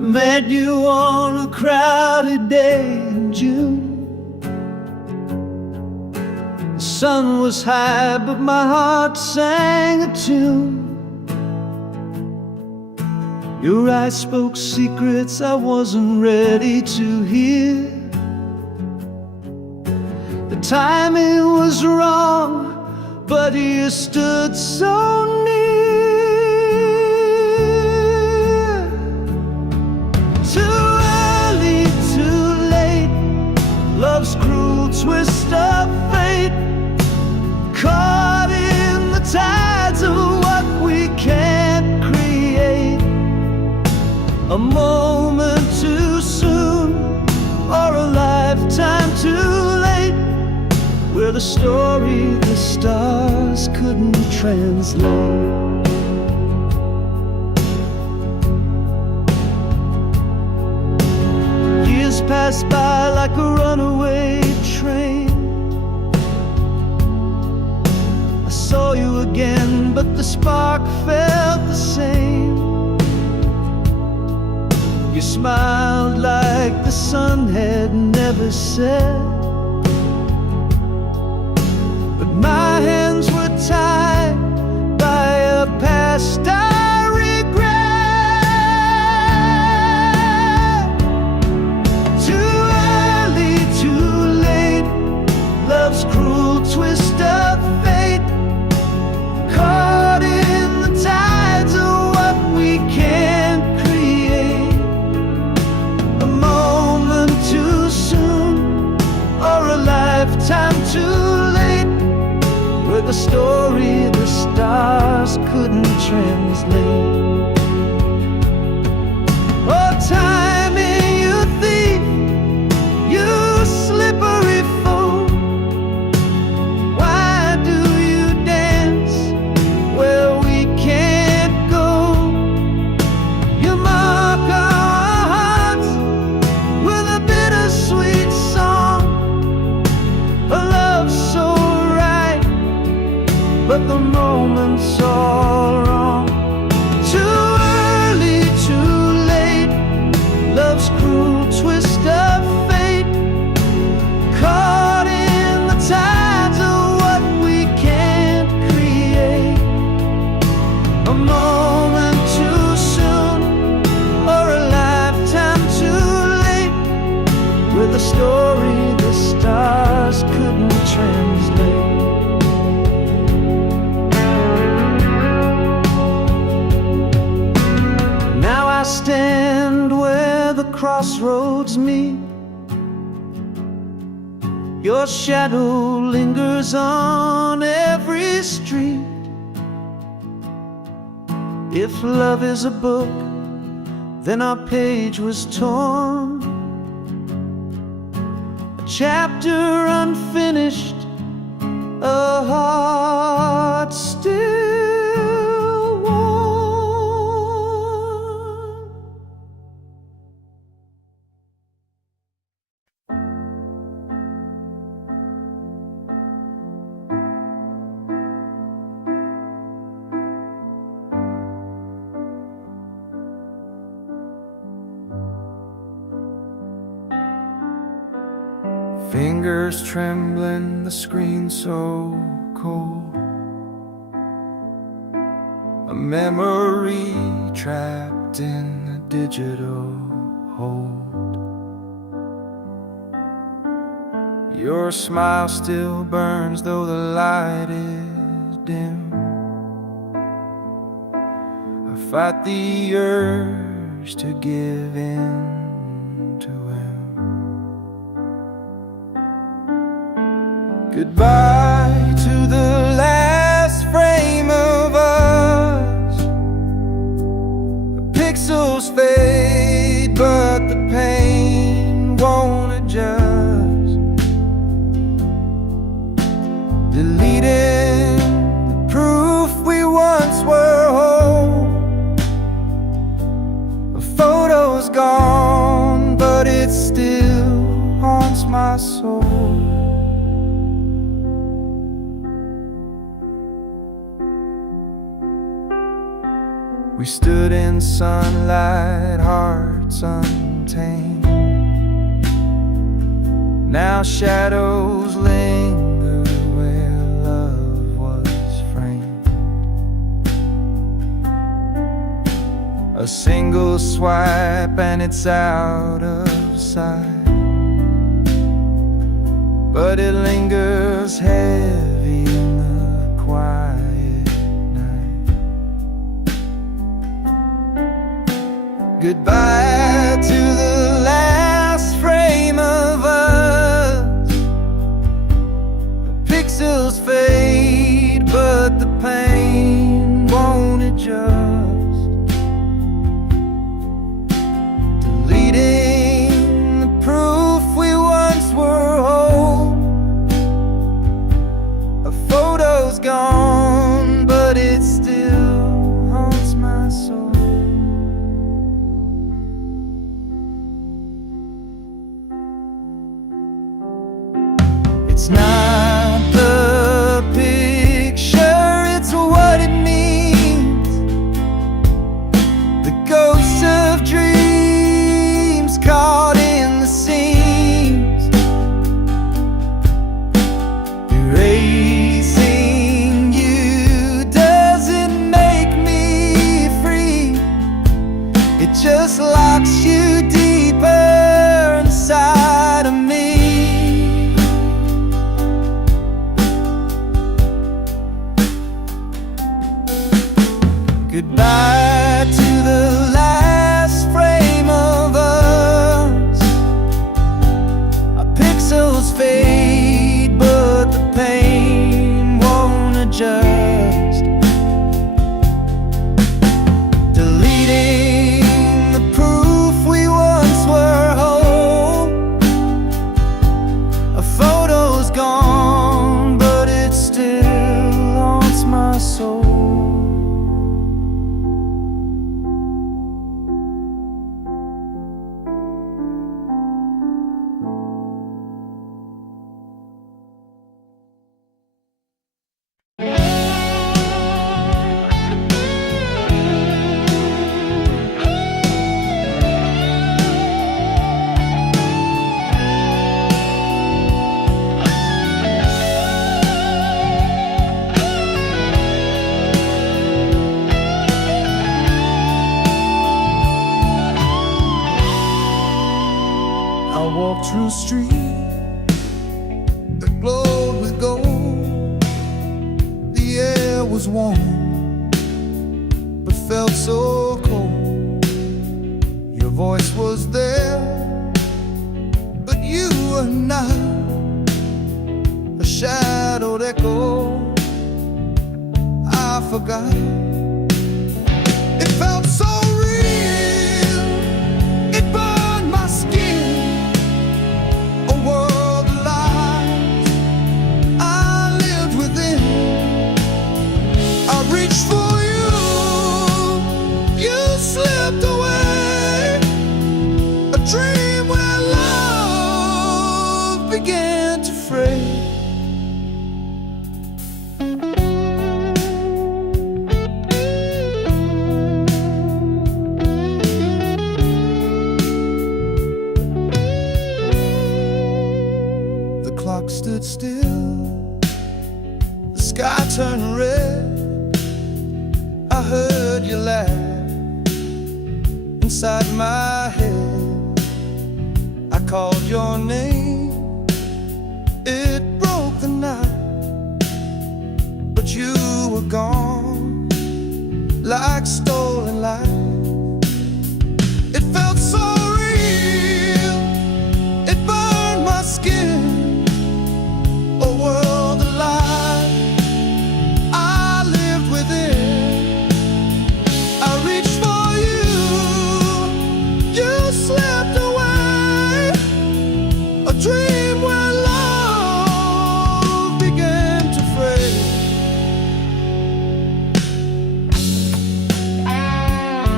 Met you on a crowded day in June. The sun was high, but my heart sang a tune. Your eyes spoke secrets I wasn't ready to hear. The timing was wrong, but you stood so near. Too early, too late, love's cruel twist of fate. Caught in the tides of what we can't create. A moment too soon, or a lifetime too late, where the story the stars couldn't translate. Years passed by like a runaway train. I saw you again, but the spark felt the same. You smiled like the sun had never set. But my hands were tied by a past I regret. Too early, too late, love's cruel twist of fate. Caught in the tides of what we can't create. A moment too soon, or a lifetime too late, where the story the stars couldn't translate. Oh, timing, you thief, you slippery fool. Why do you dance where we can't go? You mark our hearts with a bittersweet song, a love so right, but the moment's all wrong. Too early, too late, love's cruel twist of fate. Caught in the tides of what we can't create. A moment too soon, or a lifetime too late, with a story the stars couldn't translate. Now I stand where the crossroads meet. Your shadow lingers on every street. If love is a book, then our page was torn. A chapter unfinished, a heart still warm. Fingers trembling, the screen so cold. A memory trapped in a digital hold. Your smile still burns though the light is dim. I fight the urge to give in to him. Goodbye to the last frame of us. The pixels fade, but the pain won't adjust. Deleting the proof we once were whole. The photo's gone, but it still haunts my soul. We stood in sunlight, hearts once untamed. Now shadows linger where love was framed. A single swipe and it's out of sight, but it lingers heavy in the quiet night. Goodbye to the last frame of us. The pixels fade, but the pain won't adjust. Deleting the proof we once were whole. A photo's gone, but it still haunts my soul. It's not the picture, it's what it means. The ghosts of dreams caught in the seams. Erasing you doesn't make me free. It just locks you deeper inside of me. Goodbye to the last frame of us. Our pixels fade, but the pain won't adjust. Deleting the proof we once were whole. A photo's gone, but it still haunts my soul. I walked through a street that glowed with gold. The air was warm, but felt so cold. Your voice was there, but you were not. A shadowed echo I forgot. It felt so real, it burned my skin. A world of lies I lived within. I reached for you, you slipped away. A dream where love began to fray. The clock stood still, the sky turned red. I heard you laugh inside my head. I called your name, it broke the night, but you were gone like stolen light. It felt so real, it burned my skin. A world of lies I lived within. I reached for you, you slipped away. A dream where love began to fray.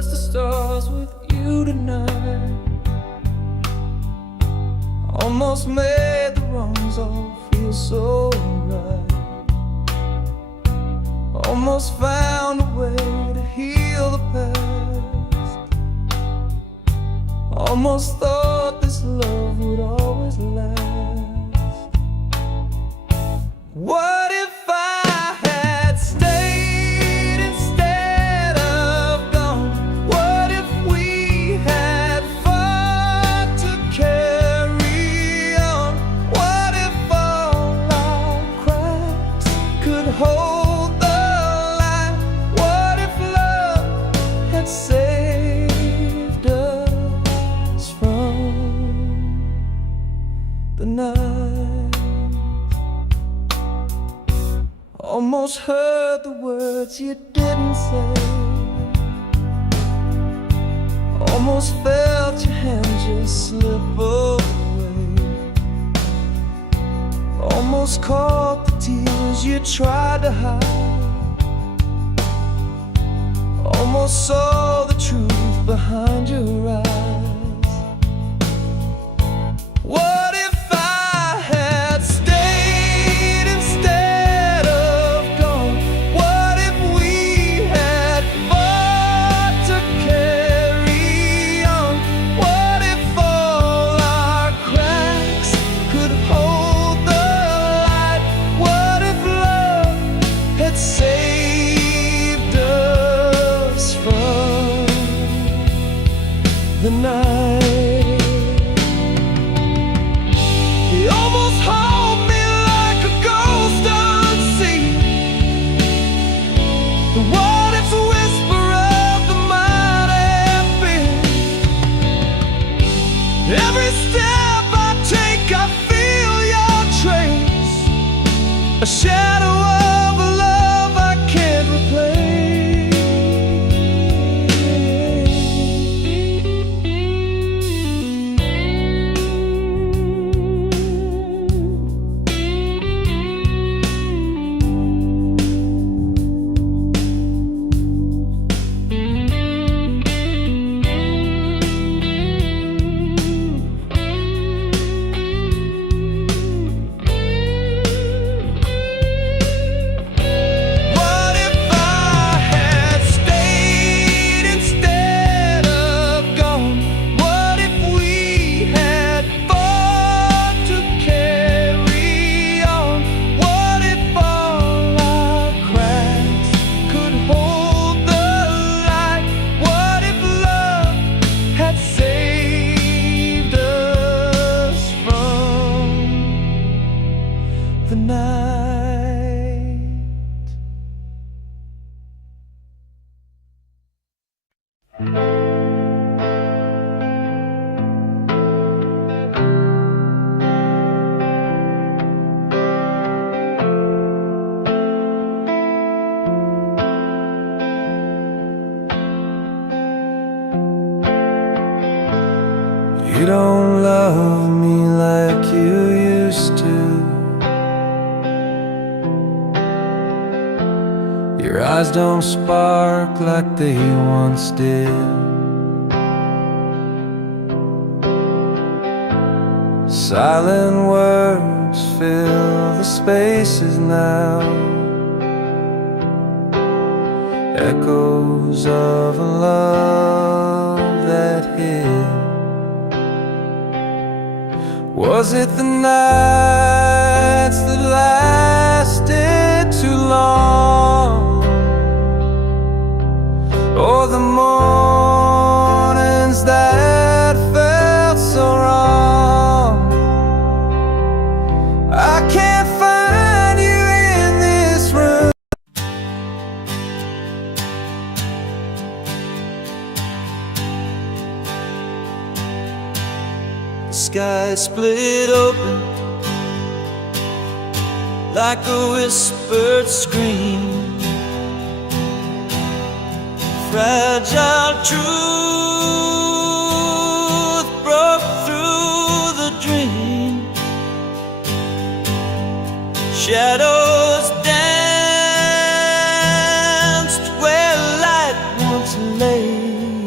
touch the stars with you tonight. Almost made the wrongs all feel so right. Almost found a way to heal the past. Almost thought this love would always last. What if I had stayed instead of gone? What if we had fought to carry on? What if all our cracks could hold the light? What if love had saved us from the night? Almost heard the words you didn't say. Almost felt your hand just slip away. Almost caught the tears you tried to hide. Almost saw the truth behind your eyes. What if I had stayed instead of gone? What if we had fought to carry on? What if all our cracks could hold the light? What if love had saved us from the night? He almost held me like a ghost unseen. The what if's whisper of the might have been. Every step I take, I feel your trace. A shadow of a love I can't replace. What if I had stayed instead of gone? What if we had fought to carry on? What if all our cracks could hold the light? What if love had saved us from the night? You don't love me like you used to. Your eyes don't spark like they once did. Silent words fill the spaces now. Echoes of a love that hid. Was it the nights that lasted too long? Or the mornings that felt so wrong? I can't find you in this room. The sky split open like a whispered scream. Fragile truth broke through the dream. Shadows danced where light once lay.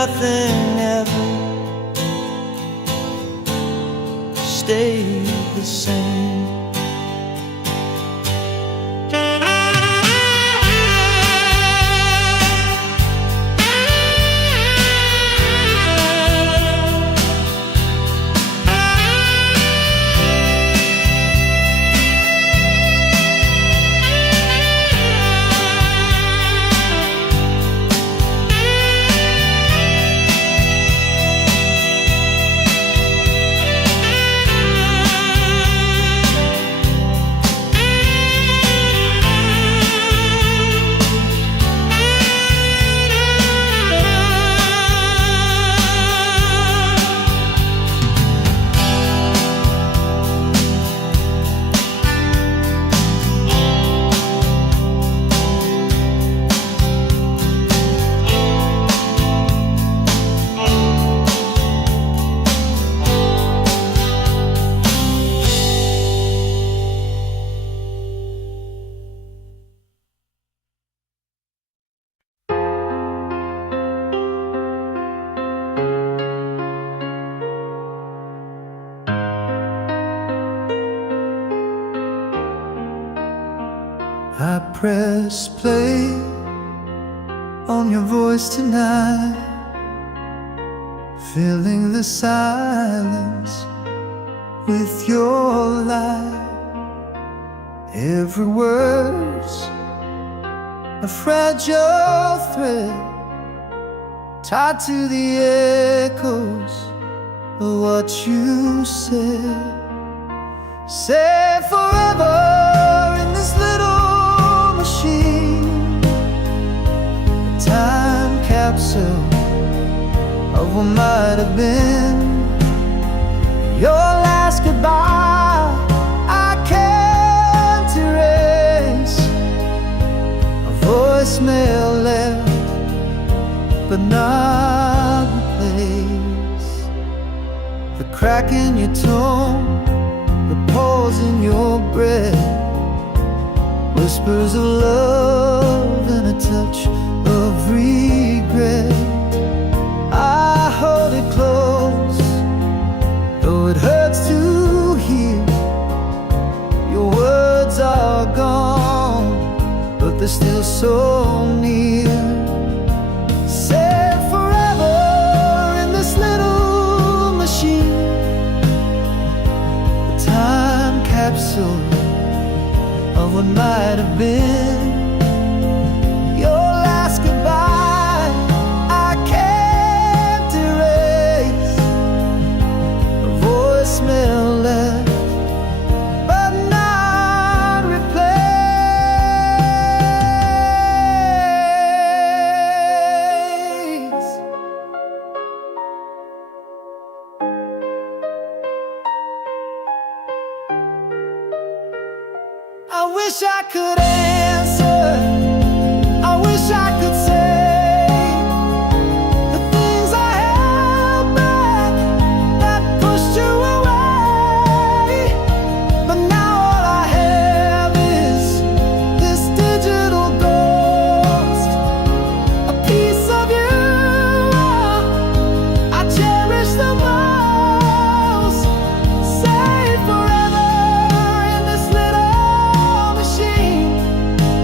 nothing ever stayed the same. I press play on your voice tonight, filling the silence with your light. Every word's a fragile thread tied to the echoes of what you said. Say forever in this little machine, a time capsule of what might have been. Your last goodbye I can't erase, a voicemail left but not replaced. The crack in your tone, the pause in your breath, whispers of love and a touch of regret. I hold it close, though it hurts to hear. Your words are gone, but they're still so near. Say forever in this little machine, a time capsule of what might have been. Your last goodbye I can't erase, a voicemail left but not replaced. I wish I could answer, I wish I could say the things I held back that pushed you away. But now all I have is this digital ghost, a piece of you I cherish the most. Say forever in this little machine,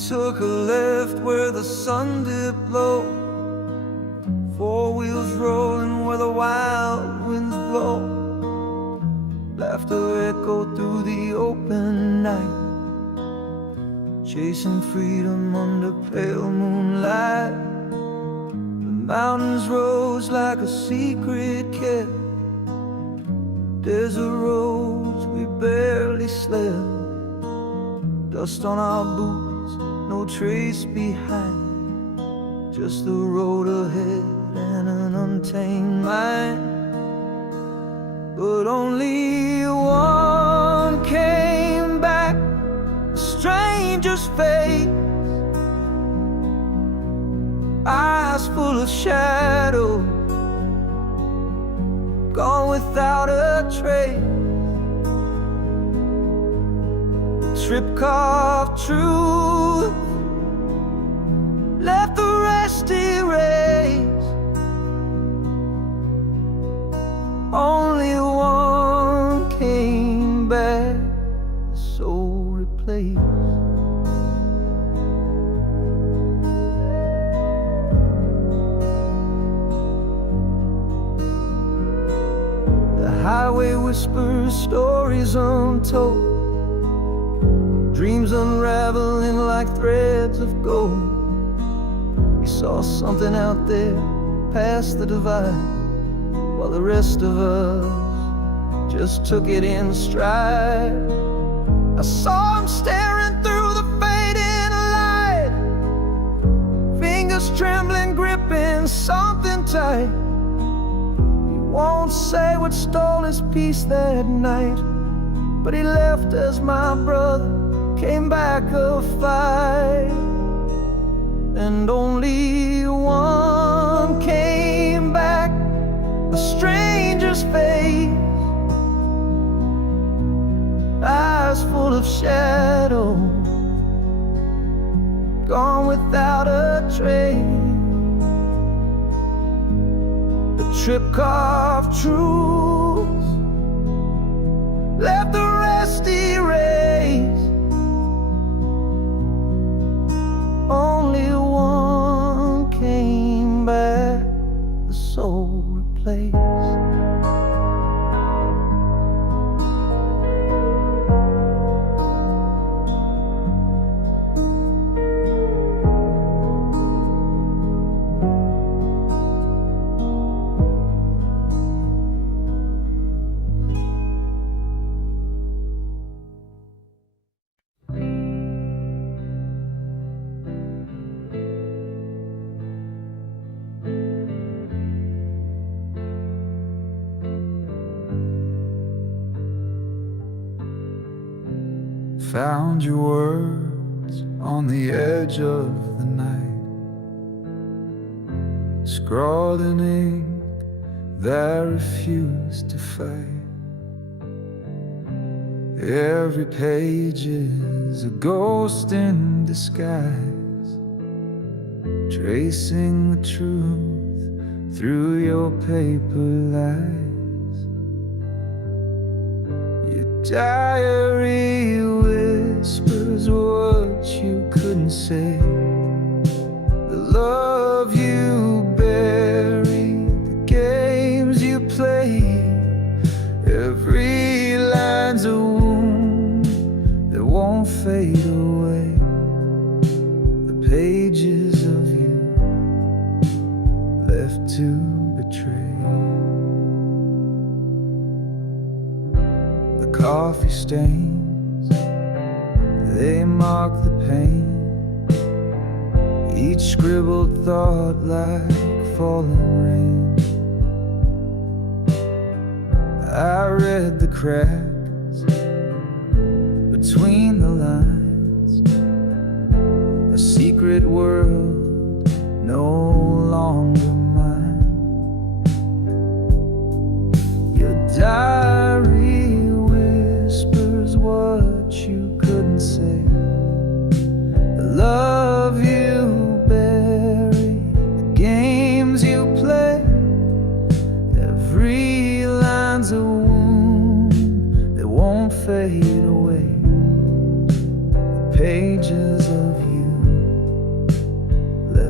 took a left where the sun dipped low, four wheels rolling where the wild winds blow. Laughter echoed through the open night, chasing freedom under pale moonlight. The mountains rose like a secret kept, desert roads we barely slept. Dust on our boots, no trace behind, just the road ahead and an untamed mind. But only one came back, a stranger's face, eyes full of shadow, gone without a trace. Trip carved truth, left the rest erased. Only one came back, the soul replaced. The highway whispers stories untold, dreams unraveling like threads of gold. We saw something out there past the divide, while the rest of us just took it in stride. I saw him staring through the fading light, fingers trembling, gripping something tight. He won't say what stole his peace that night, but he left as my brother came back a fight. And only one came back, a stranger's face, eyes full of shadow, gone without a trace. The trip carved truth, left the rest erased. Only one came back, the soul replaced. Found your words on the edge of the night, scrawled in ink that refused to fade. Every page is a ghost in disguise, tracing the truth through your paper lies. Your diary whispers what you couldn't say, the love you buried, the games you played. Every line's a wound that won't fade away, the pages of you left to betray. The coffee stains, they mark the pain, each scribbled thought like falling rain. I read the cracks between the lines, a secret world no longer mine. Your diary whispers what you couldn't say, the love you buried, the games you play. Every line's a wound that won't fade away, the pages of you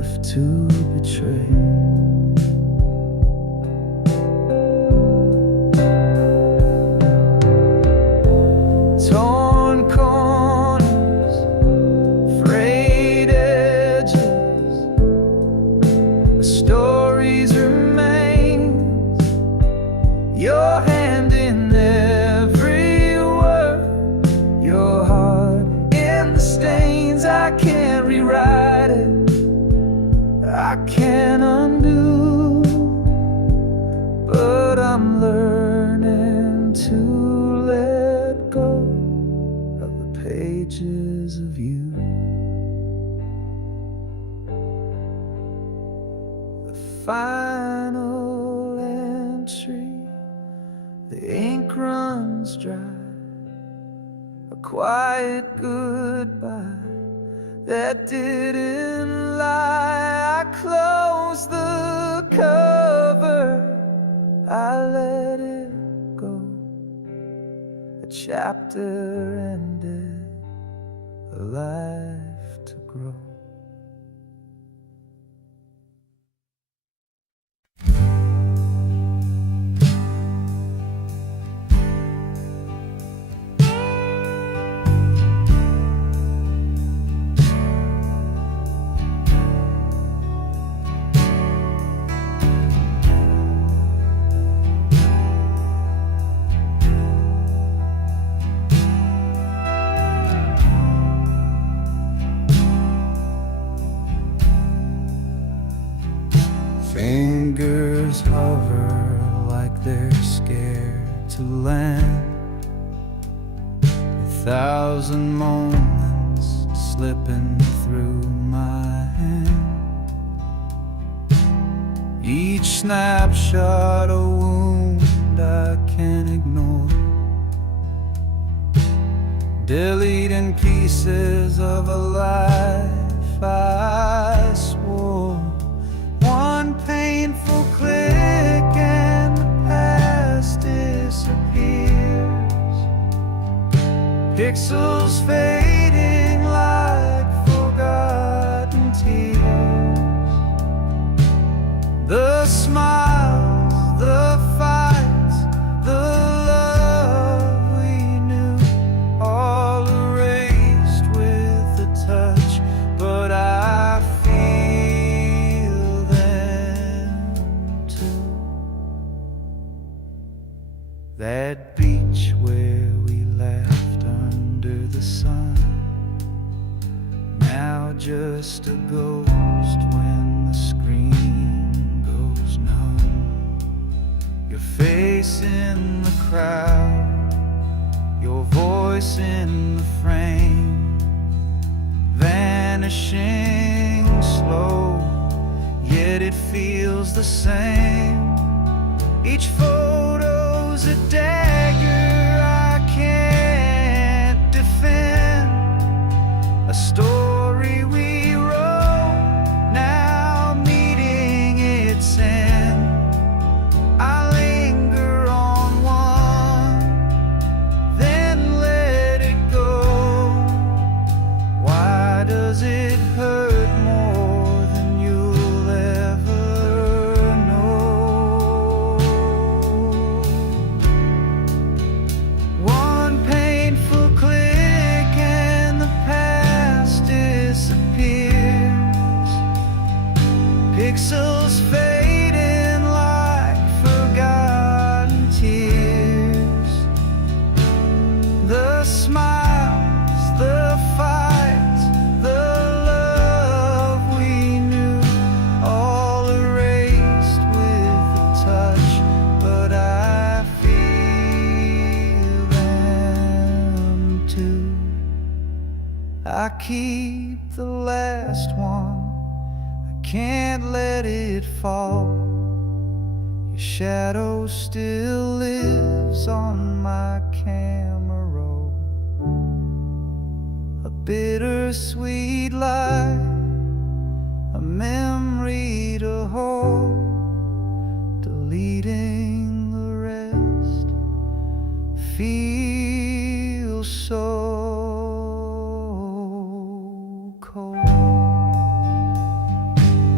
left to betray. Torn corners, frayed edges, the stories remain. Your hand in every word, your heart in the stains. I can't rewrite it, I can't undo, but I'm learning to let go of the pages of you. The final entry, the ink runs dry, a quiet goodbye that didn't lie. I closed the cover, I let it go. A chapter ended, a life to grow. Fingers hover like they're scared to land. 1,000 moments slipping through my hand. Each snapshot a wound I can't ignore, deleting pieces of a life I swore. One painful click and the past disappears, pixels fading like forgotten tears. The smiles, the fights, the love we knew, all erased with a touch, but I feel them too. That beach where we laughed under the sun, now just a ghost when the screen goes numb. Your face in the crowd, your voice in the frame, vanishing slow, yet it feels the same. Each photo's a dagger I can't defend, a story we wrote, now meeting its end. I linger on one, then let it go. Why does it hurt more than you'll ever know? One painful click and the past disappears, pixels fading like forgotten tears. The smiles, the fights, the love we knew, all erased with a touch, but I feel them too. I keep the last one, I can't let it fall. Your shadow still lives on my camera roll, a bittersweet lie, a memory to hold, deleting the rest feels so cold.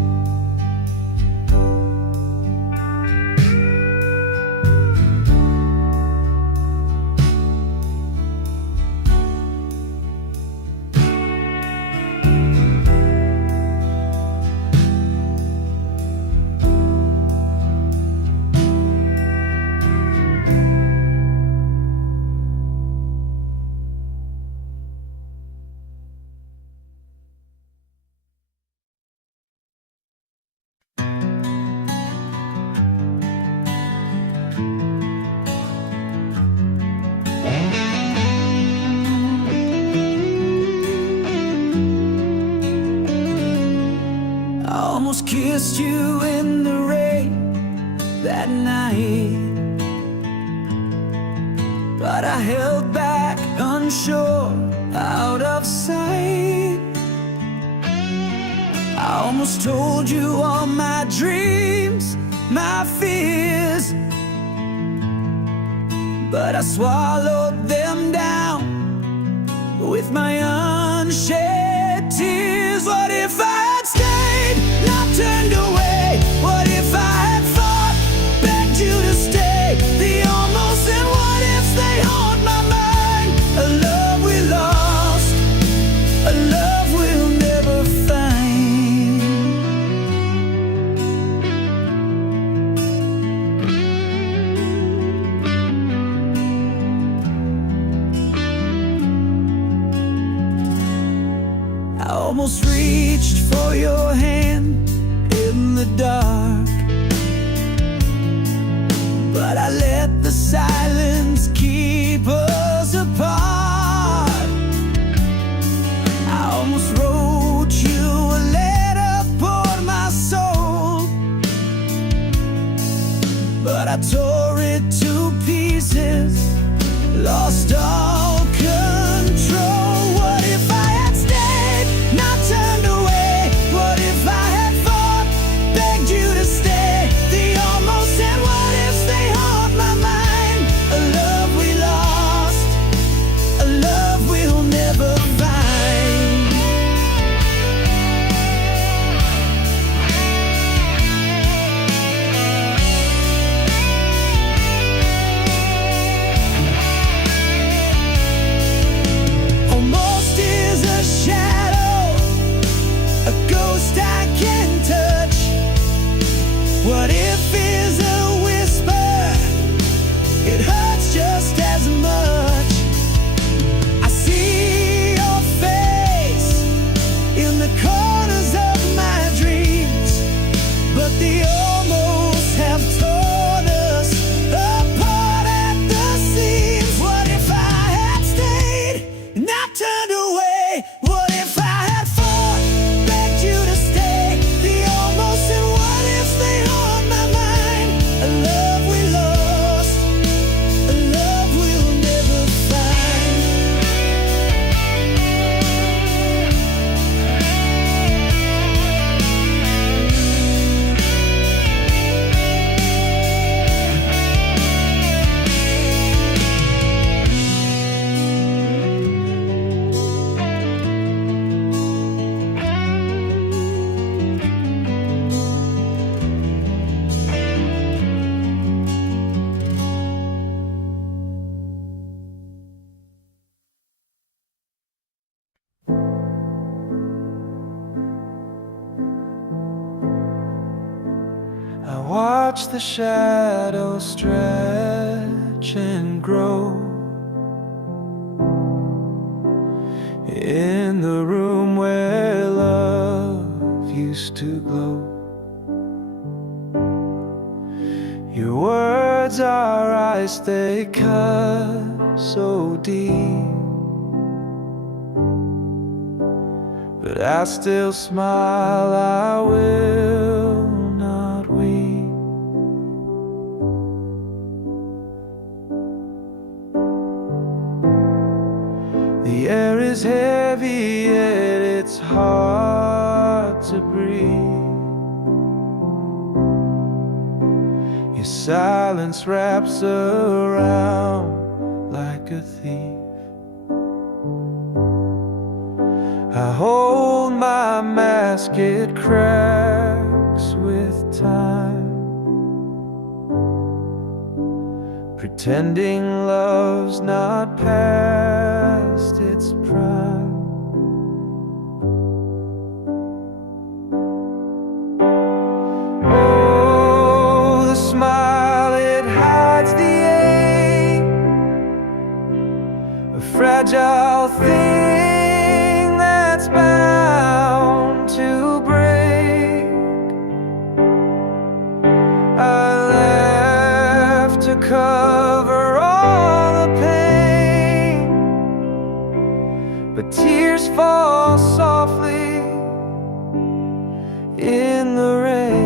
kissed you in the rain that night, but I held back, unsure, out of sight. I almost told you all my dreams, my fears, but I swallowed them down with my unshed tears. What if I had stayed, not turned away? What if I had fought, begged you to stay? The almost and what ifs, they haunt my mind. A love we lost, a love we'll never find. I almost reached for your hand in the dark, but I let the silence keep us apart. I almost wrote you a letter, poured my soul, but I tore it to pieces, lost all control. What if I had stayed, not turned away? What if I had fought, begged you to stay? The almost and what ifs, they haunt my mind. A love we lost, a love we'll never find. Almost is a shadow, a ghost I can touch. What if is a whisper, it hurts just as much. I see your face in the corners of my dreams, but the almost have torn us apart at the seams. What if I had stayed, not turned away? What if I had fought, begged you to stay? The almost and what ifs, they haunt my mind. A love we lost, a love we'll never find. I watch the shadows stretch and grow in the room where love used to glow. Your words are ice, they cut so deep, but I still smile, I will not weep. The air is heavy, yet it's hard to breathe. Your silence wraps around like a thief. I hold my mask, it cracks with time, pretending love's not past its prime. Oh, the smile, it hides the ache, a fragile thing that's bound to break. I laugh to cover all the pain, but tears fall softly in the rain.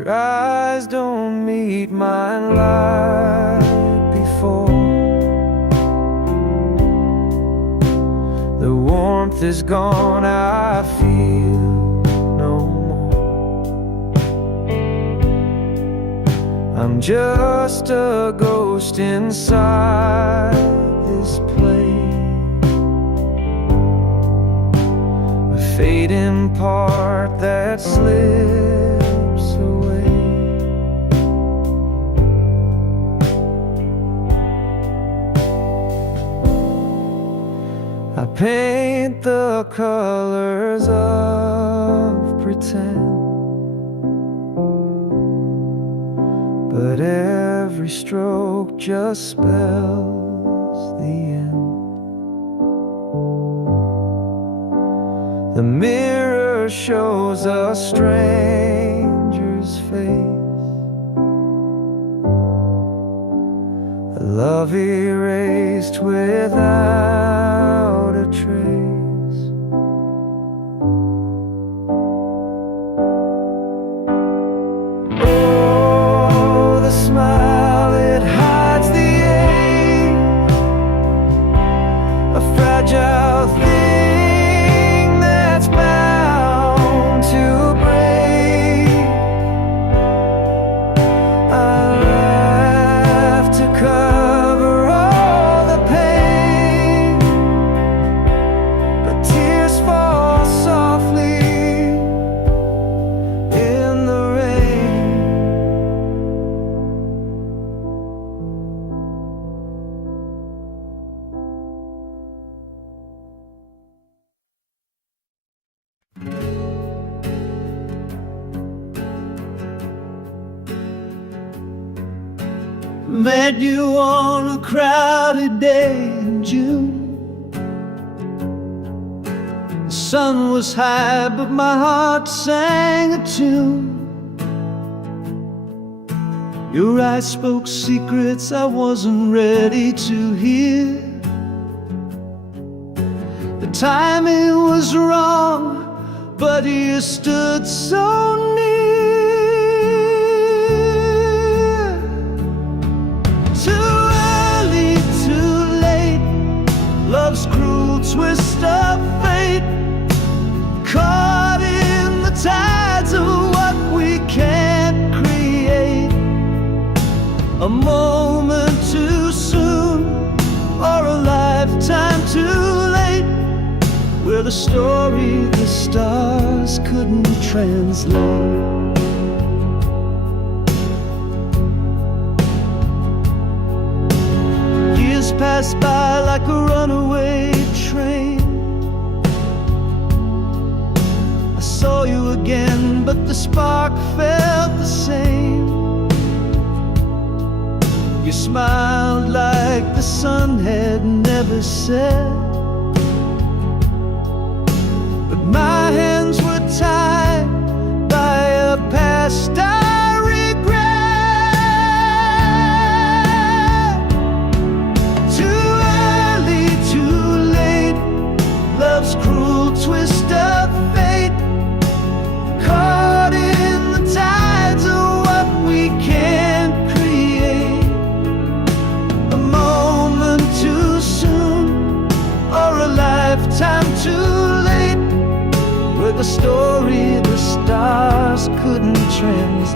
Your eyes don't meet mine like before. The warmth is gone, I feel no more. I'm just a ghost inside this place, a fading part that slips away. I paint the colors of pretend, but every stroke just spells the end. The mirror shows a stranger's face, a love erased without a trace. Oh, the smile, it hides the ache, a fragile thing that's bound to break. I laugh to cover all the pain, but tears fall softly in the rain. Met you on a crowded day in June. The sun was high, but my heart sang a tune. Your eyes spoke secrets I wasn't ready to hear. The timing was wrong, but you stood so near. Too early, too late, love's cruel twist of fate, caught in the tides of what we can't create. A moment too soon, or a lifetime too late, where the story the stars couldn't translate. Years passed by like a runaway train. I saw you again, but the spark felt the same. You smiled like the sun had never set, but my hands were tied by a past I regret. Too early, too late, love's cruel twist of fate, caught in the tides of what we can't create. A moment too soon, or a lifetime too late, where the story the stars couldn't translate.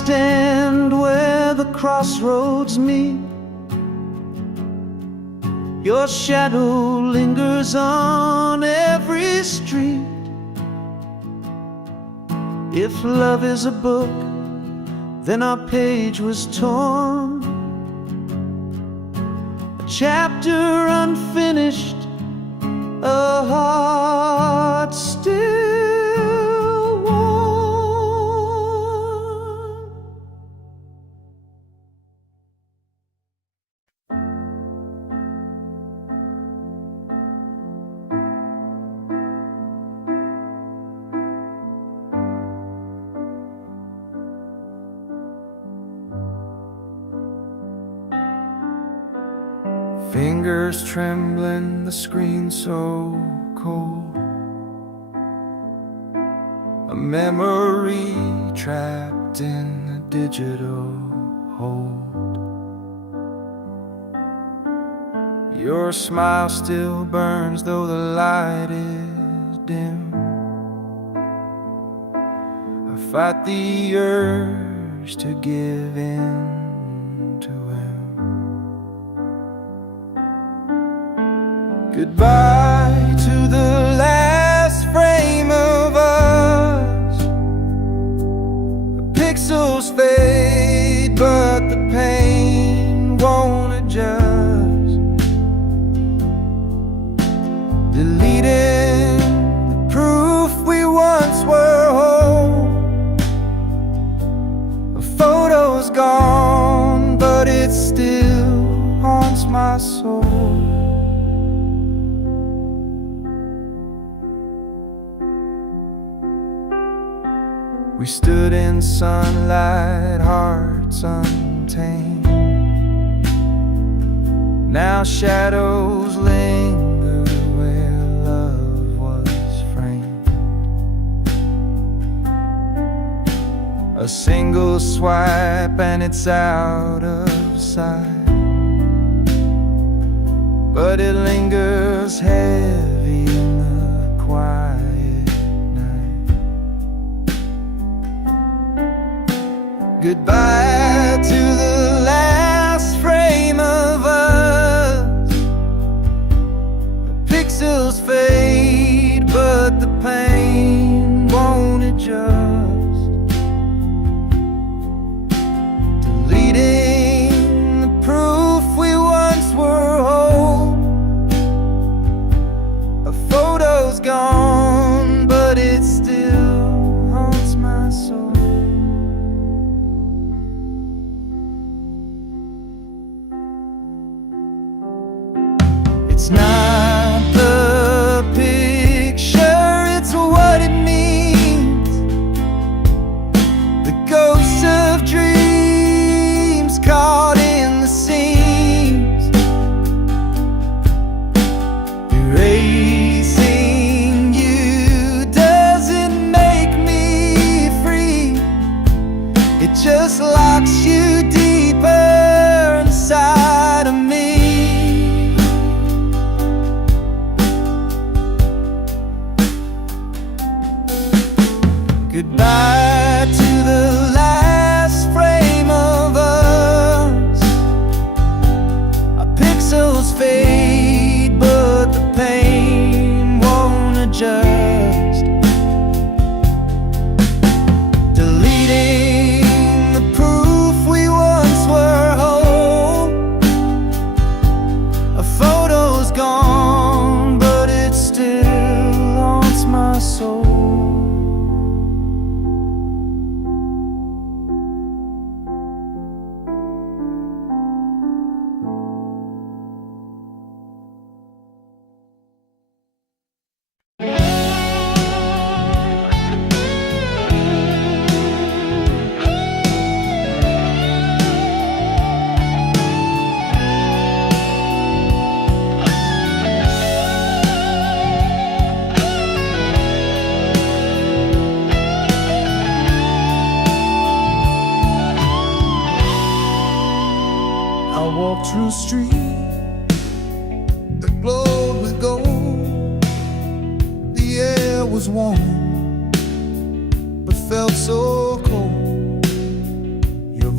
stand where the crossroads meet. Your shadow lingers on every street. If love is a book, then our page was torn, a chapter unfinished, a heart still warm. Fingers trembling, the screen so cold, a memory trapped in a digital hold. Your smile still burns though the light is dim. I fight the urge to give in to him. Goodbye to the last frame of us. The pixels fade, but the pain won't adjust. Deleting the proof we once were whole. A photo's gone, but it still haunts my soul. We stood in sunlight, hearts untamed. Now shadows linger where love was framed. A single swipe and it's out of sight, but it lingers heavy in the quiet. Goodbye to the last frame of us. The pixels fade, but the pain won't adjust. Deleting the proof we once were whole. A photo's gone, but it still haunts my soul. It's not the picture, it's what it means. The ghosts of dreams caught in the seams. Erasing you doesn't make me free. It just locks you deeper inside of me. Goodbye to the last frame of us. Our pixels fade, but the pain won't adjust. Deleting the proof we once were whole. A photo's gone, but it still haunts my soul. I walked through a street that glowed with gold. The air was warm, but felt so cold.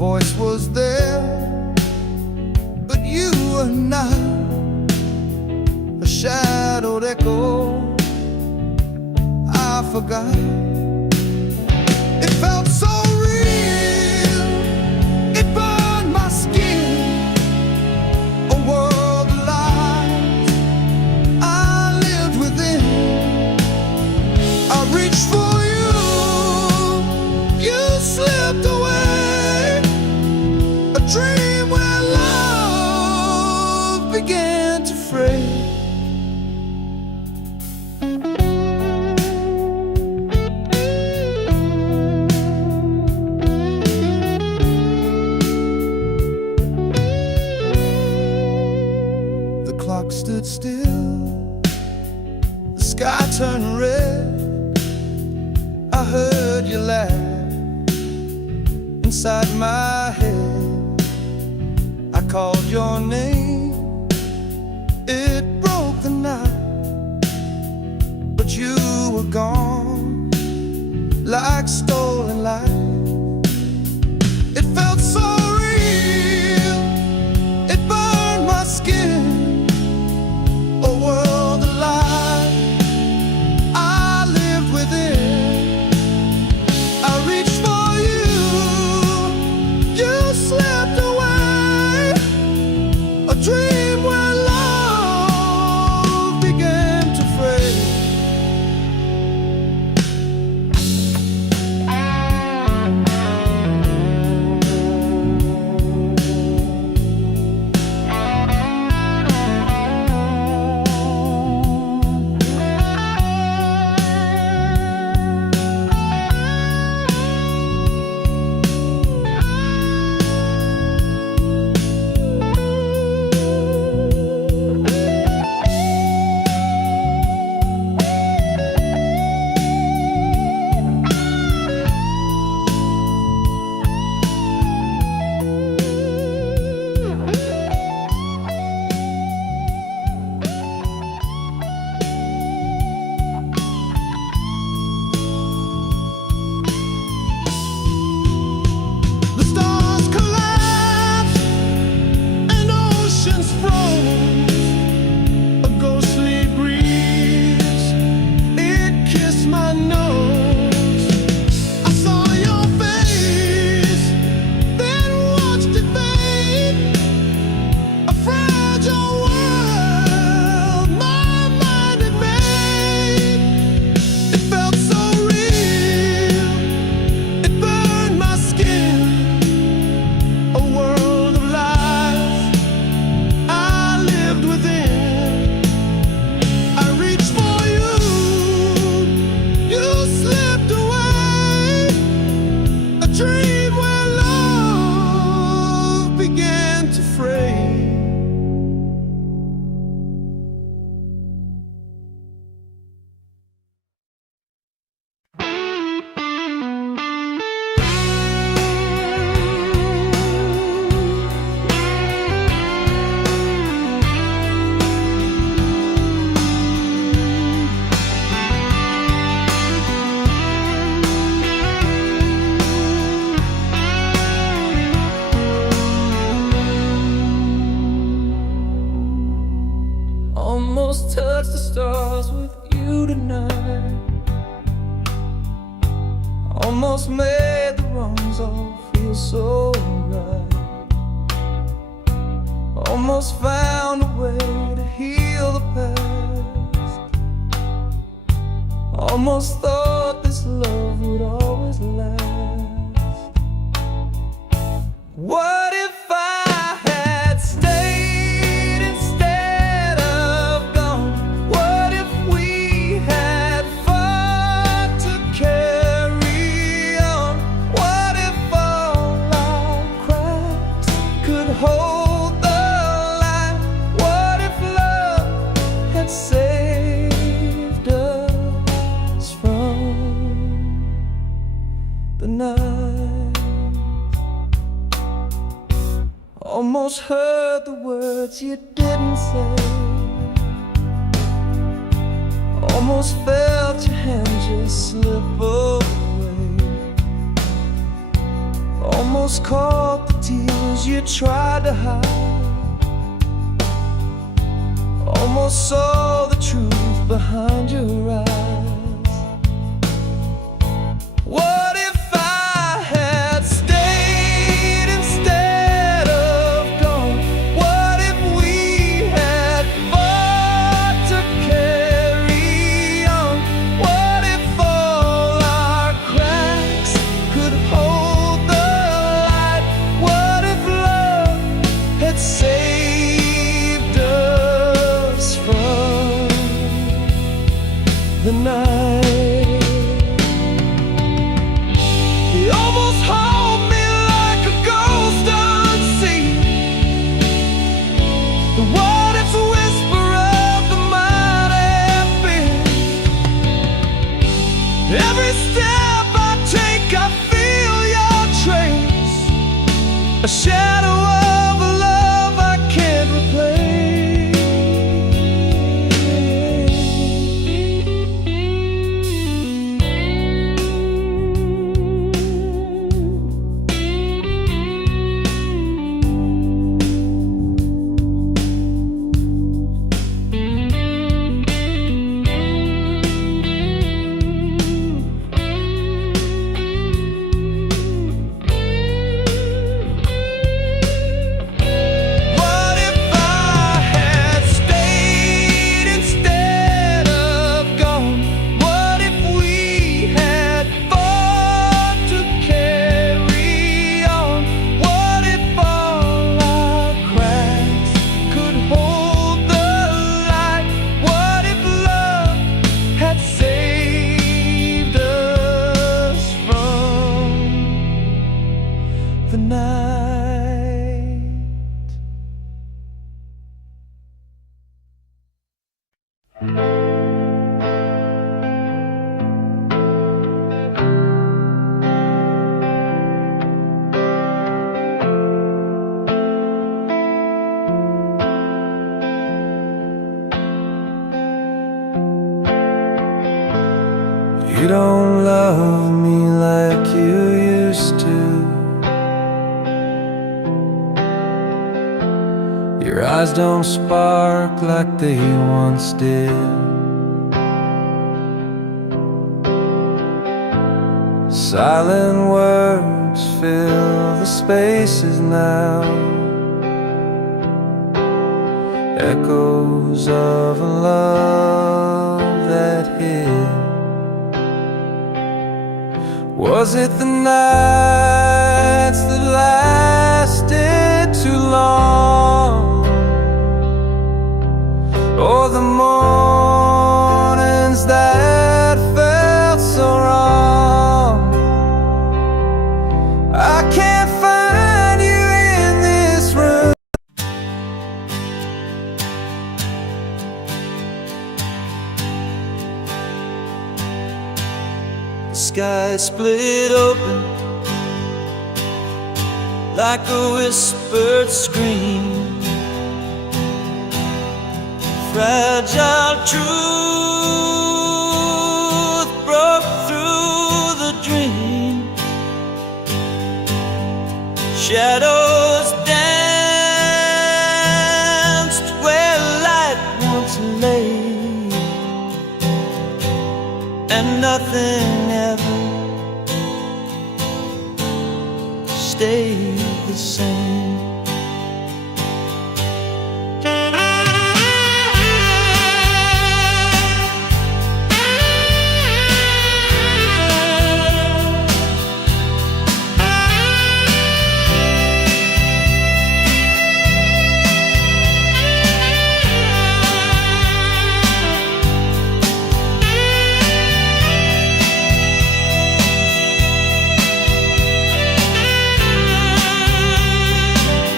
voice was there, but you were not. A shadowed echo I forgot. It felt so real, it burned my skin. A world of lies I lived within. I reached for you, you slipped away. A dream where love began to fray. Stood still, the sky turned red. I heard you laugh inside my head. I called your name, it broke the night, but you were gone like stolen light. It felt so real, it burned my skin. Almost touch the stars with you tonight. Almost made the wrongs all feel so right. Almost found a way to heal the past. Almost thought this love would always last. What if I had stayed instead of gone? What if we had fought to carry on? What if all our cracks could hold the light? What if love had saved us from the night? Almost heard the words you didn't say. Almost felt your hand just slip away. almost caught the tears you tried to hide, almost saw the truth behind your eyes. What if I had stayed instead of gone? What if we had fought to carry on? What if all our cracks could hold the light? What if love had saved us from the night? He almost held me like a ghost unseen. The what if's whisper of the might have been. Every step I take, I feel your trace, a shadow of a love I can't replace. What if I had stayed instead of gone? What if we had fought to carry on? What if all our cracks could hold the light? What if love had saved us from the night? You don't love me like you used to. Your eyes don't spark like they once did. Silent words fill the spaces now, echoes of a love that hid. Was it the nights that lasted too long, or the mornings that felt so wrong? I can't find you in this room. The sky split open like a whispered scream. Fragile truth broke through the dream. Shadows danced where light once lay, and nothing ever stayed the same.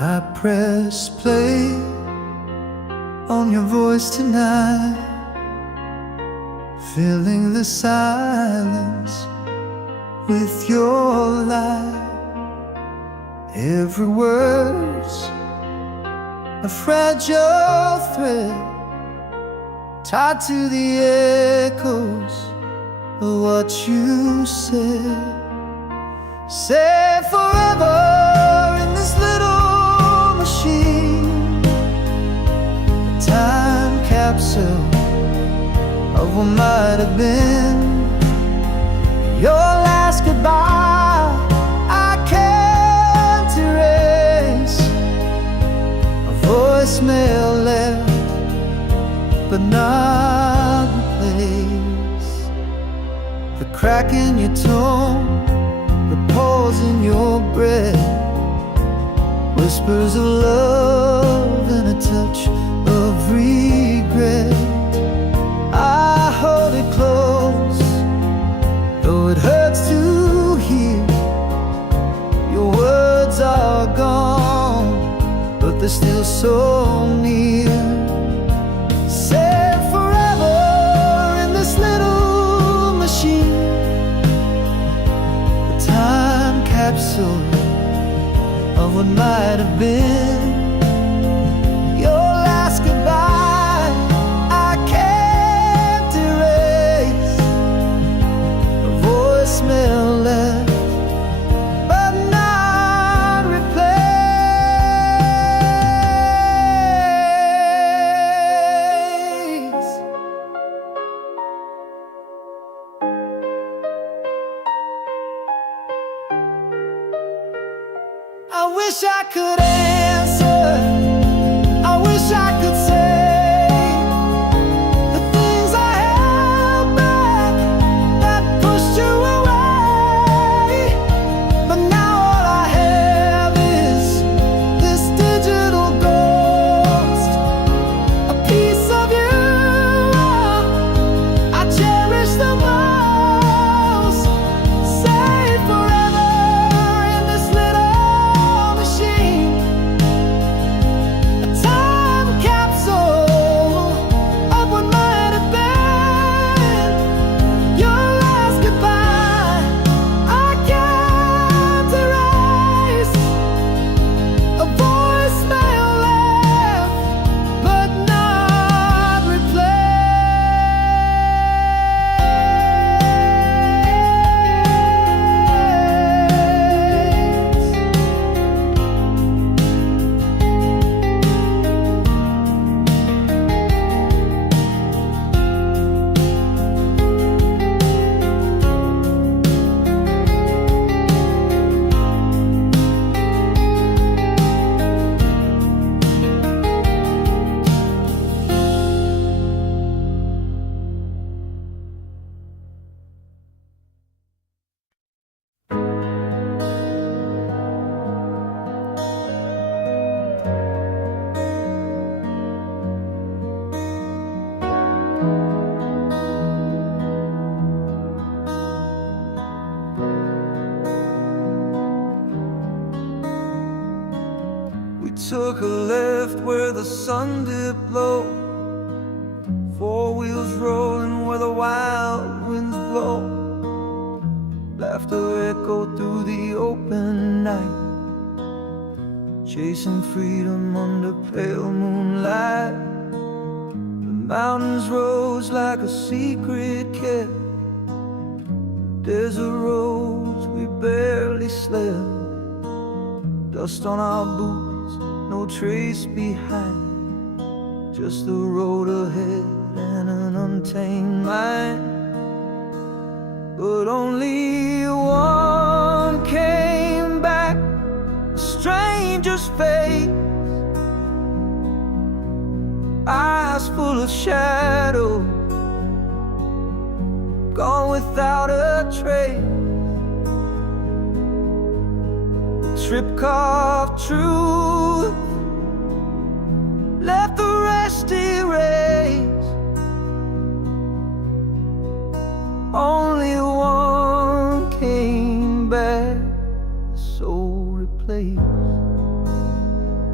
I press play on your voice tonight, filling the silence with your light. Every word's a fragile thread tied to the echoes of what you said. Say forever in this little machine, a time capsule of what might have been. Your last goodbye I can't erase, a voicemail left but not replaced. The crack in your tone, the pause in your breath, whispers of love and a touch of regret. I hold it close, though it hurts to hear. Your words are gone, but they're still so near. Say forever in this little machine, a time capsule of what might have been. Your last goodbye I can't erase, a voicemail left but not replaced. I wish I could answer, I wish I could say the things I held back that pushed you away. But now all I have is this digital ghost, a piece of you I cherish the most. Say forever in this little machine, a time capsule of what might have been. Your last goodbye I can't erase, a voicemail left but not replaced. We took a left where the sun dipped low, four wheels rolling where the wild winds blow. Laughter echoed through the open night, chasing freedom under pale moonlight. The mountains rose like a secret kept, desert roads we barely slept. Dust on our boots, no trace behind, just the road ahead and an untamed mind. But only one came back, a stranger's face, eyes full of shadow, gone without a trace. Trip-carved truth left the rest erased. Only one came back, the soul replaced.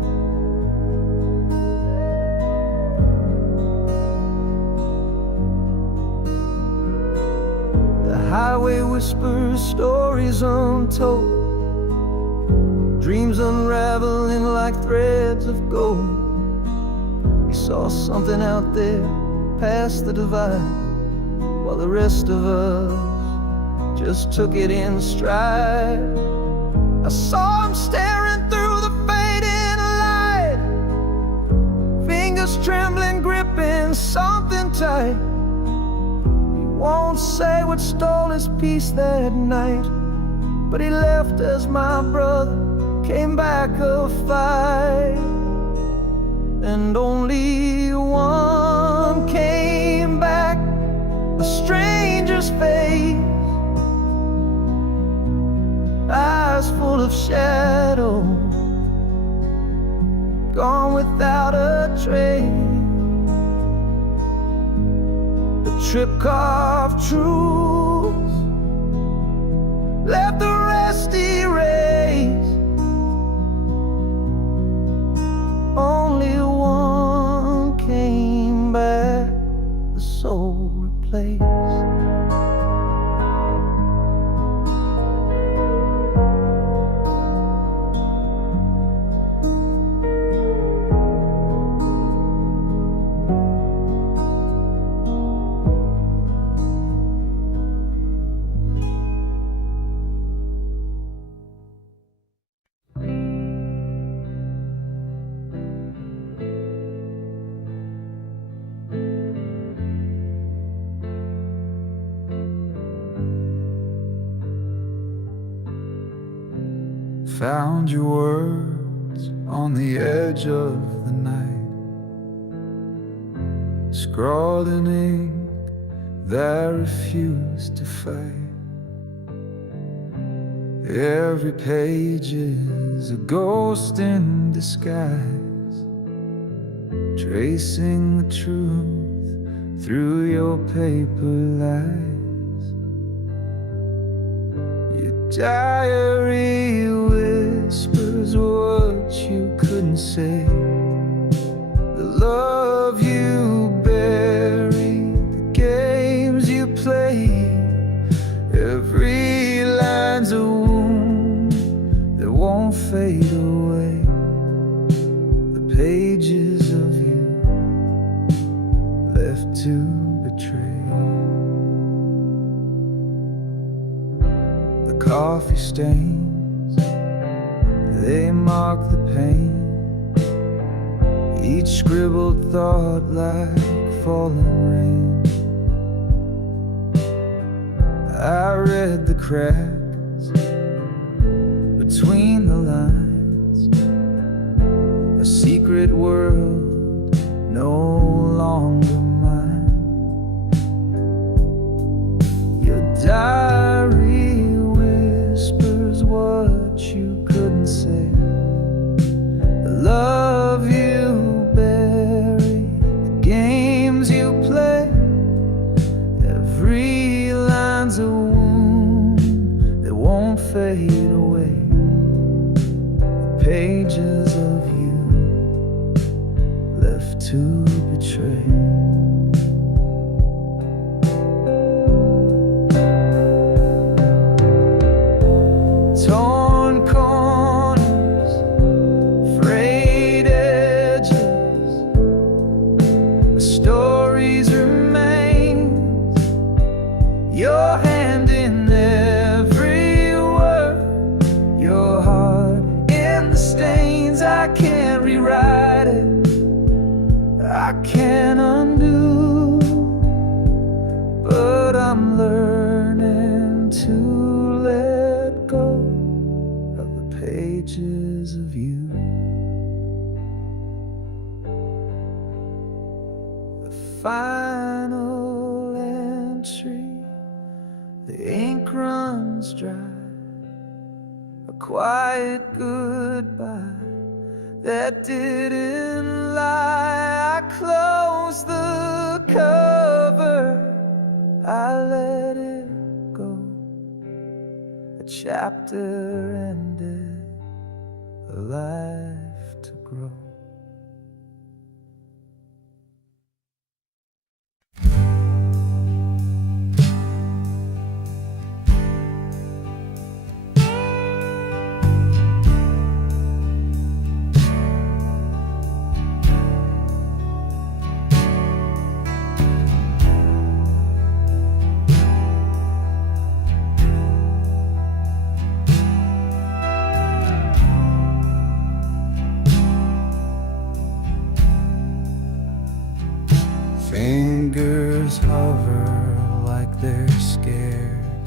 whispers, stories untold, dreams unraveling like threads of gold. We saw something out there past the divide, while the rest of us just took it in stride. I saw him staring through the fading light, fingers trembling, gripping something tight. He won't say what stole his peace that night, but he left as my brother came back of fight. And only one came back, a stranger's face, eyes full of shadow, gone without a trace. The trip carved truths, left the rest erased. Only one came back, the soul replaced. Found your words on the edge of the night, scrawled in ink that refused to fight. Every page is a ghost in disguise, tracing the truth through your paper lies. Your diary whispers what you couldn't say, the love you buried, the games you played. Every line's a wound that won't fade away, the pages of you left to betray. The coffee stains, they mark the pain, each scribbled thought like falling rain. I read the cracks between the lines, a secret world no longer mine. Your diary whispers what you couldn't say, the love you buried, the games you play. Every line's a wound that won't fade away, the pages of you left to betray. Torn corners, frayed edges, the stories remain. Your hand in every word, your heart in the stains. I can't rewrite it, I can't undo, but I'm learning to let go of the pages of you. The final entry, the ink runs dry, a quiet goodbye that didn't lie. I closed the cover, I let it go. A chapter ended, a life to grow.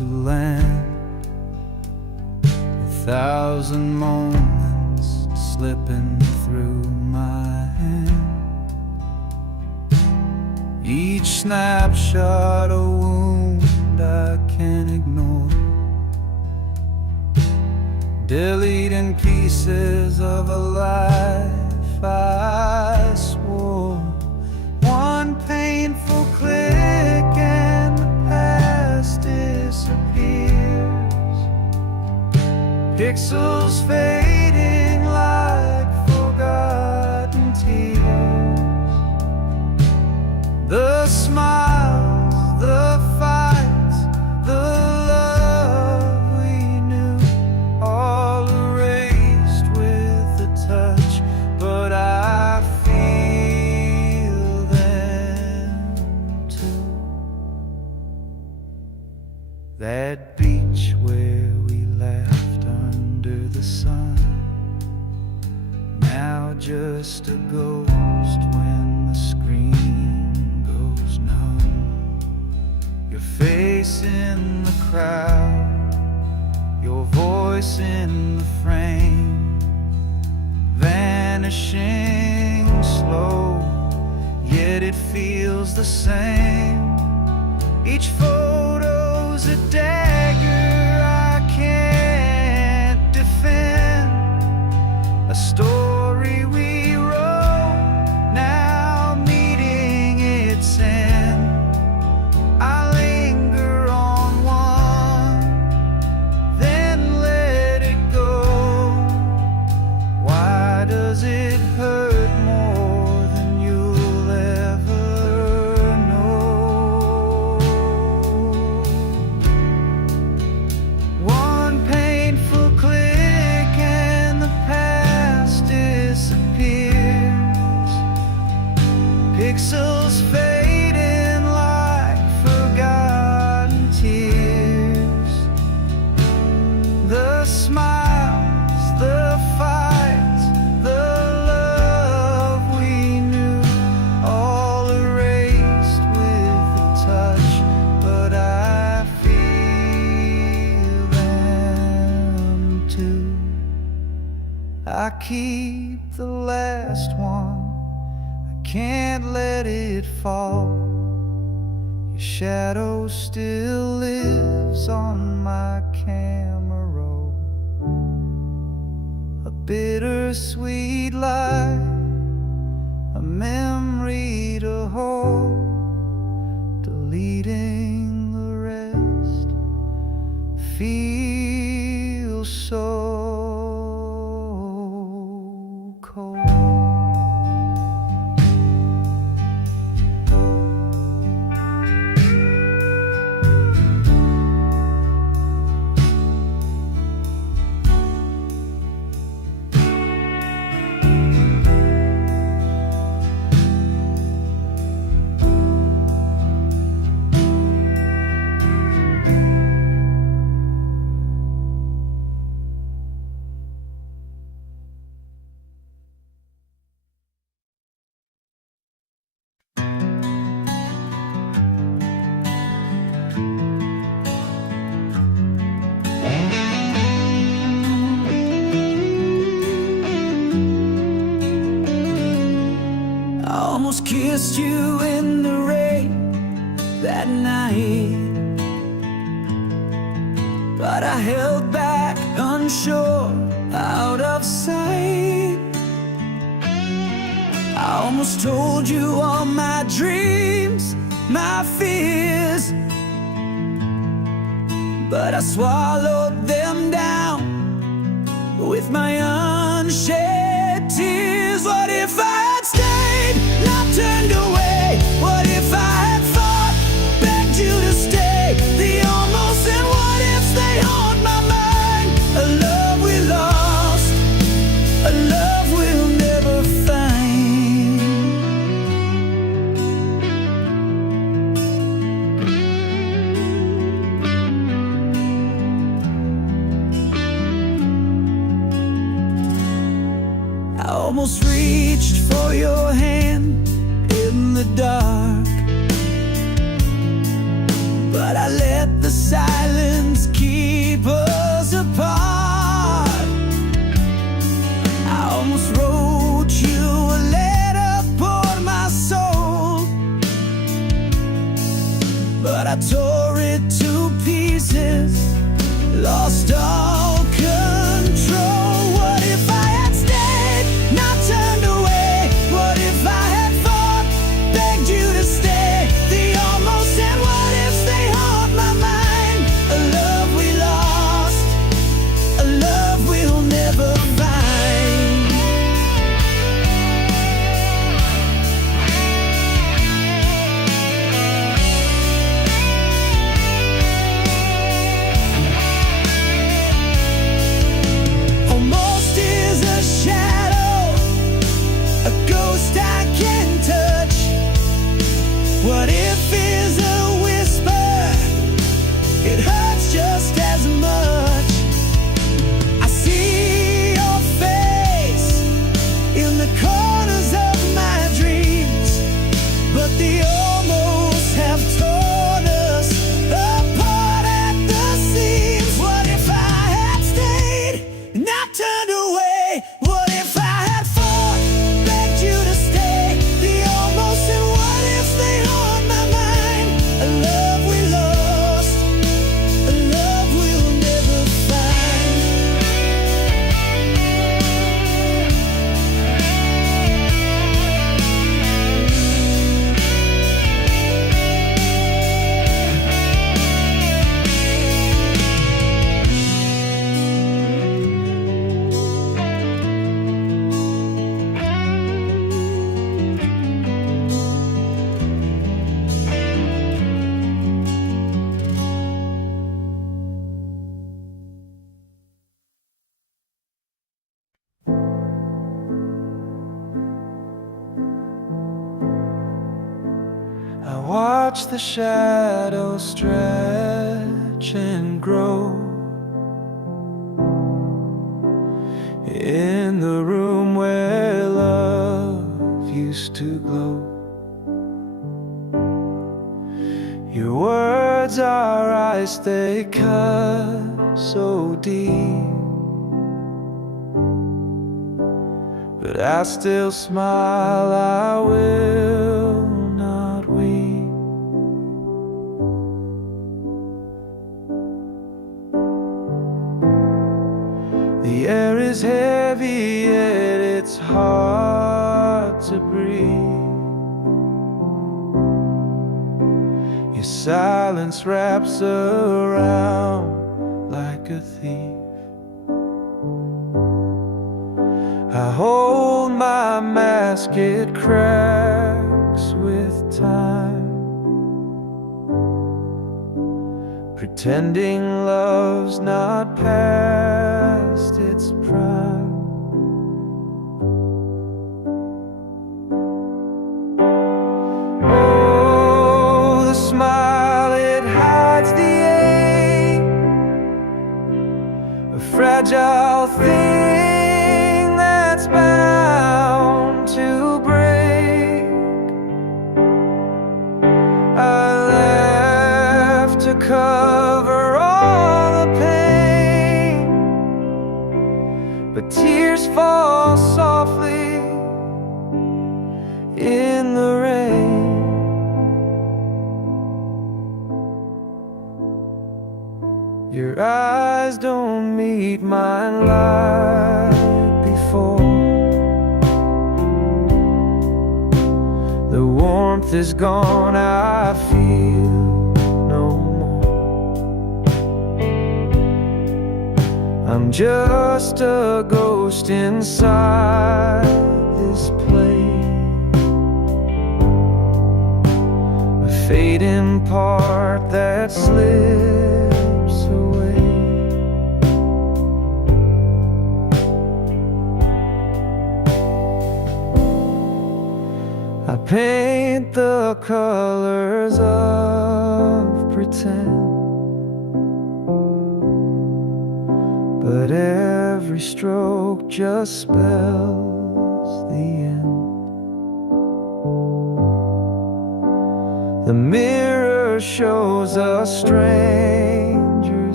to land. 1,000 moments slipping through my hand. Each snapshot a wound I can't ignore, deleting pieces of a life I swore. One painful click and the past disappears, pixels fading like forgotten tears. The smiles, the fights, the love we knew, all erased with a touch, but I feel them too. That beach where we laughed under the sun, now just a ghost when the screen goes numb. Your face in the crowd, your voice in the frame, vanishing slow, yet it feels the same. Each photo's a dagger I can't defend, a story we wrote, now meeting its end. I linger on one, then let it go. Why does it hurt more than you'll ever know? One painful click and the past disappears, pixels fading like forgotten tears. The smiles, the fights, the love we knew, all erased with a touch, but I feel them too. I keep the last one, I can't let it fall. Your shadow still lives on my camera roll, a bittersweet lie, a memory to hold, deleting the rest feels so cold. I almost kissed you in the rain that night, but I held back, unsure, out of sight. I almost told you all my dreams, my fears, but I swallowed them down with my unshed tears. What if I had stayed, not turned away? What if I had fought, begged you to stay? The almost and what ifs, they haunt my mind. A love we lost, a love we'll never find. I almost reached for your hand in the dark, but I let the silence keep us apart. I almost wrote you a letter, poured my soul, but I tore it to pieces, lost all control. What if I had stayed, not turned away? What if I had fought, begged you to stay? The almost and what ifs, they haunt my mind. A love we lost, a love we'll never find. Almost is a shadow, a ghost I can touch. What if is a whisper, it hurts just as much. I see your face in the corners of my dreams, but the almost have torn us apart at the seams. What if I had stayed, not turned away? What if I had fought, begged you to stay? The almost and what ifs, they haunt my mind. A love we lost, a love we'll never find. I watch the shadows stretch and grow in the room where love used to glow. Your words are ice, they cut so deep, but I still smile, I will not weep. The air is heavy, yet it's hard to breathe. Your silence wraps around like a thief. I hold my mask, it cracks with time, pretending love's not past its prime. Oh, the smile, it hides the ache, a fragile thing that's bound to break. I laugh to cover all the pain, but tears fall softly in the rain. Your eyes don't meet mine like before. The warmth is gone, I feel no more. I'm just a ghost inside this place, a fading part that slips away. I paint the colors of pretend, but every stroke just spells the end. The mirror shows us strange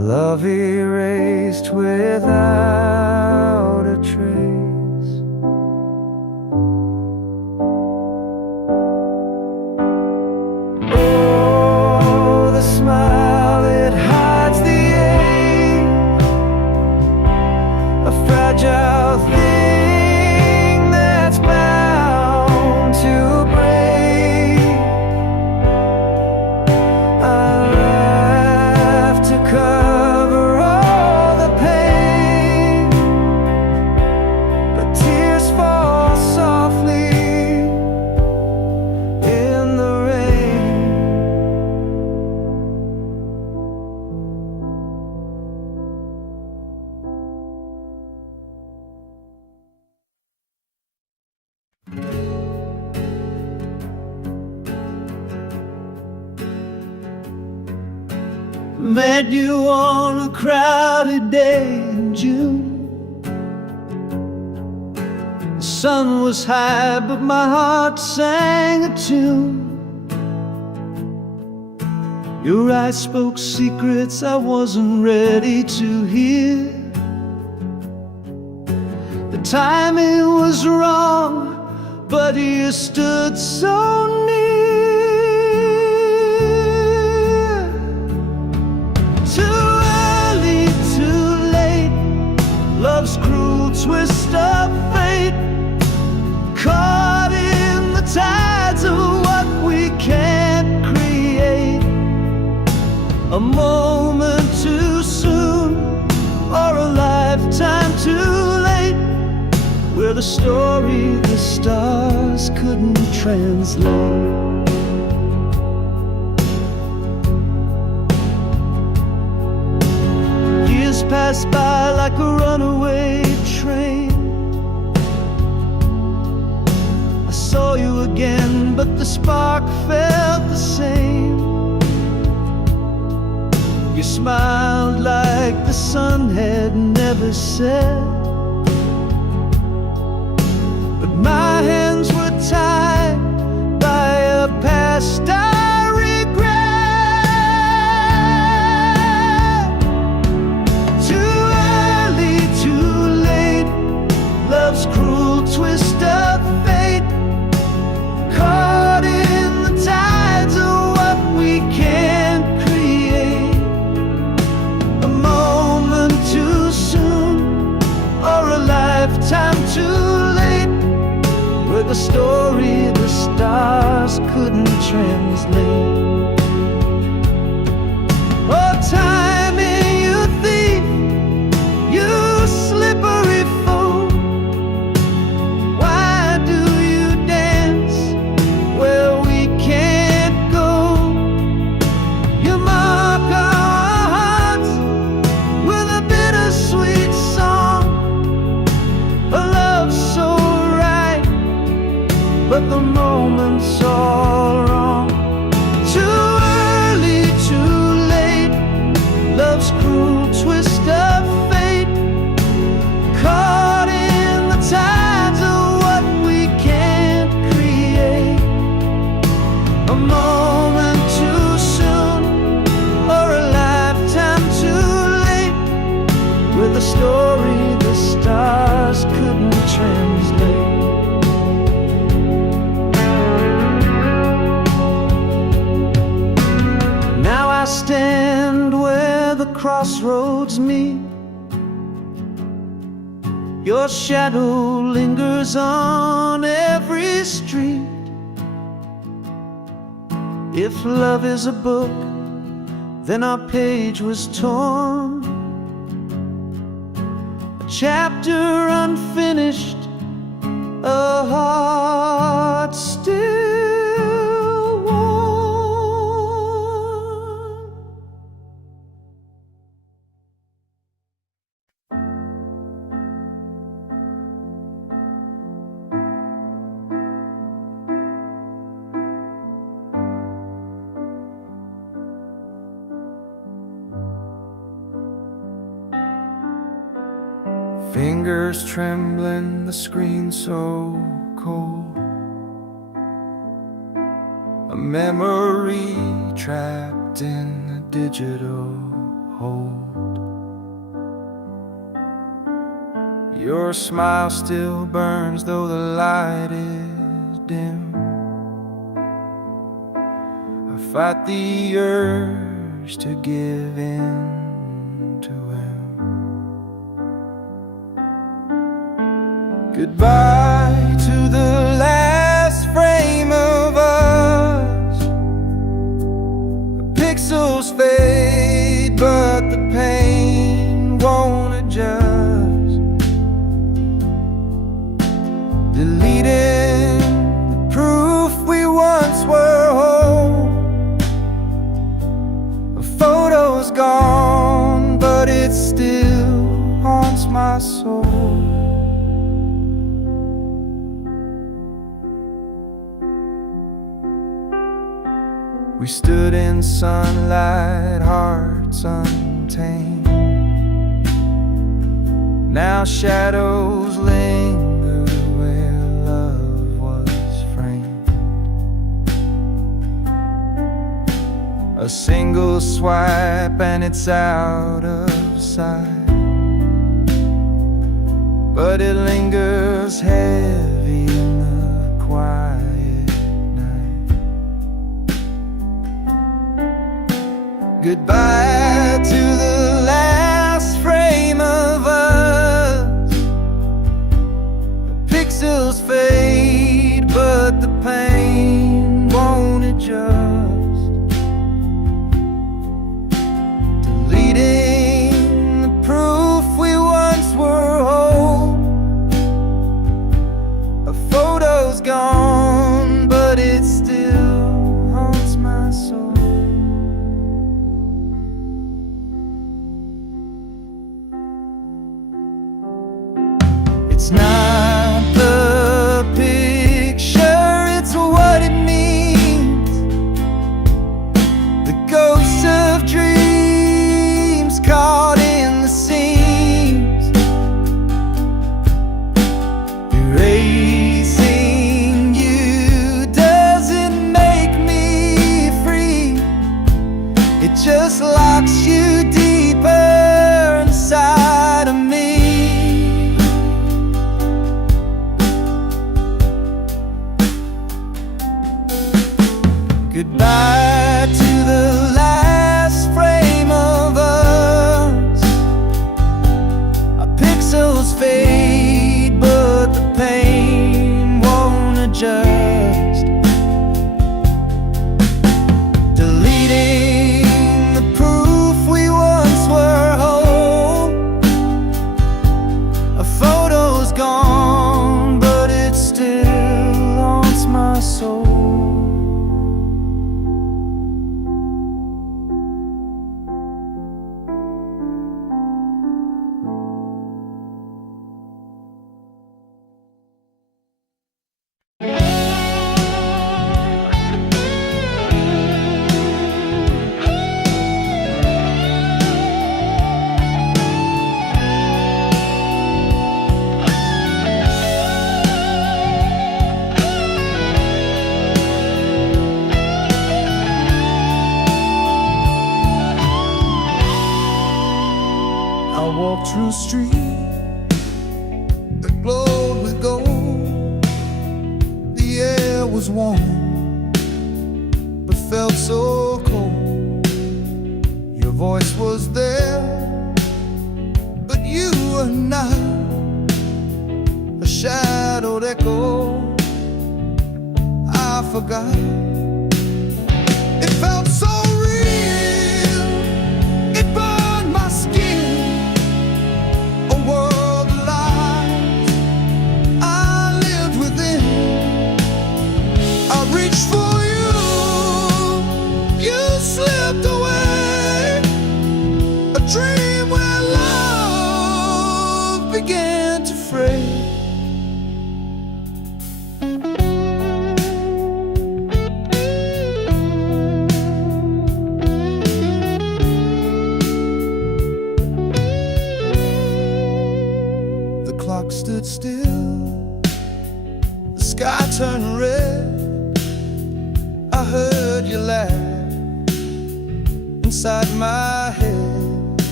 love erased without a trace. Oh, the smile, it hides the ache, a fragile thing that's bound to break. I laugh to cover all the pain, but tears fall softly in the rain. Met you on a crowded day in June. The sun was high, but my heart sang a tune. Your eyes spoke secrets I wasn't ready to hear. The timing was wrong, but you stood so near. Too early, too late, love's cruel twist of fate, caught in the tides of what we can't create. A moment too soon, or a lifetime too late, where the story the stars couldn't translate. Years passed by like a runaway train. I saw you again, but the spark felt the same. You smiled like the sun had never set, but my hands were tied by a past I regret. Too early, too late, love's cruel twist of fate, caught in the tides of what we can't create. A moment too soon, or a lifetime too late, where the story the stars couldn't translate. Oh, timing, you thief, you slippery fool. Why do you dance where we can't go? You mark our hearts with a bittersweet song, a love so right, but the moment's all wrong. Too early, too late, love's cruel twist of fate, caught in the tides of what we can't create. A moment too soon, or a lifetime too late, with a story the stars couldn't translate. Now I stand where the crossroads meet. Your shadow lingers on every street. If love is a book, then our page was torn, a chapter unfinished, a heart still warm. Fingers trembling, the screen so cold, a memory trapped in a digital hold. Your smile still burns though the light is dim. I fight the urge to give in to him. Goodbye to the last frame of us. The pixels fade, but the pain won't adjust. Deleting the proof we once were whole. The photo's gone, but it still haunts my soul. We stood in sunlight, hearts untamed. Now shadows linger where love was framed. A single swipe and it's out of sight, but it lingers heavy in the quiet night. Goodbye to the last frame of us. The pixels fade, but the pain won't adjust. Deleting the proof we once were whole. A photo's gone, but it still haunts my soul. It's not the picture, it's what it means. The ghosts of dreams caught in the seams. Erasing you doesn't make me free. It just locks you deeper inside of me. Goodbye to the last frame of us. Our pixels fade, but the pain won't adjust. Deleting the proof we once were whole. A photo's gone, but it still haunts my soul. I walked through a street that glowed with gold. The air was warm, but felt so cold. Your voice was there, but you were not. A shadowed echo I forgot. It felt so real, it burned my skin. A world of lies I lived within. I reached for you, you slipped away. A dream where love began to fray. The clock stood still, the sky turned red. I heard you laugh inside my head.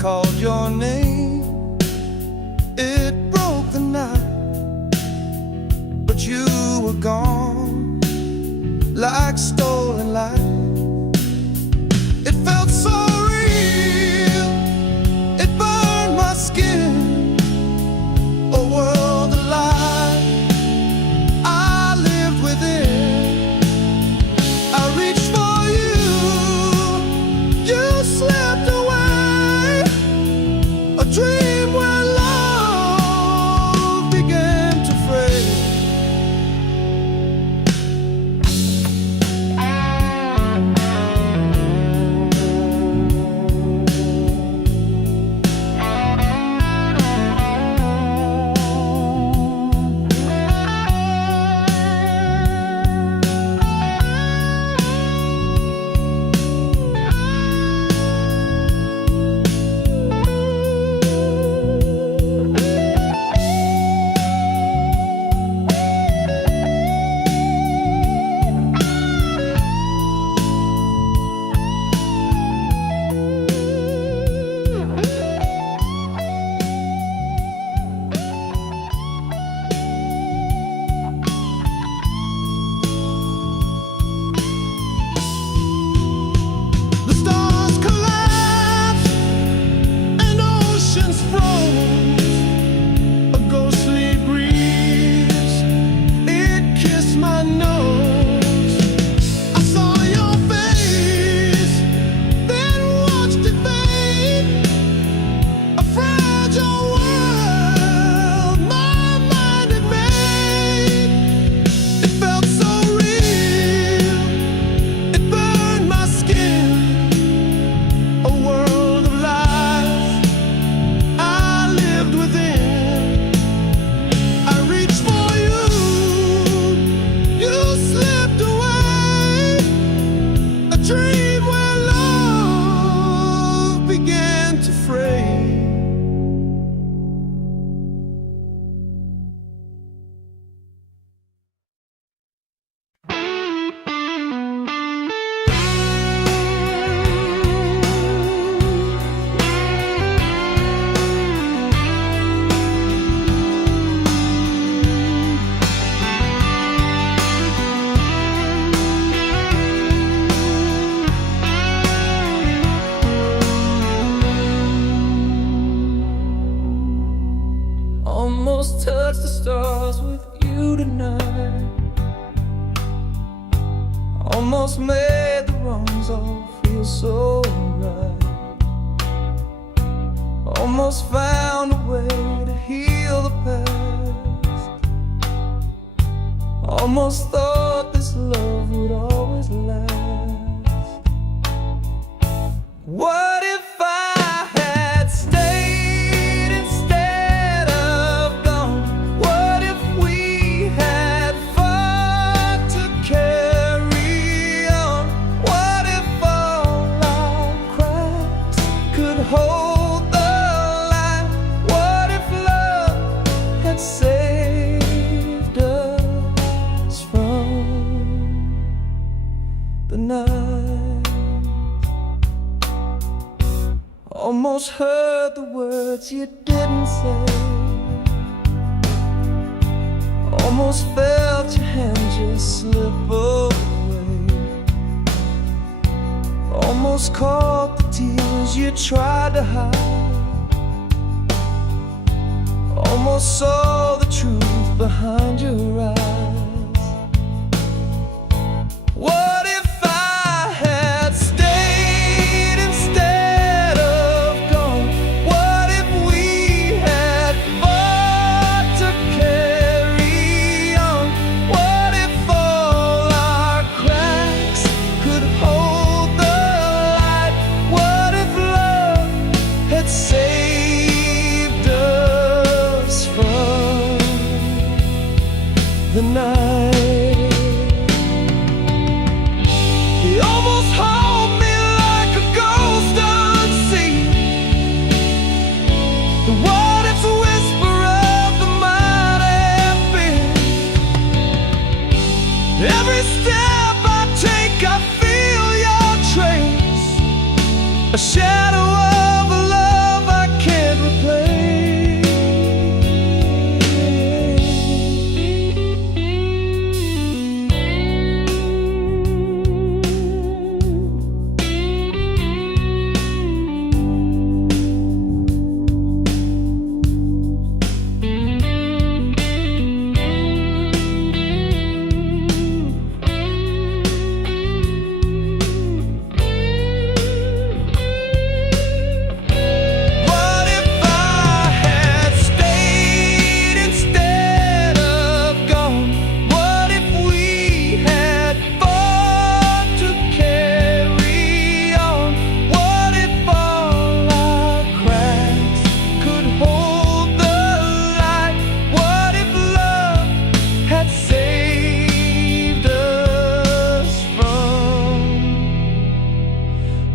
called your name. It broke the night, but you were gone like stolen light. It felt so real, it burned my skin. A world alive, I lived within. I reached for you, you slipped away. A dream where love began to fray. Almost touched the stars with you tonight. Almost made the wrongs all feel so right. Almost found a way to heal the past. Almost thought this love would always last. What if I had stayed instead of gone? What if we had fought to carry on? What if all our cracks could hold the light? What if love had saved us from the night? Almost heard the words you didn't say. Almost felt your hand just slip away. Almost caught the tears you tried to hide. Almost saw the truth behind your eyes. What if I had stayed instead of gone? What if we had fought to carry on? What if all our cracks could hold the light? What if love had saved us from the night? He almost held me like a ghost unseen. The what if's whisper of the might have been. Every step I take, I feel your trace. A shadow of a love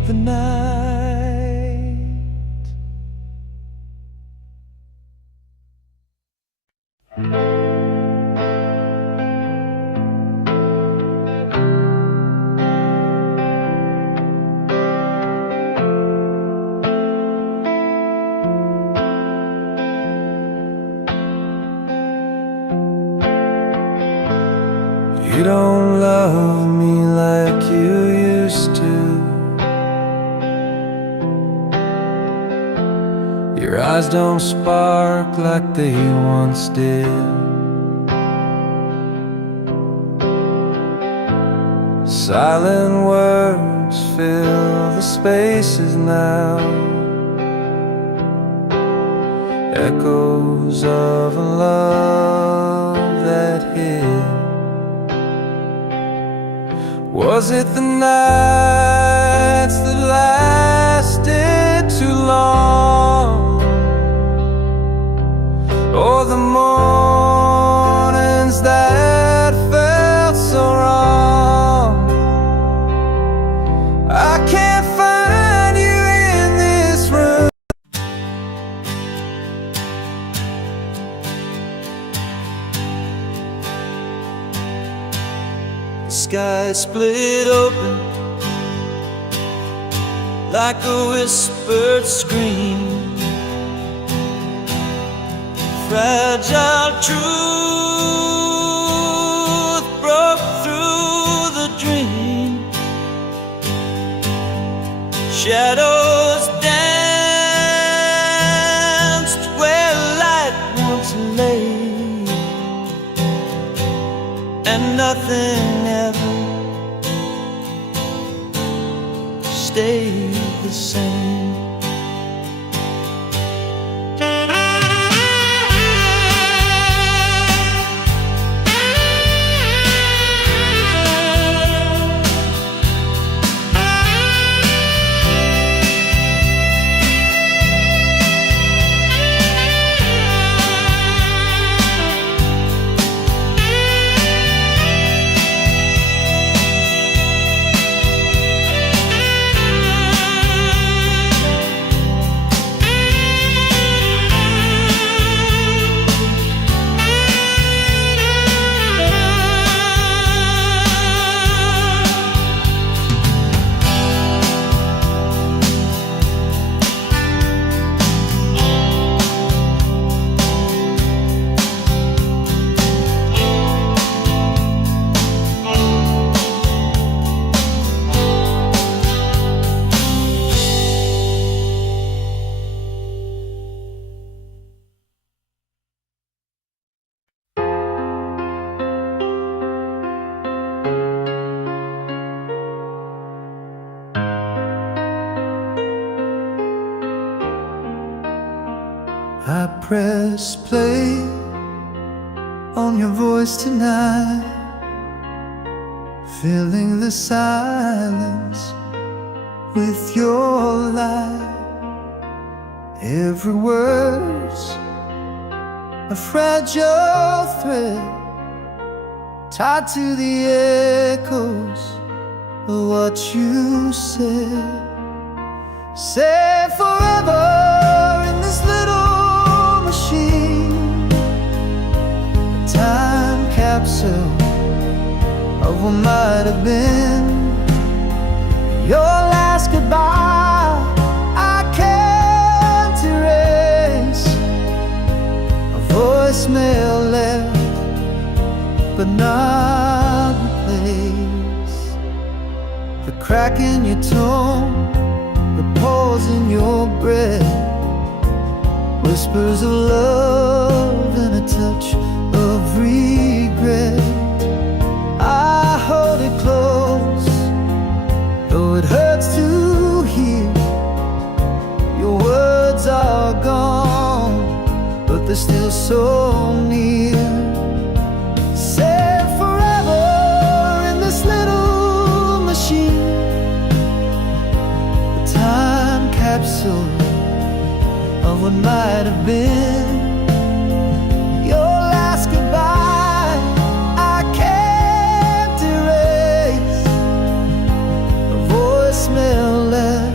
the night. You don't love me like you used to. Your eyes don't spark like they once did. Silent words fill the spaces now, echoes of a love that hid. Was it the nights that lasted too long, or the mornings that felt so wrong? I can't find you in this room. The sky split open like a whispered scream. Fragile truth broke through the dream. Shadows danced where light once lay, and nothing ever stayed the same. I press play on your voice tonight, filling the silence with your light. Every word's a fragile thread tied to the echoes of what you said. Say forever in this little machine, a time capsule of what might have been. Your last goodbye I can't erase, a voicemail left but not replaced. The crack in your tone, the pause in your breath, whispers of love and a touch of regret. I hold it close, though it hurts to hear. Your words are gone, but they're still so near. Say forever in this little machine, a time capsule of what might have been. Your last goodbye I can't erase, a voicemail left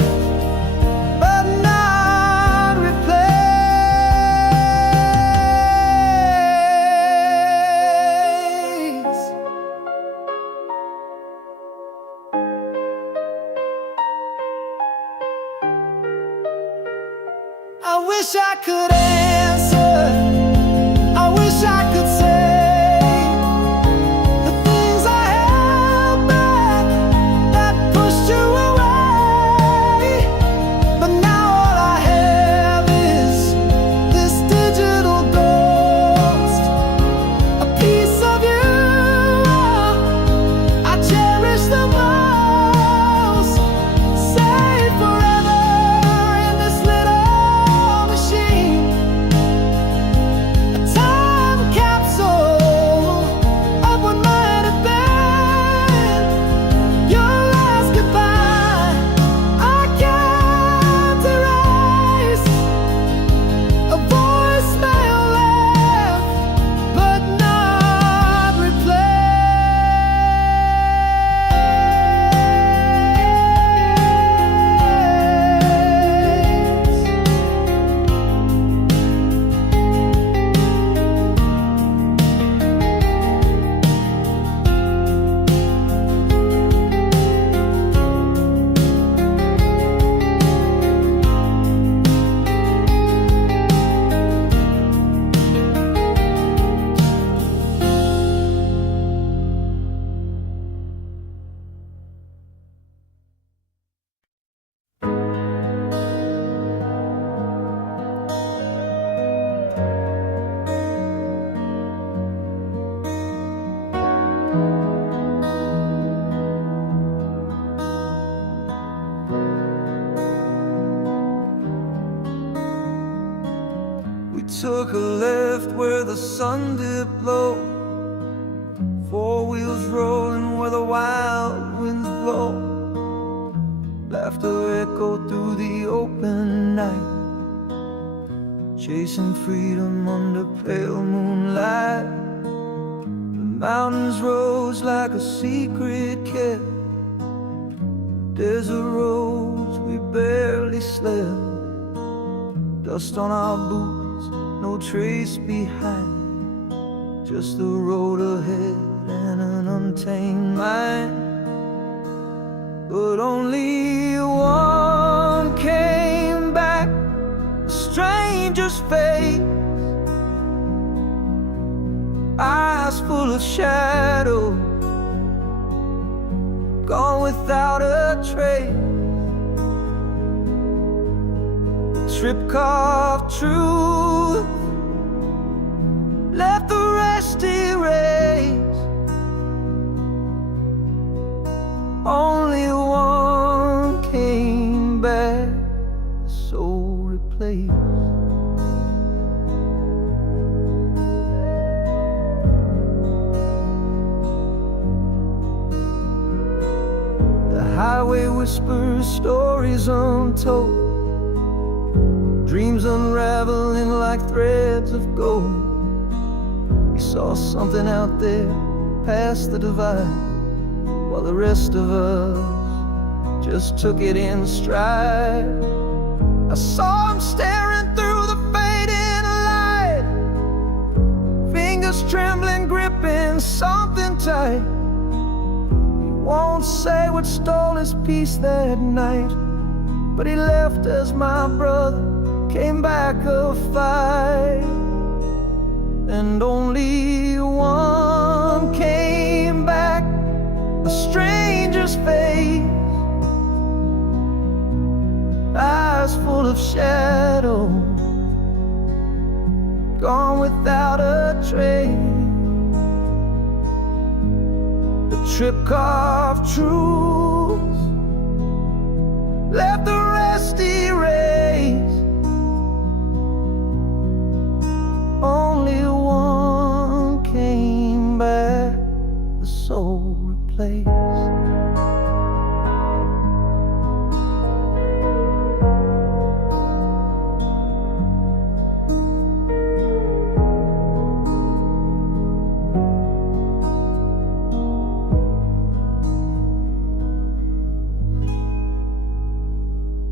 wish I could answer, I wish I could say the things I held back that pushed you away. But now all I have is this digital ghost, a piece of you I cherish the most. Saved forever in this little machine, a time capsule of what might have been. Your last goodbye I can't erase, a voicemail left but not We took a left where the sun dipped low, four wheels rolling where the wild winds blow. Laughter echoed through the open night, chasing freedom under pale moonlight. The mountains rose like a secret kept, desert roads we barely slept. Dust on our boots, no trace behind, just the road ahead and an untamed mind. But only one came back, a stranger's face, eyes full of shadow, gone without a trace. Trip carved truth, left the rest erased. Only one came back, the soul replaced. The highway whispers stories untold, dreams unraveling like threads of gold. We saw something out there past the divide, while the rest of us just took it in stride. I saw him staring through the fading light, fingers trembling, gripping something tight. He won't say what stole his peace that night, but he left as my brother came back a fight. And only one came back, a stranger's face, eyes full of shadow, gone without a trace. The trip carved truth, left the rest erased. Only one came back, the soul replaced.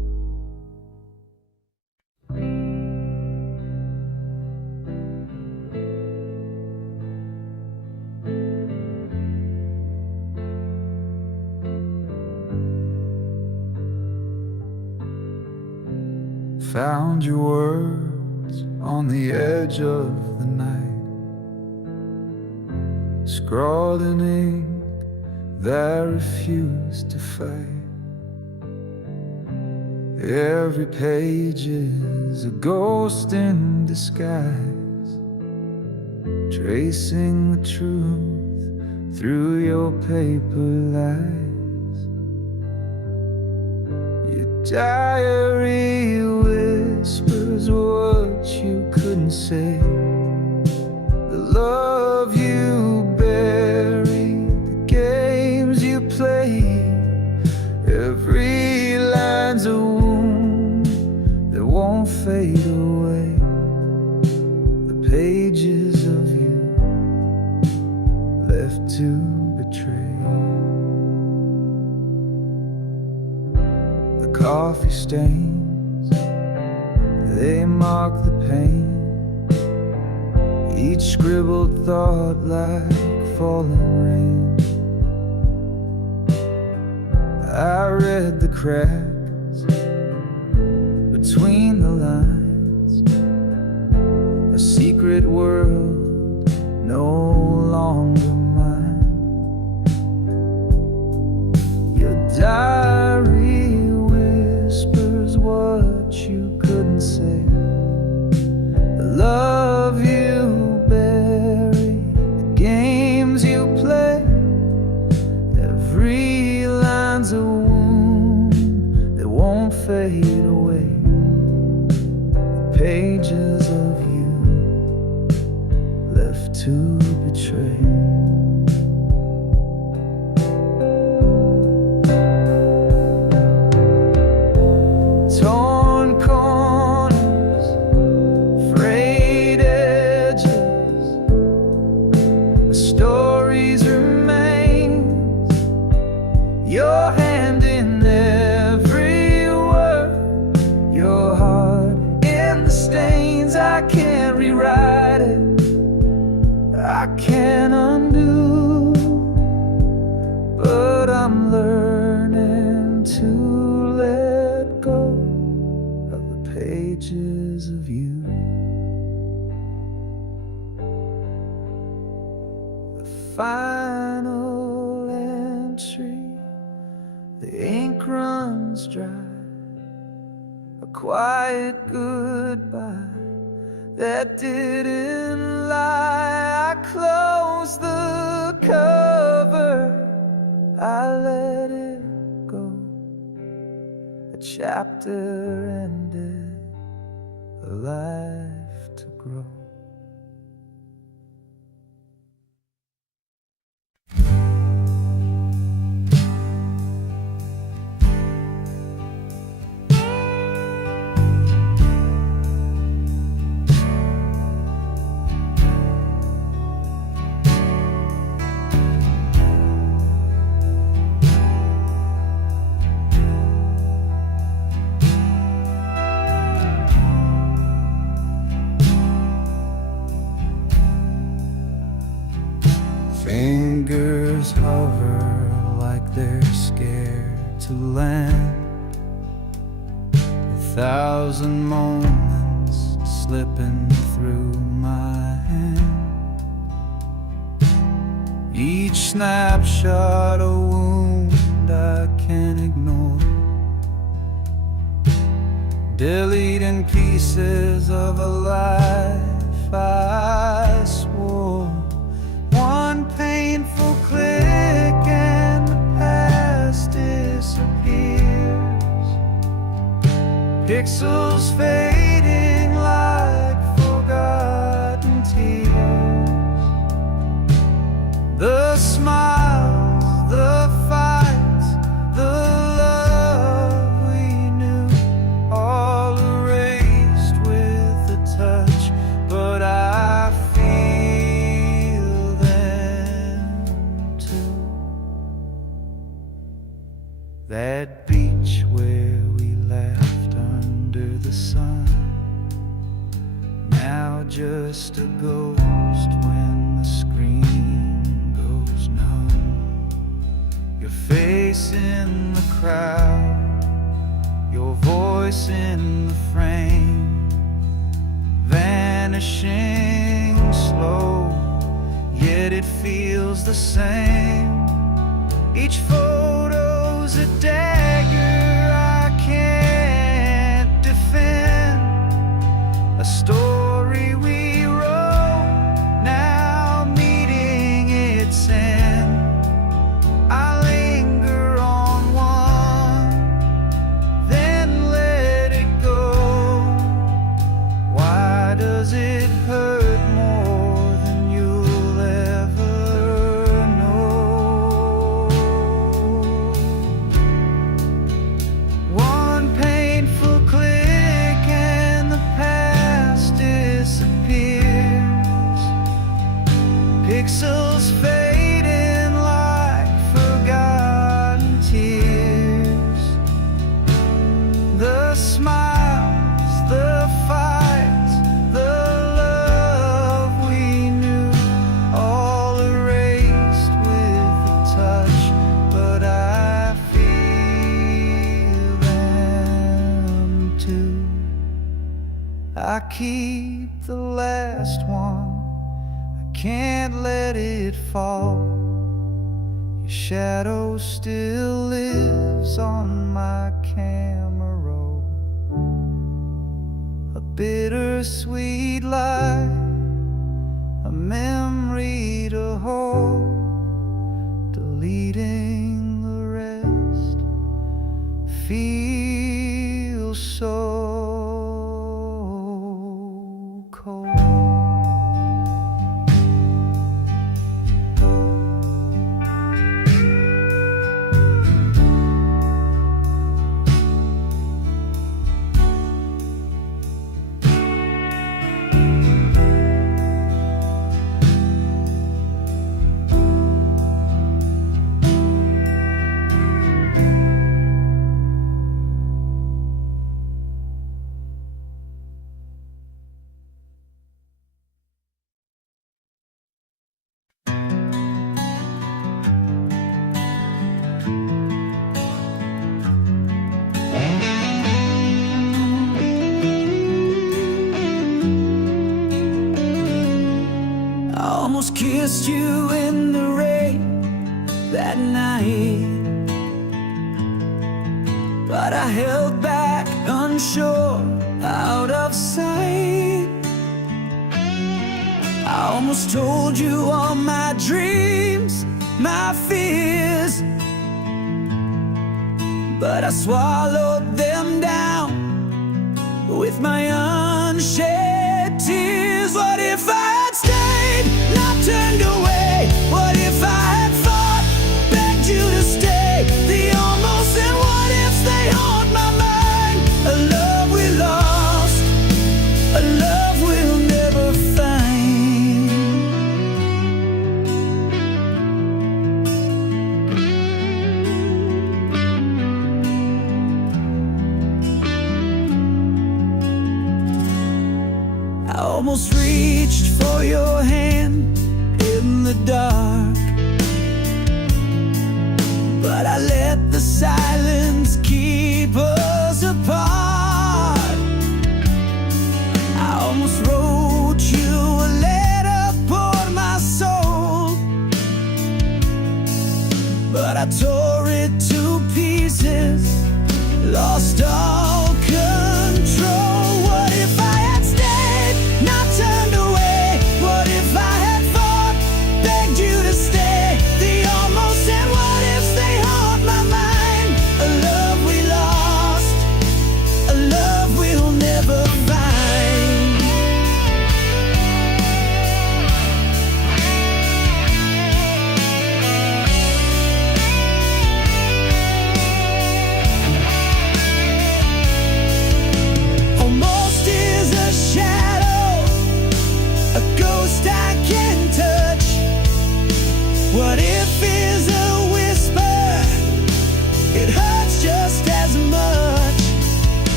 Found your words on the edge of the night, scrawled in ink that refused to fade. Every page is a ghost in disguise, tracing the truth through your paper lies. Your diary whispers what you couldn't say, the love you buried, the games you played. Every line's a wound that won't fade away, the pages of you left to betray. The coffee stains, they mark the pain, each scribbled thought like falling rain. I read the cracks between the lines, a secret world no longer mine. Your diary whispers what you couldn't say, the love you buried, the games you play. Every line's a wound that won't fade away, the pages of you left to betray. Torn corners, frayed edges, the stories remain. Your hand in every word, your heart in the stains. I can't rewrite it, I can't undo, but I'm learning to let go of the pages of you. The final entry, the ink runs dry, a quiet goodbye that didn't lie. I closed the cover, I let it go. A chapter ended, a life to grow. Fingers hover like they're scared to land, 1,000 moments slipping through my hand. Each snapshot a wound I can't ignore, deleting pieces of a life I swore. One painful click and the past disappears, pixels fading like forgotten tears. The smiles, the fights, the love we knew, all erased with a touch, but I feel them too. That beach where we laughed under the sun, now just a ghost when the screen goes numb. Your face in the crowd, your voice voice in the frame, vanishing slow, yet it feels the same. Each photo's a dagger I can't defend, a story we wrote, now meeting its end. I linger on one, then let it go. Why does it hurt more than you'll ever know? One painful click and the past disappears, pixels fading like forgotten tears. The smiles, the fights, the love we knew, all erased with a touch, but I feel them too. I keep the last one, I can't let it fall. Your shadow still lives on my camera roll, a bittersweet lie, a memory to hold, deleting the rest feels so cold. I almost kissed you in the rain that night, but I held back, unsure, out of sight. I almost told you all my dreams, my fears, but I swallowed them down with my unshed tears. What if I had stayed, not turned away? What if I had fought, begged you to stay? The almost and what ifs, they haunt my mind. A love we lost, a love we'll never find. I almost reached for your hand in the dark, but I let the silence keep us apart. I almost wrote you a letter, poured my soul, but I tore it to pieces, lost all control. What if I had stayed, not turned away? What if I had fought, begged you to stay? The almost and what ifs, they haunt my mind. A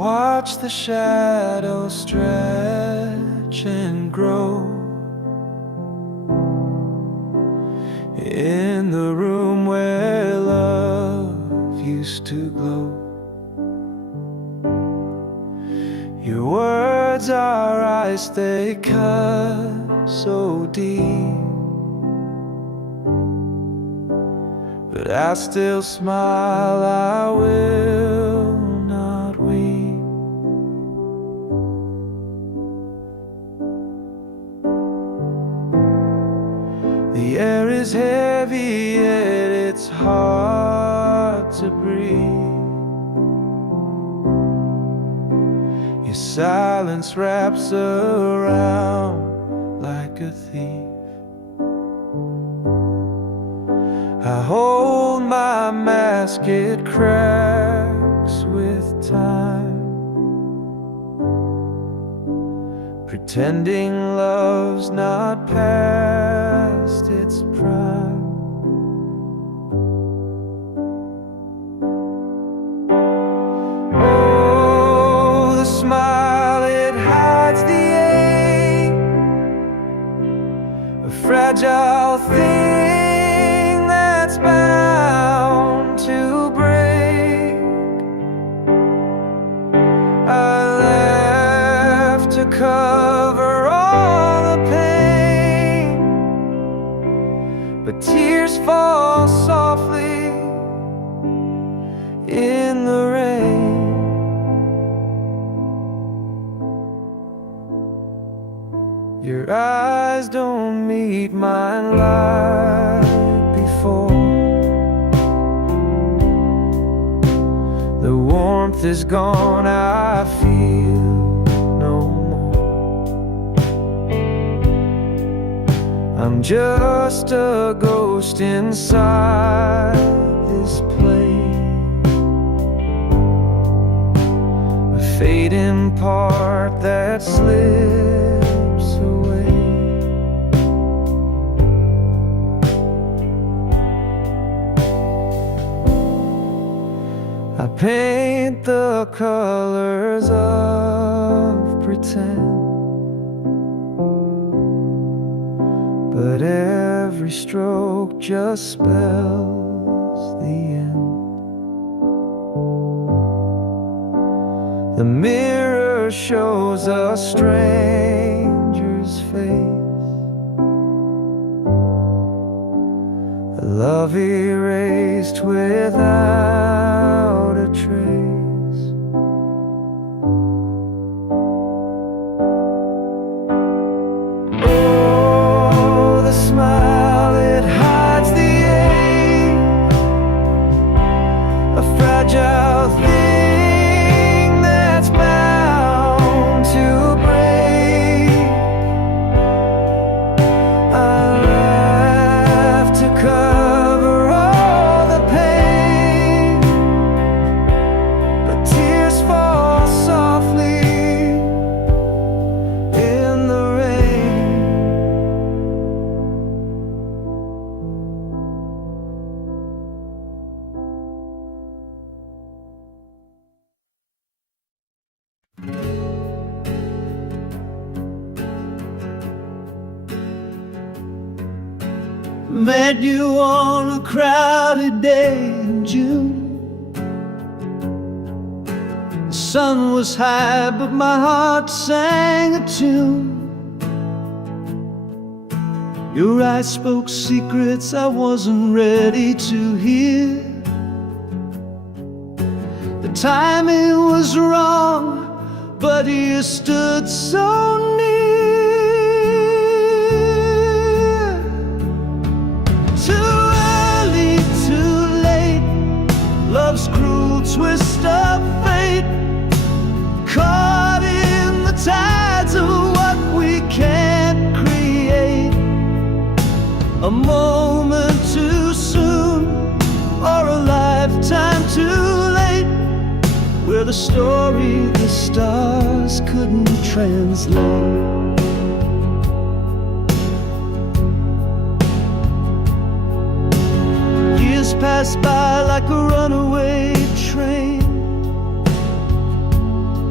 watch the shadows stretch and grow in the room where love used to glow. Your words are ice, they cut so deep, but I still smile, I will not weep. The air is heavy, yet it's hard to breathe. Your silence wraps around like a thief. I hold my mask, it cracks with time, pretending love's not past its prime. Oh, the smile, it hides the ache, a fragile thing that's bound to break. I laugh to cover all the pain, but tears fall softly in the rain. Your eyes don't meet mine like before. The warmth is gone, I feel no more. I'm just a ghost inside this place, a fading part that slips away. I paint the colors of pretend, but every stroke just spells the end. The mirror shows a stranger's face, a love erased without a trace. Oh, the smile, it hides the ache, a fragile thing that's bound to break. I laugh to cover all the pain, but tears fall softly in the rain. Met you on a crowded day in June. The sun was high, but my heart sang a tune. Your eyes spoke secrets I wasn't ready to hear. The timing was wrong, but you stood so near. Too early, too late, love's cruel twist of fate, caught in the tides of what we can't create. A moment too soon, or a lifetime too late, where the story the stars couldn't translate. Years pass by like a runaway train,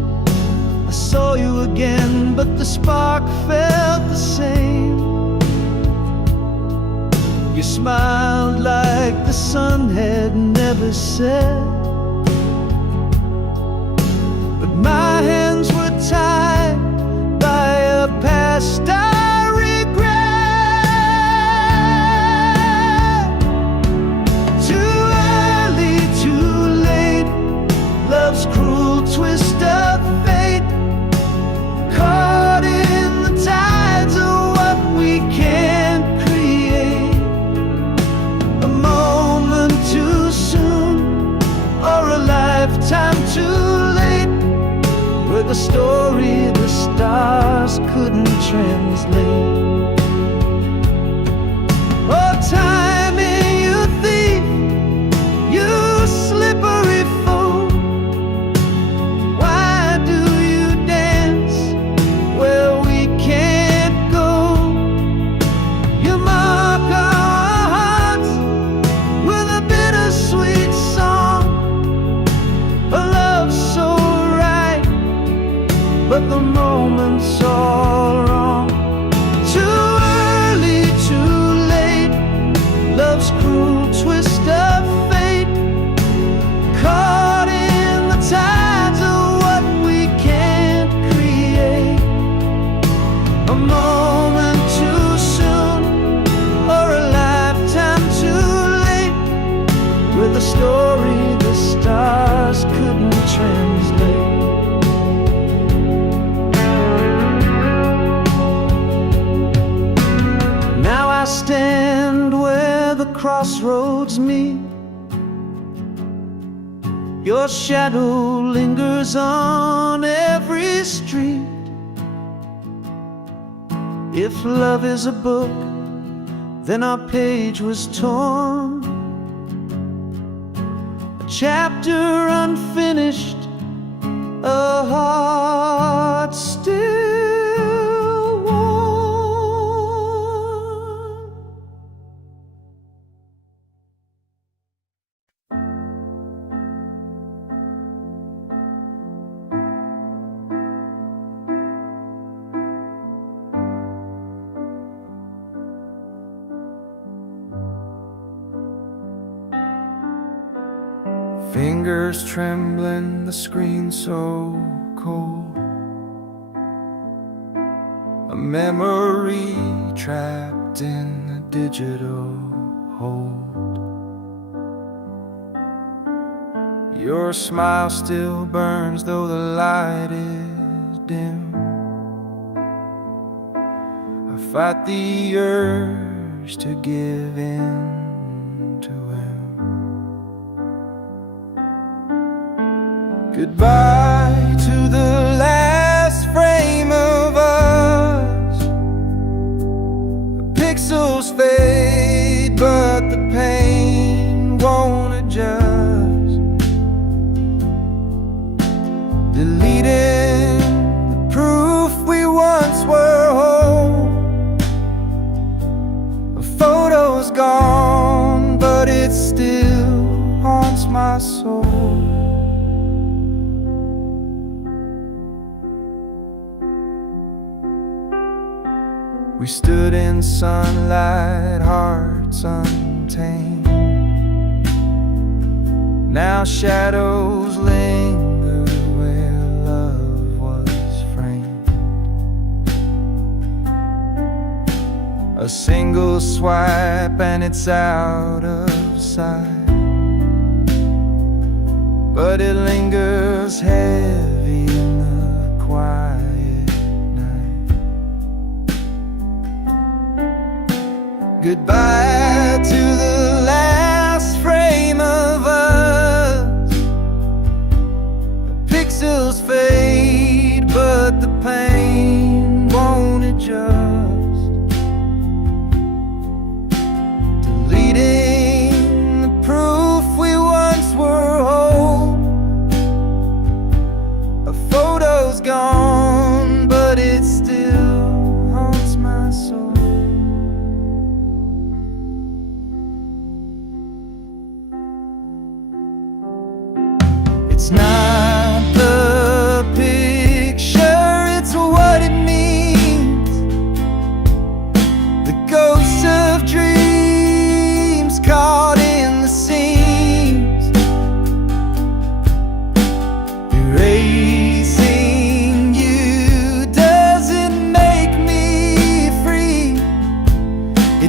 you again, but the spark felt the same. You smiled like the sun had never set, but my hands were tied by a past I regret. Too early, too late, love's cruel twist of fate, caught in the tides of what we can't create. A moment too soon, or a lifetime too late, with a story the stars couldn't translate. Oh, timing, you thief, you slippery fool. Why do you dance where we can't go? You mark our hearts with a bittersweet song, a love so right, but the moment's all wrong. Too early, too late, love's cruel twist of fate, caught in the tides of what we can't create. A moment too soon, or a lifetime too late, with a story the stars couldn't translate. Now I stand where the crossroads meet. Your shadow lingers on every street. If love is a book, then our page was torn, a chapter unfinished, a heart still warm. Fingers trembling, the screen so cold, a memory trapped in a digital hold. Your smile still burns though the light is dim. I fight the urge to give in to him. Goodbye to the last frame of us. The pixels fade, but the pain won't adjust. Deleting the proof we once were whole. The photo's gone, but it still haunts my soul. We stood in sunlight, hearts untamed. Now shadows linger where love was framed. A single swipe and it's out of sight, but it lingers heavy in the quiet night. Goodbye to the last frame of us. The pixels fade, but the pain won't adjust. Deleting the proof we once were whole. A photo's gone, but it still haunts my soul. It's not the picture, it's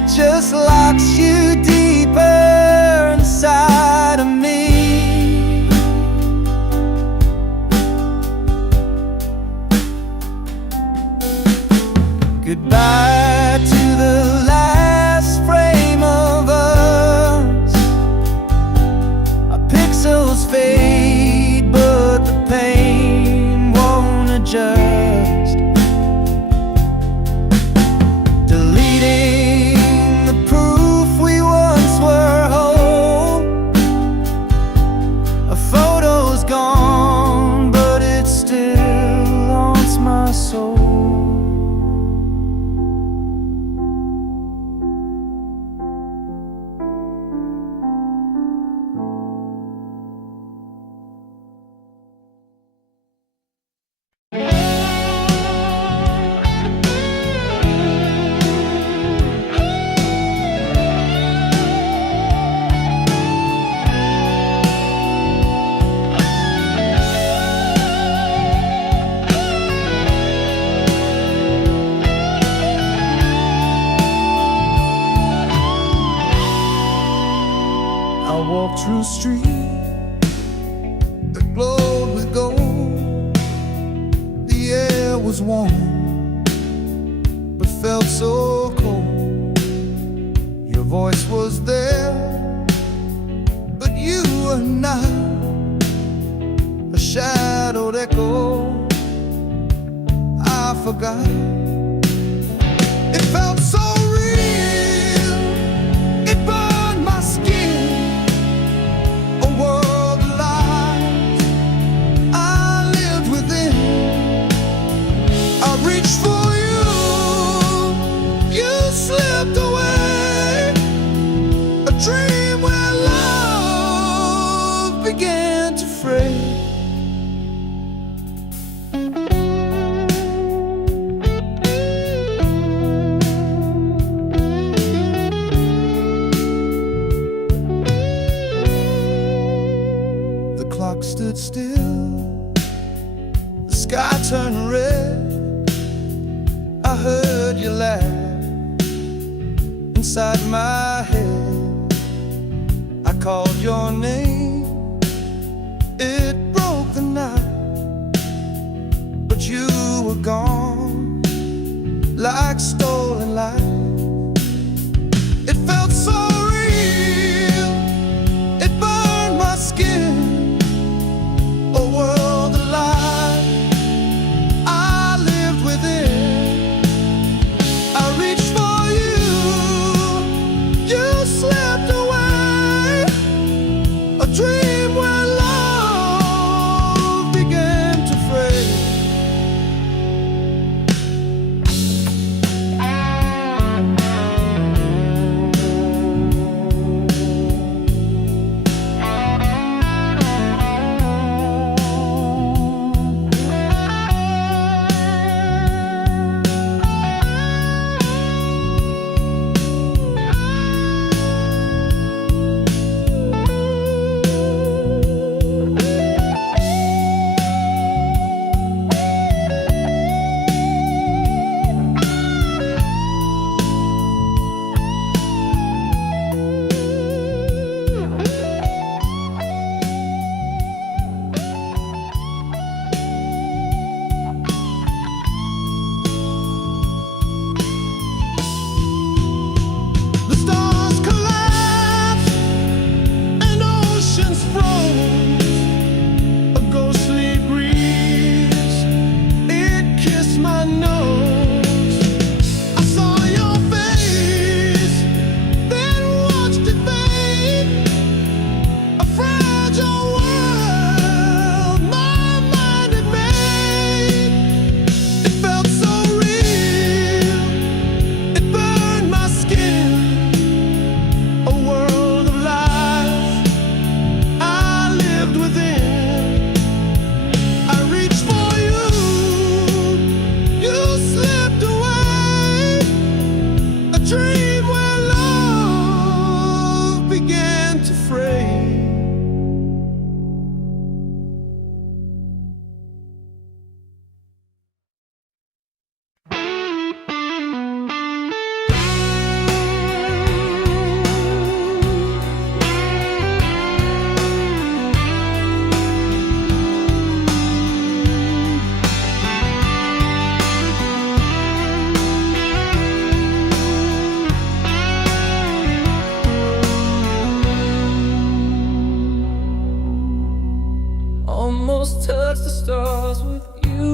It just locks you deeper inside of me. Goodbye to the last frame of us. Our pixels fade, but the pain won't adjust. Deleting the proof we once were whole. A photo's gone, but it still haunts my soul. I walked through a street that glowed with gold. The air was warm, but felt so cold. Your voice was there, but you were not. A shadowed echo I forgot. It felt so real, it burned my skin. A world of lies I lived within. I reached for you, you slipped away. A dream where love began to fray. The clock stood still, the sky turned red. I heard you laugh inside my head. I called your name, it broke the night, but you were gone like stolen light. It felt so real, it burned my skin. A world of lies I lived within. I reached for you, you slipped away. A dream where love began to fray.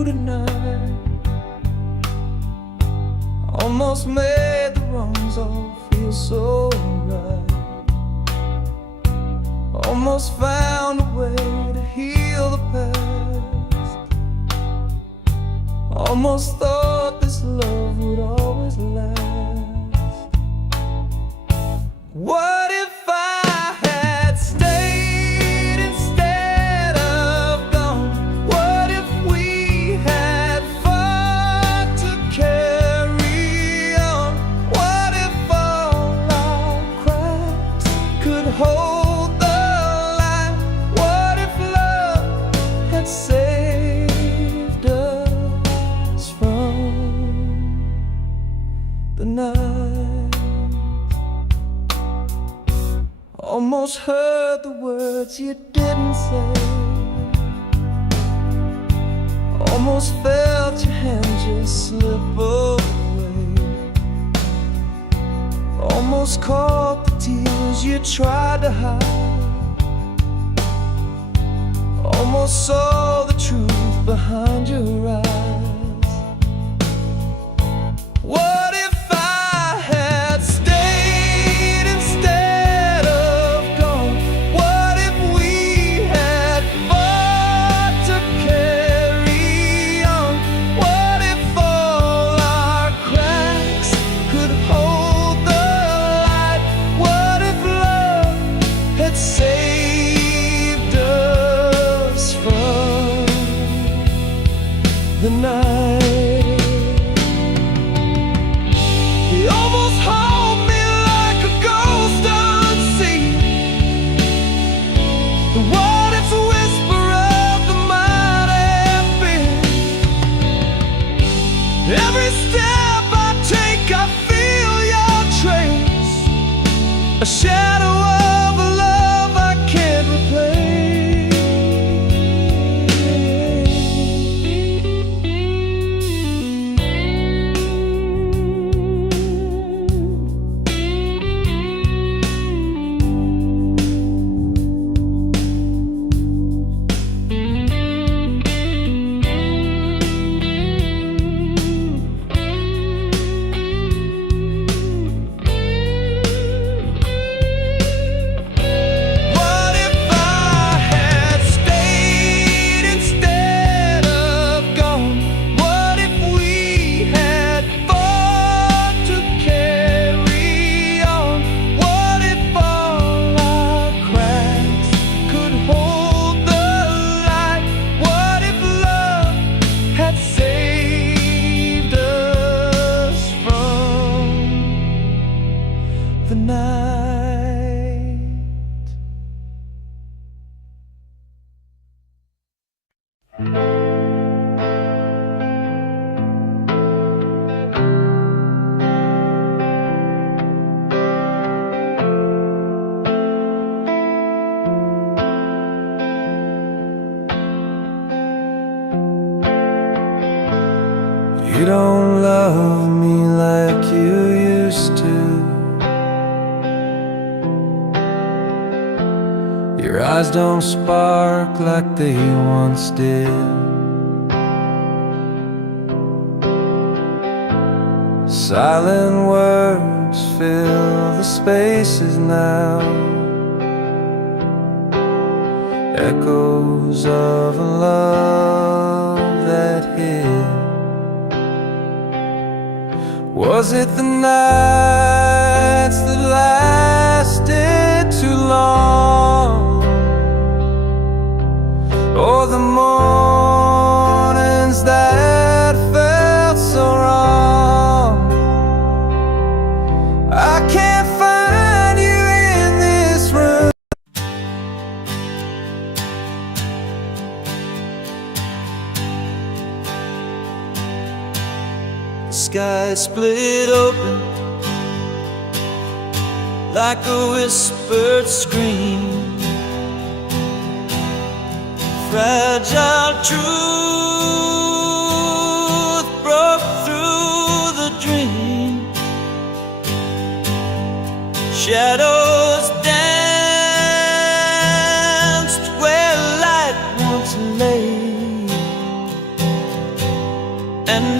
tonight. Almost made the wrongs all feel so right. Almost found a way to heal the past. Almost thought this love would always last. What if I had stayed instead of gone? What if we had fought to carry on? What if all our cracks could hold the light? What if love had saved us from the night? Almost heard the words you didn't say. Almost felt your hand just slip away. Almost caught the tears you tried to hide. Almost saw the truth behind your eyes. What if I had stayed instead of gone? What if we had fought to carry on? What if all our cracks could hold the light? What if love had saved us from the night? He almost held me like a ghost unseen. The what if's whisper of the might have been. Every step I take, I feel your trace. A shadow of a love I can't replace. What if I had stayed instead of gone? What if we had fought to carry on? What if all our cracks could hold the light? What if love had saved us from the night? You don't love me like you used to. Your eyes don't spark like they once did. Silent words fill the spaces now. Echoes of a love that hid. Was it the nights that lasted too long? Or the mornings that felt so wrong? I can't find you in this room. The sky split open like a whispered scream. Fragile truth broke through the dream. Shadows danced where light once lay.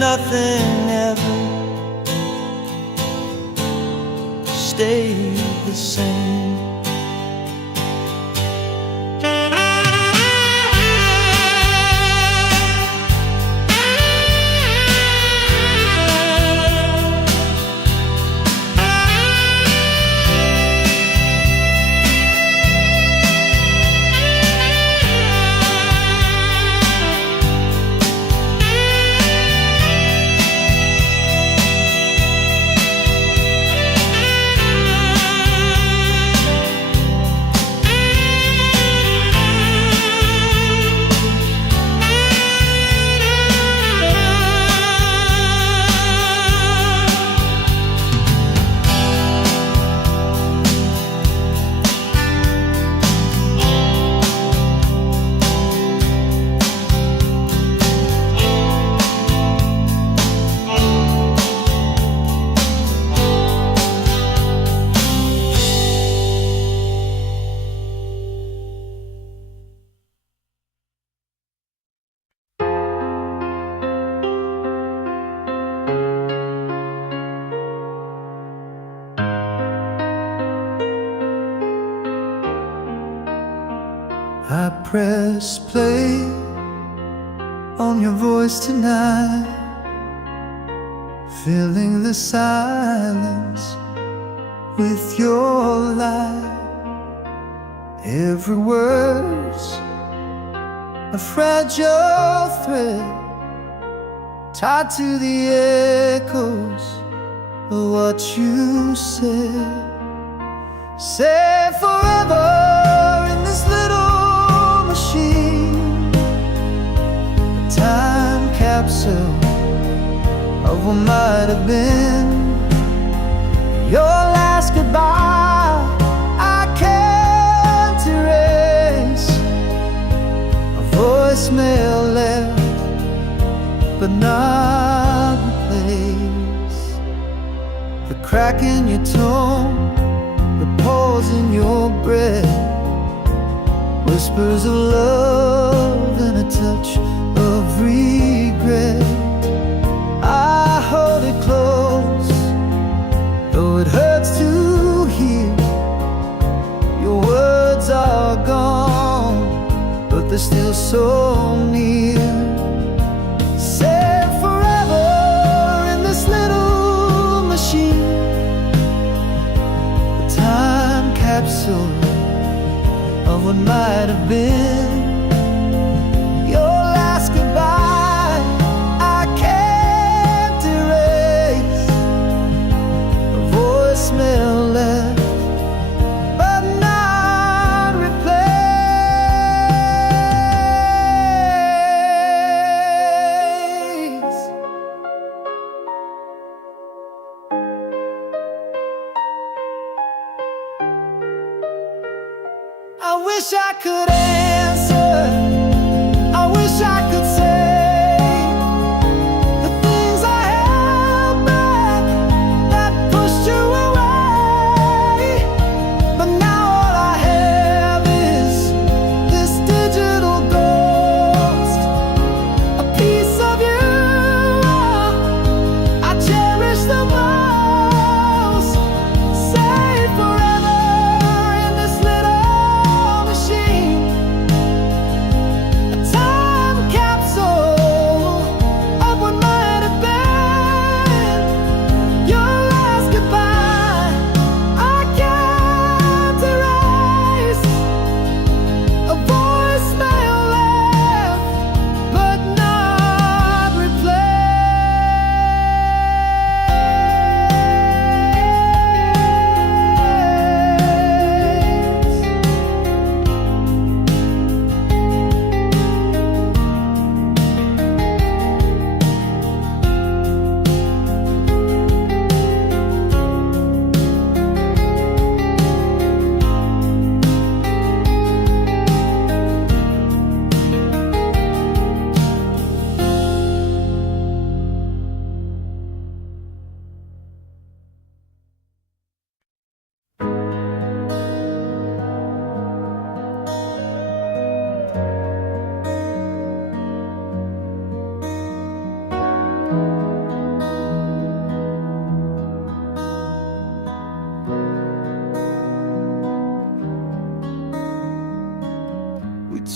nothing ever stayed the same. I press play on your voice tonight, filling the silence with your light. Every word's a fragile thread tied to the echoes of what you said. Say forever in this little machine, a time capsule of what might have been. Your last goodbye I can't erase, a voicemail left but not replaced. The crack in your tone, the pause in your breath, whispers of love and a touch of regret. I hold it close, though it hurts to hear. Your words are gone, but they're still so near. Say forever in this little machine, a time capsule of what might have been. Your last goodbye I can't erase, a voicemail left but not replaced. I wish I could answer, I wish I could say the things I held back that pushed you away. But now all I have is this digital ghost, a piece of you I cherish the most. Say forever in this little machine,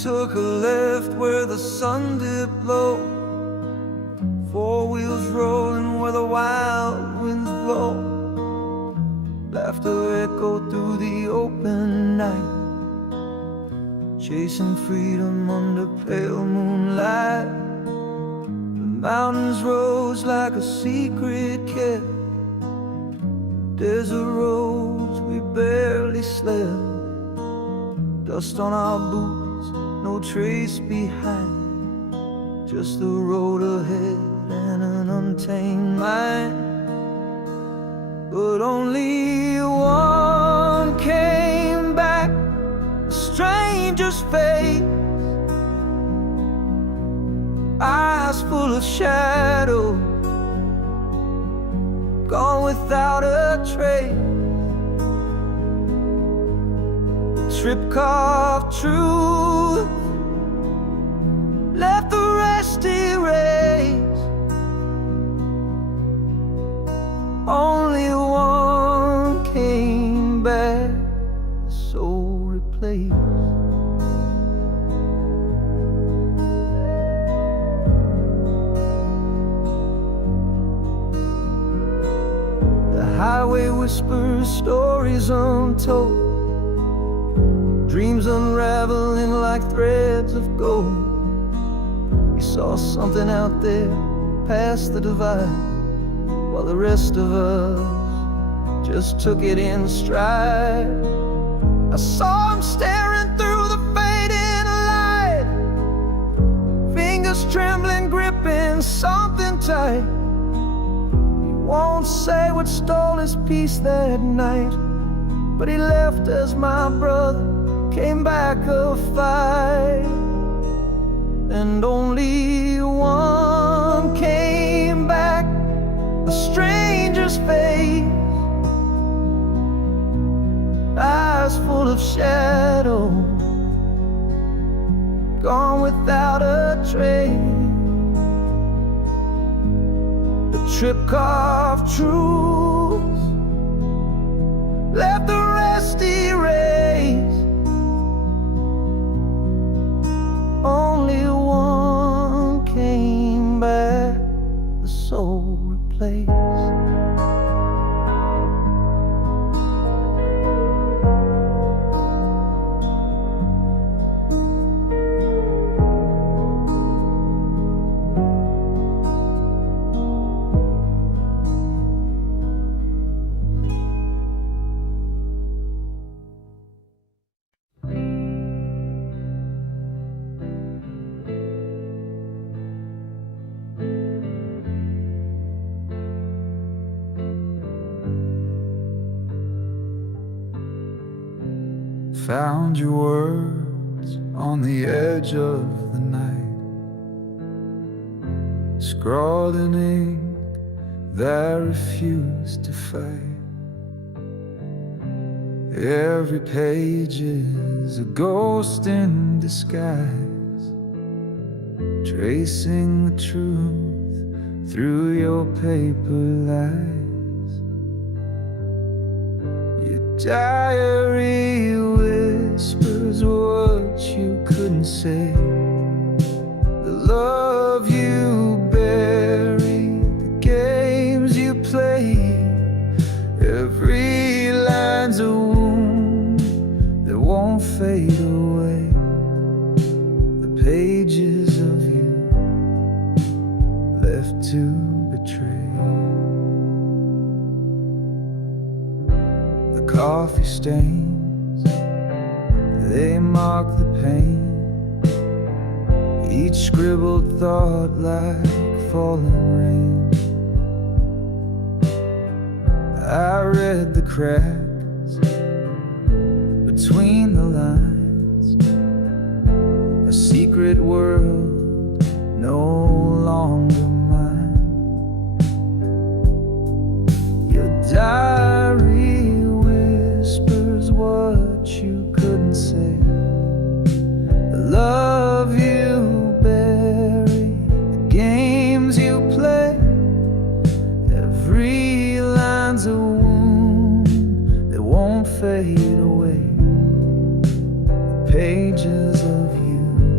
took a left where the sun dipped low, 4 wheels rolling where the wild winds blow. Laughter echoed through the open night, chasing freedom under pale moonlight. The mountains rose like a secret kept, desert roads we barely slept. Dust on our boots, no trace behind, just the road ahead and an untamed mind. But only one came back, a stranger's face, eyes full of shadow, gone without a trace. Trip carved truth, left the rest erased. Only one came back, the soul replaced. The highway whispers stories untold, dreams unraveling like threads of gold. We saw something out there past the divide, while the rest of us just took it in stride. I saw him staring through the fading light, fingers trembling, gripping something tight. He won't say what stole his peace that night, but he left as my brother came back a fight. And only one came back, a stranger's face, eyes full of shadow, gone without a trace. The trip carved truth, left the rest erased. Only one came back, the soul replaced. Found your words on the edge of the night, scrawled in ink that refused to fade. Every page is a ghost in disguise, tracing the truth through your paper lies. Your diary whispers what you couldn't say, the love you buried, the games you played. Every line's a wound that won't fade away, the pages of you left to betray. The coffee stains, they mark the pain, each scribbled thought like falling rain. I read the cracks between the lines, a secret world no longer mine. Your diary whispers what you couldn't say, the love you buried, the games you play. Every line's a wound that won't fade away, the pages of you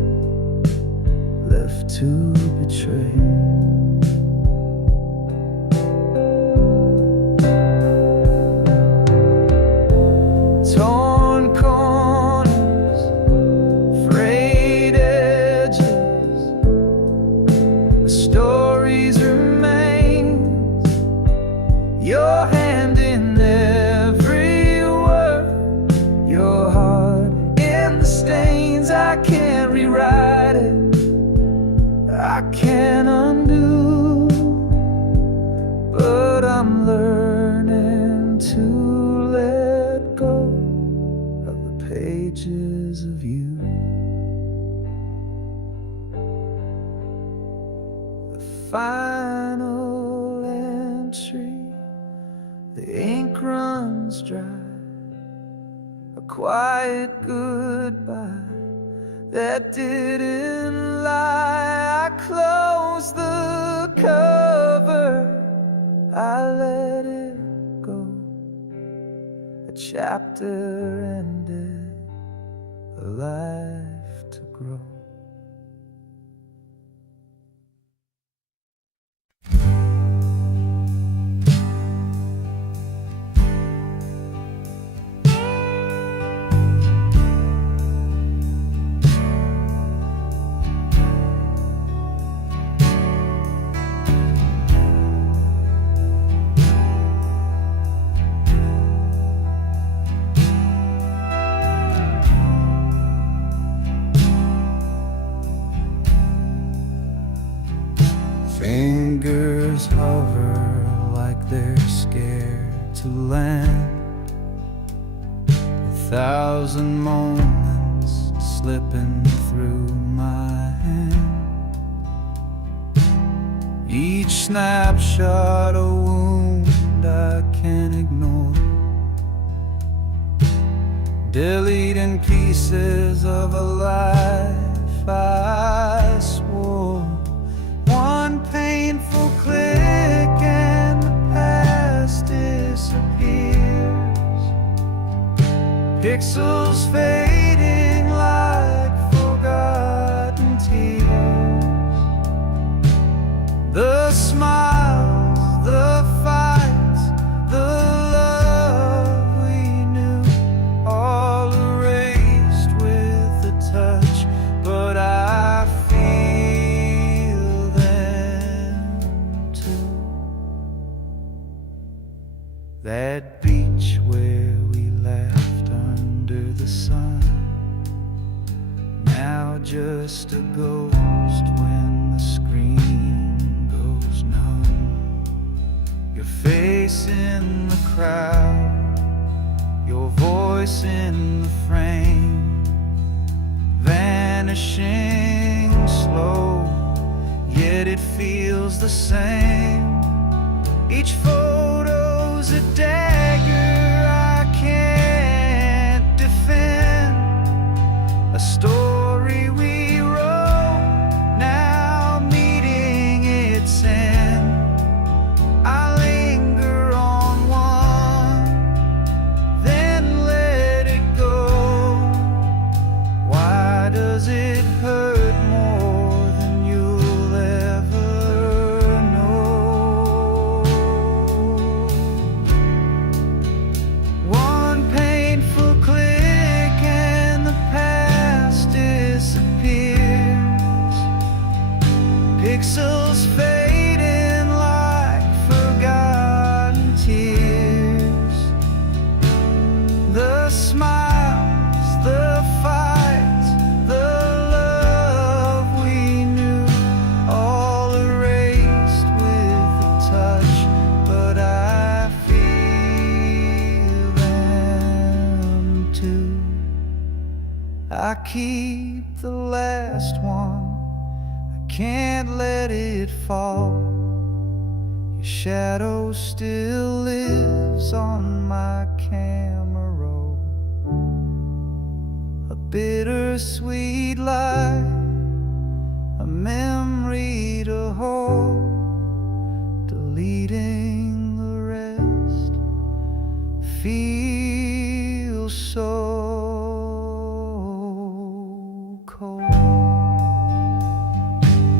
left to betray. Torn corners, frayed edges, the stories remain. Your hand in every word, your heart in the stains. I can't rewrite it, I can't undo, but I'm learning to let go of the pages of you. The final entry, the ink runs dry, a quiet goodbye that didn't lie. I closed the cover, I let it go. A chapter ended, a life to grow. Fingers hover like they're scared to land. 1,000 moments slipping through my hand. Each snapshot a wound I can't ignore, deleting pieces of a life I swore. One painful click and the past disappears. Pixels fading like forgotten tears. The smiles, the fights, the love we knew, all erased with a touch, but I feel them too. That beach where we laughed under the sun, now just a ghost when the screen goes numb. Your face in the crowd, your voice in the frame, vanishing slow, yet it feels the same. Each photo's a dagger I can't defend, a story we wrote now meeting its end. I linger on one, then let it go. Why does it hurt more than you'll ever know? One painful click and the past disappears. Pixels fading like forgotten tears. The smiles, the fights, the love we knew, all erased with a touch, but I feel them too. I keep the last one, I can't let it fall. Your shadow still lives on my camera roll, a bittersweet lie, a memory to hold, deleting the rest feels so cold.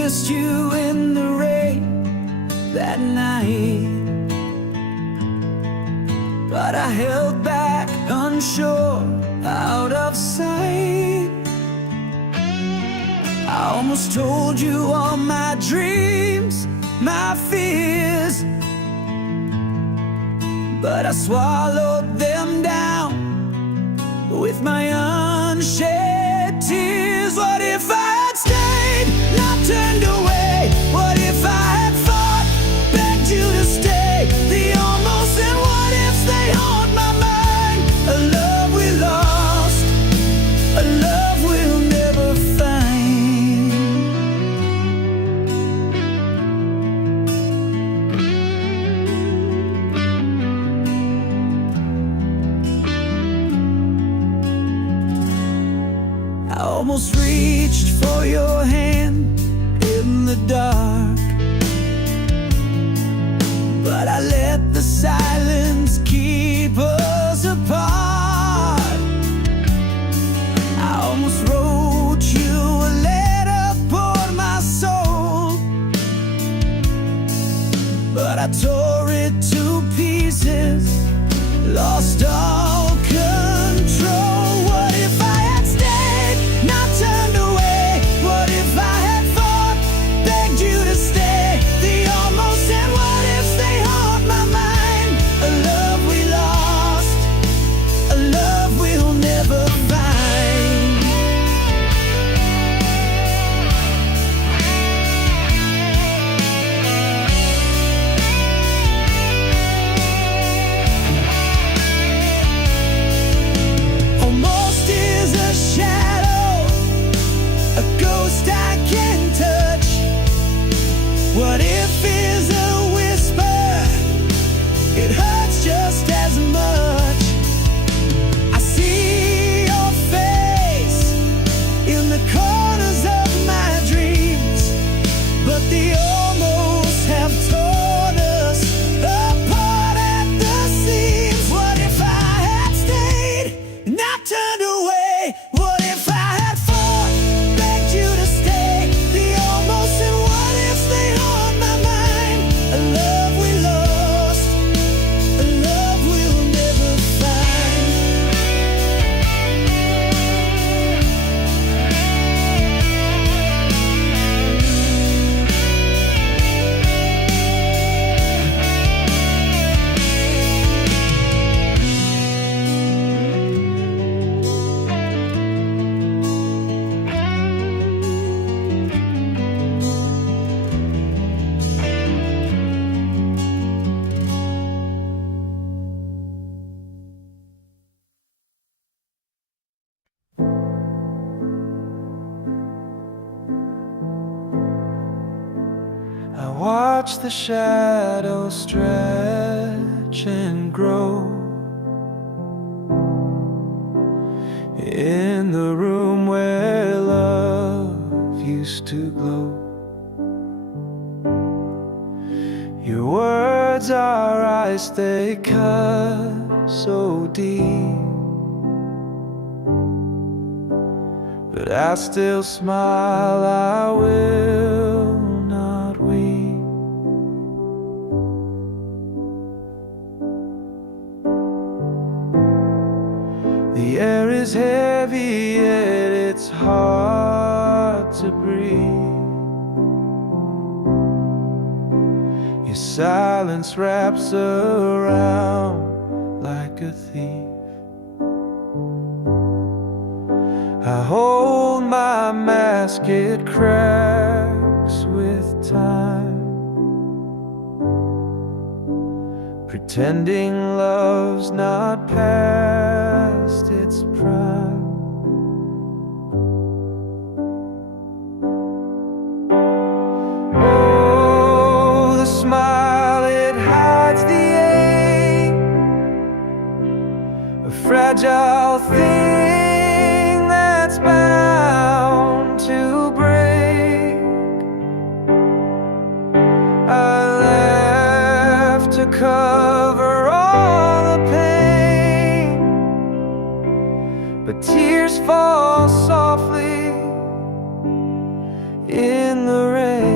kissed you in the rain that night, but I held back, unsure, out of sight. I almost told you all my dreams, my fears, but I swallowed them down with my unshed tears. What if I had stayed, not turned away? What if I had fought, begged you to stay? The almost and what ifs, they haunt my mind. A love we lost, a love we'll never find. I almost reached for your hand in the dark, but I let the silence keep us apart. I almost wrote you a letter, poured my soul, but I tore it to pieces, lost all control. What if I had stayed, not turned away? What if I had fought, begged you to stay? The almost and what ifs, they haunt my mind. A love we lost, a love we'll never find. Almost is a shadow, a ghost I can touch. What if is a whisper, it hurts just as much. I see your face in the corners of my dreams, but the almost have torn us apart at the seams. What if I had stayed, not turned away? What if I had fought, begged you to stay? The almost and what ifs, they haunt my mind. A love we lost, a love we'll never find. I watch the shadows stretch and grow in the room where love used to glow. Your words are ice, they cut so deep, but I still smile, I will not weep. The air is heavy, yet it's hard to breathe. Your silence wraps around like a thief. I hold my mask, it cracks with time, pretending love's not past its prime. Oh, the smile, it hides the ache, a fragile thing that's bound to break. I laugh to cover all the pain, but tears fall softly in the rain.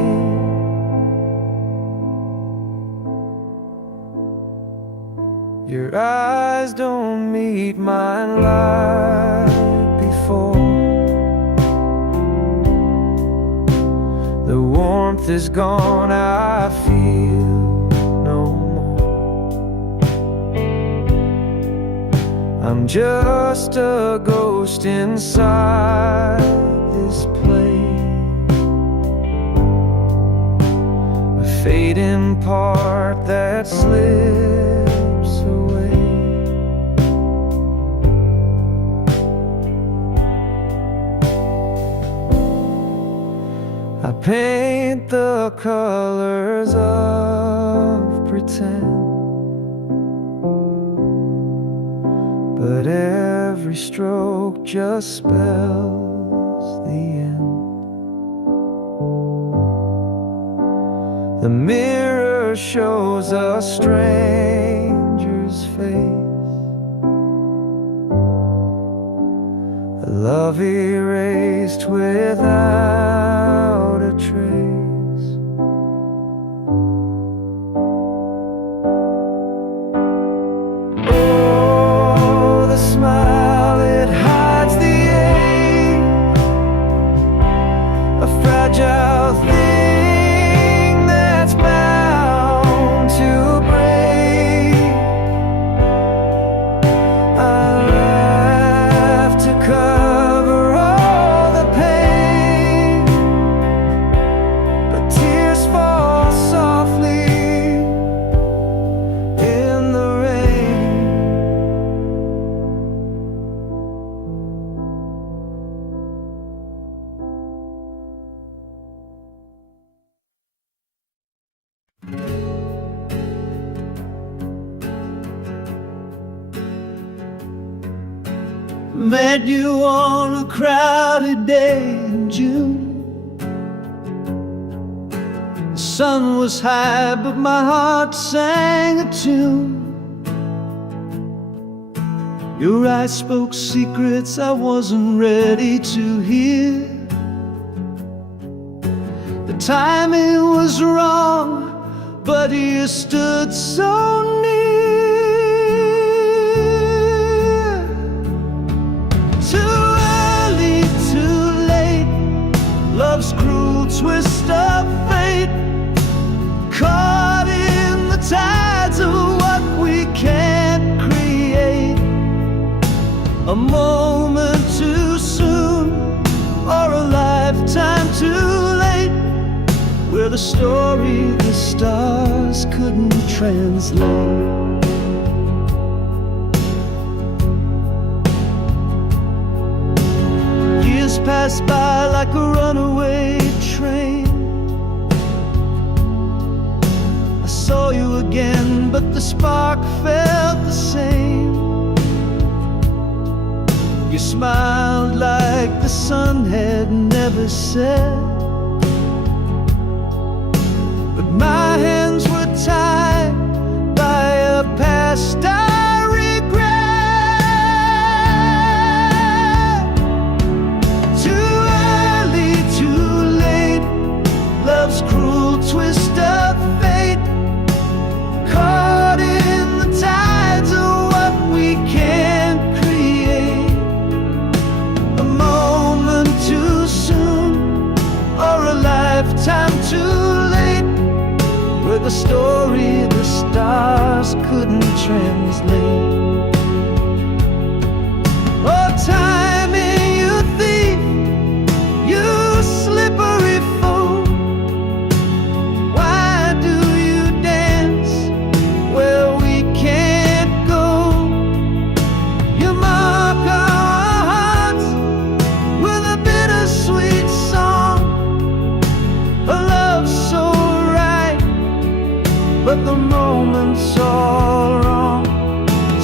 meet mine like before. The warmth is gone, I feel no more. I'm just a ghost inside this place, a fading part that slips away. I paint the colors of pretend, but every stroke just spells the end. The mirror shows a stranger's face, a love erased without a trace. Oh, the smile, it hides the ache, a fragile thing that's bound to break. I laugh to cover all the pain, but tears fall softly in the rain. Met you on a crowded day in June. The sun was high, but my heart sang a tune. Your eyes spoke secrets I wasn't ready to hear. The timing was wrong, but you stood so near. Too early, too late, love's cruel twist of fate, caught in the tides of what we can't create. A moment too soon, or a lifetime too late, where the story the stars couldn't translate. Years passed by like a runaway train. I saw you again, but the spark felt the same. You smiled like the sun had never set, but my hands were tied by a past I regret. Too early, too late, love's cruel twist of fate, caught in the tides of what we can't create. A moment too soon, or a lifetime too late, where the story the stars couldn't translate. Oh, timing, you thief, you slippery fool. Why do you dance where we can't go? You mark our hearts with a bittersweet song, a love so right, but the moment's all wrong.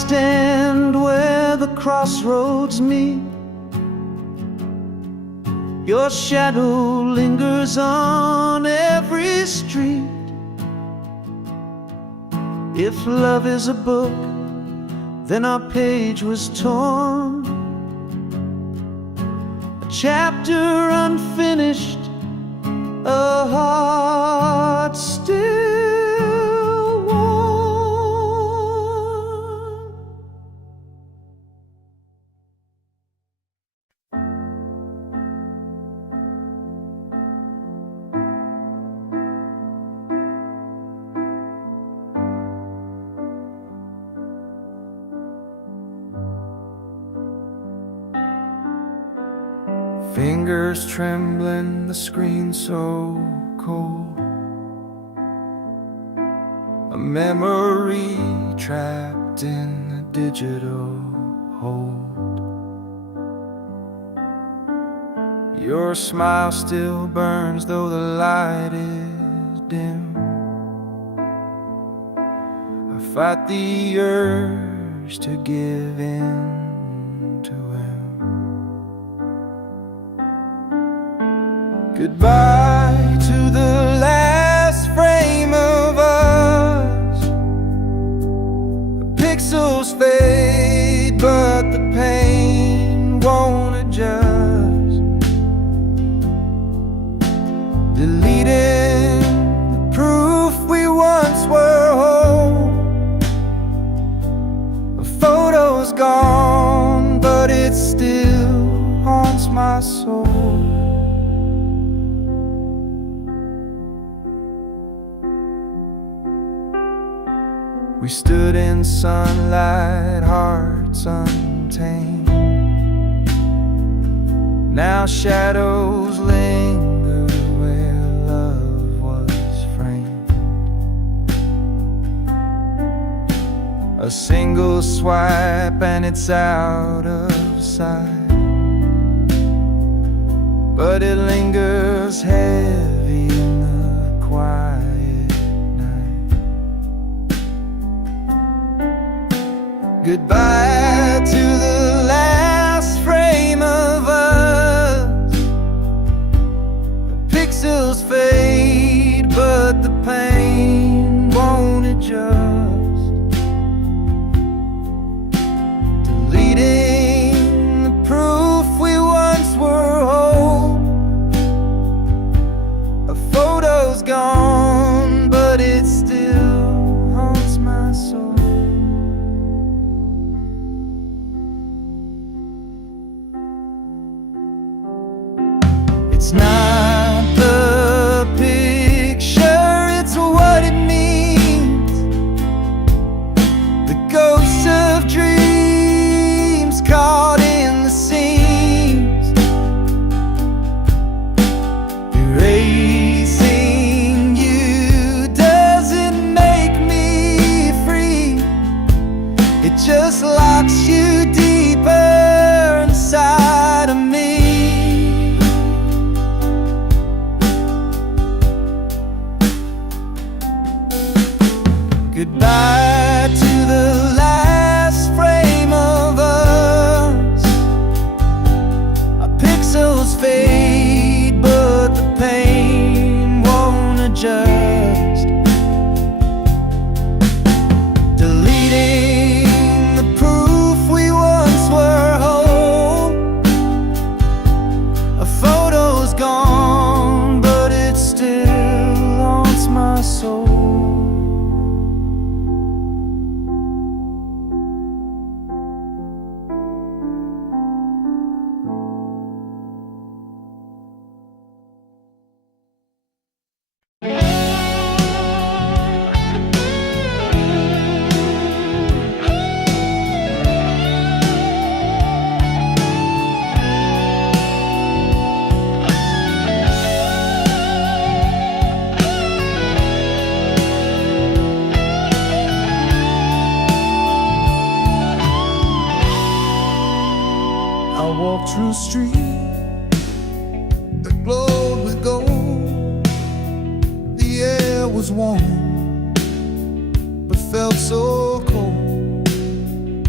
stand where the crossroads meet. Your shadow lingers on every street. If love is a book, then our page was torn, a chapter unfinished, a heart still warm. Fingers trembling, the screen so cold, a memory trapped in a digital hold. Your smile still burns though the light is dim. I fight the urge to give in to him. Goodbye to the last frame of us. The pixels fade, but the pain won't adjust. Deleting the proof we once were whole. The photo's gone, but it still haunts my soul. We stood in sunlight, hearts untamed. Now shadows linger where love was framed. A single swipe and it's out of sight, but it lingers heavy in the quiet. Goodbye to the last frame of us. The pixels fade, but the pain won't adjust. Deleting the proof we once were whole. A photo's gone, but it still haunts my soul. It's not the picture, it's what it means. The ghosts of dreams caught in the seams. Erasing you doesn't make me free. It just locks you deeper inside of me. Goodbye to the last frame of us. Our pixels fade, but the pain won't adjust. Deleting the proof we once were whole. A photo's gone, but it still haunts my soul. I walked through a street that glowed with gold. The air was warm, but felt so cold.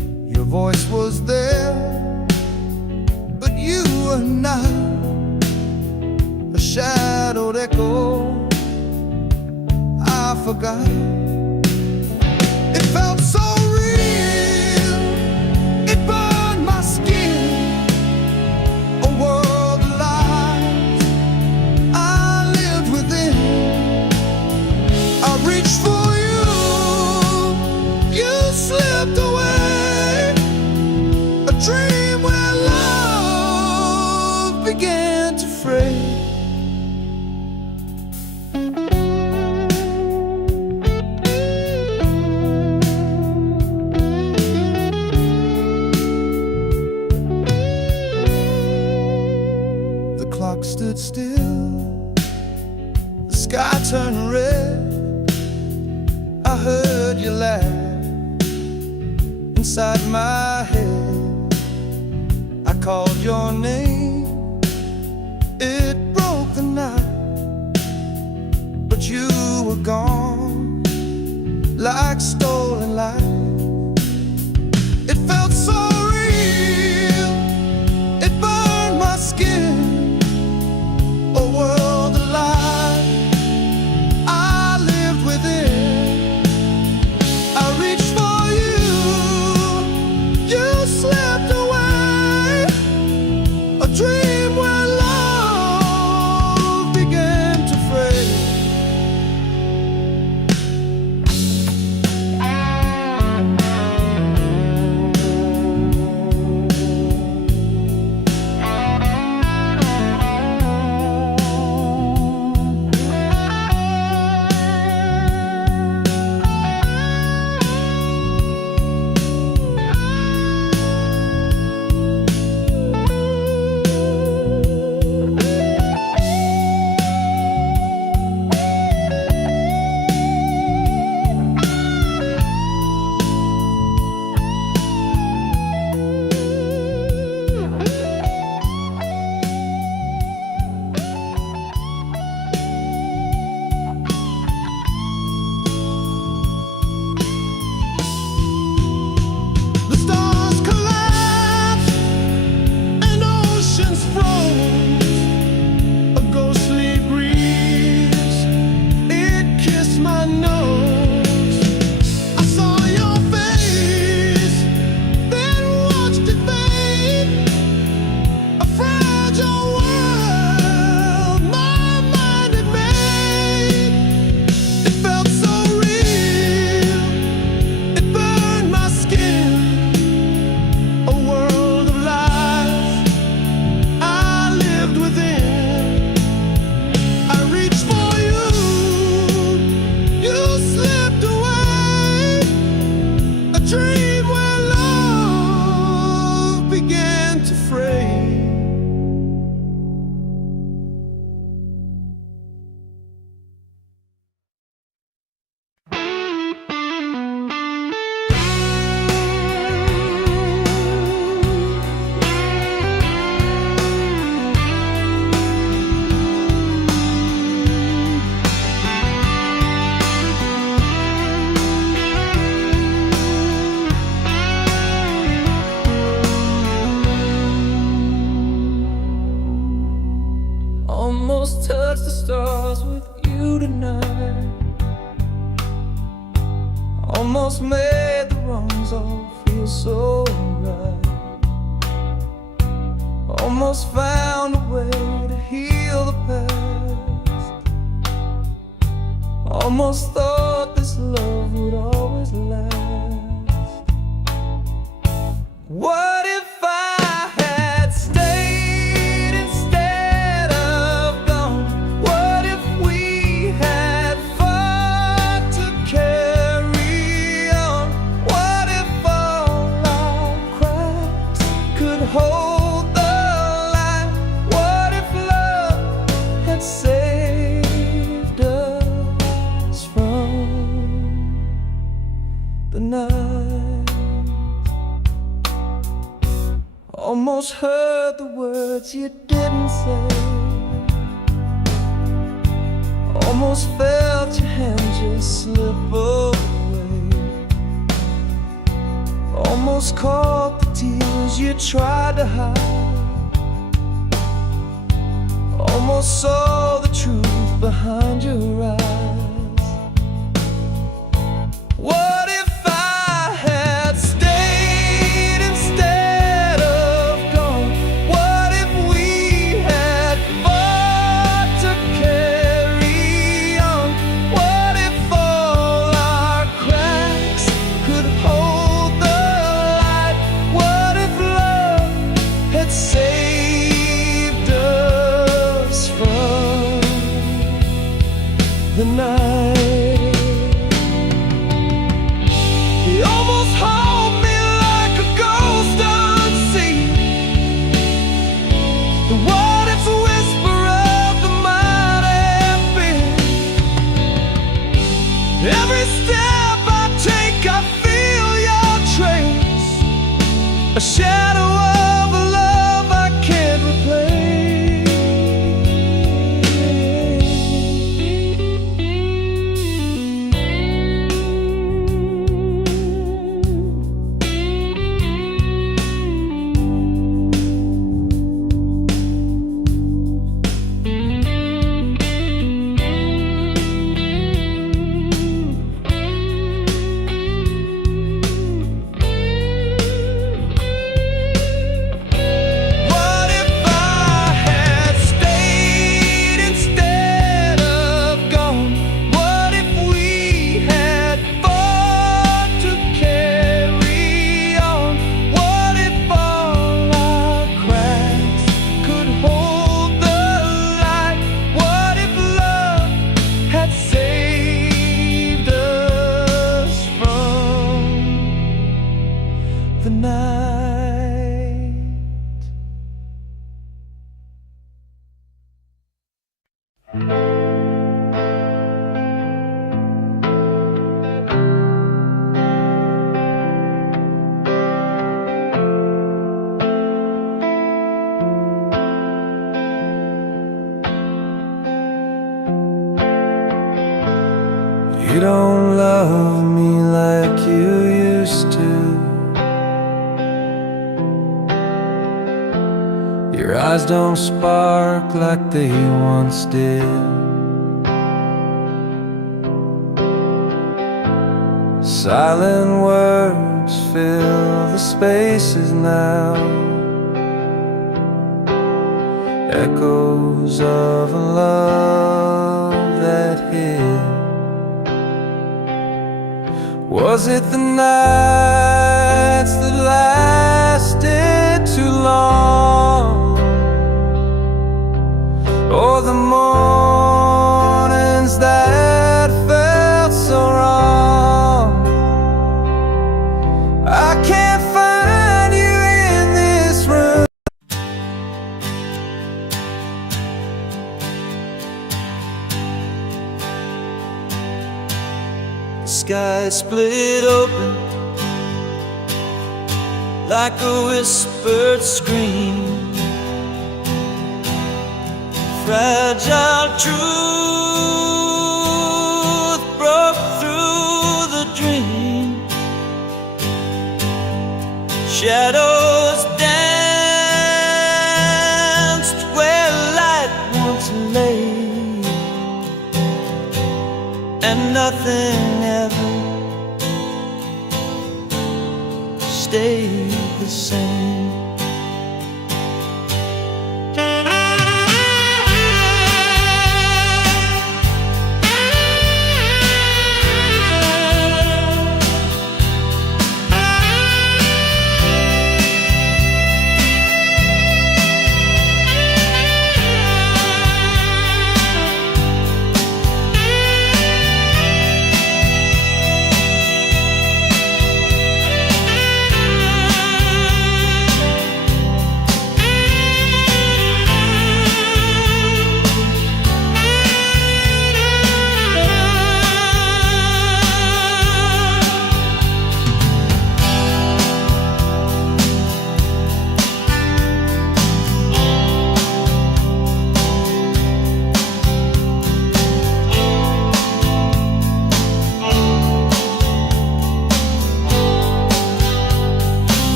voice was there, but you were not. A shadowed echo I forgot. It felt so real, it burned my skin. A world of lies I lived within. I reached for you, you slipped away. A dream where love began to fray. Stood still, the sky turned red. I heard you laugh inside my head. I called your name, it broke the night, but you were gone like stolen light. It felt so real, it burned my skin. A world of lies I lived within. I reached for you, you slipped away. A dream where love began to fray. Almost touched the stars with you tonight. Almost made the wrongs all feel so right. Almost found a way to heal the past. Almost thought this love would always last. What if I had stayed instead of gone? What if we had fought to carry on? What if all our cracks could hold the light? What if love had saved us from the night? Almost heard the words you didn't say. Almost felt your hand just slip away. Almost caught the tears you tried to hide. Almost saw the truth behind your eyes. What if I had stayed instead of gone? What if we had fought to carry on? What if all our cracks could hold the light? What if love had saved us from the night? He almost hauled me like a ghost unseen. The what if's a whisper of the might have been. Every step I take, I feel your trace, a shadow of a love I can't replace. What if I had stayed instead of gone? What if we had fought to carry on? What if all our cracks could hold the light? What if love had saved us from the night? You don't love me like you used to. Your eyes don't spark like they once did. Silent words fill the spaces now, echoes of a love that hid. Was it the nights that lasted too long, or the mornings that felt so wrong? I can't find you in this room. The sky split open like a whispered scream. Fragile truth broke through the dream. Shadows danced where light once lay, and nothing ever stayed the same.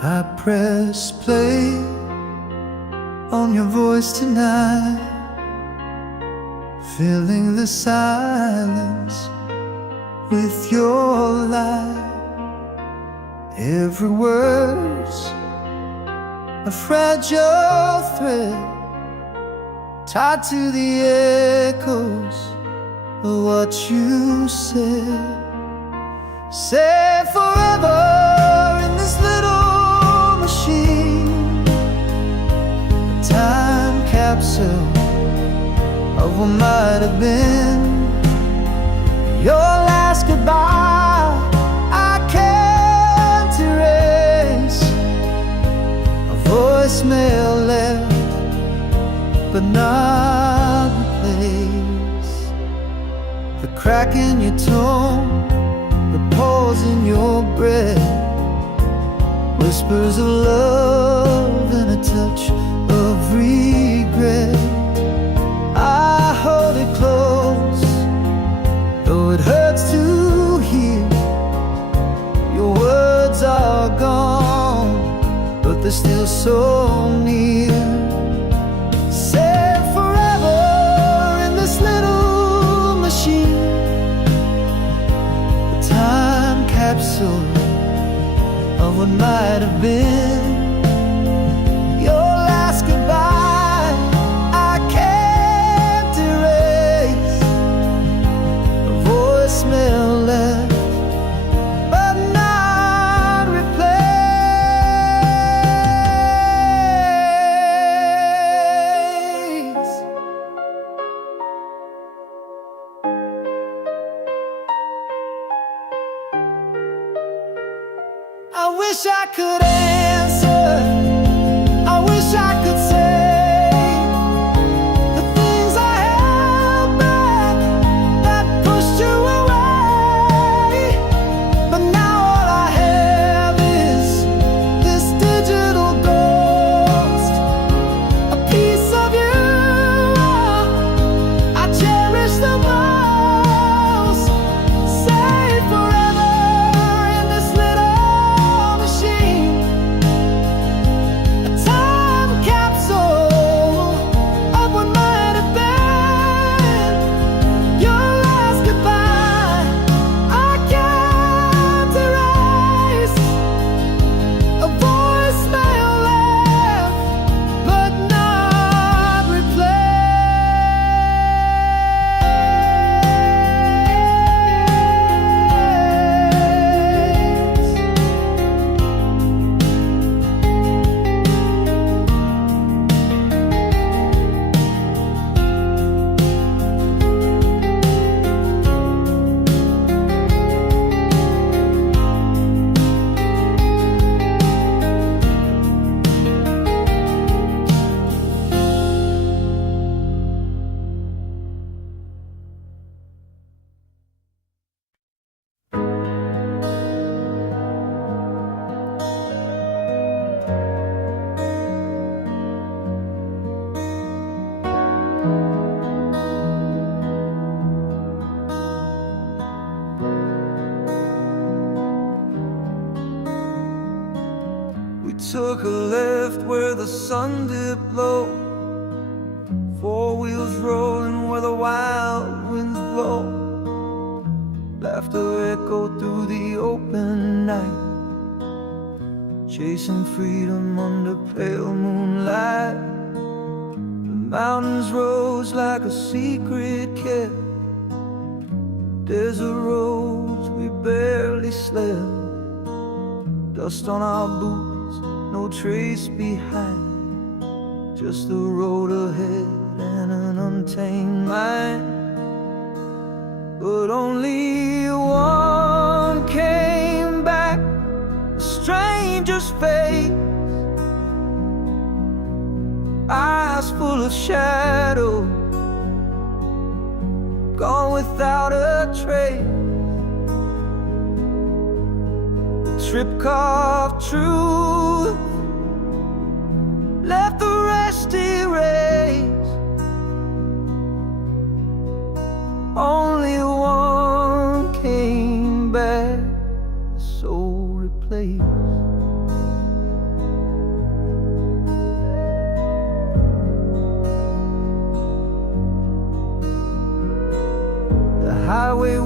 I press play on your voice tonight, filling the silence with your light. Every word's a fragile thread tied to the echoes of what you said. Say forever in this little machine, a time capsule of what might have been. Your last goodbye I can't erase, a voicemail left but not replaced. The crack in your tone, the pause in your breath, whispers of love and a touch of regret. I hold it close, though it hurts to hear. Your words are gone, but they're still so near. Say forever in this little machine, a time capsule of what might have been. Your last goodbye I can't erase, a voicemail left but not replaced. I wish I could answer, I wish I could say the things I held back that pushed you away. But now all I have is this digital ghost, a piece of you I cherish the most. Say forever in this little machine, a time capsule of what might have been. Your last goodbye I can't erase, a voicemail left but not replaced. We took a left where the sun dipped low, four wheels rolling where the wild winds blow. Laughter echoed through the open night, chasing freedom under pale moonlight. The mountains rose like a secret kept, desert roads we barely slept. Dust on our boots, no trace behind, just the road ahead and an untamed mind. But only one came back, a stranger's face, eyes full of shadow, gone without a trace. Trip carved truth, left the rest erased. Only one came back, the soul replaced.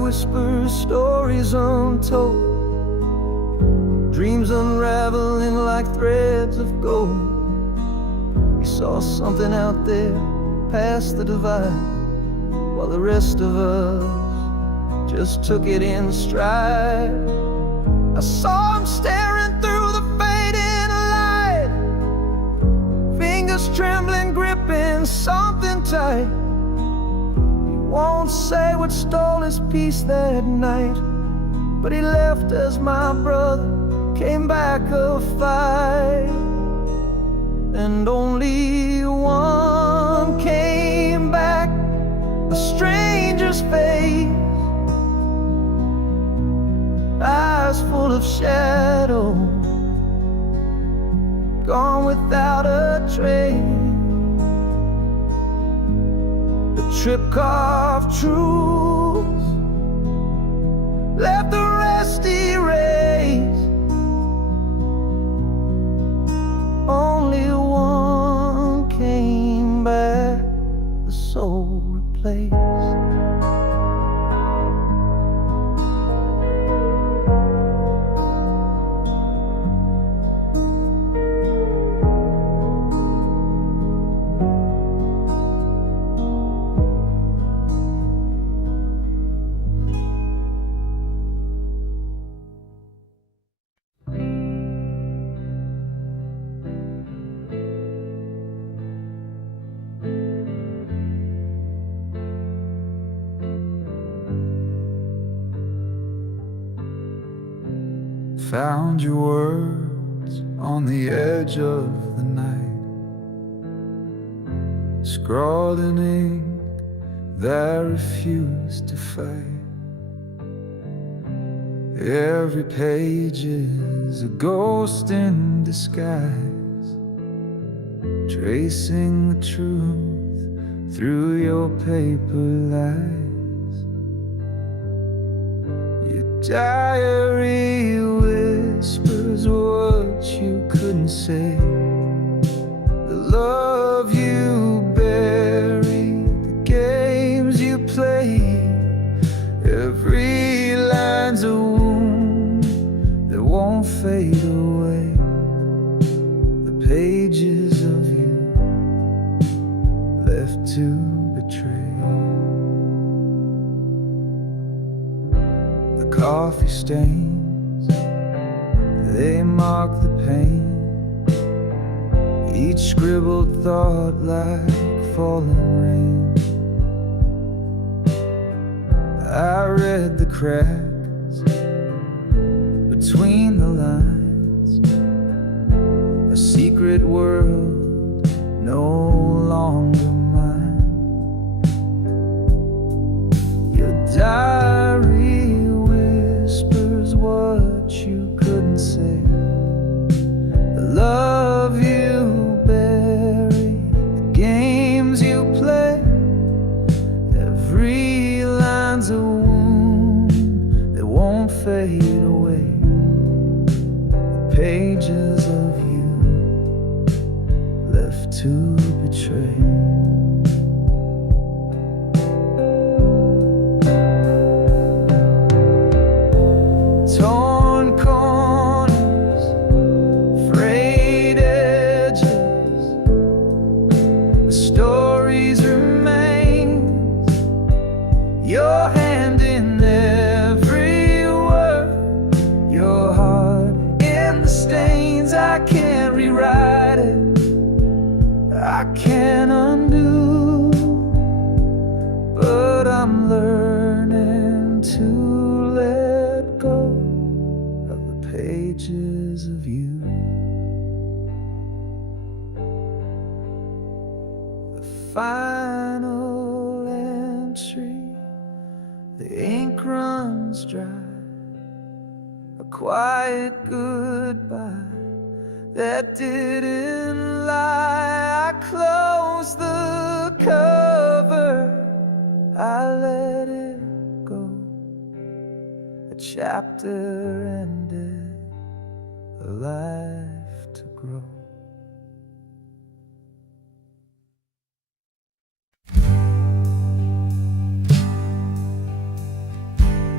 whispers, stories untold, dreams unraveling like threads of gold. We saw something out there past the divide, while the rest of us just took it in stride. I saw him staring through the fading light, fingers trembling, gripping something tight. He won't say what stole his peace that night, but he left as my brother came back a fight. And only one came back, a stranger's face, eyes full of shadow, gone without a trace. The trip carved truths, left the rest erased. Only one came back, the soul replaced. Found your words on the edge of the night, scrawled in ink that refused to fade. Every page is a ghost in disguise, tracing the truth through your paper lies. Your diary whispers what you couldn't say, the love you buried, the games you played. Every line's a wound that won't fade away, the pages of you left to betray. The coffee stains, they mark the pain, each scribbled thought like falling rain. I read the cracks between the lines, a secret world no longer mine. Your diary whispers what you couldn't say, the love you buried, the games you play. Every line's a wound that won't fade away, the pages of you left to betray. Torn corners, frayed edges, the stories remain. Your hand in every word, your heart in the stains. I can't rewrite it, I can't undo, but I'm learning to let go of the pages of you. The final entry, the ink runs dry, a quiet goodbye that didn't lie. I closed the cover, I let it go. A chapter ended, a life to grow.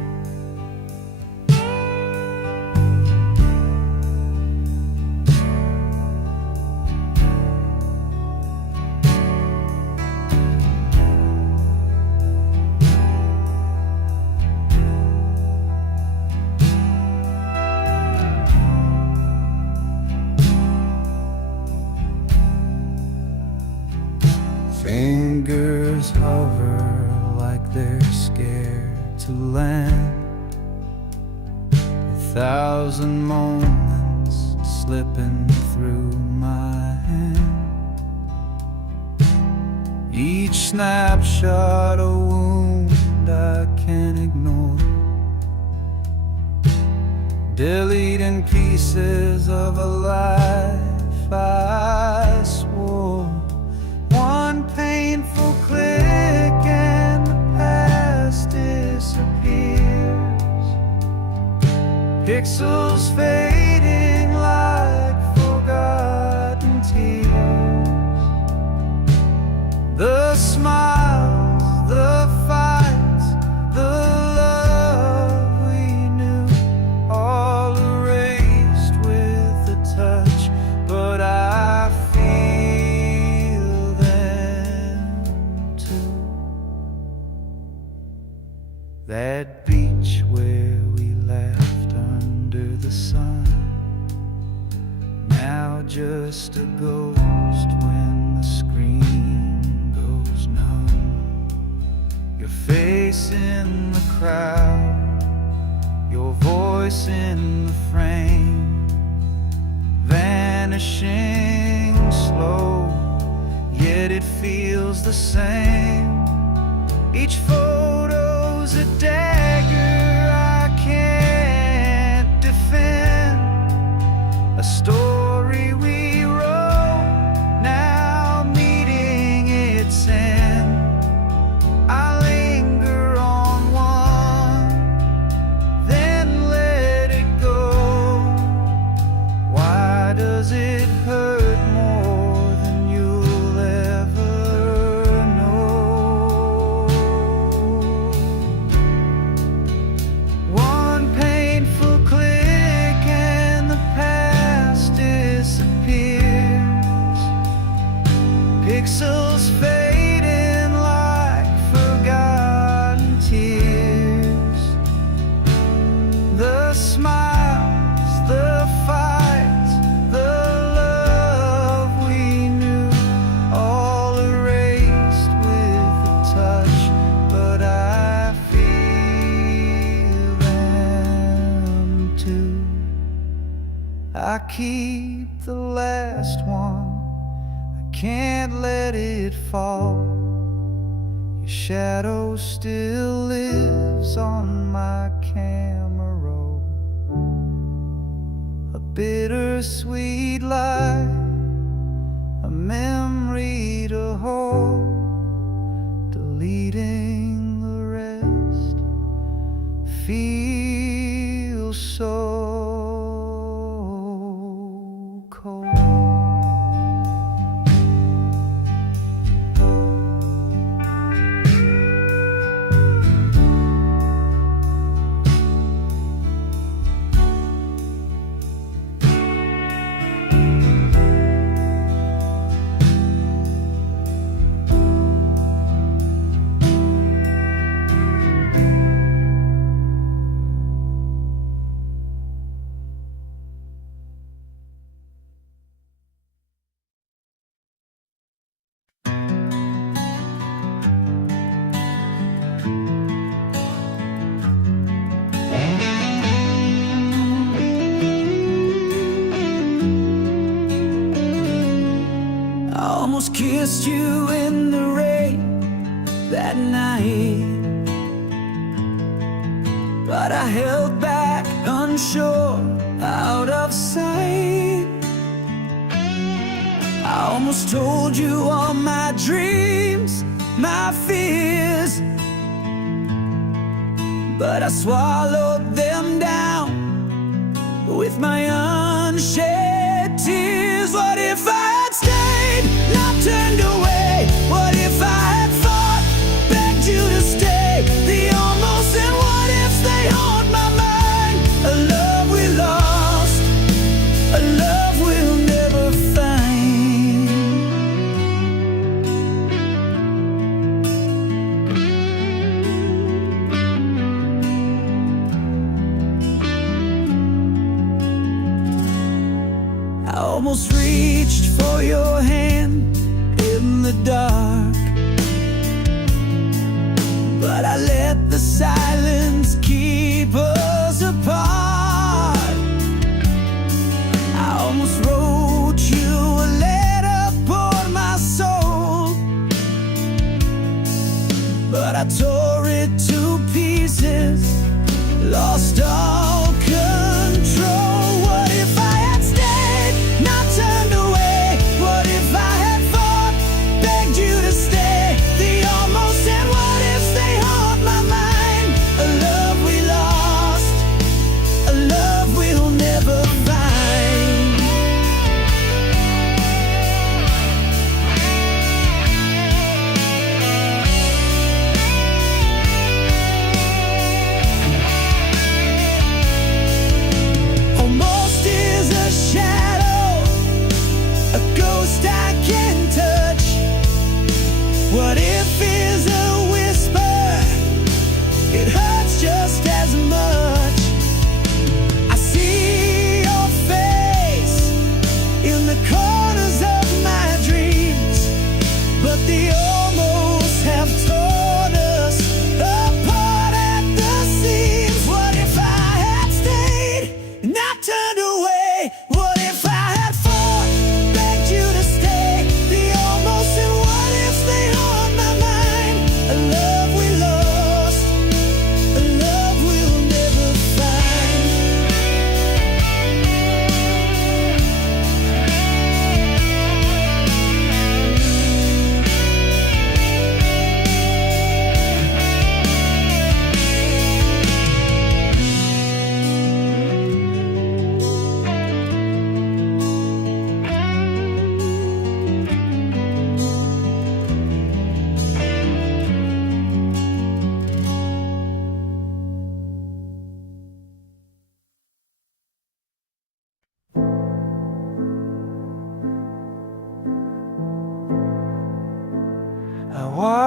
1,000 moments slipping through my hand, each snapshot a wound I can't ignore, deleting pieces of a life I swore. One painful click and the past disappears, pixels fading like forgotten tears. The smiles, the fights, the love we knew, all erased with a touch, but I feel them too. That beach where we laughed under the sun, now just a ghost when the screen goes numb. Your face in the crowd, your voice in the frame, vanishing slow, yet it feels the same. Each photo's a dagger I can't defend, a story we wrote, now meeting its end. I linger on one, then let it go. Why does it hurt more than you'll ever know? One painful click and the past disappears, pixels fading like forgotten tears. The smiles, the fights, the love we knew, all erased with a touch, but I feel them too. I keep the last one, I can't let it fall. Your shadow still lives on my camera roll, a bittersweet lie, a memory to hold, deleting the rest feels so cold. I almost kissed you in the rain that night, but I held back, unsure, out of sight. I almost told you all my dreams, my fears, but I swallowed them down with my unshed tears. What if I had stayed, not turned away? What if I had fought, begged you to stay? The almost and what ifs, they haunt my mind. A love we lost, a love we'll never find. I almost reached for your hand in the dark, but I let the silence keep us apart.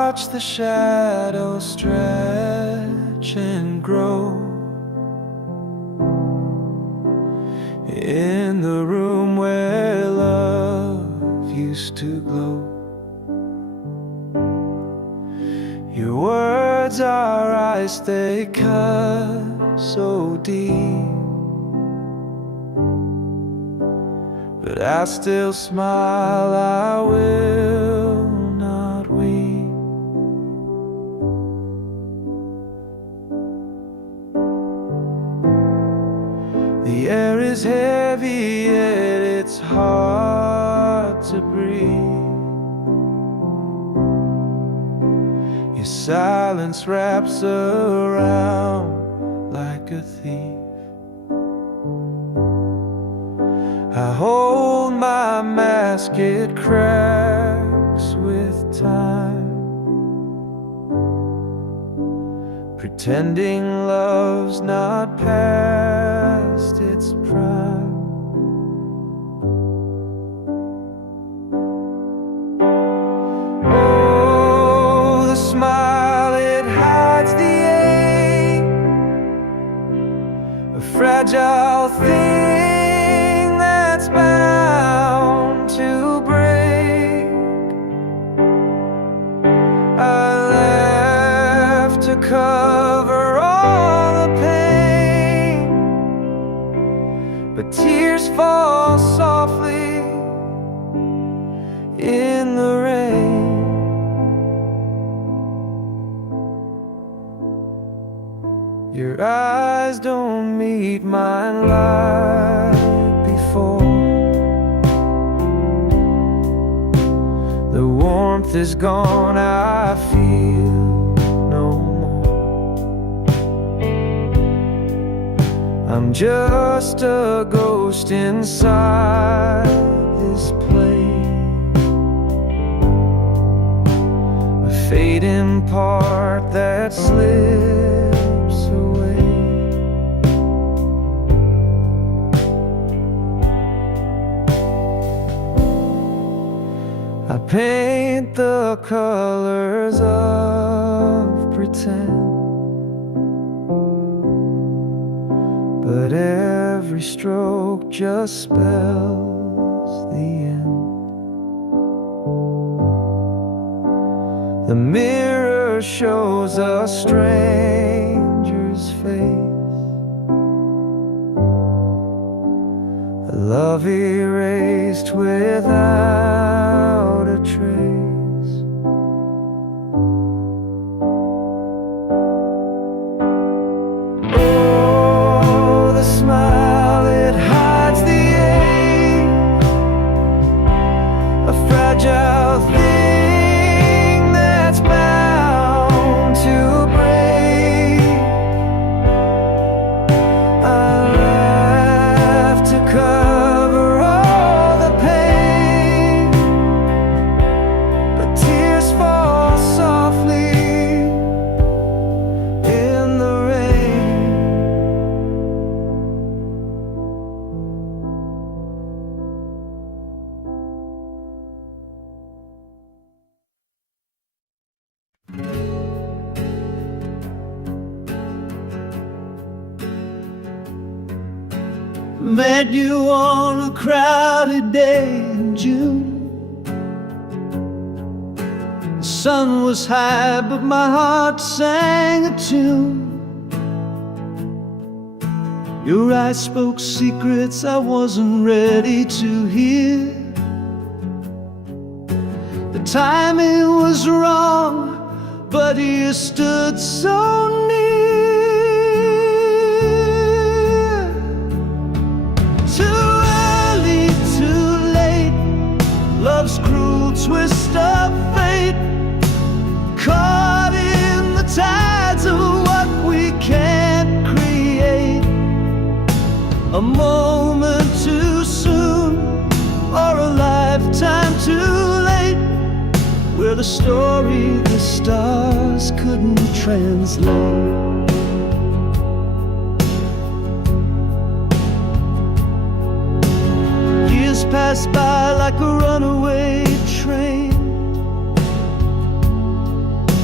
watch the shadows stretch and grow in the room where love used to glow. Your words are ice, they cut so deep, but I still smile, I will not weep. The air is heavy, yet it's hard to breathe. Your silence wraps around like a thief. I hold my mask, it cracks with time, pretending love's not past its prime. Oh, the smile, it hides the ache, a fragile thing that's bound to break. I laugh to cover all the pain, but tears fall softly in the rain. Your eyes don't meet mine like before. The warmth is gone, I feel no more. I'm just a ghost inside this place, a fading part that slips away. I paint the colors of pretend, but every stroke just spells the end. The mirror shows a stranger's face, a love erased without a trace. Oh, the smile, it hides the ache, a fragile thing that's bound to break. I laugh to cover all the pain, but tears fall softly in the rain. Met you on a crowded day in June. The sun was high, but my heart sang a tune. Your eyes spoke secrets I wasn't ready to hear. The timing was wrong, but you stood so near. Too early, too late, love's cruel twist of fate, caught in the tides of what we can't create. A moment too soon, or a lifetime too late, where the story the stars couldn't translate. Years pass by like a runaway train,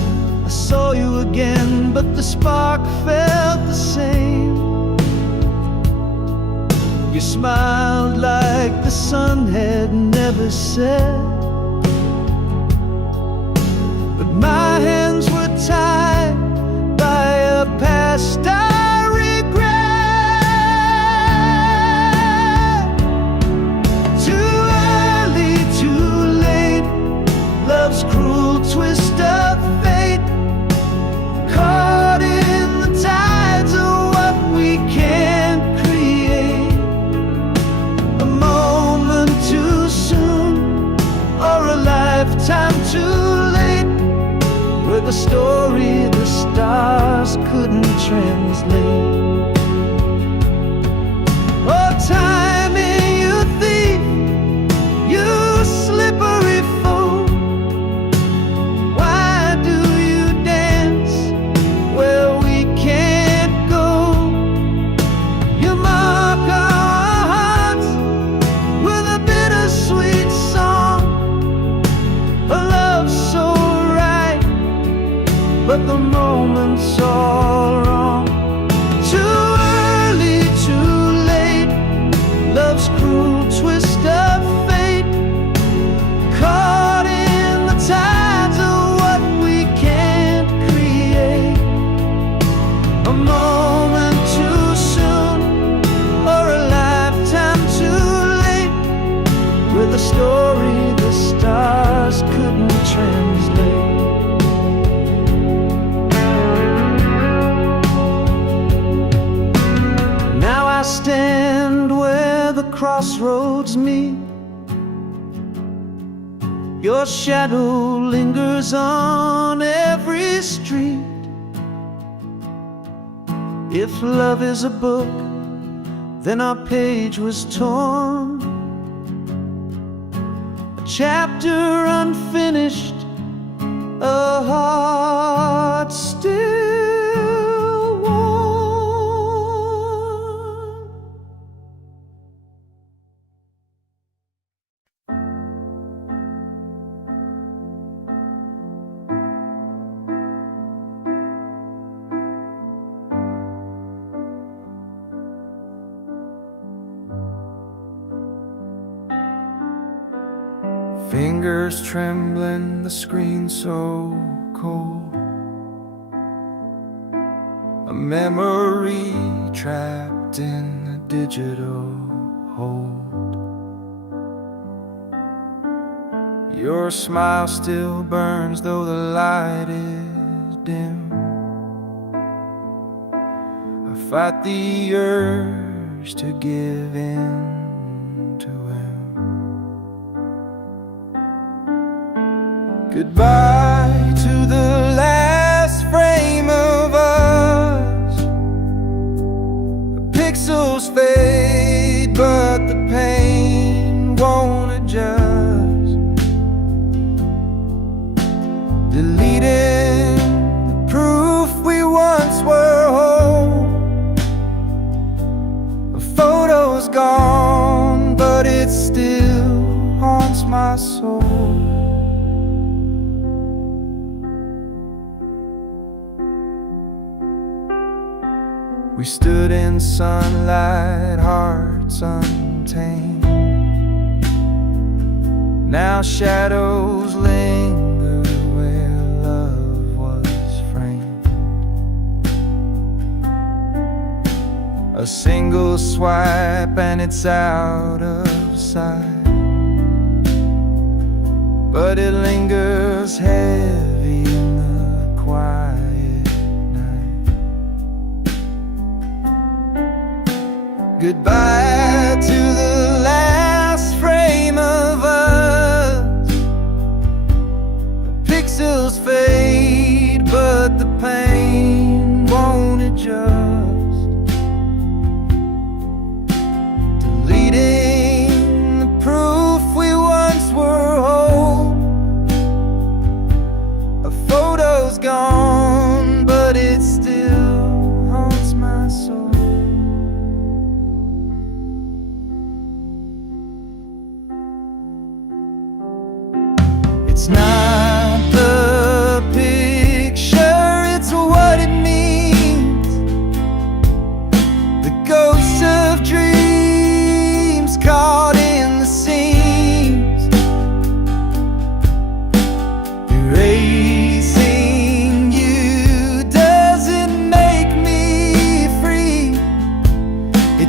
you again, but the spark felt the same. You smiled like the sun had never set, but my hands were tied by a past I regret. Too early, too late, love's cruel twist of fate, caught in the tides of what we can't create. A moment too soon, or a lifetime too late, with a story the stars couldn't translate. Oh, timing, you thief, you slippery fool. Why do you dance where we can't go? You mark our hearts with a bittersweet song, a love so right, but the moment's all wrong. Too early, too late, love's cruel twist of fate, caught in the tides of what we can't create. A moment too soon, or a lifetime too late, with a story the stars couldn't translate. Now I stand where the crossroads meet. Your shadow lingers on every street. If love is a book, then our page was torn, a chapter unfinished, a heart still warm. Fingers trembling, the screen so cold, a memory trapped in a digital hold. Your smile still burns though the light is dim. I fight the urge to give in to him. Goodbye to the last frame of us. The pixels fade, but the pain won't adjust. Deleting the proof we once were whole. The photo's gone, but it still haunts my soul. We stood in sunlight, hearts untamed. Now shadows linger where love was framed. A single swipe and it's out of sight, but it lingers heavy in the quiet night. Goodbye to the last frame of us. The pixels fade, but the pain won't adjust. Deleting the proof we once were whole. A photo's gone, but it still haunts my soul. It's not the picture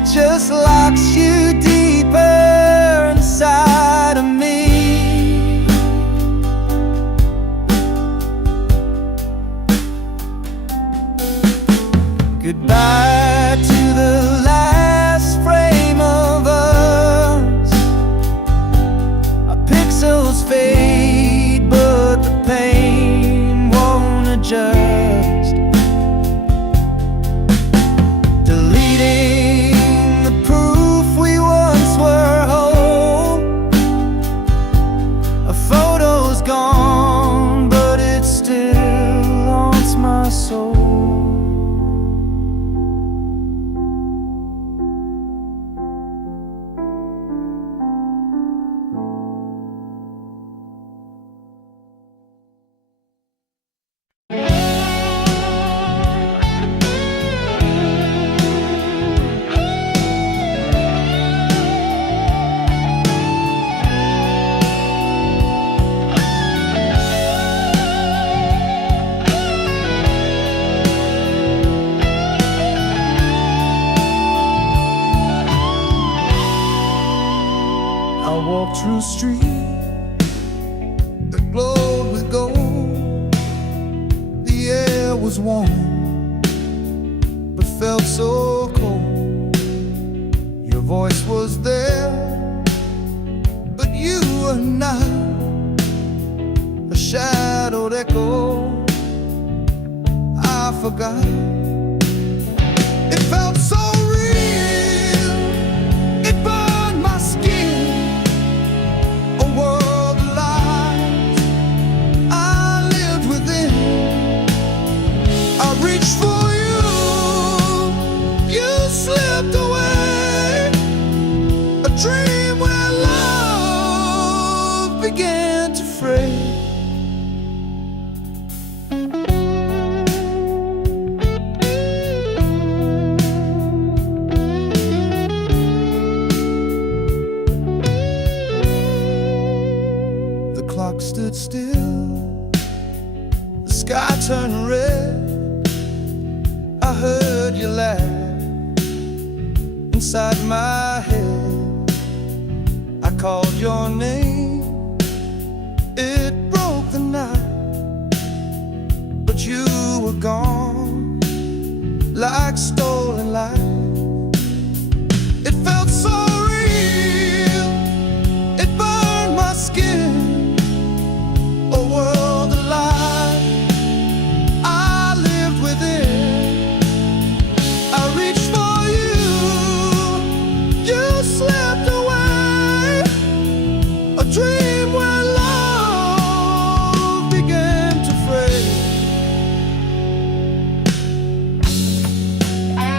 just locks you deeper inside of me. Goodbye to the last frame of us. Our pixels fade, but the pain won't adjust. Deleting the proof we once were whole. A photo's gone, but it still haunts my soul. I walked through a street that glowed with gold. The air was warm, but felt so cold. Your voice was there, but you were not. A shadowed echo I forgot. It felt so real, it burned my skin. A world of lies I lived within. I reached for you, you slipped away. A dream where love began to fray. The clock stood still, the sky turned red. I heard you laugh inside my head. I called your name, it broke the night, but you were gone like stolen light. It felt so real, it burned my skin. A world of lies I lived within. I reached for you, you slipped away. A dream where love began to fray.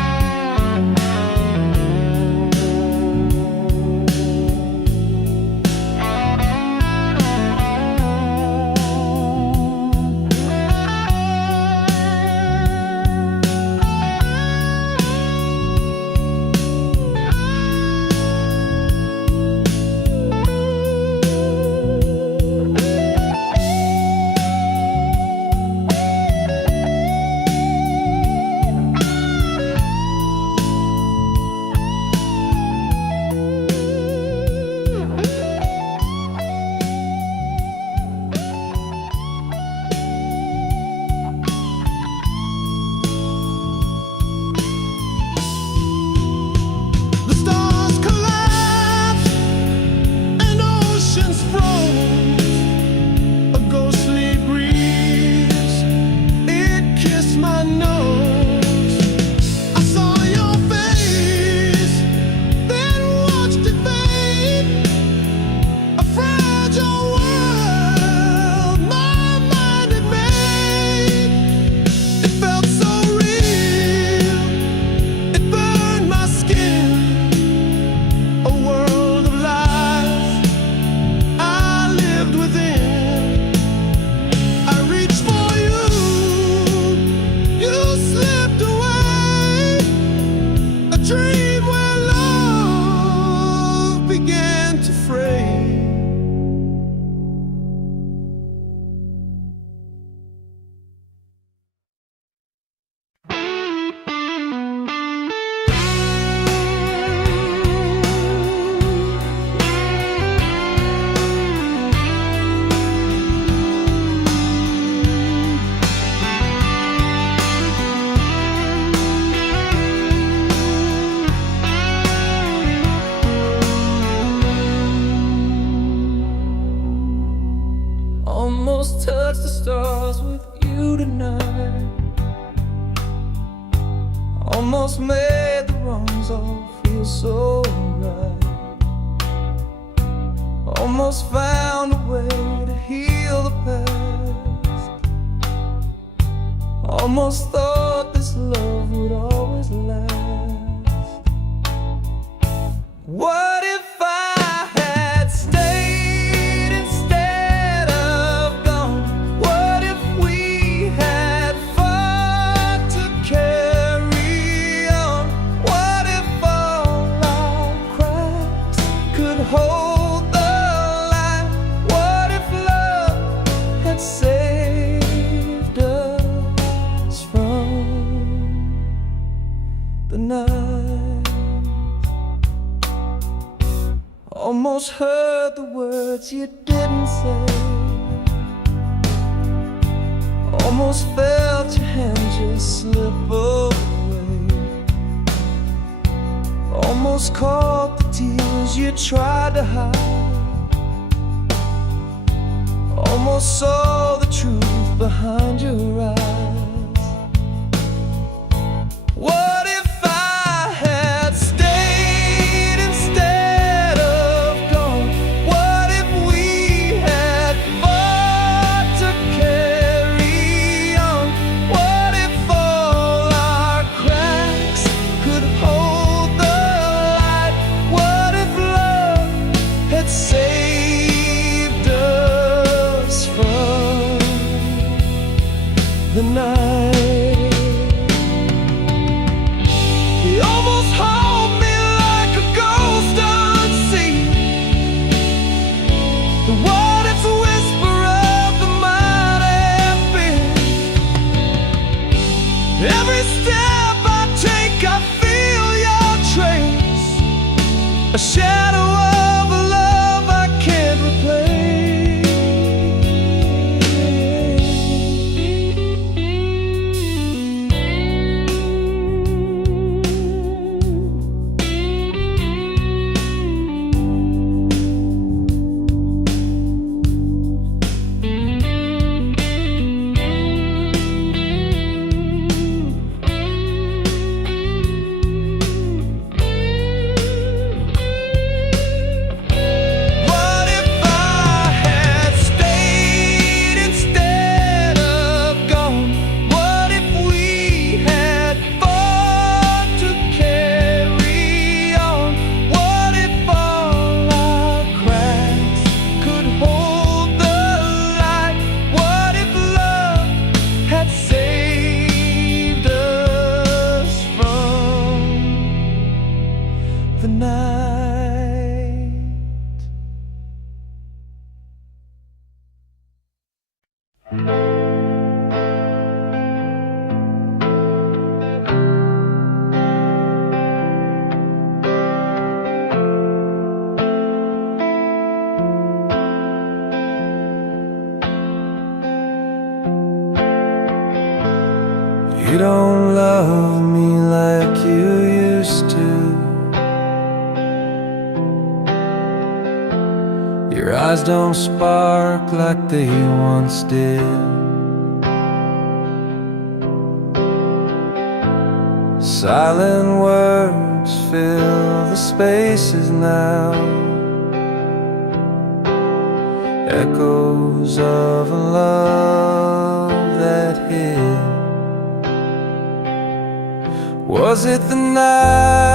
almost made the wrongs all feel so right. Almost found a way to heal the past. Almost thought this love would always last. What if I had stayed instead of gone? What if we had fought to carry on? What if all our cracks could hold the light? What if love had saved us from the night? Almost heard the words you didn't say. Almost felt your hand just slip away. Almost caught the tears you tried to hide. Almost saw the truth behind your eyes. What if I had stayed instead of gone? What if we had fought to carry on? What if all our cracks could hold the light? What if love had saved us from the night? He almost hold me like a ghost unseen. The what if's a whisper of the might have been. Every step I take, I feel your trace. A shadow of a love I can't replace. What if I had stayed instead of gone? What if we had fought to carry on? What if all our cracks could hold the light? What if love had saved us from the night? You don't love me like you used to. Your eyes don't spark like they once did. Silent words fill the spaces now. Echoes of a love that hid. Was it the night